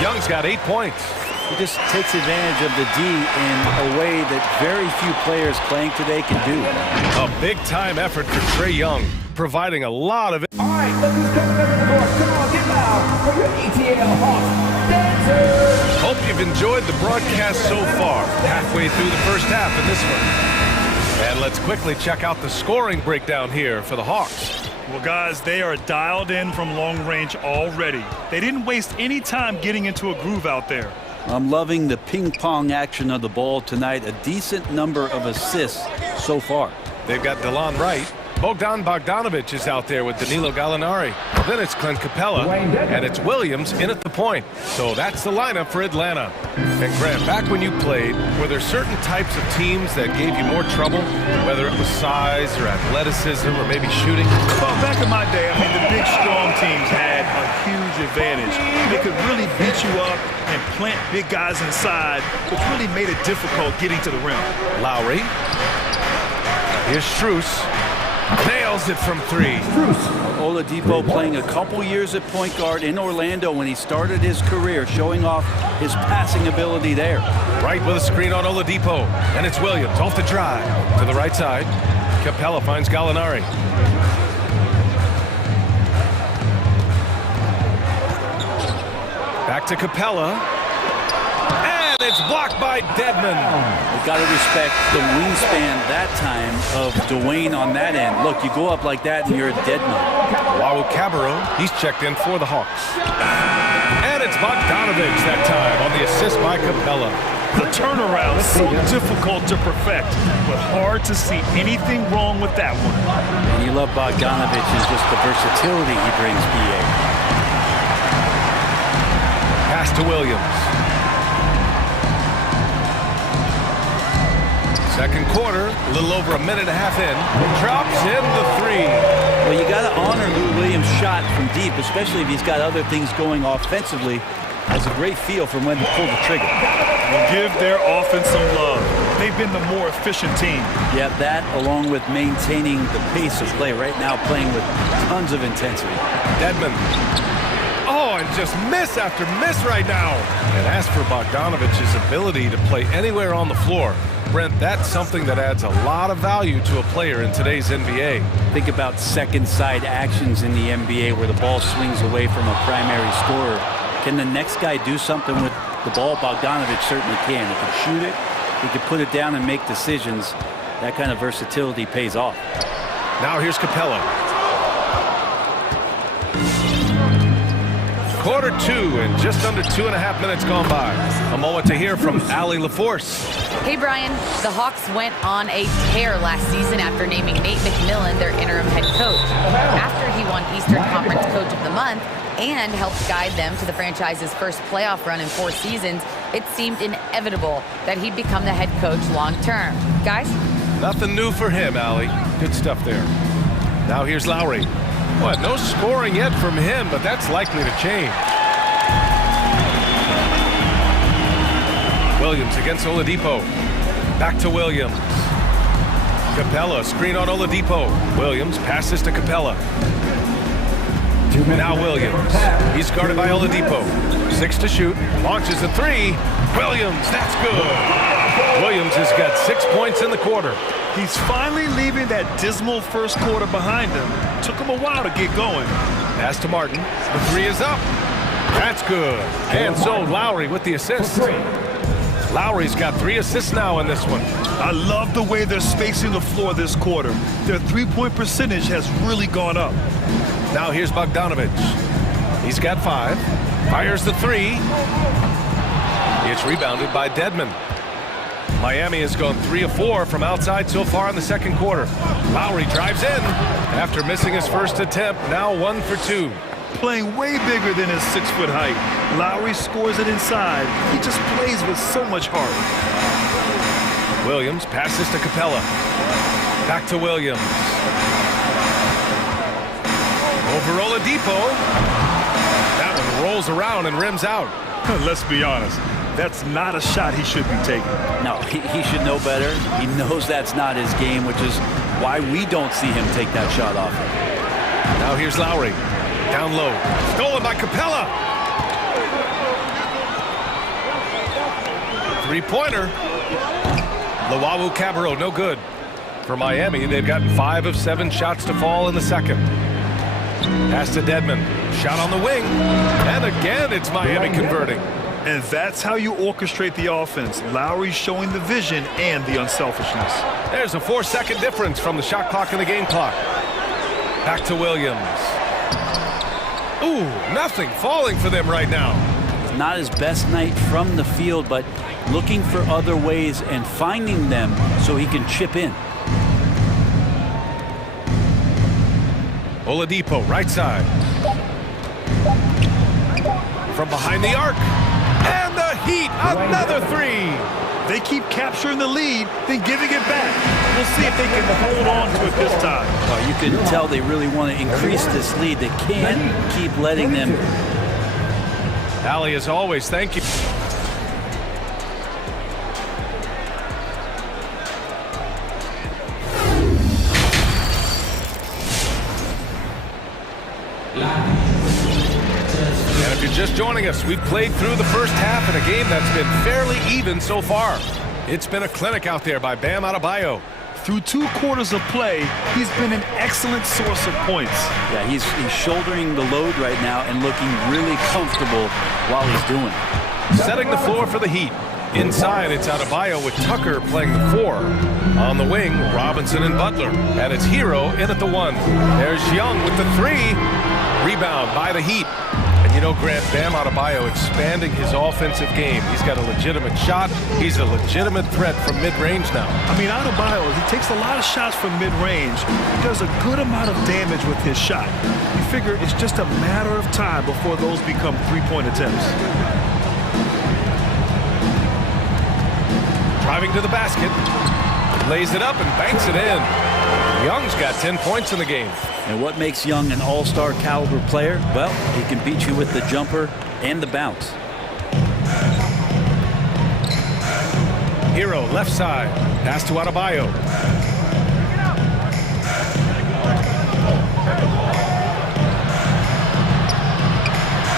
Young's got 8 points. He just takes advantage of the D in a way that very few players playing today can do. A big-time effort for Trae Young, providing a lot of it. All right, look who's coming up to the court. Come on, get loud for your ETL Hawks dancers. Hope you've enjoyed the broadcast so far. Halfway through the first half in this one. And let's quickly check out the scoring breakdown here for the Hawks. Well, guys, they are dialed in from long range already. They didn't waste any time getting into a groove out there. I'm loving the ping-pong action of the ball tonight. A decent number of assists so far. They've got DeLon Wright. Bogdan Bogdanovic is out there with Danilo Gallinari. Then it's Clint Capella, and it's Williams in at the point. So that's the lineup for Atlanta. And Grant, back when you played, were there certain types of teams that gave you more trouble, whether it was size or athleticism or maybe shooting? Well, back in my day, I mean, the big, strong teams had a huge advantage. They could really beat you up and plant big guys inside, which really made it difficult getting to the rim. Lowry. Here's Strus. Nails it from 3. Oladipo playing a couple years at point guard in Orlando when he started his career, showing off his passing ability there. Right with a screen on Oladipo. And it's Williams off the drive. To the right side. Capella finds Gallinari. Back to Capella. And it's blocked by Dedmon. You've got to respect the wingspan that time of Dwayne on that end. Look, you go up like that and you're a Dedmon. Wawu Cabarro, he's checked in for the Hawks. And it's Bogdanovic that time on the assist by Capella. The turnaround is so difficult to perfect, but hard to see anything wrong with that one. And you love Bogdanovic and just the versatility he brings, BA. Pass to Williams. Second quarter, a little over a minute and a half in. Drops in the 3. Well, you got to honor Lou Williams' shot from deep, especially if he's got other things going offensively. Has a great feel for when to pull the trigger. And give their offense some love. They've been the more efficient team. Yeah, that along with maintaining the pace of play right now, playing with tons of intensity. Dedmon. Oh, and just miss after miss right now. And as for Bogdanovic's ability to play anywhere on the floor, Brent, that's something that adds a lot of value to a player in today's NBA. Think about second side actions in the NBA where the ball swings away from a primary scorer. Can the next guy do something with the ball? Bogdanovic certainly can. He can shoot it, he can put it down and make decisions. That kind of versatility pays off. Now here's Capella. Quarter 2 and just under 2.5 minutes gone by. A moment to hear from Allie LaForce. Hey, Brian. The Hawks went on a tear last season after naming Nate McMillan their interim head coach. After he won Eastern Conference Coach of the Month and helped guide them to the franchise's first playoff run in 4 seasons, it seemed inevitable that he'd become the head coach long term. Guys? Nothing new for him, Allie. Good stuff there. Now here's Lowry. What, no scoring yet from him, but that's likely to change. Williams against Oladipo. Back to Williams. Capella, screen on Oladipo. Williams passes to Capella. Now Williams. He's guarded by Oladipo. 6 to shoot. Launches a 3. Williams, that's good. Williams has got 6 points in the quarter. He's finally leaving that dismal first quarter behind him. Took him a while to get going. Pass to Martin. The 3 is up. That's good. And so Lowry with the assist. Lowry's got 3 assists now in this one. I love the way they're spacing the floor this quarter. Their three-point percentage has really gone up. Now here's Bogdanovic. He's got 5. Fires the 3. It's rebounded by Dedmon. Miami has gone 3 of 4 from outside so far in the second quarter. Lowry drives in after missing his first attempt. Now 1 for 2. Playing way bigger than his 6-foot height. Lowry scores it inside. He just plays with so much heart. Williams passes to Capella. Back to Williams. Over Oladipo. That one rolls around and rims out. Let's be honest. That's not a shot he should be taking. No, he should know better. He knows that's not his game, which is why we don't see him take that shot off. Now here's Lowry. Down low. Stolen by Capella. Three-pointer. Luwawu Cabarro, no good. For Miami, they've gotten 5 of 7 shots to fall in the second. Pass to Dedmon. Shot on the wing. And again, it's Miami converting. And that's how you orchestrate the offense. Lowry showing the vision and the unselfishness. There's a 4-second difference from the shot clock and the game clock. Back to Williams. Ooh, nothing falling for them right now. It's not his best night from the field, but looking for other ways and finding them so he can chip in. Oladipo, right side. From behind the arc. And the Heat, another 3. They keep capturing the lead, then giving it back. We'll see if they can hold on to it this time. Well, you can tell they really want to increase this lead. They can't keep letting them. Allie, as always, thank you. And if you're just joining us, we've played through the first half in a game that's been fairly even so far. It's been a clinic out there by Bam Adebayo. Through 2 quarters of play, he's been an excellent source of points. Yeah, he's shouldering the load right now and looking really comfortable while he's doing it. Setting the floor for the Heat. Inside, it's Adebayo with Tucker playing the 4. On the wing, Robinson and Butler. And it's Hero in at the 1. There's Young with the 3. Rebound by the Heat. And you know, Grant, Bam Adebayo expanding his offensive game. He's got a legitimate shot. He's a legitimate threat from mid-range now. I mean, Adebayo, he takes a lot of shots from mid-range. He does a good amount of damage with his shot. You figure it's just a matter of time before those become 3-point attempts. Driving to the basket. Lays it up and banks it in. Young's got 10 points in the game. And what makes Young an all-star caliber player? Well, he can beat you with the jumper and the bounce. Hero, left side. Pass to Adebayo.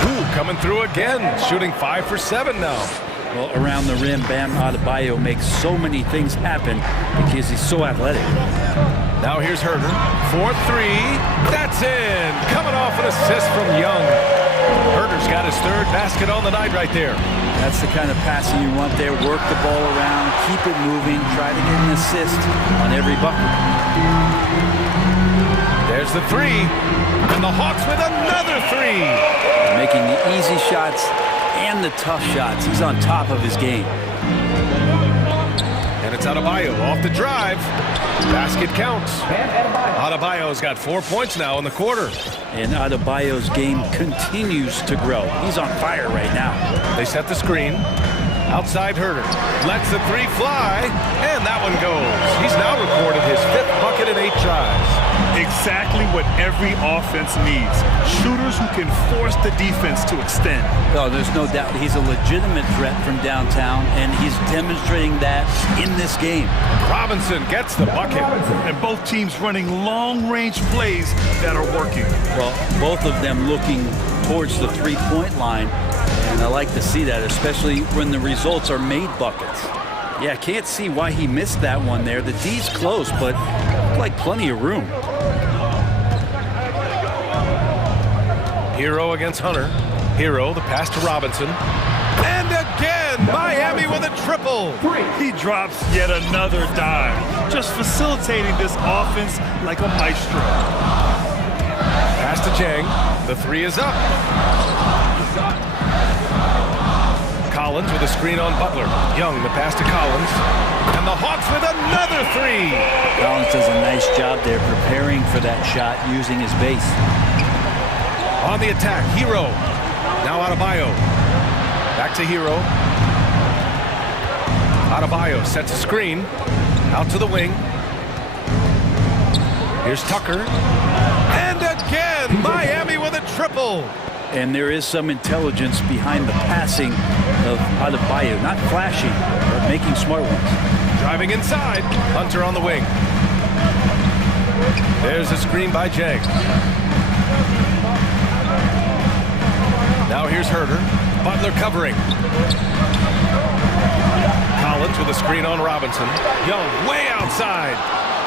Ooh, coming through again. Shooting 5 for 7 now. Well, around the rim, Bam Adebayo makes so many things happen because he's so athletic. Now here's Herter. 4-3. That's in. Coming off an assist from Young. Herter's got his 3rd basket on the night right there. That's the kind of passing you want there. Work the ball around, keep it moving, try to get an assist on every bucket. There's the 3. And the Hawks with another 3. Making the easy shots and the tough shots. He's on top of his game. And it's Adebayo off the drive. Basket counts. Adebayo's got 4 points now in the quarter. And Adebayo's game continues to grow. He's on fire right now. They set the screen. Outside Herter. Lets the 3 fly. And that one goes. He's now recorded his 5th bucket in 8 tries. Exactly what every offense needs. Shooters who can force the defense to extend. Oh, there's no doubt he's a legitimate threat from downtown, and he's demonstrating that in this game. Robinson gets the bucket. And both teams running long-range plays that are working. Well, both of them looking towards the 3-point line, and I like to see that, especially when the results are made buckets. Yeah, I can't see why he missed that one there. The D's close, but like plenty of room. Hero against Hunter. Hero, the pass to Robinson. And again, Miami with a triple. He drops yet another dime, just facilitating this offense like a maestro. Pass to Jang. The three is up. Collins with a screen on Butler. Young, the pass to Collins. And the Hawks with another three. Collins does a nice job there preparing for that shot using his base. On the attack, Hero. Now Adebayo. Back to Hero. Adebayo sets a screen. Out to the wing. Here's Tucker. And again, Miami with a triple. And there is some intelligence behind the passing of Adebayo. Not flashy, but making smart ones. Driving inside. Hunter on the wing. There's a screen by Jang. Now here's Herter. Butler covering. Collins with a screen on Robinson. Young way outside.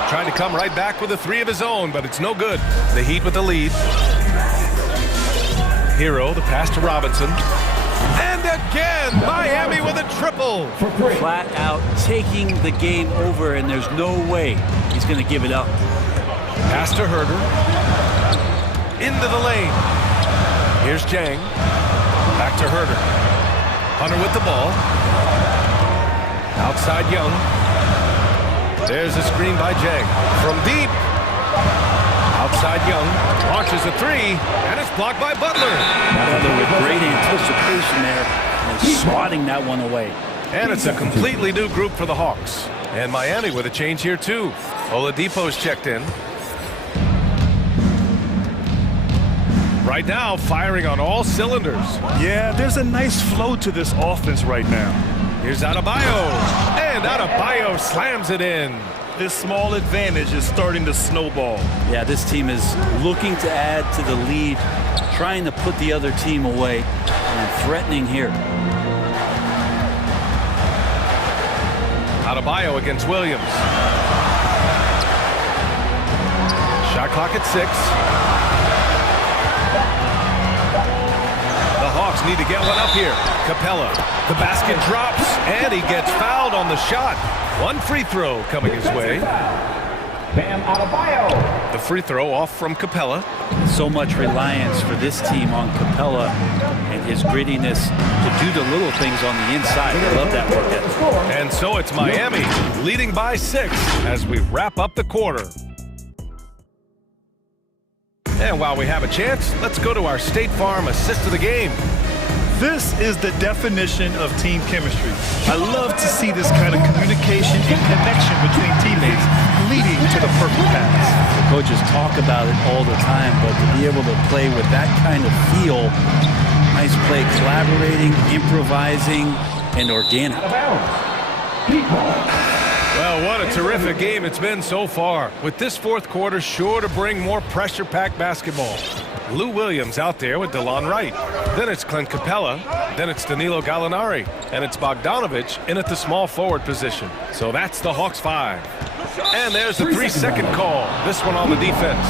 Trying to come right back with a three of his own, but it's no good. The Heat with the lead. Hero, the pass to Robinson. And again, Miami with a triple. Flat out taking the game over, and there's no way he's going to give it up. Pass to Herter. Into the lane. Here's Jang. Back to Herter. Hunter with the ball. Outside Young. There's a screen by Jang. From deep. Outside Young. Launches a three. And it's blocked by Butler. Butler with great anticipation there. And swatting that one away. And it's a completely new group for the Hawks. And Miami with a change here too. Oladipo's checked in. Right now, firing on all cylinders. Yeah, there's a nice flow to this offense right now. Here's Adebayo. And Adebayo slams it in. This small advantage is starting to snowball. Yeah, this team is looking to add to the lead, trying to put the other team away, and threatening here. Adebayo against Williams. Shot clock at 6. The Hawks need to get one up here. Capella. The basket drops, and he gets fouled on the shot. One free throw coming his way. Bam Adebayo. The free throw off from Capella. So much reliance for this team on Capella and his grittiness to do the little things on the inside. I love that work ethic. And so it's Miami leading by 6 as we wrap up the quarter. And while we have a chance, let's go to our State Farm assist of the game. This is the definition of team chemistry. I love to see this kind of communication and connection between teammates leading to the perfect pass. The coaches talk about it all the time, but to be able to play with that kind of feel, nice play, collaborating, improvising, and organic. Well, what a terrific game it's been so far. With this fourth quarter sure to bring more pressure-packed basketball. Lou Williams out there with DeLon Wright. Then it's Clint Capella. Then it's Danilo Gallinari. And it's Bogdanovich in at the small forward position. So that's the Hawks 5. And there's the 3-second call. This one on the defense.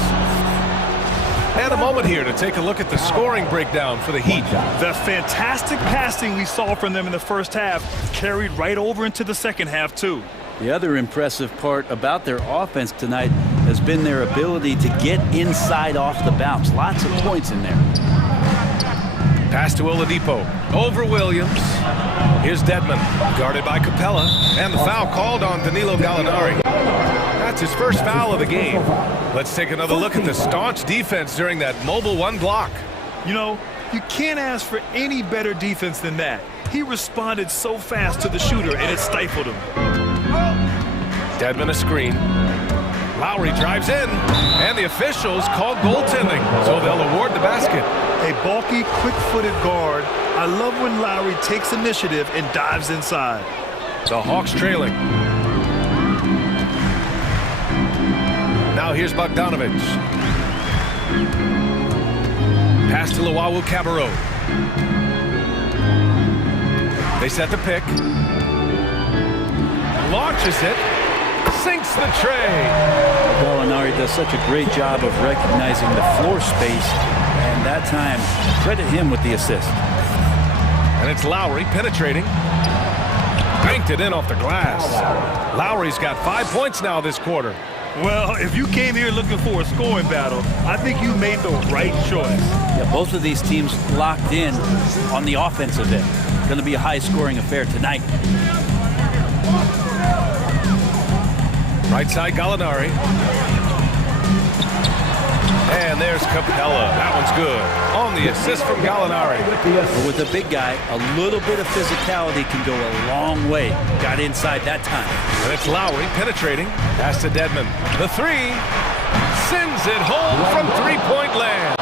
And a moment here to take a look at the scoring breakdown for the Heat. The fantastic passing we saw from them in the first half carried right over into the second half, too. The other impressive part about their offense tonight has been their ability to get inside off the bounce. Lots of points in there. Pass to Oladipo. Over Williams. Here's Dedmon. Guarded by Capella. And the foul called on Danilo Gallinari. That's his first foul of the game. Let's take another look at the staunch defense during that mobile one block. You know, you can't ask for any better defense than that. He responded so fast to the shooter, and it stifled him. Dedmon a screen. Lowry drives in, and the officials called goaltending, so they'll award the basket. A bulky, quick-footed guard. I love when Lowry takes initiative and dives inside. The Hawks trailing. Now here's Bogdanovich. Pass to Luwawu-Cabarrot. They set the pick. Launches it. Sinks the tray. Gallinari does such a great job of recognizing the floor space, and that time, credit him with the assist. And it's Lowry penetrating. banked it in off the glass. Lowry's got 5 points now this quarter. Well, if you came here looking for a scoring battle, I think you made the right choice. Yeah, both of these teams locked in on the offensive end. Going to be a high-scoring affair tonight. Right side, Gallinari. And there's Capella. That one's good. On the assist from Gallinari. But with a big guy, a little bit of physicality can go a long way. Got inside that time. And it's Lowry penetrating. Pass to Dedmon. The three. Sends it home from three-point land.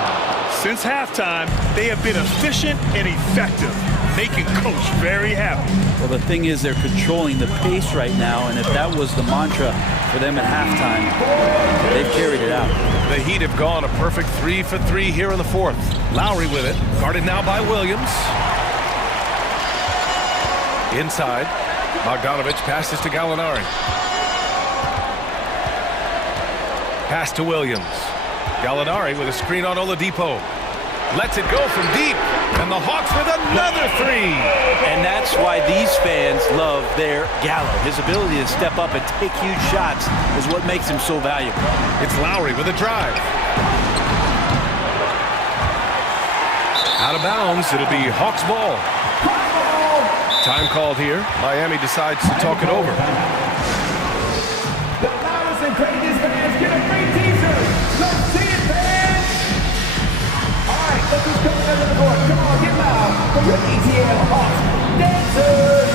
Since halftime, they have been efficient and effective, making Coach very happy. Well, the thing is they're controlling the pace right now, and if that was the mantra for them at halftime, they've carried it out. The Heat have gone a perfect 3 for 3 here in the fourth. Lowry with it, guarded now by Williams. Inside, Bogdanovich passes to Gallinari. Pass to Williams. Gallinari with a screen on Oladipo. Lets it go from deep, and the Hawks with another three. And that's why these fans love their Gallo. His ability to step up and take huge shots is what makes him so valuable. It's Lowry with a drive. Out of bounds, it'll be Hawks ball. Time called here. Miami decides to talk it over. The loudest and craziest fans get a free t-shirt. Let's see it, fans! All right, look who's coming under the court. Come on, get loud for your ATL Hawks dancers!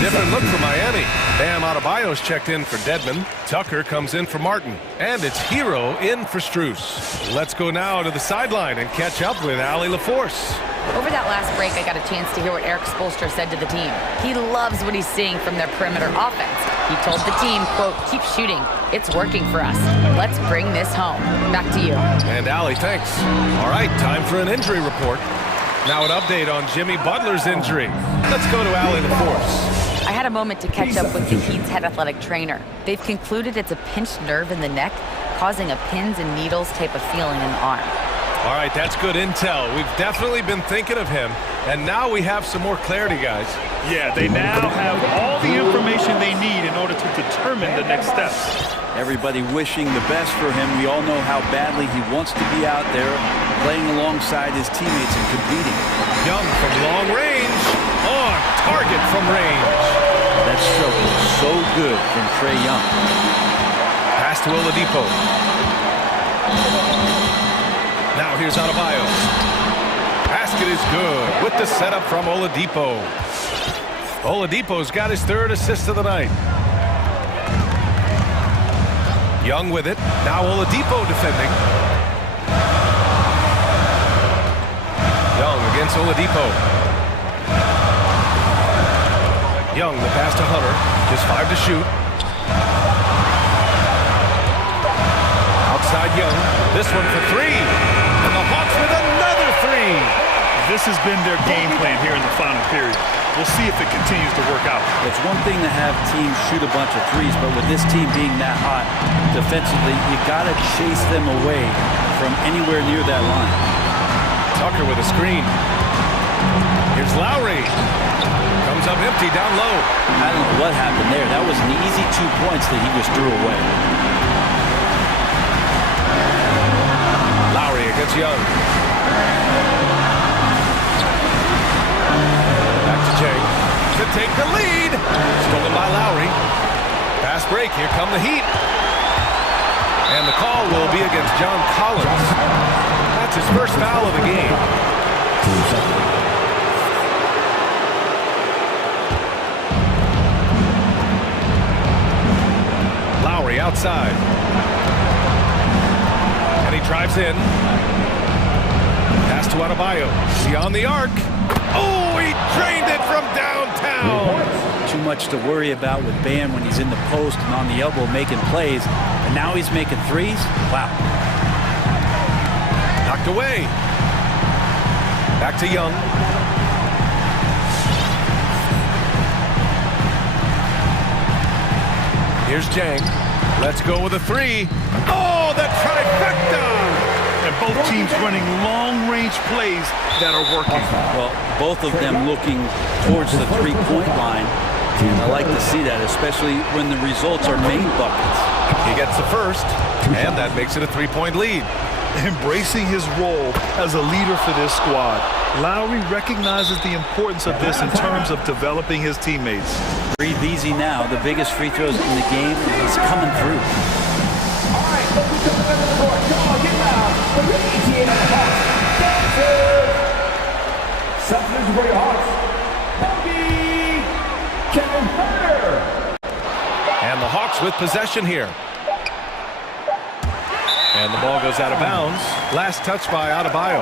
Different look for Miami. Bam Adebayo's checked in for Dedmon. Tucker comes in for Martin. And it's Hero in for Strus. Let's go now to the sideline and catch up with Allie LaForce. Over that last break, I got a chance to hear what Eric Spoelstra said to the team. He loves what he's seeing from their perimeter offense. He told the team, quote, keep shooting. It's working for us. Let's bring this home. Back to you. And Allie, thanks. All right, time for an injury report. Now an update on Jimmy Butler's injury. Let's go to Allie LaForce. I had a moment to catch up with the Heat's head athletic trainer. They've concluded it's a pinched nerve in the neck, causing a pins and needles type of feeling in the arm. All right, that's good intel. We've definitely been thinking of him, and now we have some more clarity, guys. Yeah, they now have all the information they need in order to determine the next steps. Everybody wishing the best for him. We all know how badly he wants to be out there, playing alongside his teammates and competing. Young from long range, on target from range. That stroke was so good from Trae Young. Pass to Oladipo. Now here's Adebayo. Basket is good with the setup from Oladipo. Oladipo's got his third assist of the night. Young with it. Now Oladipo defending. Young against Oladipo. Young, the pass to Hunter. Just 5 to shoot. Outside Young. This one for 3. And the Hawks with another 3. This has been their game plan here in the final period. We'll see if it continues to work out. It's one thing to have teams shoot a bunch of threes, but with this team being that hot defensively, you got to chase them away from anywhere near that line. Tucker with a screen. Here's Lowry. Comes up empty down low. I don't know what happened there. That was an easy 2 points that he just threw away. Lowry against Young. Back to Jay to take the lead. Stolen by Lowry. Fast break. Here come the Heat. And the call will be against John Collins. That's his first foul of the game. Lowry outside. And he drives in. Pass to Adebayo. Beyond the arc. Oh, he drained it from downtown. Too much to worry about with Bam when he's in the post and on the elbow making plays. And now he's making threes? Wow. Knocked away. Back to Young. Here's Jang. Let's go with a three. Oh, the trifecta! And both teams running long-range plays that are working. Well, both of them looking towards the three-point line. And I like to see that, especially when the results are made buckets. He gets the first, and that makes it a three-point lead. Embracing his role as a leader for this squad, Lowry recognizes the importance of this in terms of developing his teammates. Breathe easy now. The biggest free throws in the game is coming through. All right, look who's coming under the board. Come on, get loud for your ETA Hawks. Dancers! Substitutes for your Hawks. Bogey! Kevin Hunter! And the Hawks with possession here. And the ball goes out of bounds. Last touch by Adebayo.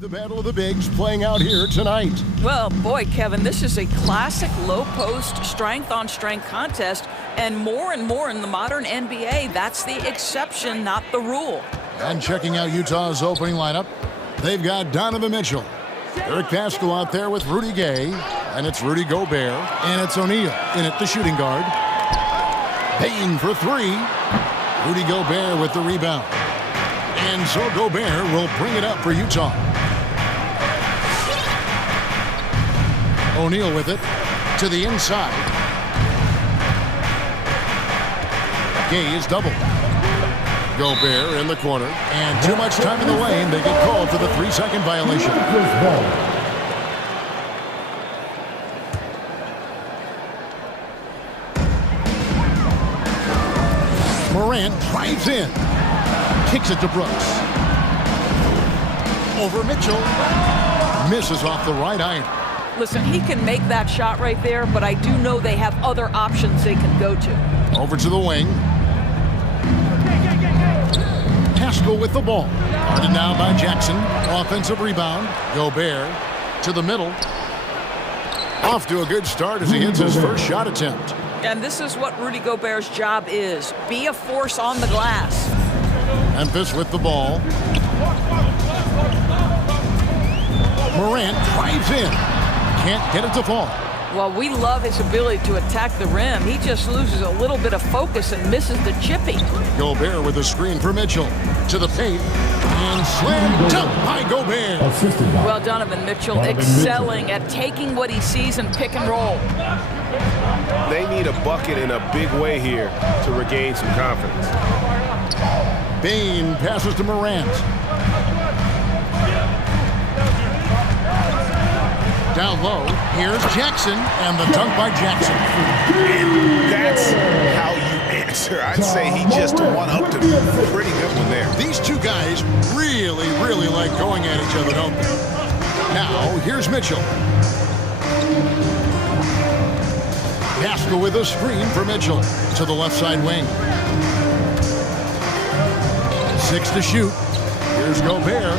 The battle of the bigs playing out here tonight. Well, boy, Kevin, this is a classic low-post, strength-on-strength contest, and more in the modern NBA, that's the exception, not the rule. And checking out Utah's opening lineup, they've got Donovan Mitchell, Eric Pascal out there with Rudy Gay, and it's Rudy Gobert, and it's O'Neal in at the shooting guard. Payne for three. Rudy Gobert with the rebound. And so Gobert will bring it up for Utah. O'Neal with it to the inside. Gay is doubled. Gobert in the corner. And too much time in the lane. They get called for the 3-second violation. Morant drives in. Kicks it to Brooks. Over Mitchell. Misses off the right iron. Listen, he can make that shot right there, but I do know they have other options they can go to. Over to the wing. Pascal with the ball. Guarded now by Jackson. Offensive rebound. Gobert to the middle. Off to a good start as he hits his first shot attempt. And this is what Rudy Gobert's job is. Be a force on the glass. Memphis with the ball. Morant drives in. Can't get it to fall. Well, we love his ability to attack the rim. He just loses a little bit of focus and misses the chippy. Gobert with a screen for Mitchell. To the paint. And slam dunk by Gobert. Well, Donovan Mitchell excelling at taking what he sees and pick and roll. They need a bucket in a big way here to regain some confidence. Payne passes to Morant. Down low, here's Jackson, and the dunk by Jackson. And that's how you answer. I'd say he just one-upped him. Pretty good one there. These two guys really like going at each other, don't they? Now, here's Mitchell. Pascal with a screen for Mitchell to the left side wing. 6 to shoot. Here's Gobert.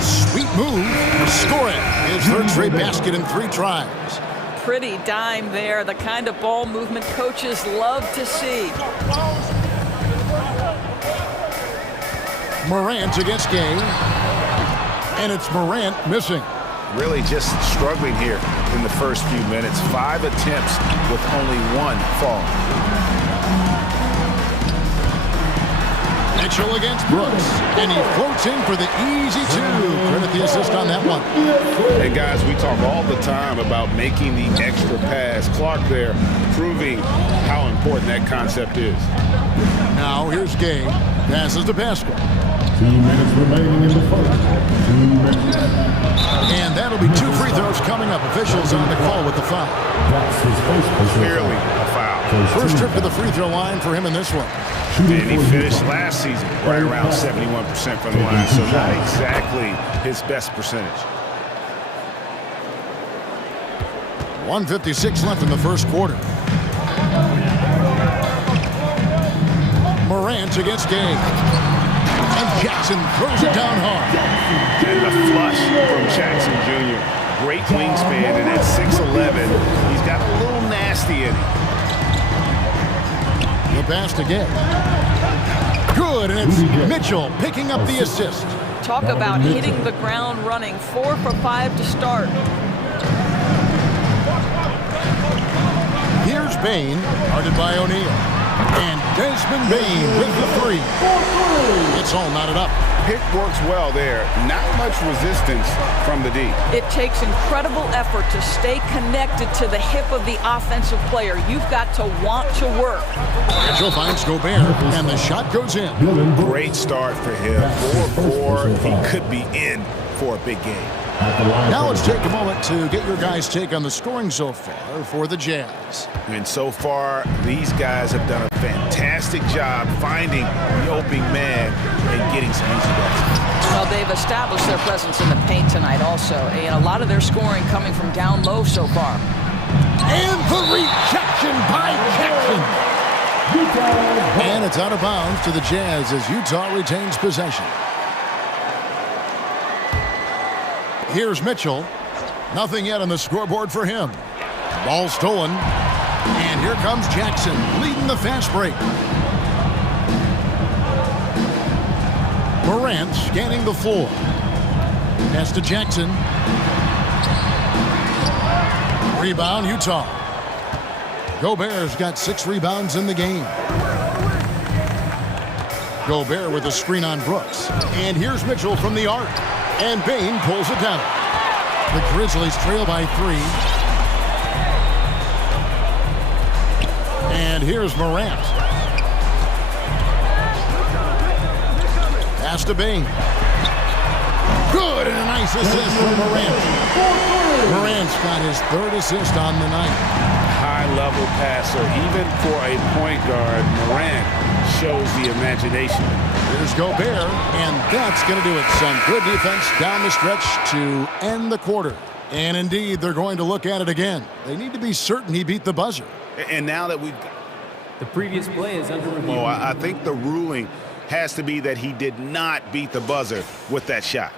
Sweet move. Score it. His third straight basket in 3 tries. Pretty dime there. The kind of ball movement coaches love to see. Morant against Gay. And it's Morant missing. Really just struggling here in the first few minutes. 5 attempts with only 1 fall. Mitchell against Brooks, and he floats in for the easy 2. Credit the assist on that one. Hey guys, we talk all the time about making the extra pass. Clark there proving how important that concept is. Now here's Gay. Passes to Pascal. 2 minutes remaining in the first. 2 minutes. And that'll be 2 free throws coming up. Officials on the call with the foul. That's his first possession. Clearly a foul. First trip to the free throw line for him in this one. And he finished last season right around 71% from the line, so not exactly his best percentage. 1:56 left in the first quarter. Morant against Gay. And Jackson throws it down hard. And the flush from Jackson Jr. Great wingspan, and at 6'11", he's got a little nasty in him. The pass to Gay. Good, and it's Mitchell picking up the assist. Talk about hitting the ground running. 4 for 5 to start. Here's Payne, guarded by O'Neal. And Desmond Bain with the 3. It's all knotted up. Pick works well there. Not much resistance from the D. It takes incredible effort to stay connected to the hip of the offensive player. You've got to want to work. Mitchell finds Gobert, and the shot goes in. Great start for him. 4-4. He could be in for a big game. Now let's take a moment to get your guys' take on the scoring so far for the Jazz. And so far, these guys have done a fantastic job finding the opening man and getting some easy baskets. Well, they've established their presence in the paint tonight also, and a lot of their scoring coming from down low so far. And the rejection by Jackson. And it's out of bounds to the Jazz as Utah retains possession. Here's Mitchell. Nothing yet on the scoreboard for him. Ball stolen. And here comes Jackson, leading the fast break. Morant scanning the floor. Pass to Jackson. Rebound, Utah. Gobert's got 6 rebounds in the game. Gobert with a screen on Brooks. And here's Mitchell from the arc. And Bain pulls it down. The Grizzlies trail by 3. And here's Morant. Pass to Bain. Good, and a nice assist from Morant. Morant's got his 3rd assist on the night. High-level passer, even for a point guard. Morant shows the imagination. Here's Gobert, and that's going to do it. Some good defense down the stretch to end the quarter. And indeed, they're going to look at it again. They need to be certain he beat the buzzer. And now that we've... The previous play is under review. Oh, I think the ruling has to be that he did not beat the buzzer with that shot.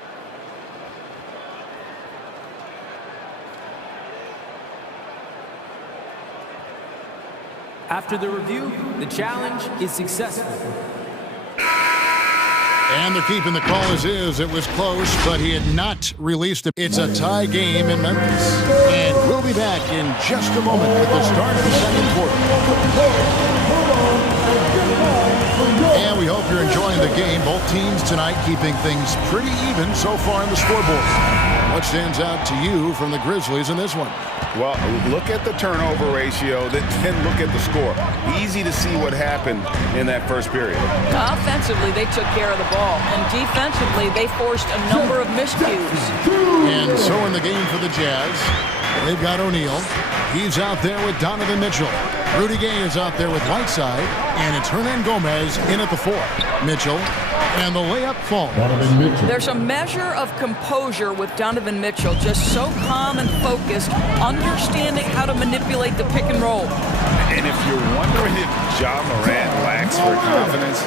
After the review, the challenge is successful. And they're keeping the call as is. It was close, but he had not released it. It's a tie game in Memphis. And we'll be back in just a moment at the start of the second quarter. And we hope you're enjoying the game. Both teams tonight keeping things pretty even so far on the scoreboard. What stands out to you from the Grizzlies in this one? Well, look at the turnover ratio, then look at the score. Easy to see what happened in that first period. Offensively, they took care of the ball, and defensively, they forced a number of miscues. And so in the game for the Jazz, they've got O'Neal. He's out there with Donovan Mitchell. Rudy Gay is out there with Whiteside, and it's Hernan Gomez in at the 4. Mitchell, and the layup falls. There's a measure of composure with Donovan Mitchell, just so calm and focused, understanding how to manipulate the pick and roll. And if you're wondering if Ja Morant lacks for confidence,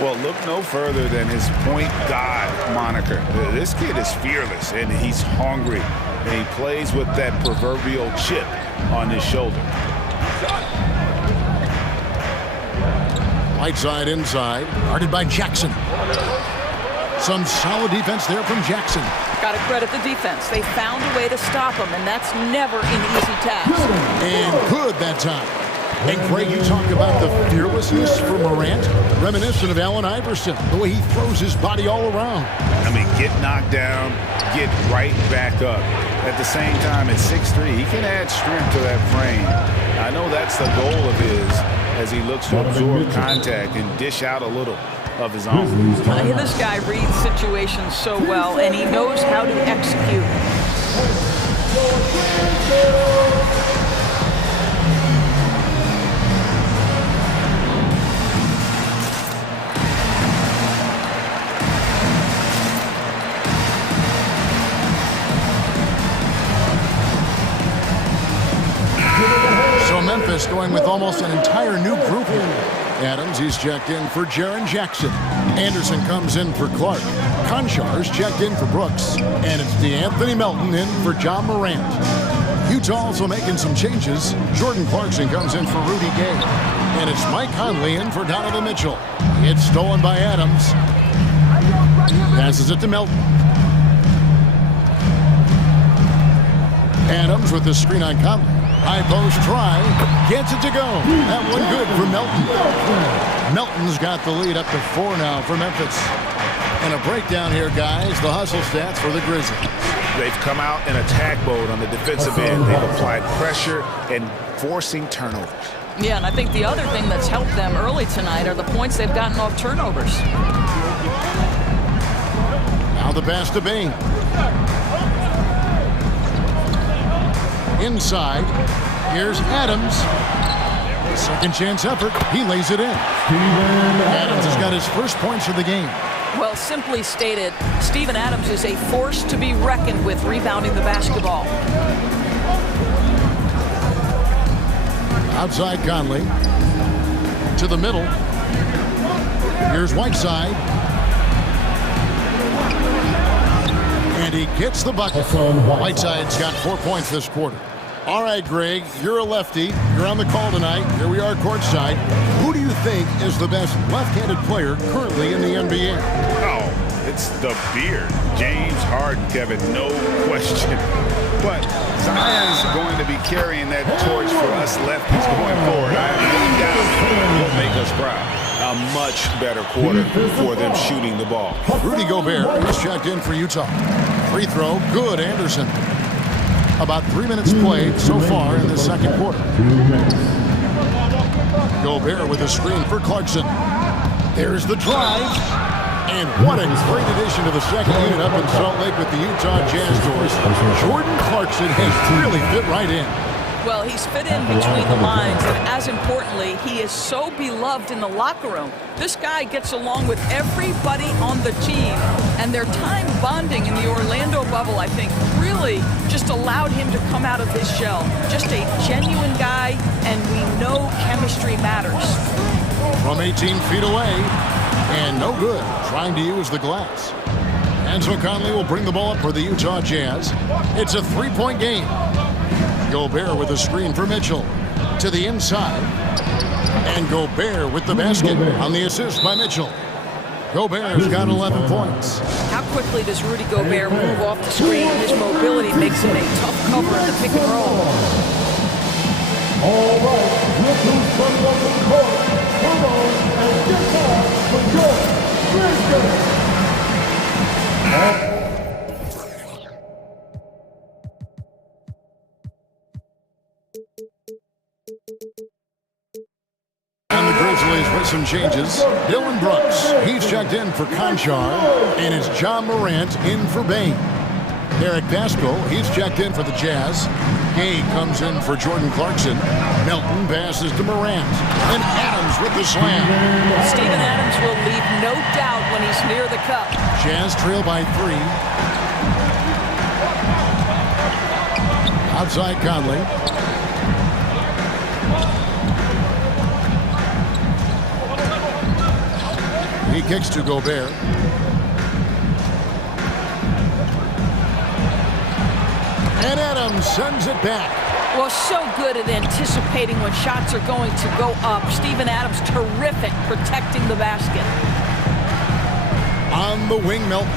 well, look no further than his point god moniker. This kid is fearless, and he's hungry, and he plays with that proverbial chip on his shoulder. Whiteside inside, guarded by Jackson. Some solid defense there from Jackson. Got to credit the defense. They found a way to stop him, and that's never an easy task. And good that time. And Craig, you talk about the fearlessness for Morant, reminiscent of Allen Iverson, the way he throws his body all around. I mean, get knocked down, get right back up. At the same time, at 6'3", he can add strength to that frame. I know that's the goal of his as he looks to absorb contact and dish out a little of his own. This guy reads situations so well, and he knows how to execute. So Memphis going with almost an entire new group here. Adams, he's checked in for Jaren Jackson. Anderson comes in for Clark. Konchar's checked in for Brooks. And it's DeAnthony Melton in for John Morant. Utah also making some changes. Jordan Clarkson comes in for Rudy Gay. And it's Mike Conley in for Donovan Mitchell. It's stolen by Adams. Passes it to Melton. Adams with the screen on Conley. High post try, gets it to go. That one good for Melton. Melton's got the lead up to 4 now for Memphis. And a breakdown here, guys. The hustle stats for the Grizzlies. They've come out in attack mode on the defensive end. They've applied pressure and forcing turnovers. Yeah, and I think the other thing that's helped them early tonight are the points they've gotten off turnovers. Now the pass to Bain. Inside, here's Adams. Second chance effort, he lays it in. Adams has got his first points of the game. Well, simply stated, Steven Adams is a force to be reckoned with rebounding the basketball. Outside Conley. To the middle. Here's Whiteside. And he gets the bucket. Whiteside's got 4 points this quarter. All right, Greg, you're a lefty. You're on the call tonight. Here we are courtside. Who do you think is the best left-handed player currently in the NBA? Oh, it's the beard. James Harden, Kevin, no question. But Zion's going to be carrying that torch for us lefties going forward. I have no doubt he'll make us proud. A much better quarter for them shooting the ball. Rudy Gobert is checked in for Utah. Free throw, good, Anderson. About 3 minutes played so far in the second quarter. Gobert with a screen for Clarkson. There's the drive. And what a great addition to the second unit up in Salt Lake with the Utah Jazz doors. Jordan Clarkson has really fit right in. Well, he's fit in between the lines, and as importantly, he is so beloved in the locker room. This guy gets along with everybody on the team, and their time bonding in the Orlando bubble, I think, really just allowed him to come out of his shell. Just a genuine guy, and we know chemistry matters. From 18 feet away, and no good, trying to use the glass. And so Conley will bring the ball up for the Utah Jazz. It's a three-point game. Gobert with a screen for Mitchell. To the inside. And Gobert with the basket on the assist by Mitchell. Gobert's got 11 points. How quickly does Rudy Gobert move off the screen? His mobility makes him a tough cover in the pick and roll. All right, look who's coming up the court. Come on and get down for your And the Grizzlies with some changes. Dylan Brooks, he's checked in for Conchar, and it's John Morant in for Bain. Eric Pascal, he's checked in for the Jazz. Gay comes in for Jordan Clarkson. Melton passes to Morant. And Adams with the slam. Steven Adams will leave no doubt when he's near the cup. Jazz trail by 3. Outside Conley. He kicks to Gobert. And Adams sends it back. Well, so good at anticipating when shots are going to go up. Steven Adams, terrific protecting the basket. On the wing, Melton.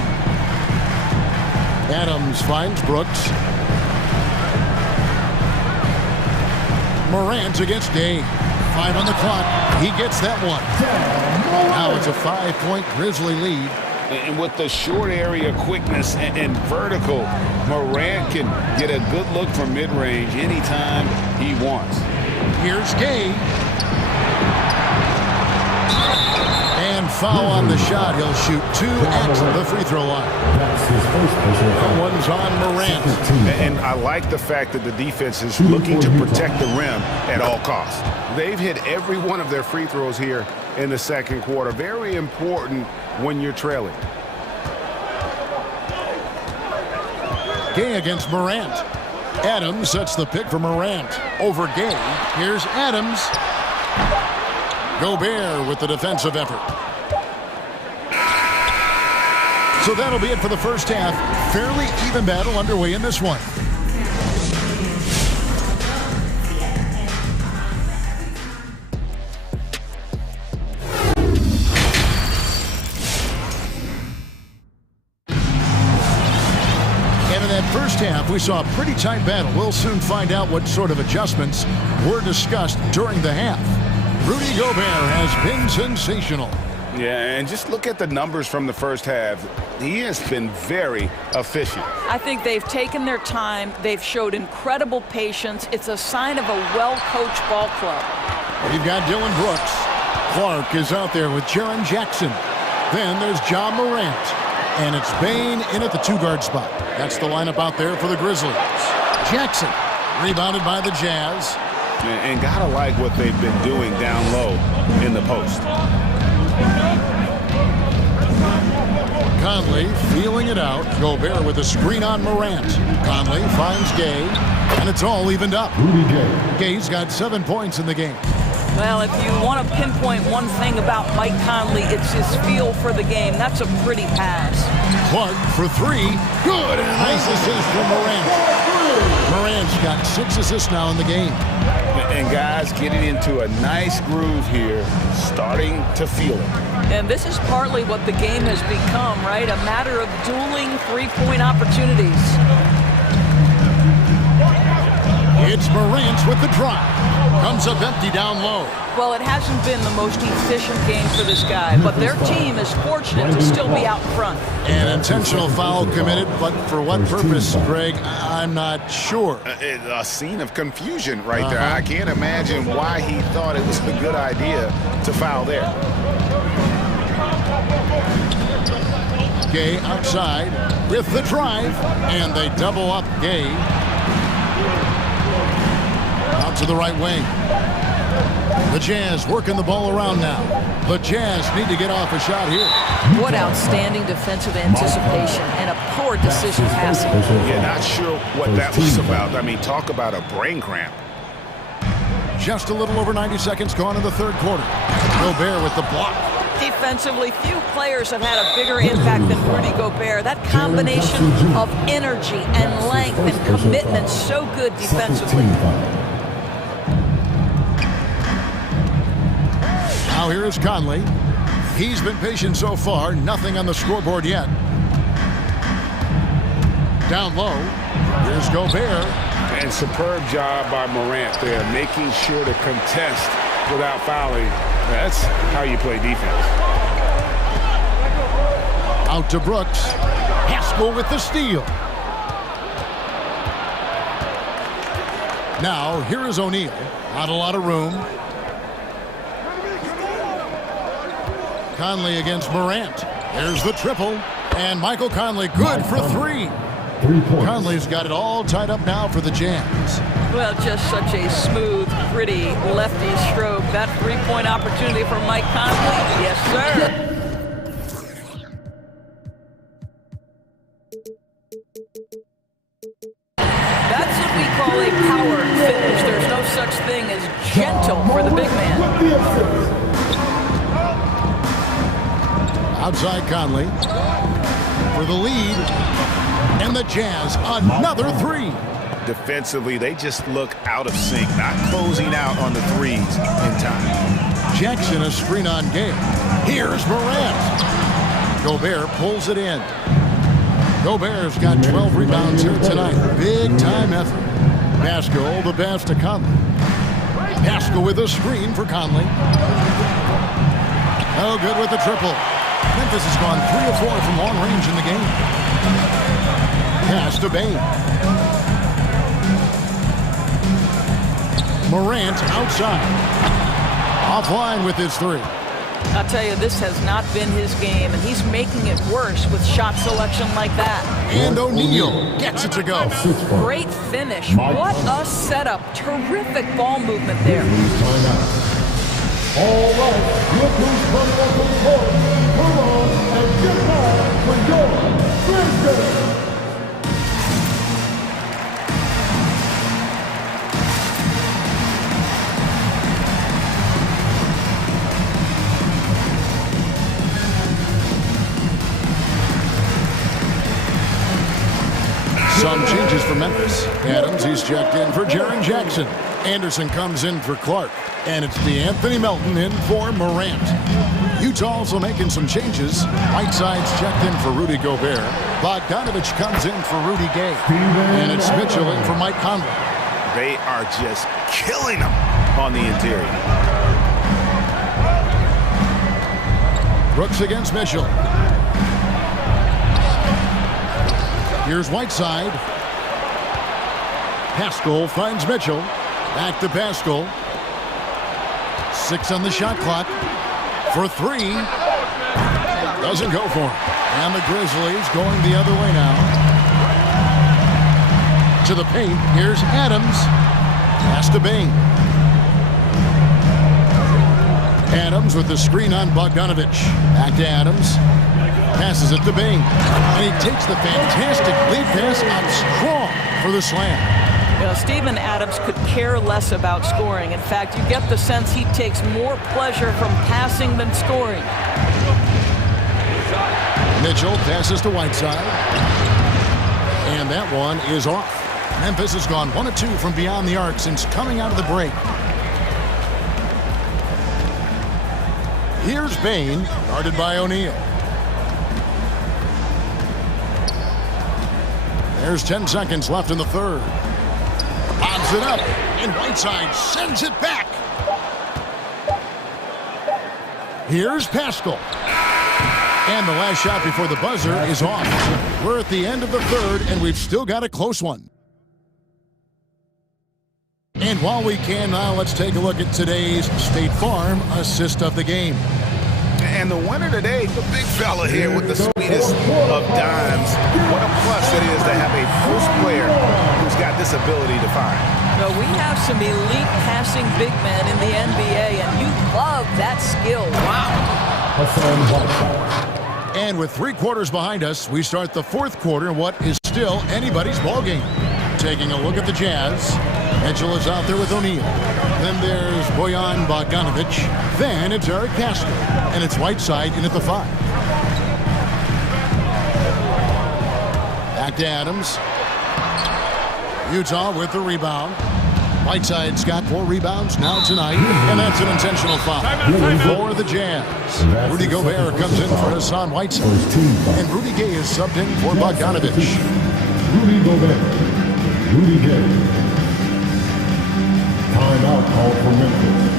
Adams finds Brooks. Morant against Gay. 5 on the clock. He gets that one. Now it's a 5-point Grizzly lead. And with the short area quickness and vertical, Morant can get a good look from mid-range anytime he wants. Here's Gay. And foul on the shot. He'll shoot 2 at the free throw line. That one's on Morant. And I like the fact that the defense is looking to protect the rim at all costs. They've hit every one of their free throws here in the second quarter. Very important when you're trailing. Gay against Morant. Adams sets the pick for Morant over Gay. Here's Adams. Gobert with the defensive effort. So that'll be it for the first half. Fairly even battle underway in this one. First half, we saw a pretty tight battle. We'll soon find out what sort of adjustments were discussed during the half. Rudy Gobert has been sensational. Yeah, and just look at the numbers from the first half. He has been very efficient. I think they've taken their time. They've showed incredible patience. It's a sign of a well-coached ball club. You've got Dylan Brooks. Clark is out there with Jaren Jackson. Then there's John Morant. And it's Bain in at the 2-guard spot. That's the lineup out there for the Grizzlies. Jackson, rebounded by the Jazz. And gotta like what they've been doing down low in the post. Conley feeling it out. Gobert with a screen on Morant. Conley finds Gay, and it's all evened up. Gay's got 7 points in the game. Well, if you want to pinpoint one thing about Mike Conley, it's his feel for the game. That's a pretty pass. Clark for three. Good. And a nice assist from Morant. Morant's got 6 assists now in the game. And guys getting into a nice groove here, starting to feel it. And this is partly what the game has become, right? A matter of dueling three-point opportunities. It's Morant with the drive. Comes up empty down low. Well, it hasn't been the most efficient game for this guy, but their team is fortunate to still be out in front. An intentional foul committed, but for what purpose, Greg? I'm not sure. A scene of confusion right there. I can't imagine why he thought it was a good idea to foul there. Gay outside with the drive, and they double up Gay. Out to the right wing. The Jazz working the ball around now. The Jazz need to get off a shot here. What outstanding defensive anticipation and a poor decision passing. Yeah, not sure what that was about. I mean, talk about a brain cramp. Just a little over 90 seconds gone in the third quarter. Gobert with the block. Defensively, few players have had a bigger impact than Rudy Gobert. That combination of energy and length and commitment, so good defensively. Now here is Conley. He's been patient so far. Nothing on the scoreboard yet. Down low. Here's Gobert. And superb job by Morant there, making sure to contest without fouling. That's how you play defense. Out to Brooks. Haskell with the steal. Now, here is O'Neal. Not a lot of room. Conley against Morant. There's the triple. And Michael Conley good for three. Conley's got it all tied up now for the Jazz. Well, just such a smooth, pretty lefty stroke. That three-point opportunity for Mike Conley. Yes, sir. That's what we call a power finish. There's no such thing as gentle for the big man. Outside Conley for the lead. And the Jazz, another three. Defensively, they just look out of sync, not closing out on the threes in time. Jackson, a screen on Gay. Here's Morant. Gobert pulls it in. Gobert's got 12 rebounds here tonight. Big time effort. Pascal, the pass to Conley. Pascal with a screen for Conley. Oh, good with the triple. Memphis has gone 3 of 4 from long range in the game. Pass to Bain. Morant outside. Offline with his three. I'll tell you, this has not been his game, and he's making it worse with shot selection like that. And O'Neal gets it to go. Great finish. What a setup. Terrific ball movement there. All right, look who's coming up to the court. Come on and get back for your Grizzlies. Some changes for Memphis. Adams, he's checked in for Jaren Jackson. Anderson comes in for Clark. And it's DeAnthony Melton in for Morant. Utah also making some changes. Whiteside's checked in for Rudy Gobert. Bogdanovich comes in for Rudy Gay. And it's Mitchell in for Mike Conley. They are just killing them on the interior. Brooks against Mitchell. Here's Whiteside. Pascal finds Mitchell. Back to Pascal. 6 on the shot clock. For 3. Doesn't go for him. And the Grizzlies going the other way now. To the paint. Here's Adams. Pass to Bain. Adams with the screen on Bogdanovich. Back to Adams. Passes it to Bain. And he takes the fantastic lead pass out strong for the slam. Steven Adams could care less about scoring. In fact, you get the sense he takes more pleasure from passing than scoring. Mitchell passes to Whiteside. And that one is off. Memphis has gone 1 of 2 from beyond the arc since coming out of the break. Here's Bain, guarded by O'Neal. There's 10 seconds left in the third. Bobs it up, and Whiteside sends it back. Here's Pascal. And the last shot before the buzzer is off. We're at the end of the third, and we've still got a close one. And while we can now, let's take a look at today's State Farm assist of the game. And the winner today, the big fella here with the sweetest of dimes. What a plus it is to have a post player who's got this ability to find. So we have some elite passing big men in the NBA, and you love that skill. Wow. And with 3 quarters behind us, we start the fourth quarter in what is still anybody's ballgame. Taking a look at the Jazz. Mitchell is out there with O'Neal. Then there's Bojan Bogdanovic. Then it's Eric Pascal. And it's Whiteside in at the 5. Back to Adams. Utah with the rebound. Whiteside's got 4 rebounds now tonight, and that's an intentional foul for the Jazz. Rudy Gobert comes in for Hassan Whiteside, and Rudy Gay is subbed in for Bogdanovic. Rudy Gobert. Rudy Gay. Timeout call for Memphis.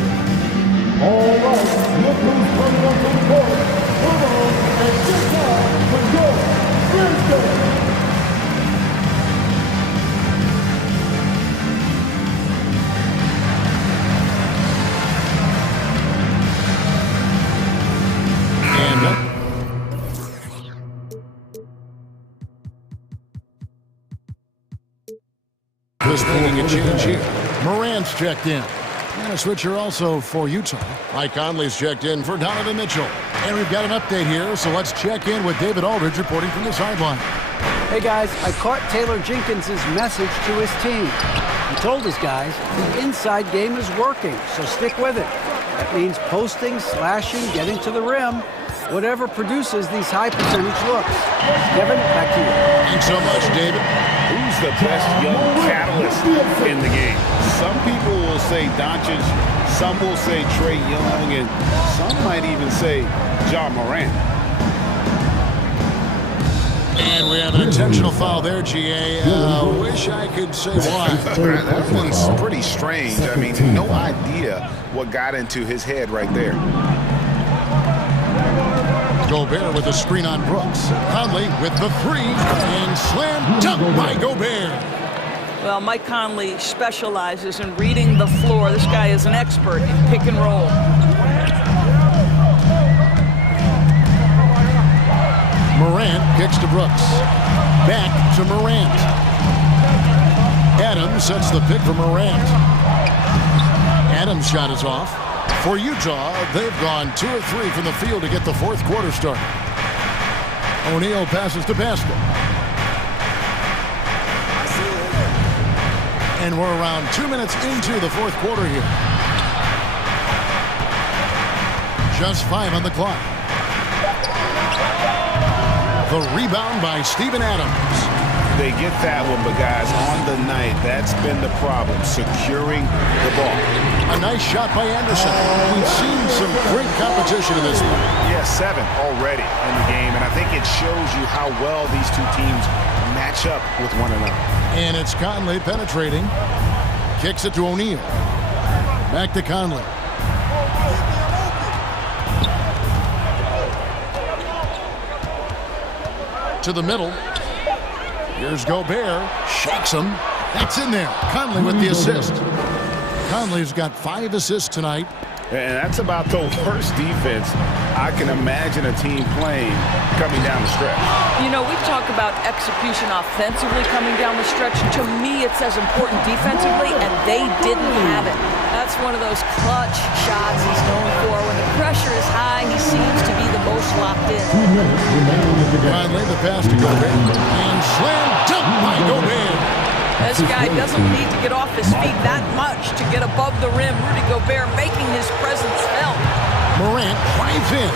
All right, look who's coming up on the court. Come on, and get down for your Thursday. This making a change here. Morant's checked in. And a switcher also for Utah. Mike Conley's checked in for Donovan Mitchell. And we've got an update here, so let's check in with David Aldridge reporting from the sideline. Hey guys, I caught Taylor Jenkins' message to his team. He told his guys the inside game is working, so stick with it. That means posting, slashing, getting to the rim, whatever produces these high percentage looks. Kevin, back to you. Thanks so much, David. Who's the best young catalyst in the game? Some people will say Doncic, some will say Trae Young, and some might even say Ja Morant. And we have an intentional foul there, GA. Wish I could say why. That one's pretty strange. I mean, no idea what got into his head right there. Gobert with a screen on Brooks. Conley with the 3, and slam dunk by Gobert. Well, Mike Conley specializes in reading the floor. This guy is an expert in pick and roll. Morant kicks to Brooks. Back to Morant. Adams sets the pick for Morant. Adams' shot is off. For Utah, they've gone 2 of 3 from the field to get the fourth quarter started. O'Neal passes to Pascal. And we're around 2 minutes into the fourth quarter here. Just 5 on the clock. The rebound by Steven Adams. They get that one, but guys, on the night, that's been the problem, securing the ball. A nice shot by Anderson. We've seen some great competition in this one. Yeah, 7 already in the game, and I think it shows you how well these two teams match up with one another. And it's Conley penetrating. Kicks it to O'Neal. Back to Conley. To the middle. Here's Gobert. Shakes him. That's in there. Conley with the assist. Conley's got 5 assists tonight. And that's about the worst defense I can imagine a team playing coming down the stretch. You know, we talk about execution offensively coming down the stretch. To me, it's as important defensively, and they didn't have it. That's one of those clutch shots he's known for. When the pressure is high, he seems to be the most locked in. Finally, the pass to Gobert. And slam dunk by Gobert. This guy doesn't need to get off his feet that much to get above the rim. Rudy Gobert making his presence felt. Morant drives in.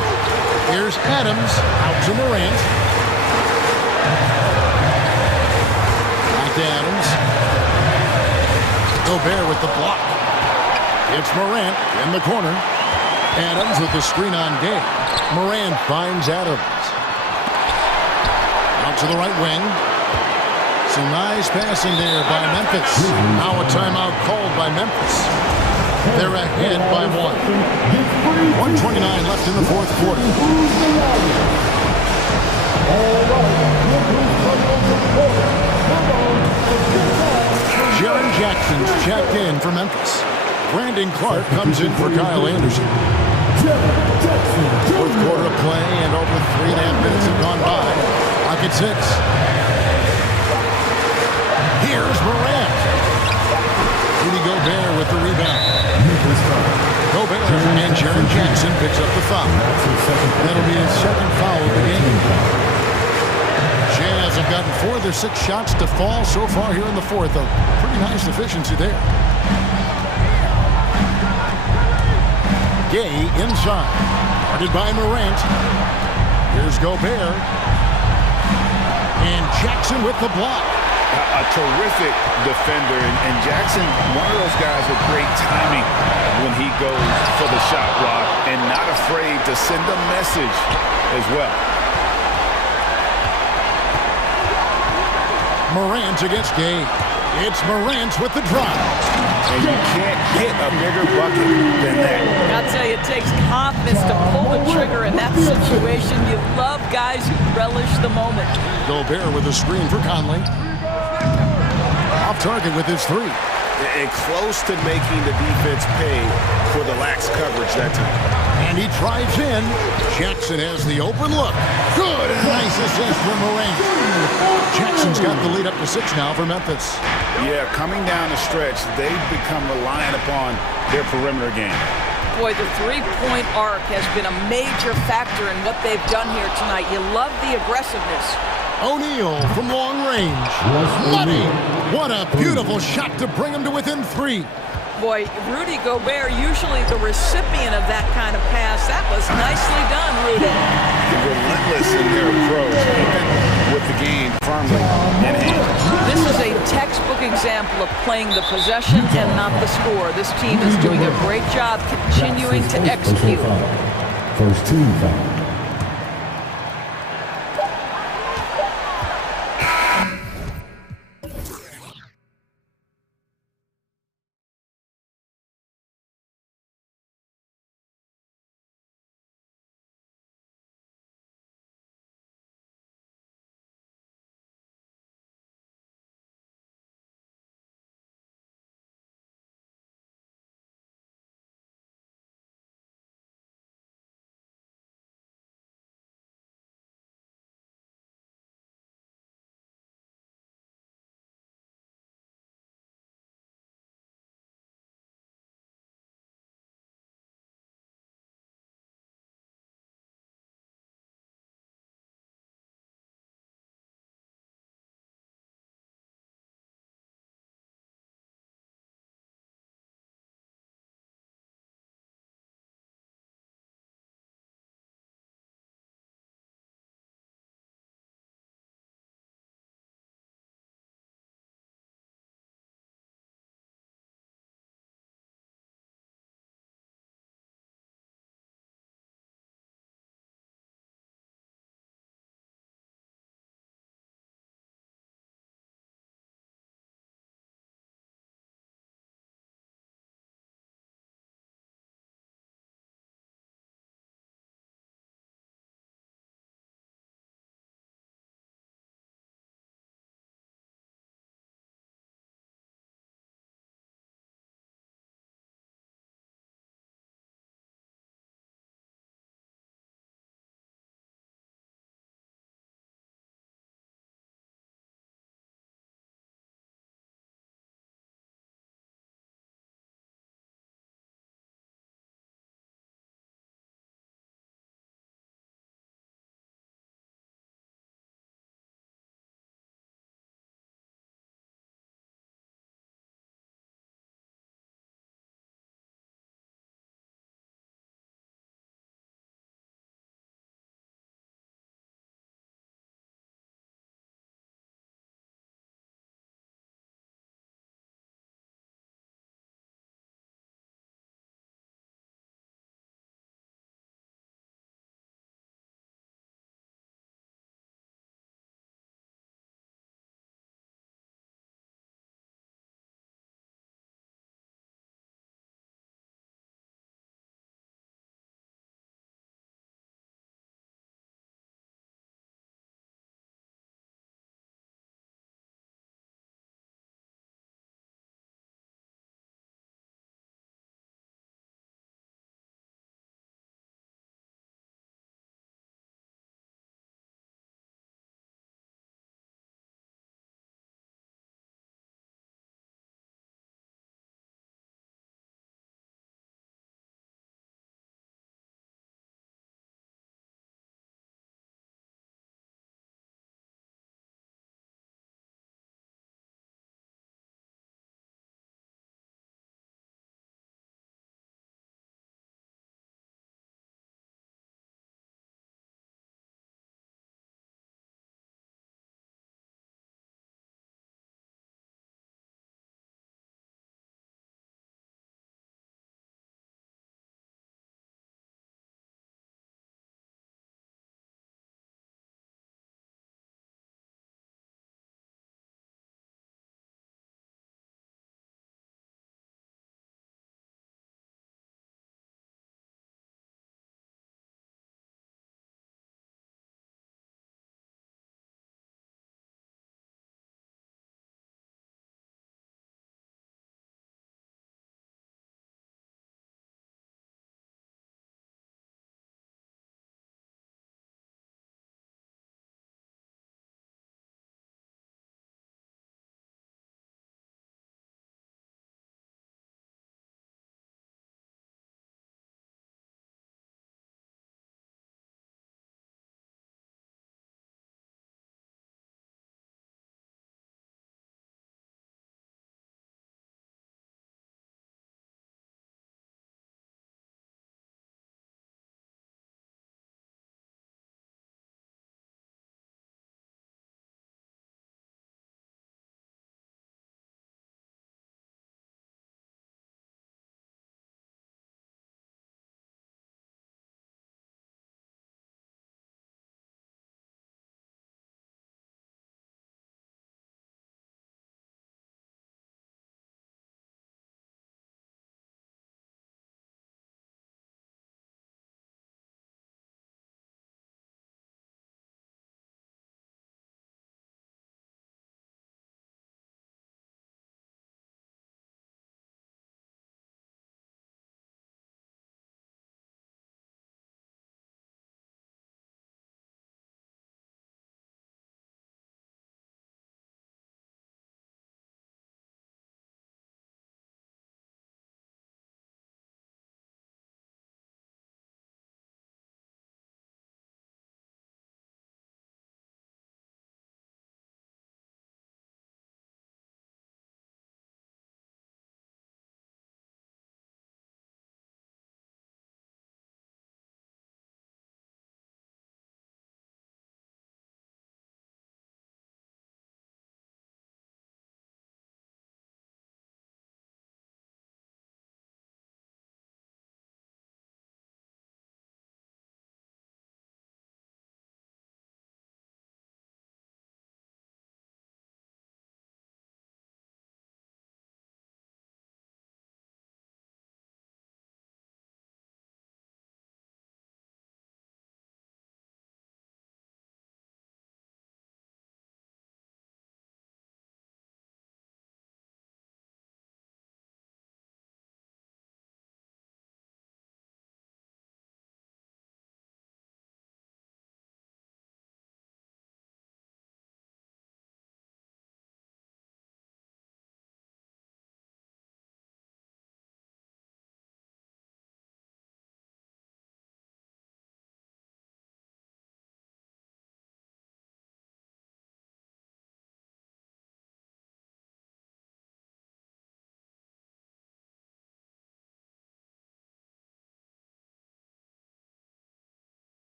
Here's Adams out to Morant. Back to Adams. Gobert with the block. It's Morant in the corner. Adams with the screen on Gay. Morant finds Adams. Out to the right wing. Some nice passing there by Memphis. Now a timeout called by Memphis. They're ahead by 1. 1:29 left in the fourth quarter. Jaren Jackson's checked in for Memphis. Brandon Clark comes in for Kyle Anderson. Fourth quarter of play and over 3.5 minutes have gone by. Clock at 6. Here's Morant. Rudy Gobert with the rebound. Gobert and Jaren Jackson picks up the foul. That'll be his second foul of the game. Jazz have gotten 4 of their 6 shots to fall so far here in the fourth. A pretty nice efficiency there. Gay inside. Guarded by Morant. Here's Gobert. And Jackson with the block. A terrific defender, and Jackson, one of those guys with great timing when he goes for the shot block and not afraid to send a message as well. Morant against Gay. It's Morant with the drop. And you can't get a bigger bucket than that. I'll tell you, it takes confidence to pull the trigger in that situation. You love guys who relish the moment. Gobert with a screen for Conley. Off target with his 3. And close to making the defense pay for the lax coverage that time. And he drives in. Jackson has the open look. Good. And a nice assist from Morant. Jackson's got the lead up to 6 now for Memphis. Yeah, coming down the stretch, they've become reliant upon their perimeter game. Boy, the three-point arc has been a major factor in what they've done here tonight. You love the aggressiveness. O'Neal from long range. Money. What a beautiful shot to bring him to within 3. Boy, Rudy Gobert, usually the recipient of that kind of pass. That was nicely done, Rudy. Relentless in their approach, even with the game firmly in hand. This is a textbook example of playing the possession and not the score. This team is doing a great job continuing to execute. First team foul.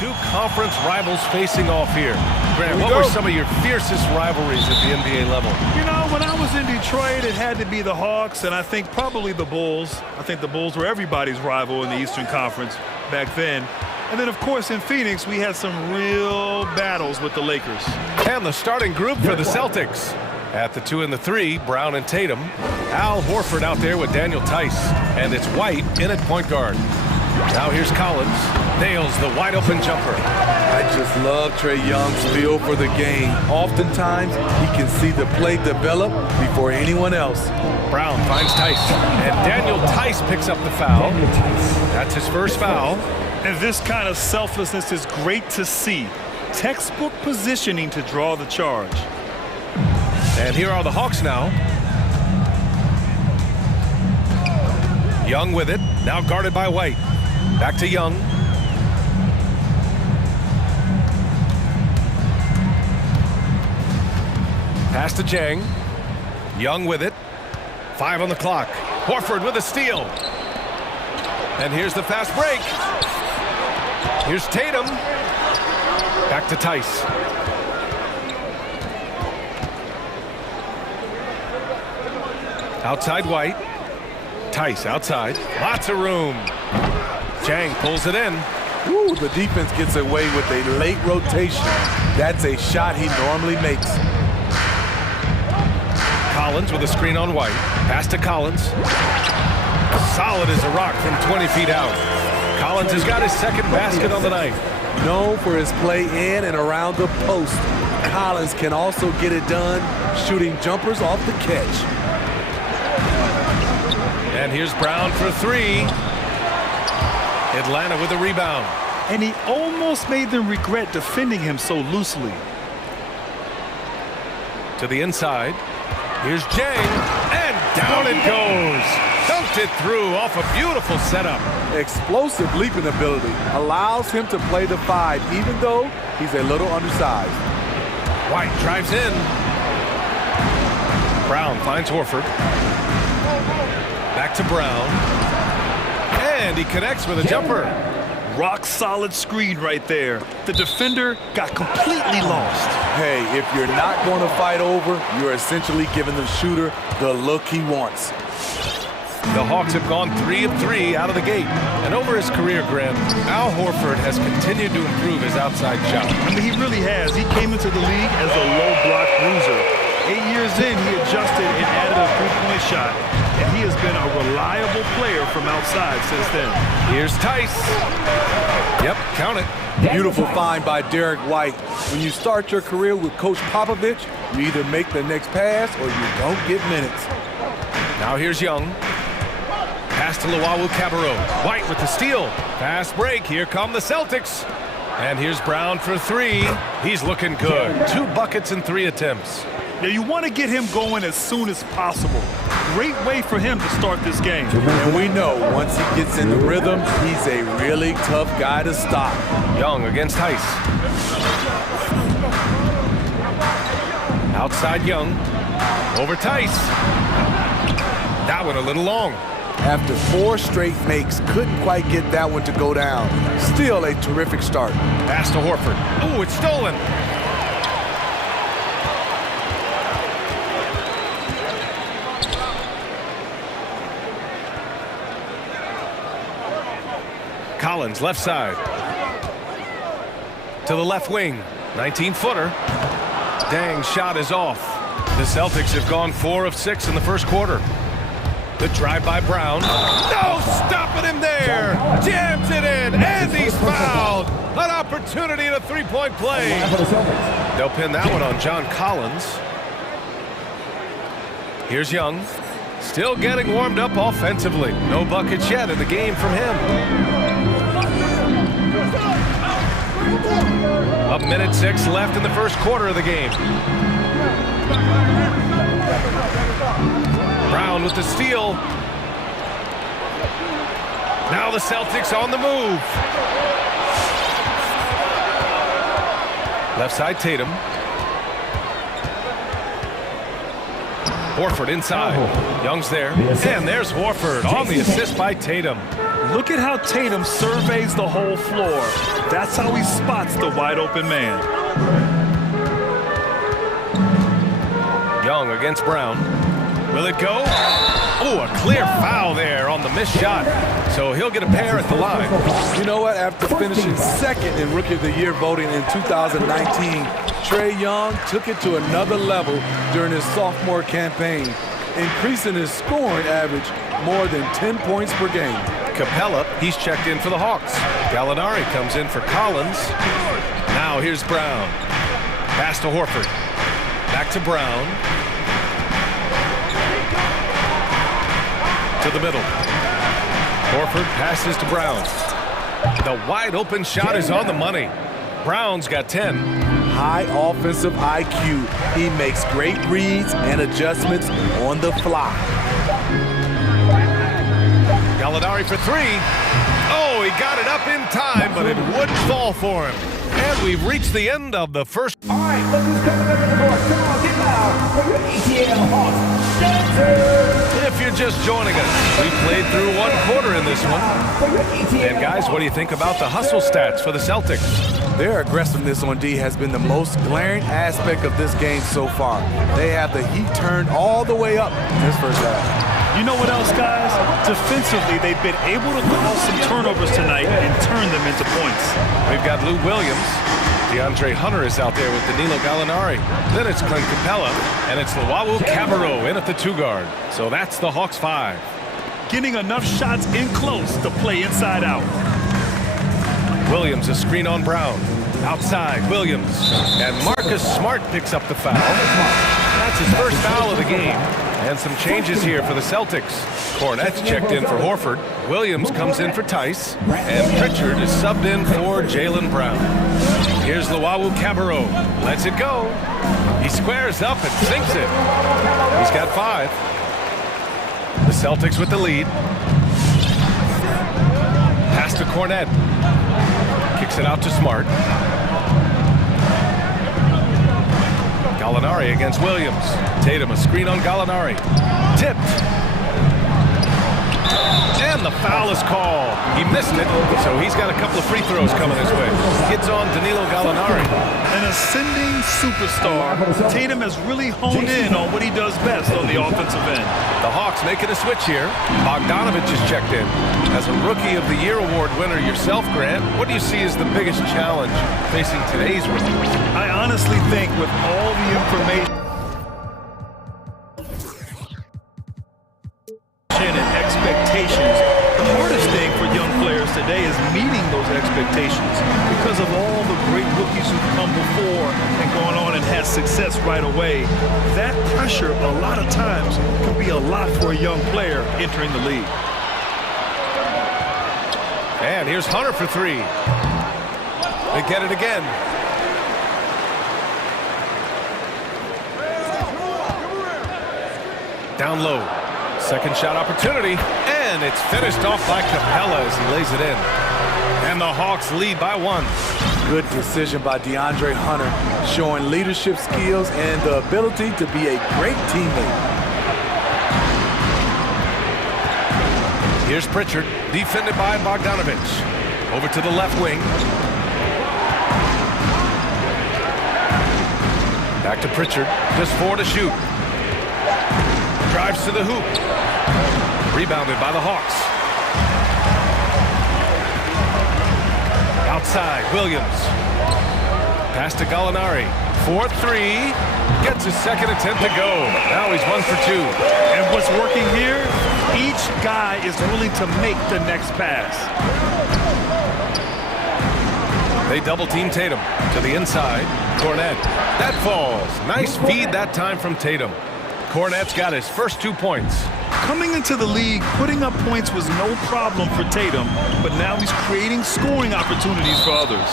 two conference rivals facing off here. Grant, what were some of your fiercest rivalries at the NBA level? You know, when I was in Detroit, it had to be the Hawks, and I think probably the Bulls. I think the Bulls were everybody's rival in the Eastern Conference back then. And then, of course, in Phoenix, we had some real battles with the Lakers. And the starting group for the Celtics. At the 2 and the 3, Brown and Tatum. Al Horford out there with Daniel Tice. And it's White in at point guard. Now here's Collins. Nails the wide-open jumper. I just love Trae Young's feel for the game. Oftentimes, he can see the play develop before anyone else. Brown finds Tice. And Daniel Tice picks up the foul. That's his first foul. And this kind of selflessness is great to see. Textbook positioning to draw the charge. And here are the Hawks now. Young with it. Now guarded by White. Back to Young. Pass to Jang. Young with it. 5 on the clock. Horford with a steal. And here's the fast break. Here's Tatum. Back to Tice. Outside White. Tice outside. Lots of room. Jang pulls it in. Ooh, the defense gets away with a late rotation. That's a shot he normally makes. Collins with a screen on White. Pass to Collins. Solid as a rock from 20 feet out. Collins has got his second basket on the night. Known for his play in and around the post, Collins can also get it done shooting jumpers off the catch. And here's Brown for 3. Atlanta with a rebound. And he almost made them regret defending him so loosely. To the inside. Here's Jang. And down it goes. Dunked it through off a beautiful setup. Explosive leaping ability allows him to play the 5, even though he's a little undersized. White drives in. Brown finds Horford. Back to Brown. And he connects with a jumper. Rock solid screen right there. The defender got completely lost. Hey, if you're not going to fight over, you're essentially giving the shooter the look he wants. The Hawks have gone 3 of 3 out of the gate. And over his career, Grant, Al Horford has continued to improve his outside shot. I mean, he really has. He came into the league as a low block bruiser. 8 years in, he adjusted and added a three-point shot. And he has been a reliable player from outside since then. Here's Tice. Yep, count it. Beautiful find by Derek White. When you start your career with Coach Popovich, you either make the next pass or you don't get minutes. Now here's Young. Pass to Luwawu-Cabarrot. White with the steal. Fast break. Here come the Celtics. And here's Brown for 3. He's looking good. 2 buckets in 3 attempts. Now you want to get him going as soon as possible. Great way for him to start this game. And we know once he gets in the rhythm, he's a really tough guy to stop. Young against Tice. Outside Young. Over Tice. That one a little long. After 4 straight makes, couldn't quite get that one to go down. Still a terrific start. Pass to Horford. Ooh, it's stolen. Collins, left side. To the left wing. 19-footer. Dang, shot is off. The Celtics have gone 4 of 6 in the first quarter. The drive by Brown. No stopping him there. Jams it in, and he's fouled. An opportunity in a three-point play. They'll pin that one on John Collins. Here's Young. Still getting warmed up offensively. No buckets yet in the game from him. A minute 6 left in the first quarter of the game. Brown with the steal. Now the Celtics on the move. Left side Tatum. Horford inside. Young's there. And there's Horford on the assist by Tatum. Look at how Tatum surveys the whole floor. That's how he spots the wide open man. Young against Brown. Will it go? Oh, a clear foul there on the missed shot. So he'll get a pair at the line. You know what? After finishing second in Rookie of the Year voting in 2019, Trae Young took it to another level during his sophomore campaign, increasing his scoring average more than 10 points per game. Capella, he's checked in for the Hawks. Gallinari comes in for Collins. Now here's Brown. Pass to Horford. Back to Brown. To the middle. Horford passes to Brown. The wide open shot is on the money. Brown's got 10. High offensive IQ. He makes great reads and adjustments on the fly. Gallinari for three. Oh, he got it up in time, but it wouldn't fall for him. And we've reached the end of the first. All right, look who's coming under the board. Come on, get loud for your ETL Hawks dancers. If you're just joining us, we played through one quarter in this one. And guys, what do you think about the hustle stats for the Celtics? Their aggressiveness on D has been the most glaring aspect of this game so far. They have the heat turned all the way up in this first half. You know what else, guys? Defensively, they've been able to cause some turnovers tonight and turn them into points. We've got Lou Williams. DeAndre Hunter is out there with Danilo Gallinari. Then it's Clint Capella, and it's Luau Cabarrot in at the 2-guard. So that's the Hawks 5. Getting enough shots in close to play inside out. Williams, a screen on Brown. Outside, Williams. And Marcus Smart picks up the foul. That's his first foul of the game. And some changes here for the Celtics. Cornette's checked in for Horford. Williams comes in for Tice. And Pritchard is subbed in for Jaylen Brown. Here's Luau Cabarrot. Lets it go. He squares up and sinks it. He's got 5. The Celtics with the lead. Pass to Cornette. Kicks it out to Smart. Gallinari against Williams. Tatum, a screen on Gallinari. Tipped. And the foul is called. He missed it, so he's got a couple of free throws coming his way. Gets on Danilo Gallinari. An ascending superstar, Tatum has really honed in on what he does best on the offensive end. The Hawks making a switch here. Bogdanovich is checked in. As a Rookie of the Year award winner yourself, Grant, what do you see as the biggest challenge facing today's rookies? I honestly think with all the information and expectations, the hardest thing for young players today is meeting those expectations because of all the great rookies who've come before and gone on and had success right away. That pressure a lot of times can be a lot for a young player entering the league. And here's Hunter for 3. They get it again. Down low. Second shot opportunity. And it's finished off by Capella as he lays it in. And the Hawks lead by 1. Good decision by DeAndre Hunter, showing leadership skills and the ability to be a great teammate. Here's Pritchard, defended by Bogdanovich. Over to the left wing. Back to Pritchard, just 4 to shoot. Drives to the hoop. Rebounded by the Hawks. Outside, Williams. Pass to Gallinari. 4-3. Gets his second attempt to go. Now he's 1 for 2. And what's working here? Each guy is willing to make the next pass. They double-team Tatum to the inside. Cornette. That falls. Nice feed that time from Tatum. Cornette's got his first 2 points. Coming into the league, putting up points was no problem for Tatum, but now he's creating scoring opportunities for others.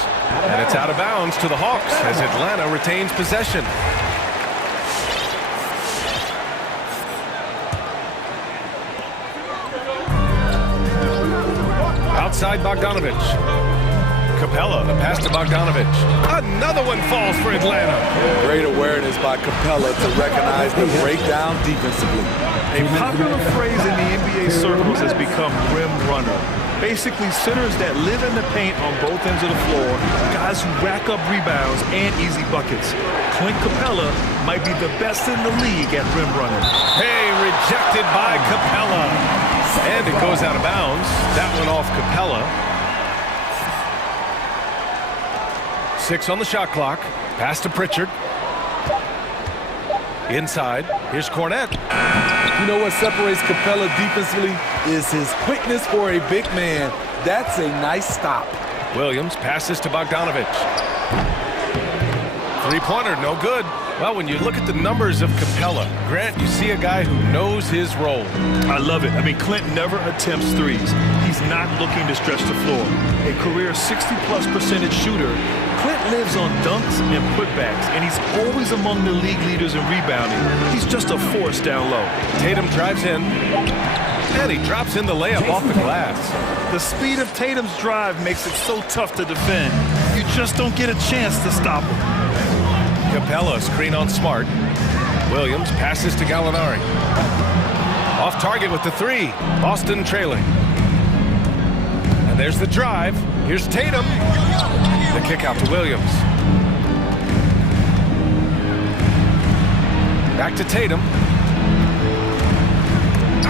And it's out of bounds to the Hawks as Atlanta retains possession. Outside Bogdanovich. Capella, the pass to Bogdanovich. Another one falls for Atlanta. Great awareness by Capella to recognize the breakdown defensively. A popular phrase in the NBA circles has become rim runner. Basically, sitters that live in the paint on both ends of the floor, guys who rack up rebounds and easy buckets. Clint Capella might be the best in the league at rim running. Hey, rejected by Capella. And it goes out of bounds. That one off Capella. 6 on the shot clock. Pass to Pritchard. Inside. Here's Cornette. You know what separates Capella defensively is his quickness for a big man. That's a nice stop. Williams passes to Bogdanovich. Three-pointer, no good. Well, when you look at the numbers of Capella, Grant, you see a guy who knows his role. I love it. I mean, Clint never attempts threes. He's not looking to stretch the floor. A career 60+% shooter, Clint lives on dunks and putbacks, and he's always among the league leaders in rebounding. He's just a force down low. Tatum drives in, and he drops in the layup off the glass. The speed of Tatum's drive makes it so tough to defend. You just don't get a chance to stop him. Capella, screen on Smart. Williams passes to Gallinari. Off target with the three. Boston trailing. And there's the drive. Here's Tatum. The kick out to Williams. Back to Tatum.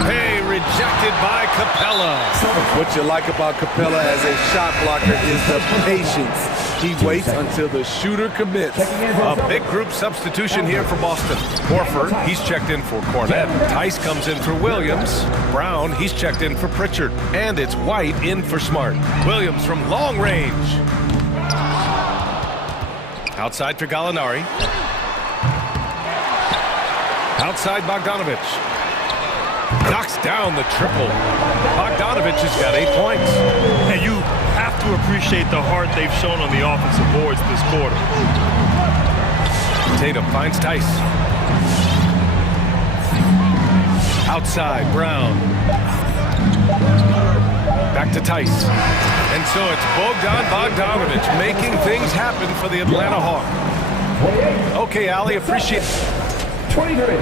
Hey, rejected by Capella. What you like about Capella as a shot blocker is the patience. He waits until the shooter commits. A big group substitution here for Boston. Horford, he's checked in for Cornette. Tice comes in for Williams. Brown, he's checked in for Pritchard. And it's White in for Smart. Williams from long range. Outside for Gallinari. Outside Bogdanovich. Knocks down the triple. Bogdanovich has got 8 points. And you have to appreciate the heart they've shown on the offensive boards this quarter. Tatum finds Tice. Outside, Brown. Back to Tice. And so it's Bogdanovich making things happen for the Atlanta Hawks. Okay, Ali, appreciate it. 23.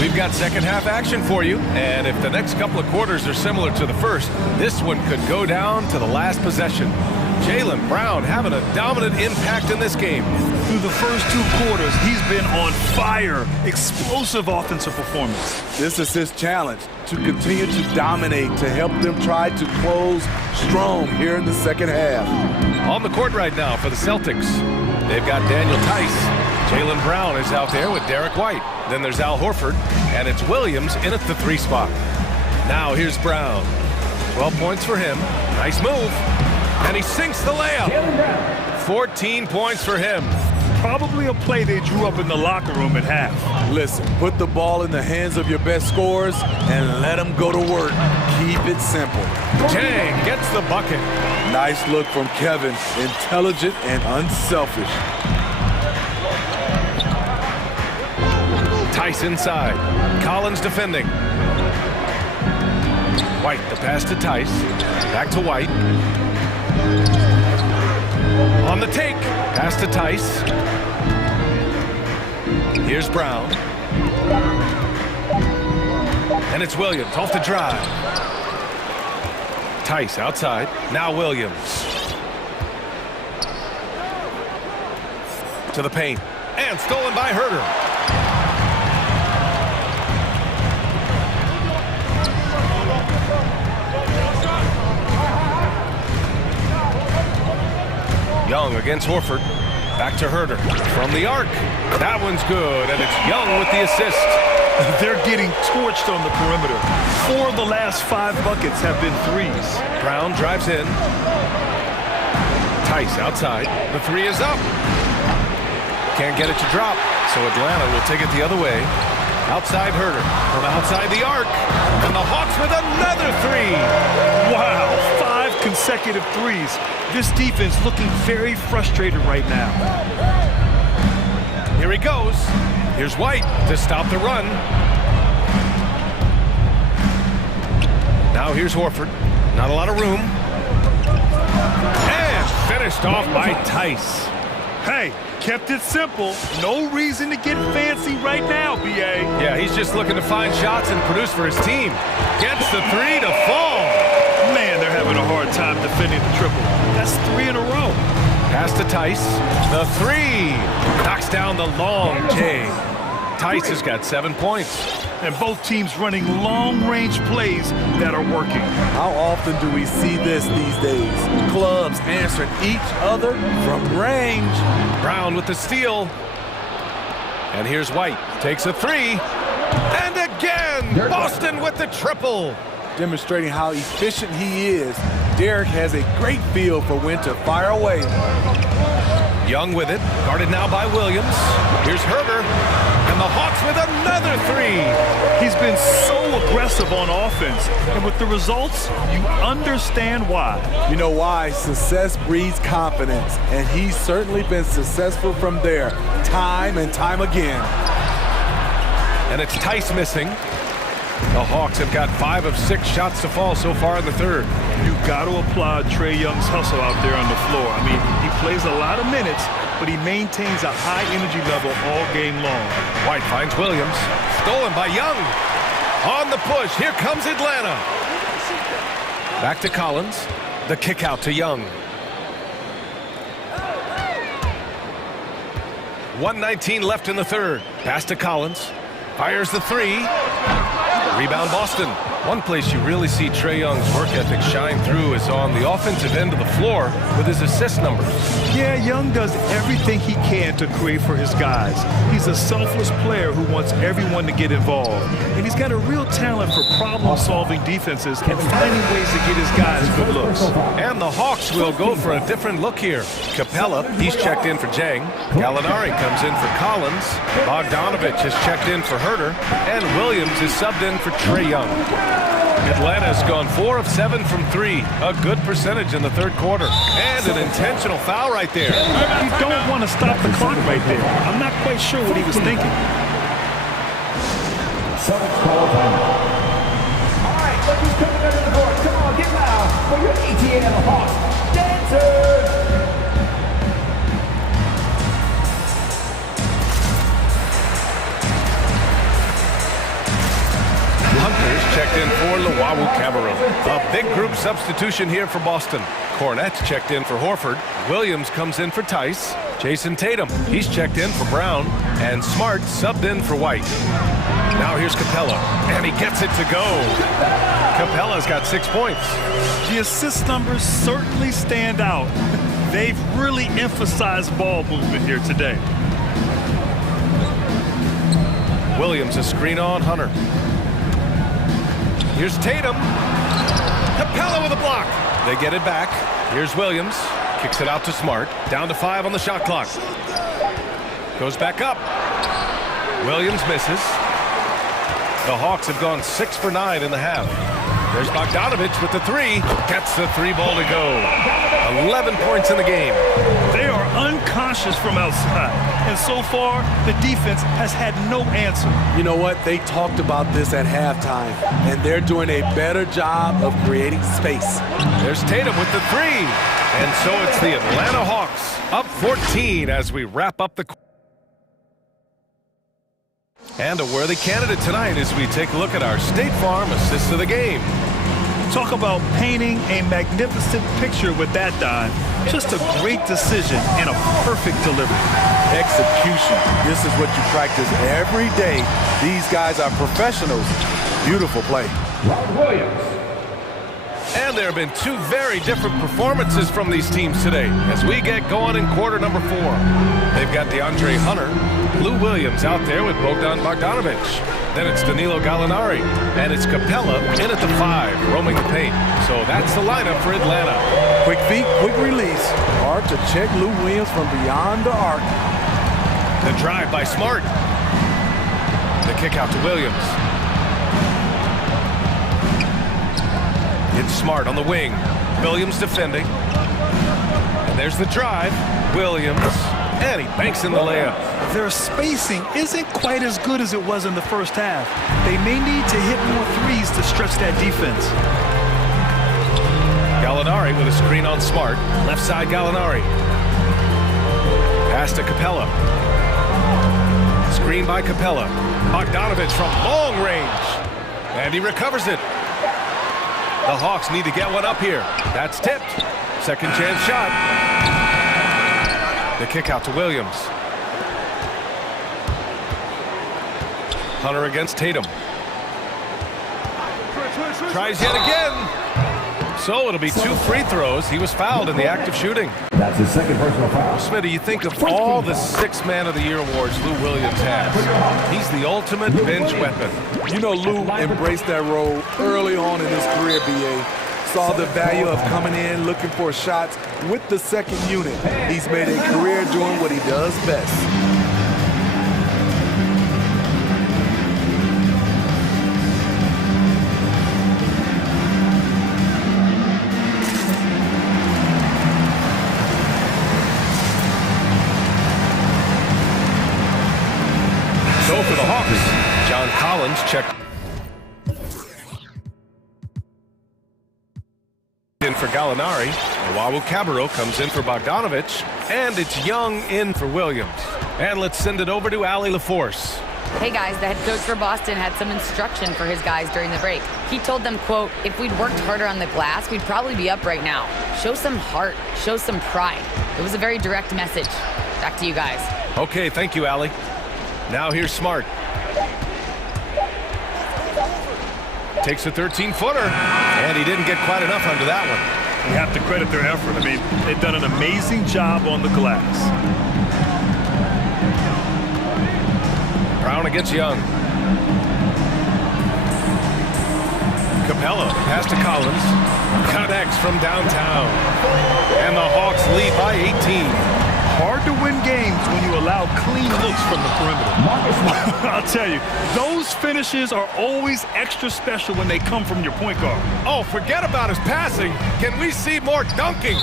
We've got second half action for you, and if the next couple of quarters are similar to the first, this one could go down to the last possession. Jaylen Brown having a dominant impact in this game. Through the first 2 quarters, he's been on fire. Explosive offensive performance. This is his challenge, to continue to dominate, to help them try to close strong here in the second half. On the court right now for the Celtics, they've got Daniel Tice. Jaylen Brown is out there with Derek White. Then there's Al Horford, and it's Williams in at the 3 spot. Now here's Brown. 12 points for him. Nice move. And he sinks the layup. 14 points for him. Probably a play they drew up in the locker room at half. Listen, put the ball in the hands of your best scorers and let them go to work. Keep it simple. Jang gets the bucket. Nice look from Kevin. Intelligent and unselfish. Tice inside. Collins defending. White, the pass to Tice. Back to White. On the take. Pass to Tice. Here's Brown. And it's Williams off the drive. Tice outside. Now Williams. To the paint. And stolen by Herter. Young against Horford. Back to Herter. From the arc. That one's good, and it's Young with the assist. They're getting torched on the perimeter. 4 of the last 5 buckets have been threes. Brown drives in. Tice outside. The 3 is up. Can't get it to drop, so Atlanta will take it the other way. Outside Herter. From outside the arc. And the Hawks with another 3. Wow, 5 consecutive threes. This defense looking very frustrated right now. Here he goes. Here's White to stop the run. Now here's Horford. Not a lot of room. And finished off by Tice. Hey, kept it simple. No reason to get fancy right now, B.A. Yeah, he's just looking to find shots and produce for his team. Gets the three to fall. Man, they're having a hard time defending the triple. That's 3 in a row. Pass to Tice. The three. Knocks down the long J. Tice has got 7 points. And both teams running long-range plays that are working. How often do we see this these days? Clubs answering each other from range. Brown with the steal. And here's White. Takes a three. And again, Boston with the triple. Demonstrating how efficient he is, Derek has a great feel for when to fire away. Young with it, guarded now by Williams. Here's Herter, and the Hawks with another three. He's been so aggressive on offense, and with the results, you understand why. You know why? Success breeds confidence, and he's certainly been successful from there, time and time again. And it's Tice missing. The Hawks have got 5 of 6 shots to fall so far in the third. You've got to applaud Trae Young's hustle out there on the floor. I mean, he plays a lot of minutes, but he maintains a high energy level all game long. White finds Williams. Stolen by Young. On the push. Here comes Atlanta. Back to Collins. The kick out to Young. 1:19 left in the third. Pass to Collins. Fires the three. Rebound Boston. One place you really see Trae Young's work ethic shine through is on the offensive end of the floor with his assist numbers. Yeah, Young does everything he can to create for his guys. He's a selfless player who wants everyone to get involved. And he's got a real talent for problem-solving defenses and finding ways to get his guys good looks. And the Hawks will go for a different look here. Capella, he's checked in for Jang. Gallinari comes in for Collins. Bogdanovich has checked in for Herter. And Williams is subbed in for Trae Young. Atlanta's gone 4 of 7 from 3. A good percentage in the third quarter. And an intentional foul right there. You don't want to stop the clock right there. I'm not quite sure what he was thinking. All right, look who's coming under the board. Come on, get loud for your ATL Hawks dancers. Hunter's checked in for Luwawu Cabarrot. A big group substitution here for Boston. Cornette's checked in for Horford. Williams comes in for Tice. Jason Tatum, he's checked in for Brown. And Smart subbed in for White. Now here's Capella, and he gets it to go. Capella's got 6 points. The assist numbers certainly stand out. They've really emphasized ball movement here today. Williams a screen on Hunter. Here's Tatum. Capella with a block. They get it back. Here's Williams. Kicks it out to Smart. Down to 5 on the shot clock. Goes back up. Williams misses. The Hawks have gone 6 for 9 in the half. There's Bogdanovich with the three. Gets the three ball to go. 11 points in the game. They are unconscious from outside. And so far, the defense has had no answer. You know what? They talked about this at halftime, and they're doing a better job of creating space. There's Tatum with the three. And so it's the Atlanta Hawks up 14 as we wrap up the... And a worthy candidate tonight as we take a look at our State Farm assist of the game. Talk about painting a magnificent picture with that dive. Just a great decision and a perfect delivery. Execution. This is what you practice every day. These guys are professionals. Beautiful play. Williams. And there have been 2 very different performances from these teams today as we get going in quarter number 4. They've got DeAndre Hunter, Lou Williams out there with Bogdan Bogdanovich. Then it's Danilo Gallinari, and it's Capella in at the 5, roaming the paint. So that's the lineup for Atlanta. Quick feet, quick release. Hard to check Lou Williams from beyond the arc. The drive by Smart. The kick out to Williams. It's Smart on the wing. Williams defending. And there's the drive. Williams. And he banks in the layup. their spacing isn't quite as good as it was in the first half. They may need to hit more threes to stretch that defense. Gallinari with a screen on Smart. Left side Gallinari. Pass to Capella. Screen by Capella. Bogdanovich from long range. And he recovers it. The Hawks need to get one up here. That's tipped. Second chance shot. The kick out to Williams. Hunter against Tatum. Tries yet again. So it'll be 2 free throws. He was fouled in the act of shooting. That's his second personal foul. Smitty, you think of all the 6th Man of the Year awards Lou Williams has. He's the ultimate bench weapon. You know, Lou embraced that role early on in his career, BA. Saw the value of coming in, looking for shots with the second unit. He's made a career doing what he does best. So for the Hawks, John Collins checked in for Gallinari. Wawu Cabarro comes in for Bogdanovich. And it's Young in for Williams. And let's send it over to Allie LaForce. Hey guys, the head coach for Boston had some instruction for his guys during the break. He told them, quote, if we'd worked harder on the glass, we'd probably be up right now. Show some heart, show some pride. It was a very direct message. Back to you guys. Okay, thank you, Allie. Now here's Smart. Takes a 13-footer, and he didn't get quite enough under that one. You have to credit their effort. I mean, they've done an amazing job on the glass. Brown against Young. Capella, pass to Collins. Connects from downtown. And the Hawks lead by 18. Hard to win games when you allow clean looks from the perimeter. I'll tell you, those finishes are always extra special when they come from your point guard. Oh, forget about his passing. Can we see more dunking?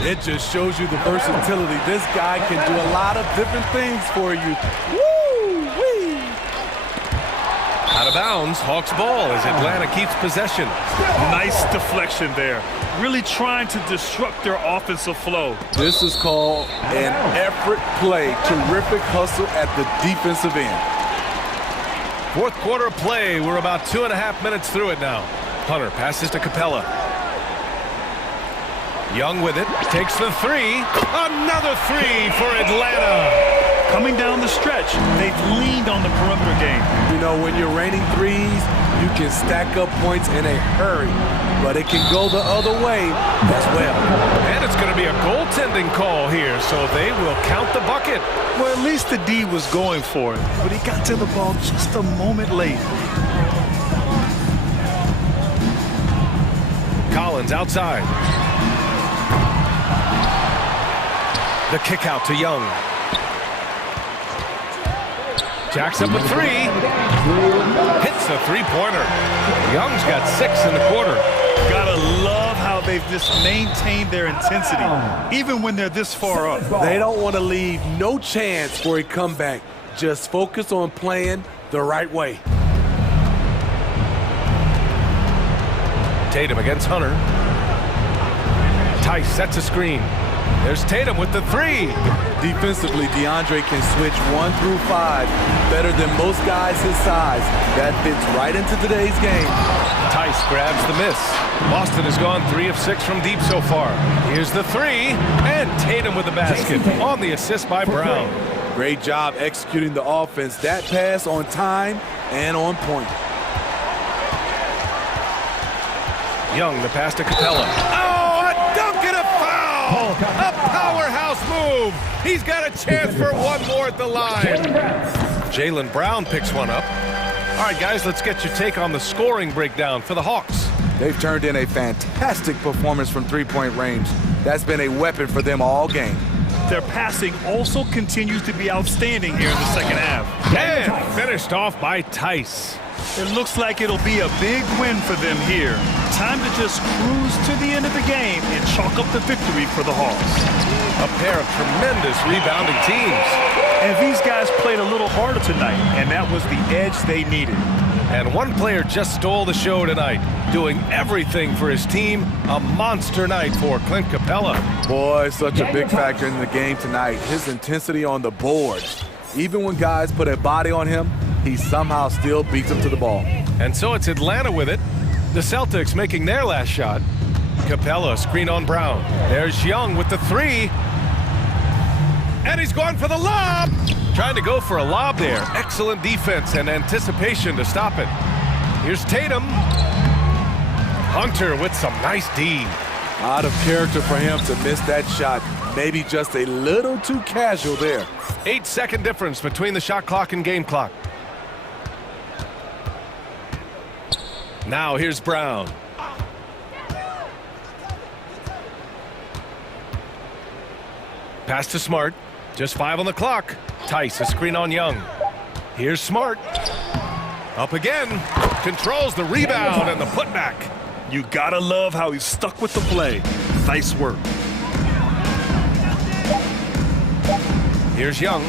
It just shows you the versatility. This guy can do a lot of different things for you. Woo-wee! Out of bounds, Hawks ball as Atlanta keeps possession. Nice deflection there. Really trying to disrupt their offensive flow. This is called an effort play. Terrific hustle at the defensive end. Fourth quarter of play. We're about 2.5 minutes through it now. Hunter passes to Capella. Young with it. Takes the three. Another three for Atlanta. Coming down the stretch, they've leaned on the perimeter game. You know, when you're raining threes, you can stack up points in a hurry. But it can go the other way as well. And it's going to be a goaltending call here, so they will count the bucket. Well, at least the D was going for it, but he got to the ball just a moment late. Collins outside. The kick out to Young. Jacks up a three. Hits a three-pointer. Young's got 6 in the quarter. Gotta love how they've just maintained their intensity, even when they're this far up. They don't want to leave no chance for a comeback. Just focus on playing the right way. Tatum against Hunter. Tice sets a screen. There's Tatum with the three. Defensively, DeAndre can switch 1 through 5 better than most guys his size. That fits right into today's game. Tice grabs the miss. Boston has gone 3 of 6 from deep so far. Here's the three, and Tatum with the basket on the assist by Brown. Great job executing the offense. That pass on time and on point. Young, the pass to Capella. Oh, a dunk and a foul! A powerhouse move. He's got a chance for one more at the line. Jaylen Brown picks one up. All right, guys, let's get your take on the scoring breakdown for the Hawks. They've turned in a fantastic performance from three-point range. That's been a weapon for them all game. Their passing also continues to be outstanding here in the second half. And finished off by Tice. It looks like it'll be a big win for them here. Time to just cruise to the end of the game and chalk up the victory for the Hawks. A pair of tremendous rebounding teams. And these guys played a little harder tonight, and that was the edge they needed. And one player just stole the show tonight, doing everything for his team. A monster night for Clint Capella. Boy, such a big factor in the game tonight. His intensity on the board. Even when guys put a body on him, he somehow still beats them to the ball. And so it's Atlanta with it. The Celtics making their last shot. Capella, screen on Brown. There's Young with the three. And he's going for the lob. Trying to go for a lob there. Excellent defense and anticipation to stop it. Here's Tatum. Hunter with some nice D. Out of character for him to miss that shot. Maybe just a little too casual there. 8-second difference between the shot clock and game clock. Now here's Brown. Pass to Smart. Just 5 on the clock. Tice, a screen on Young. Here's Smart. Up again. Controls the rebound and the putback. You gotta love how he stuck with the play. Nice work. Here's Young.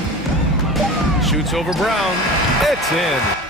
Shoots over Brown. It's in.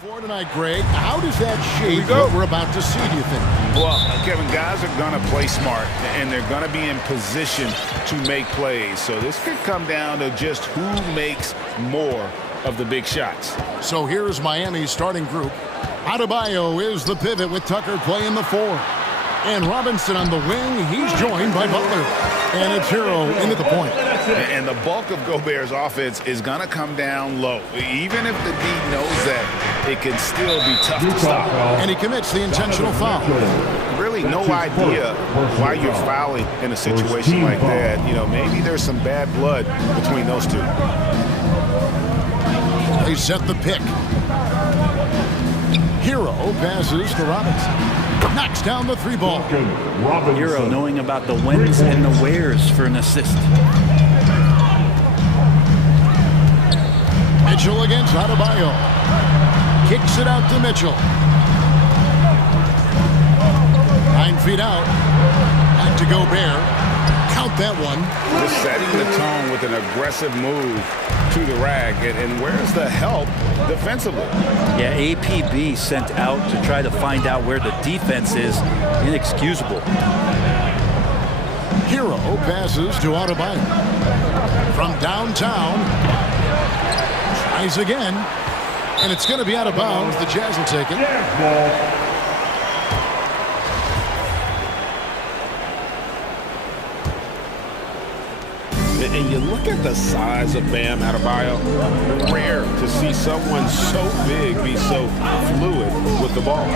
For tonight, Greg, how does that shape what we're about to see, do you think? Well, Kevin, guys are going to play smart, and they're going to be in position to make plays. So this could come down to just who makes more of the big shots. So here's Miami's starting group. Adebayo is the pivot with Tucker playing the 4. And Robinson on the wing, he's joined by Butler. And it's Hero into the point. And the bulk of Gobert's offense is going to come down low. Even if the D knows that, it can still be tough to stop. And he commits the intentional foul. Really no idea why you're fouling in a situation like that. You know, maybe there's some bad blood between those two. They set the pick. Hero passes to Robinson. Knocks down the 3 ball. Hero knowing about the whens and the wheres for an assist. Mitchell against Adebayo. Kicks it out to Mitchell. 9 feet out. Back to Gobert. Count that one. Just setting the tone with an aggressive move to the rack. And where's the help defensively? Yeah, APB sent out to try to find out where the defense is. Inexcusable. Hero passes to Adebayo. From downtown. Tries again. And it's going to be out of bounds. The Jazz will take it. And you look at the size of Bam Adebayo, rare to see someone so big be so fluid with the ball.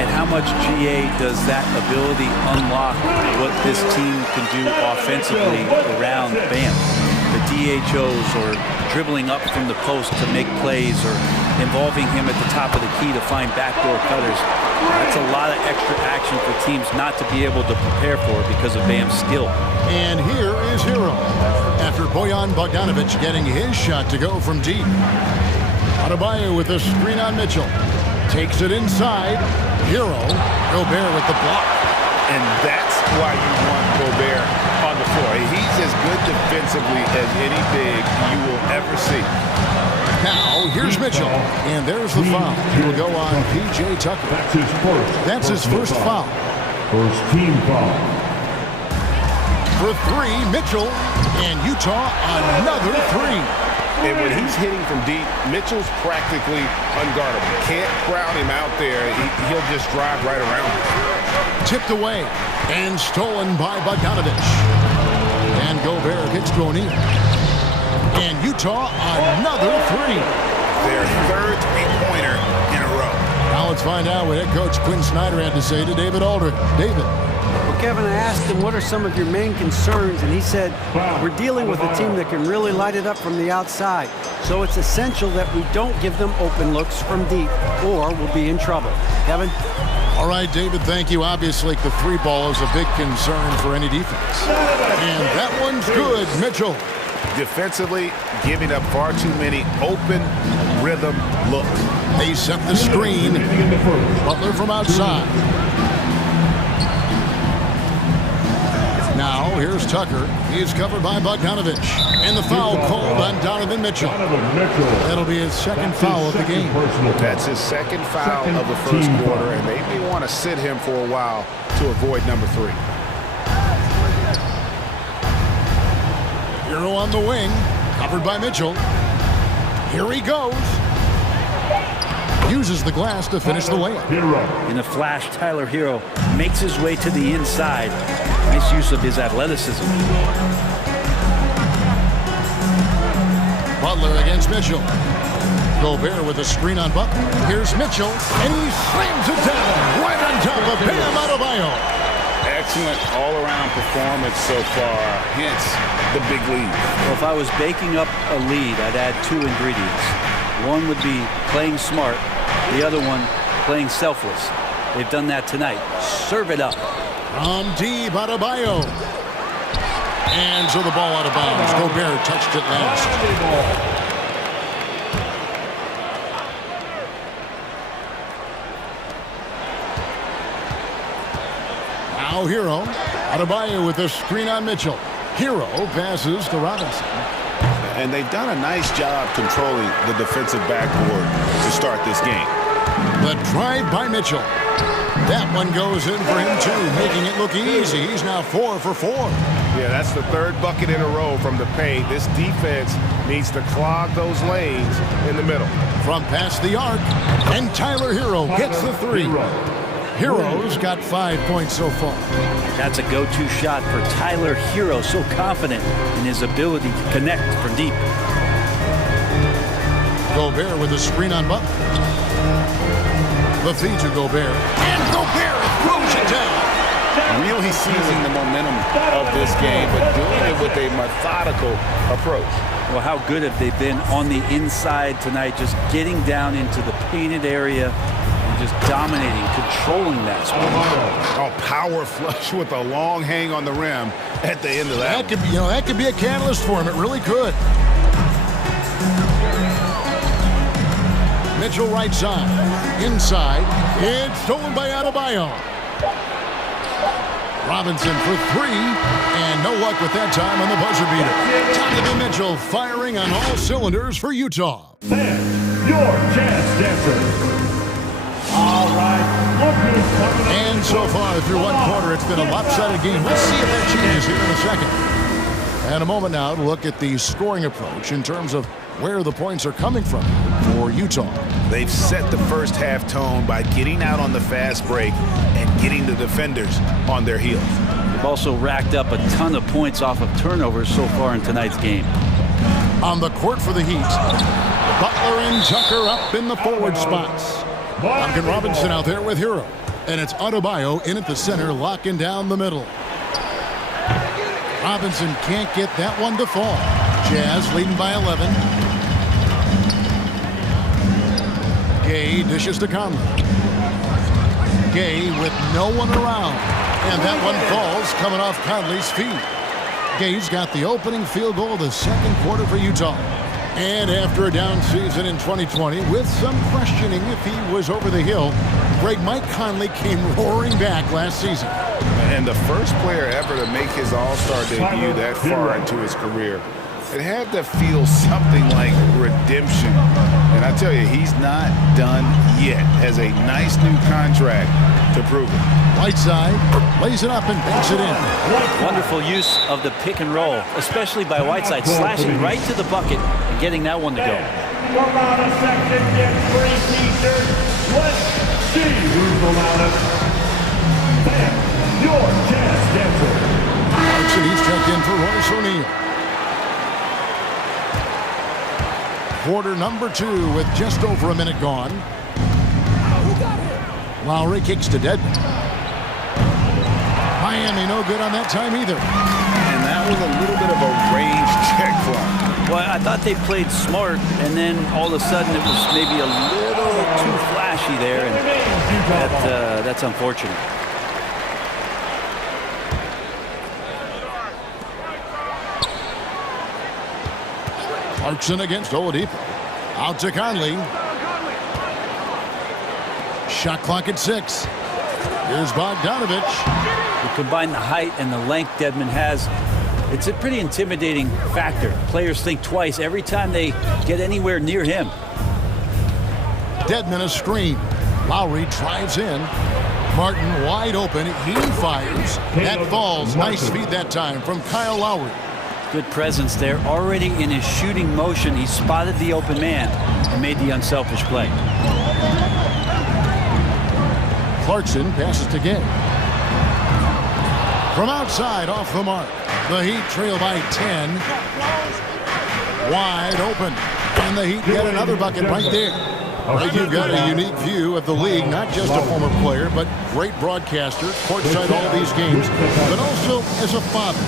And how much GA does that ability unlock what this team can do offensively around Bam? The DHOs or dribbling up from the post to make plays or involving him at the top of the key to find backdoor cutters. That's a lot of extra action for teams not to be able to prepare for because of Bam's skill. And here is Hero. After Bojan Bogdanovic getting his shot to go from deep. Adebayo with a screen on Mitchell. Takes it inside. Hero. Gobert with the block. And that's why you want Gobert on the floor. He's as good defensively as any big you will ever see. Now, here's Mitchell. And there's the foul. He will go on P.J. Tucker. That's his first foul. First team foul. For 3, Mitchell, and Utah another 3. And when he's hitting from deep, Mitchell's practically unguardable. Can't crowd him out there. He'll just drive right around him. Tipped away and stolen by Bogdanovic. And Gobert kicks to O'Neal. And Utah another 3. Their third three-pointer in a row. Now let's find out what head coach Quinn Snyder had to say to David Aldridge. David. Well, Kevin, I asked him what are some of your main concerns, and he said, we're dealing with a team that can really light it up from the outside. So it's essential that we don't give them open looks from deep, or we'll be in trouble. Kevin? All right, David, thank you. Obviously, the 3-ball is a big concern for any defense. And that one's good, Mitchell. Defensively, giving up far too many open rhythm looks. They set the screen. Butler from outside. Now, here's Tucker. He is covered by Bogdanovic. And the foul called on Donovan Mitchell. That'll be his second foul of the game. That's his second foul of the first quarter, and they may want to sit him for a while to avoid number 3. Hero on the wing, covered by Mitchell. Here he goes. Uses the glass to finish the layup. In a flash, Tyler Hero makes his way to the inside. Nice use of his athleticism. Butler against Mitchell. Gobert with a screen on Butler. Here's Mitchell, and he slams it down right on top of Bam Adebayo. Excellent all-around performance so far, hence the big lead. Well, if I was baking up a lead, I'd add 2 ingredients. One would be playing smart. The other one, playing selfless. They've done that tonight. Serve it up. From deep, Adebayo. And so the ball out of bounds. Gobert touched it last. Now Hero. Adebayo with a screen on Mitchell. Hero passes to Robinson. And they've done a nice job controlling the defensive backboard to start this game. The drive by Mitchell. That one goes in for him, too, making it look easy. He's now 4 for 4. Yeah, that's the third bucket in a row from the paint. This defense needs to clog those lanes in the middle. From past the arc, and Tyler Hero gets the 3. Hero's got 5 points so far. That's a go-to shot for Tyler Hero, so confident in his ability to connect from deep. Gobert with a screen on Butler. The feed to Gobert. And Gobert throws it down. Really seizing the momentum of this game, but doing it with a methodical approach. Well, how good have they been on the inside tonight, just getting down into the painted area and just dominating, controlling that spot. Oh, power flush with a long hang on the rim at the end of that. That could be a catalyst for him. It really could. Mitchell right side. Inside. It's stolen by Adebayo. Robinson for 3. And no luck with that time on the buzzer beater. Donovan Mitchell firing on all cylinders for Utah. And your chance dancer. All right, look who's coming up. And so far through one quarter, it's been a lopsided game. Let's see if that changes here in a second. And a moment now to look at the scoring approach in terms of where the points are coming from for Utah. They've set the first half tone by getting out on the fast break and getting the defenders on their heels. They've also racked up a ton of points off of turnovers so far in tonight's game. On the court for the Heat, Butler and Tucker up in the forward spots. Duncan Robinson out there with Hero. And it's Adebayo in at the center, locking down the middle. Robinson can't get that one to fall. Jazz leading by 11. Gay dishes to Conley. Gay with no one around. And that one falls coming off Conley's feet. Gay's got the opening field goal of the second quarter for Utah. And after a down season in 2020, with some questioning if he was over the hill, Mike Conley came roaring back last season. And the first player ever to make his All-Star debut that far into his career. It had to feel something like redemption. And I tell you, he's not done yet. Has a nice new contract to prove it. Whiteside lays it up and banks it in. Wonderful use of the pick and roll, especially by Whiteside, slashing right to the bucket and getting that one to go. Come on a section, get free t-shirts. Let's see who's allowed us. And your chance dancer. Clarkson, he's checked in for Royce O'Neal. Quarter number 2 with just over a minute gone. Lowry kicks to Dedmon. Miami no good on that time either. And that was a little bit of a range check for him. Well, I thought they played smart, and then all of a sudden it was maybe a little too flashy there, and that's unfortunate. Clarkson against Oladipo. Out to Conley. Shot clock at 6. Here's Bogdanovich. You combine the height and the length Dedmon has, it's a pretty intimidating factor. Players think twice every time they get anywhere near him. Dedmon a screen. Lowry drives in. Martin wide open. He fires. That falls. Nice feed that time from Kyle Lowry. Good presence there. Already in his shooting motion, he spotted the open man and made the unselfish play. Clarkson passes to Gay. From outside, off the mark. The Heat trail by 10. Wide open. And the Heat get another bucket right there. You've got a unique view of the league, not just a former player, but great broadcaster, courtside all these games, but also as a father.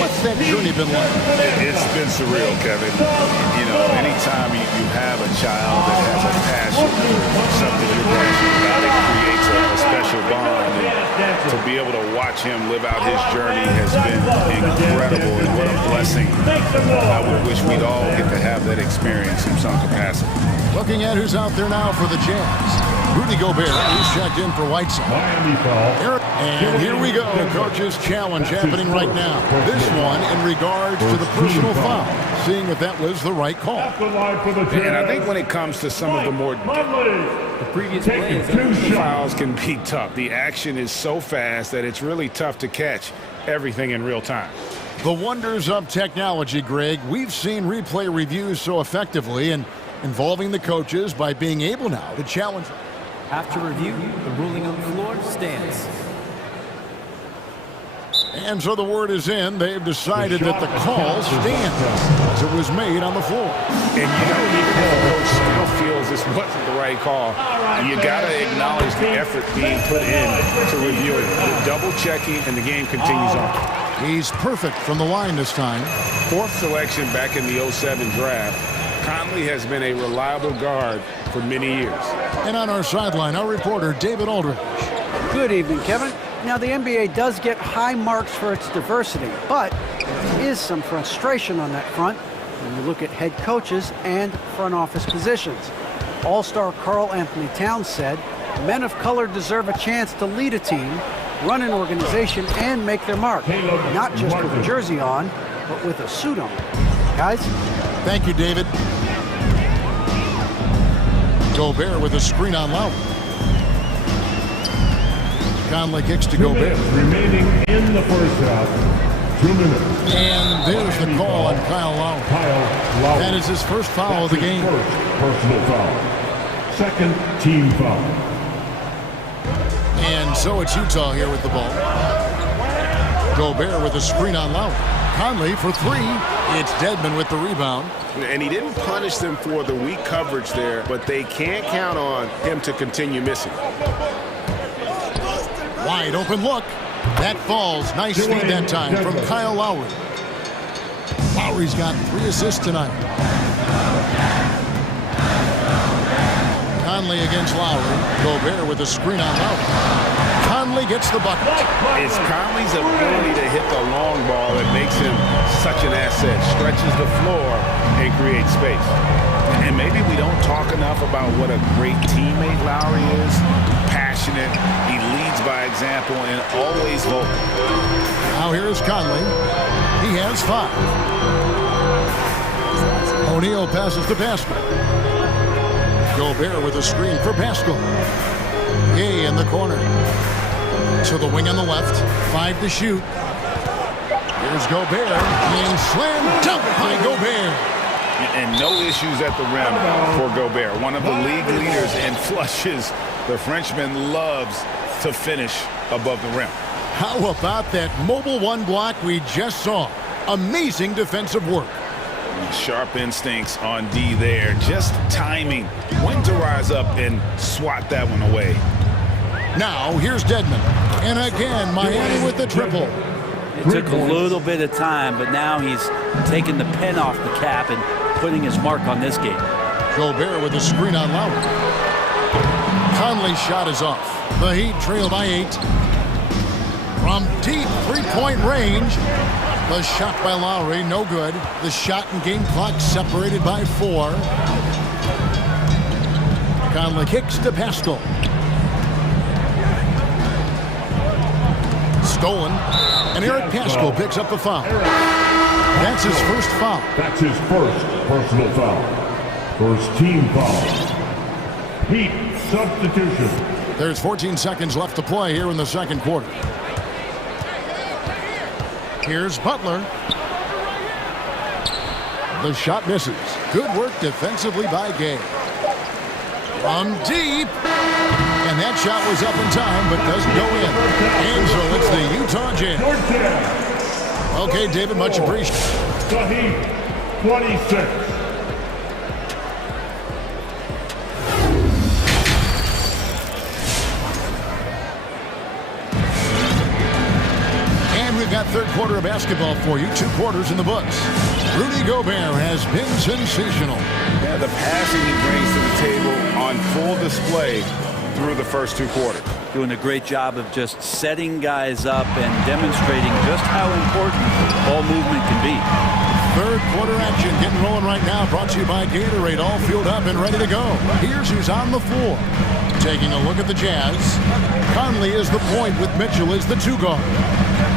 What's that journey been like? It's been surreal, Kevin. You know, anytime you have a child that has a passion for something you're passionate about, it creates a special bond. And to be able to watch him live out his journey has been incredible, and what a blessing. I would wish we'd all get to have that experience in some capacity. Looking at who's out there now for the Jazz. Rudy Gobert, he's checked in for Whiteside. And here we go. Coach's challenge happening right now. This one in regards to the personal fouls. seeing if that was the right call. And I think when it comes to some of the more previous play fouls can be tough. The action is so fast that it's really tough to catch everything in real time. The wonders of technology, Greg. We've seen replay reviews so effectively and involving the coaches by being able now to challenge. After review, the ruling on the floor stands. And so the word is in. They've decided that the call stands as it was made on the floor. And you know, even if the coach still feels this wasn't the right call, you got to acknowledge the effort being put in to review it. The double checking, and the game continues on. He's perfect from the line this time. Fourth selection back in the 07 draft. Conley has been a reliable guard for many years. And on our sideline, our reporter, David Aldridge. Good evening, Kevin. Now, the NBA does get high marks for its diversity, but there is some frustration on that front when you look at head coaches and front office positions. All-star Karl Anthony Towns said, men of color deserve a chance to lead a team, run an organization, and make their mark, not just with a jersey on, but with a suit on. Guys? Thank you, David. Gobert with a screen on Lowry. Conley kicks to Gobert. Remaining in the first half. 2 minutes. And there's the call on Kyle Lowry. That is his first foul of the game. First personal foul. Second team foul. And so it's Utah here with the ball. Gobert with a screen on Lowry. Conley for three. It's Dedmon with the rebound. And he didn't punish them for the weak coverage there, but they can't count on him to continue missing. Wide open look. That falls nicely that time from Kyle Lowry. Lowry's got 3 assists tonight. Conley against Lowry. Gobert with a screen on Lowry. Conley gets the bucket. It's Conley's ability to hit the long ball that makes him such an asset. Stretches the floor and creates space. And maybe we don't talk enough about what a great teammate Lowry is. Passionate. He leads by example and always vocal. Now here's Conley. He has 5. O'Neal passes to Pascal. Gobert with a screen for Pascal. Gay in the corner. To the wing on the left. 5 to shoot. Here's Gobert. And slam dunk by Gobert. And no issues at the rim for Gobert. One of the league leaders in flushes. The Frenchman loves to finish above the rim. How about that mobile 1 block we just saw? Amazing defensive work. Sharp instincts on D there. Just timing when to rise up and swat that one away. Now here's Dedmon. And again, Miami with the triple. It took a little bit of time, but now he's taking the pen off the cap and putting his mark on this game. Gobert with a screen on Lowry. Conley's shot is off. The Heat trail by 8. From deep 3-point range. The shot by Lowry, no good. The shot and game clock separated by 4. Conley kicks to Pascal. Stolen. And Eric Pascal picks up the foul. That's his first foul. That's his first personal foul. First team foul. Heat substitution. There's 14 seconds left to play here in the second quarter. Here's Butler. The shot misses. Good work defensively by Gay. From deep. And that shot was up in time, but doesn't go in. And so it's the Utah Jazz. Okay, David, much appreciated. The Heat, 26. And we've got third quarter of basketball for you. 2 quarters in the books. Rudy Gobert has been sensational. Yeah, the passing he brings to the table on full display through the first 2 quarters. Doing a great job of just setting guys up and demonstrating just how important ball movement can be. Third quarter action getting rolling right now. Brought to you by Gatorade. All fueled up and ready to go. Here's who's on the floor. Taking a look at the Jazz. Conley is the point with Mitchell as the 2 guard.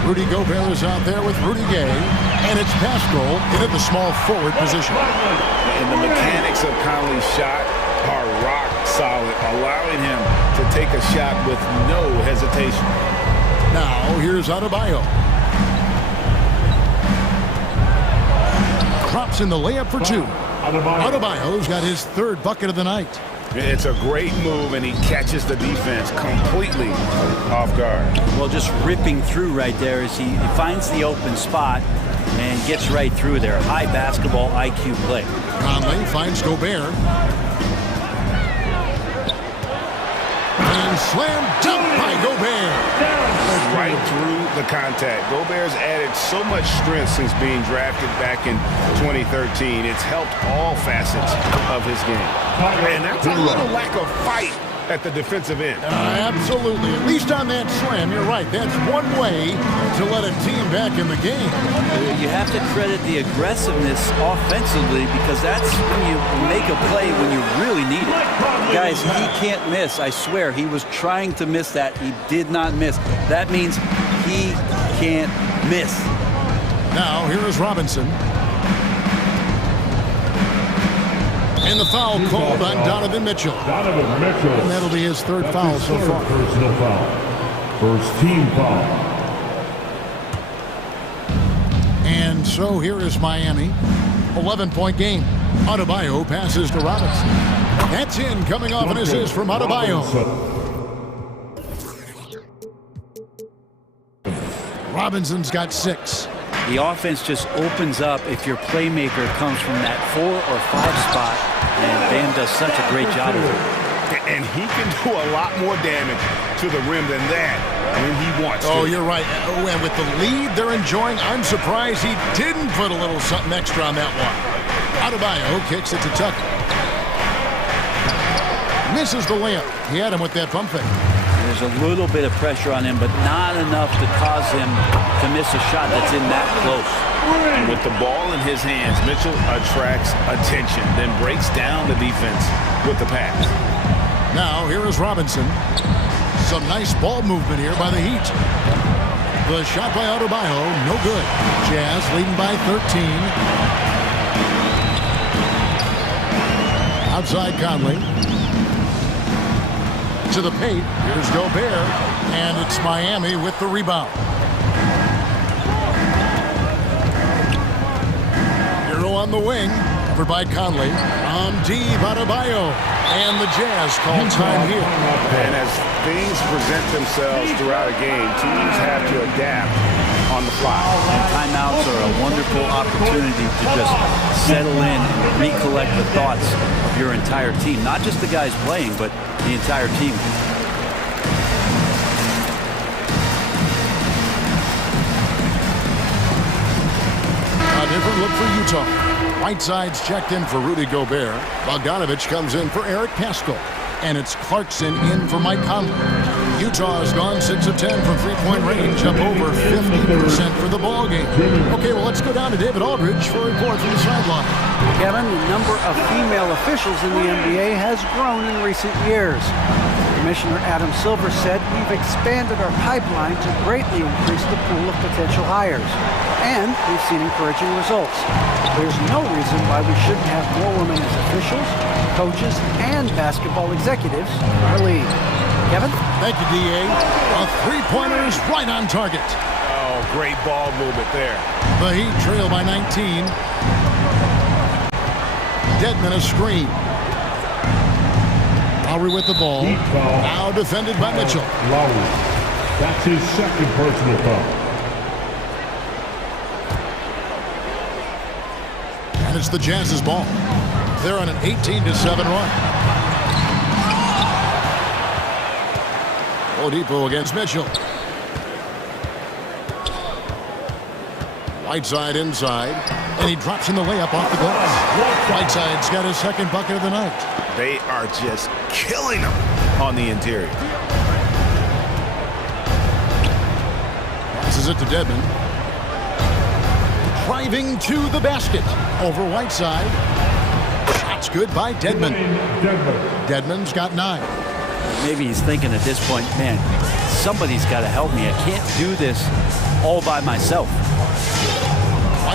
Rudy Gobert is out there with Rudy Gay. And it's Pascal into the small forward position. And the mechanics of Conley's shot are rock solid, allowing him to take a shot with no hesitation. Now, here's Adebayo. Drops in the layup for two. Adebayo's got his third bucket of the night. It's a great move, and he catches the defense completely off guard. Well, just ripping through right there as he finds the open spot and gets right through there. High basketball IQ play. Conley finds Gobert. And slam dunk by Gobert. Right through the contact. Gobert's added so much strength since being drafted back in 2013. It's helped all facets of his game. And that's a little lack of fight at the defensive end. Absolutely. At least on that slam, you're right. That's one way to let a team back in the game. You have to credit the aggressiveness offensively because that's when you make a play when you really need it. Guys, he can't miss. I swear, he was trying to miss that. He did not miss. That means he can't miss. Now, here is Robinson. And the foul called on Donovan Mitchell. Donovan Mitchell. And that'll be his third foul so far. Personal foul. First team foul. And so here is Miami. 11-point game. Adebayo passes to Robinson. That's in, coming off an assist from Adebayo. Robinson's got 6. The offense just opens up if your playmaker comes from that 4 or 5 spot, and Bam does such a great job of it. And he can do a lot more damage to the rim than that when he wants to. Oh, you're right. And with the lead they're enjoying, I'm surprised he didn't put a little something extra on that one. Adebayo kicks it to Tucker. Misses the layup. He had him with that pump fake. There's a little bit of pressure on him, but not enough to cause him to miss a shot that's in that close. And with the ball in his hands, Mitchell attracts attention, then breaks down the defense with the pass. Now, here is Robinson. Some nice ball movement here by the Heat. The shot by Adebayo, no good. Jazz leading by 13. Outside Conley. To the paint. Here's Gobert. And it's Miami with the rebound. Hero on the wing. Covered by Conley. Deep Adebayo. And the Jazz call time here. And as things present themselves throughout a game, teams have to adapt on the fly. And timeouts are a wonderful opportunity to just settle in and recollect the thoughts of your entire team. Not just the guys playing, but the entire team. A different look for Utah. Whiteside's checked in for Rudy Gobert. Bogdanovich comes in for Eric Pascal. And it's Clarkson in for Mike Conley. Utah has gone 6 of 10 from three-point range, up over 50% for the ball game. Okay, well, let's go down to David Aldridge for a report from the sideline. Kevin, the number of female officials in the NBA has grown in recent years. Commissioner Adam Silver said, "We've expanded our pipeline to greatly increase the pool of potential hires. And we've seen encouraging results. There's no reason why we shouldn't have more women as officials, coaches, and basketball executives in our league." Kevin? Thank you, D.A. A three-pointer is right on target. Oh, great ball movement there. The Heat trail by 19. Dedmon a screen. Lowry with the ball. Now defended by Mitchell. Lowry. That's his second personal foul. And it's the Jazz's ball. They're on an 18-7 run. Oladipo against Mitchell. Whiteside inside. And he drops in the layup off the glass. Whiteside's got his second bucket of the night. They are just killing them on the interior. Passes it to Dedmon. Driving to the basket. Over Whiteside. Shot's good by Dedmon. Dedmon's got 9. Maybe he's thinking at this point, man, somebody's got to help me. I can't do this all by myself.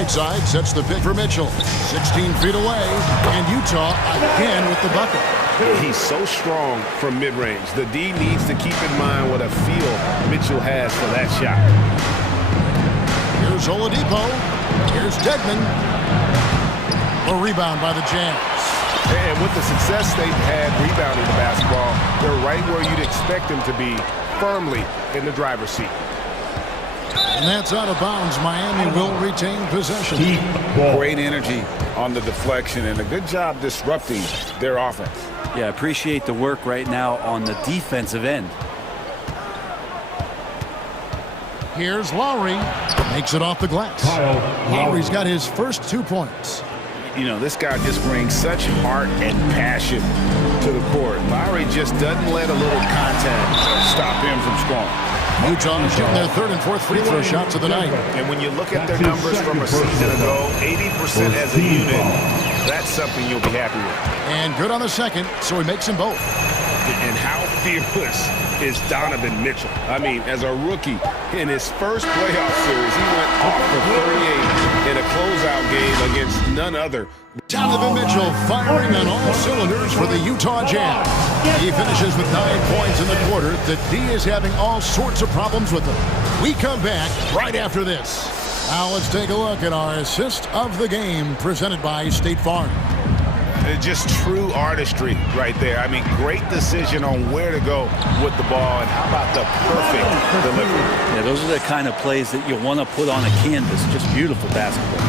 Right side sets the pick for Mitchell. 16 feet away, and Utah again with the bucket. He's so strong from mid-range. The D needs to keep in mind what a feel Mitchell has for that shot. Here's Oladipo. Here's Dedmon. A rebound by the Jazz. And with the success they've had rebounding the basketball, they're right where you'd expect them to be, firmly in the driver's seat. And that's out of bounds. Miami will retain possession. Great energy on the deflection and a good job disrupting their offense. Yeah, appreciate the work right now on the defensive end. Here's Lowry. Makes it off the glass. Lowry's got his first 2 points. You know, this guy just brings such heart and passion to the court. Lowry just doesn't let a little contact stop him from scoring. Utah shooting their third and fourth free throw shots of the night. And when you look at their numbers from a season ago, 80% as a unit, that's something you'll be happy with. And good on the second, so he makes them both. And how fearless is Donovan Mitchell? I mean, as a rookie, in his first playoff series, he went off for 38 in a closeout game against none other. Donovan Mitchell firing on all cylinders for the Utah Jazz. He finishes with 9 points in the quarter. The D is having all sorts of problems with him. We come back right after this. Now let's take a look at our assist of the game presented by State Farm. Just true artistry right there. I mean, great decision on where to go with the ball, and how about the perfect delivery. Yeah, those are the kind of plays that you want to put on a canvas. Just beautiful basketball.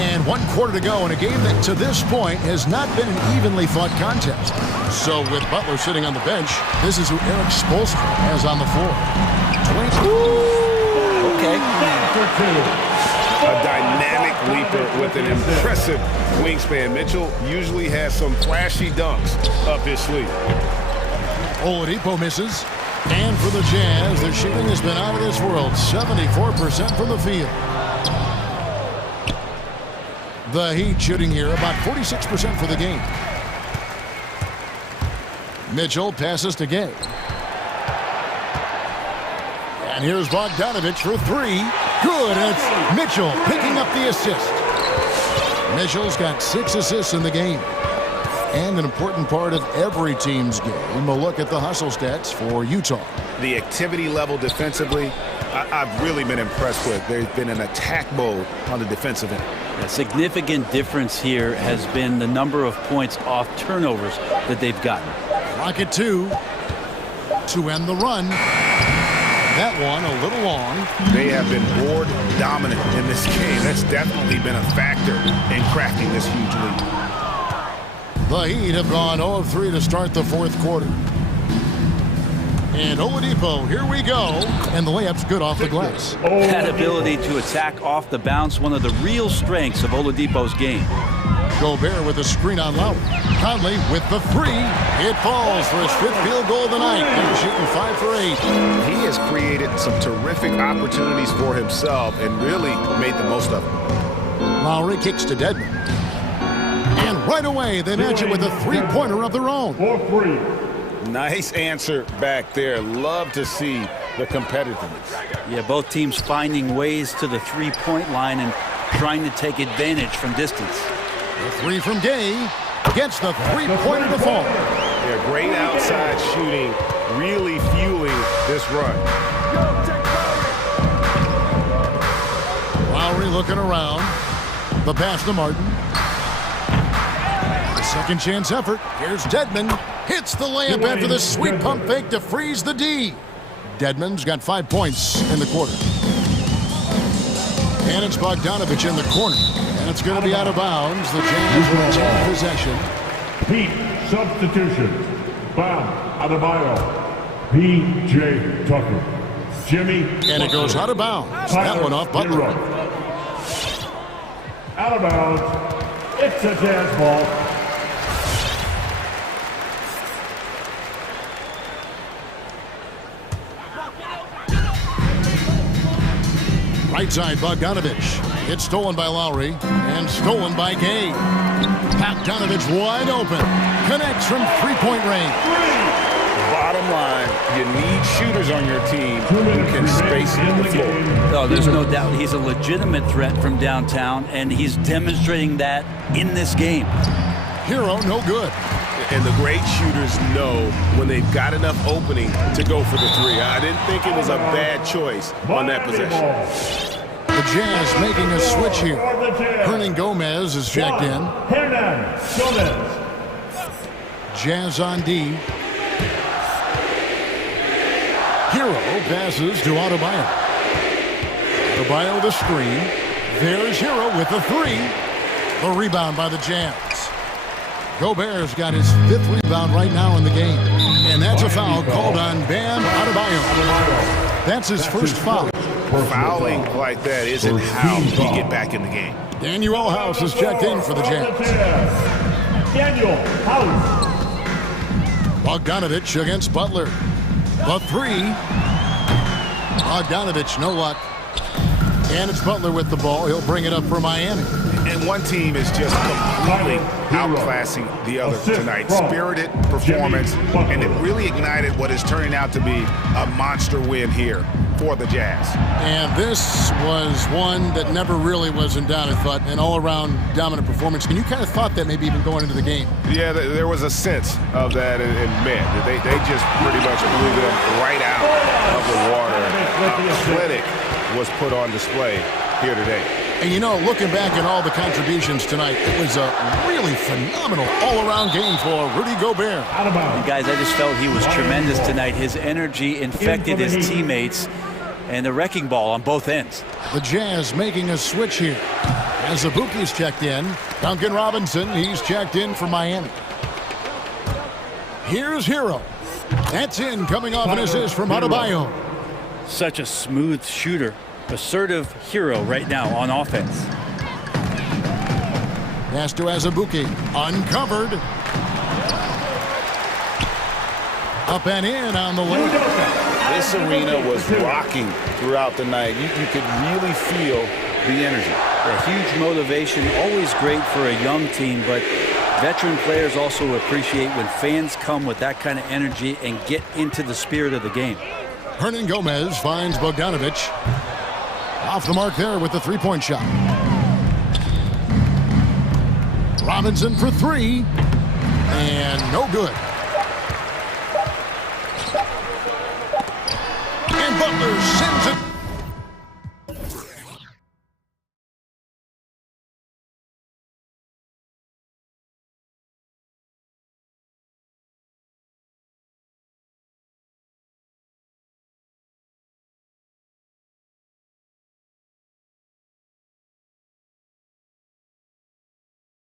And 1 quarter to go in a game that to this point has not been an evenly fought contest. So with Butler sitting on the bench, this is who Eric Spoelstra has on the floor. Okay. A dynamic leaper with an impressive wingspan. Mitchell usually has some flashy dunks up his sleeve. Oladipo misses. And for the Jazz, their shooting has been out of this world. 74% from the field. The Heat shooting here about 46% for the game. Mitchell passes to Gay. And here's Bogdanovich for 3. Good, and it's Mitchell picking up the assist. Mitchell's got 6 assists in the game. And an important part of every team's game, a look at the hustle stats for Utah. The activity level defensively, I've really been impressed with. There's been an attack mode on the defensive end. A significant difference here has been the number of points off turnovers that they've gotten. Clock at 2 to end the run. That one a little long. They have been board dominant in this game. That's definitely been a factor in crafting this huge lead. The Heat have gone 0 of 3 to start the fourth quarter. And Oladipo, here we go. And the layup's good off the glass. That ability to attack off the bounce, one of the real strengths of Oladipo's game. Gobert with a screen on Lowry. Conley with the 3. It falls for his 5th field goal of the night. He's shooting 5 for 8. He has created some terrific opportunities for himself and really made the most of them. Lowry kicks to Dedmon. And right away, they match it with a 3-pointer of their own. 4-3. Nice answer back there. Love to see the competitiveness. Yeah, both teams finding ways to the 3-point line and trying to take advantage from distance. The 3 from Gay gets the 3-pointer to fall. Yeah, great outside shooting, really fueling this run. Lowry looking around. The pass to Martin. The second chance effort. Here's Dedmon. Hits the layup after the sweet pump fake to freeze the D. Dedmon's got 5 points in the quarter. And it's Bogdanovich in the corner. And it's going to be out of bounds. The Jazz will retain possession. Heat substitution. Bam Adebayo. P.J. Tucker. Jimmy. And it goes out of bounds. That one off Butler. Out of bounds. It's a Jazz ball. Right side, Bogdanovich. It's stolen by Lowry and stolen by Gay. Bogdanovich wide open. Connects from 3-point range. bottom line, you need shooters on your team who can space the floor. Oh, there's no doubt he's a legitimate threat from downtown, and he's demonstrating that in this game. Hero, no good. And the great shooters know when they've got enough opening to go for the three. I didn't think it was a bad choice on that possession. The Jazz making a switch here. Hernan Gomez is checked in. Hernan Gomez. Jazz on D. Hero passes to Adebayo. Adebayo the screen. There's Hero with the three. The rebound by the Jazz. Gobert's got his 5th rebound right now in the game. And that's a foul called on Bam Adebayo. That's his first foul. Fouling like that isn't how you get back in the game. Daniel House is checked in for the Jazz. Daniel House. Bogdanovich against Butler. The three. Bogdanovich, no luck. And it's Butler with the ball. He'll bring it up for Miami. And one team is just completely outclassing the other tonight. Spirited performance, and it really ignited what is turning out to be a monster win here for the Jazz. And this was one that never really was in doubt, I thought, an all-around dominant performance. And you kind of thought that maybe even going into the game. Yeah, there was a sense of that in men. They just pretty much blew them right out of the water. A clinic was put on display here today. And you know, looking back at all the contributions tonight, it was a really phenomenal all-around game for Rudy Gobert. And guys, I just felt he was tremendous tonight. His energy infected his teammates, and the wrecking ball on both ends. The Jazz making a switch here. As Azubuike's checked in, Duncan Robinson, he's checked in for Miami. Here's Hero. That's in, coming off an assist from Adebayo. Such a smooth shooter. Assertive Hero right now on offense. Pass to Azubuike. Uncovered. Up and in on the lane. This arena was rocking throughout the night. You could really feel the energy. A huge motivation, always great for a young team, but veteran players also appreciate when fans come with that kind of energy and get into the spirit of the game. Hernan Gomez finds Bogdanovich. Off the mark there with the three-point shot. Robinson for three. And no good. And Butler sends it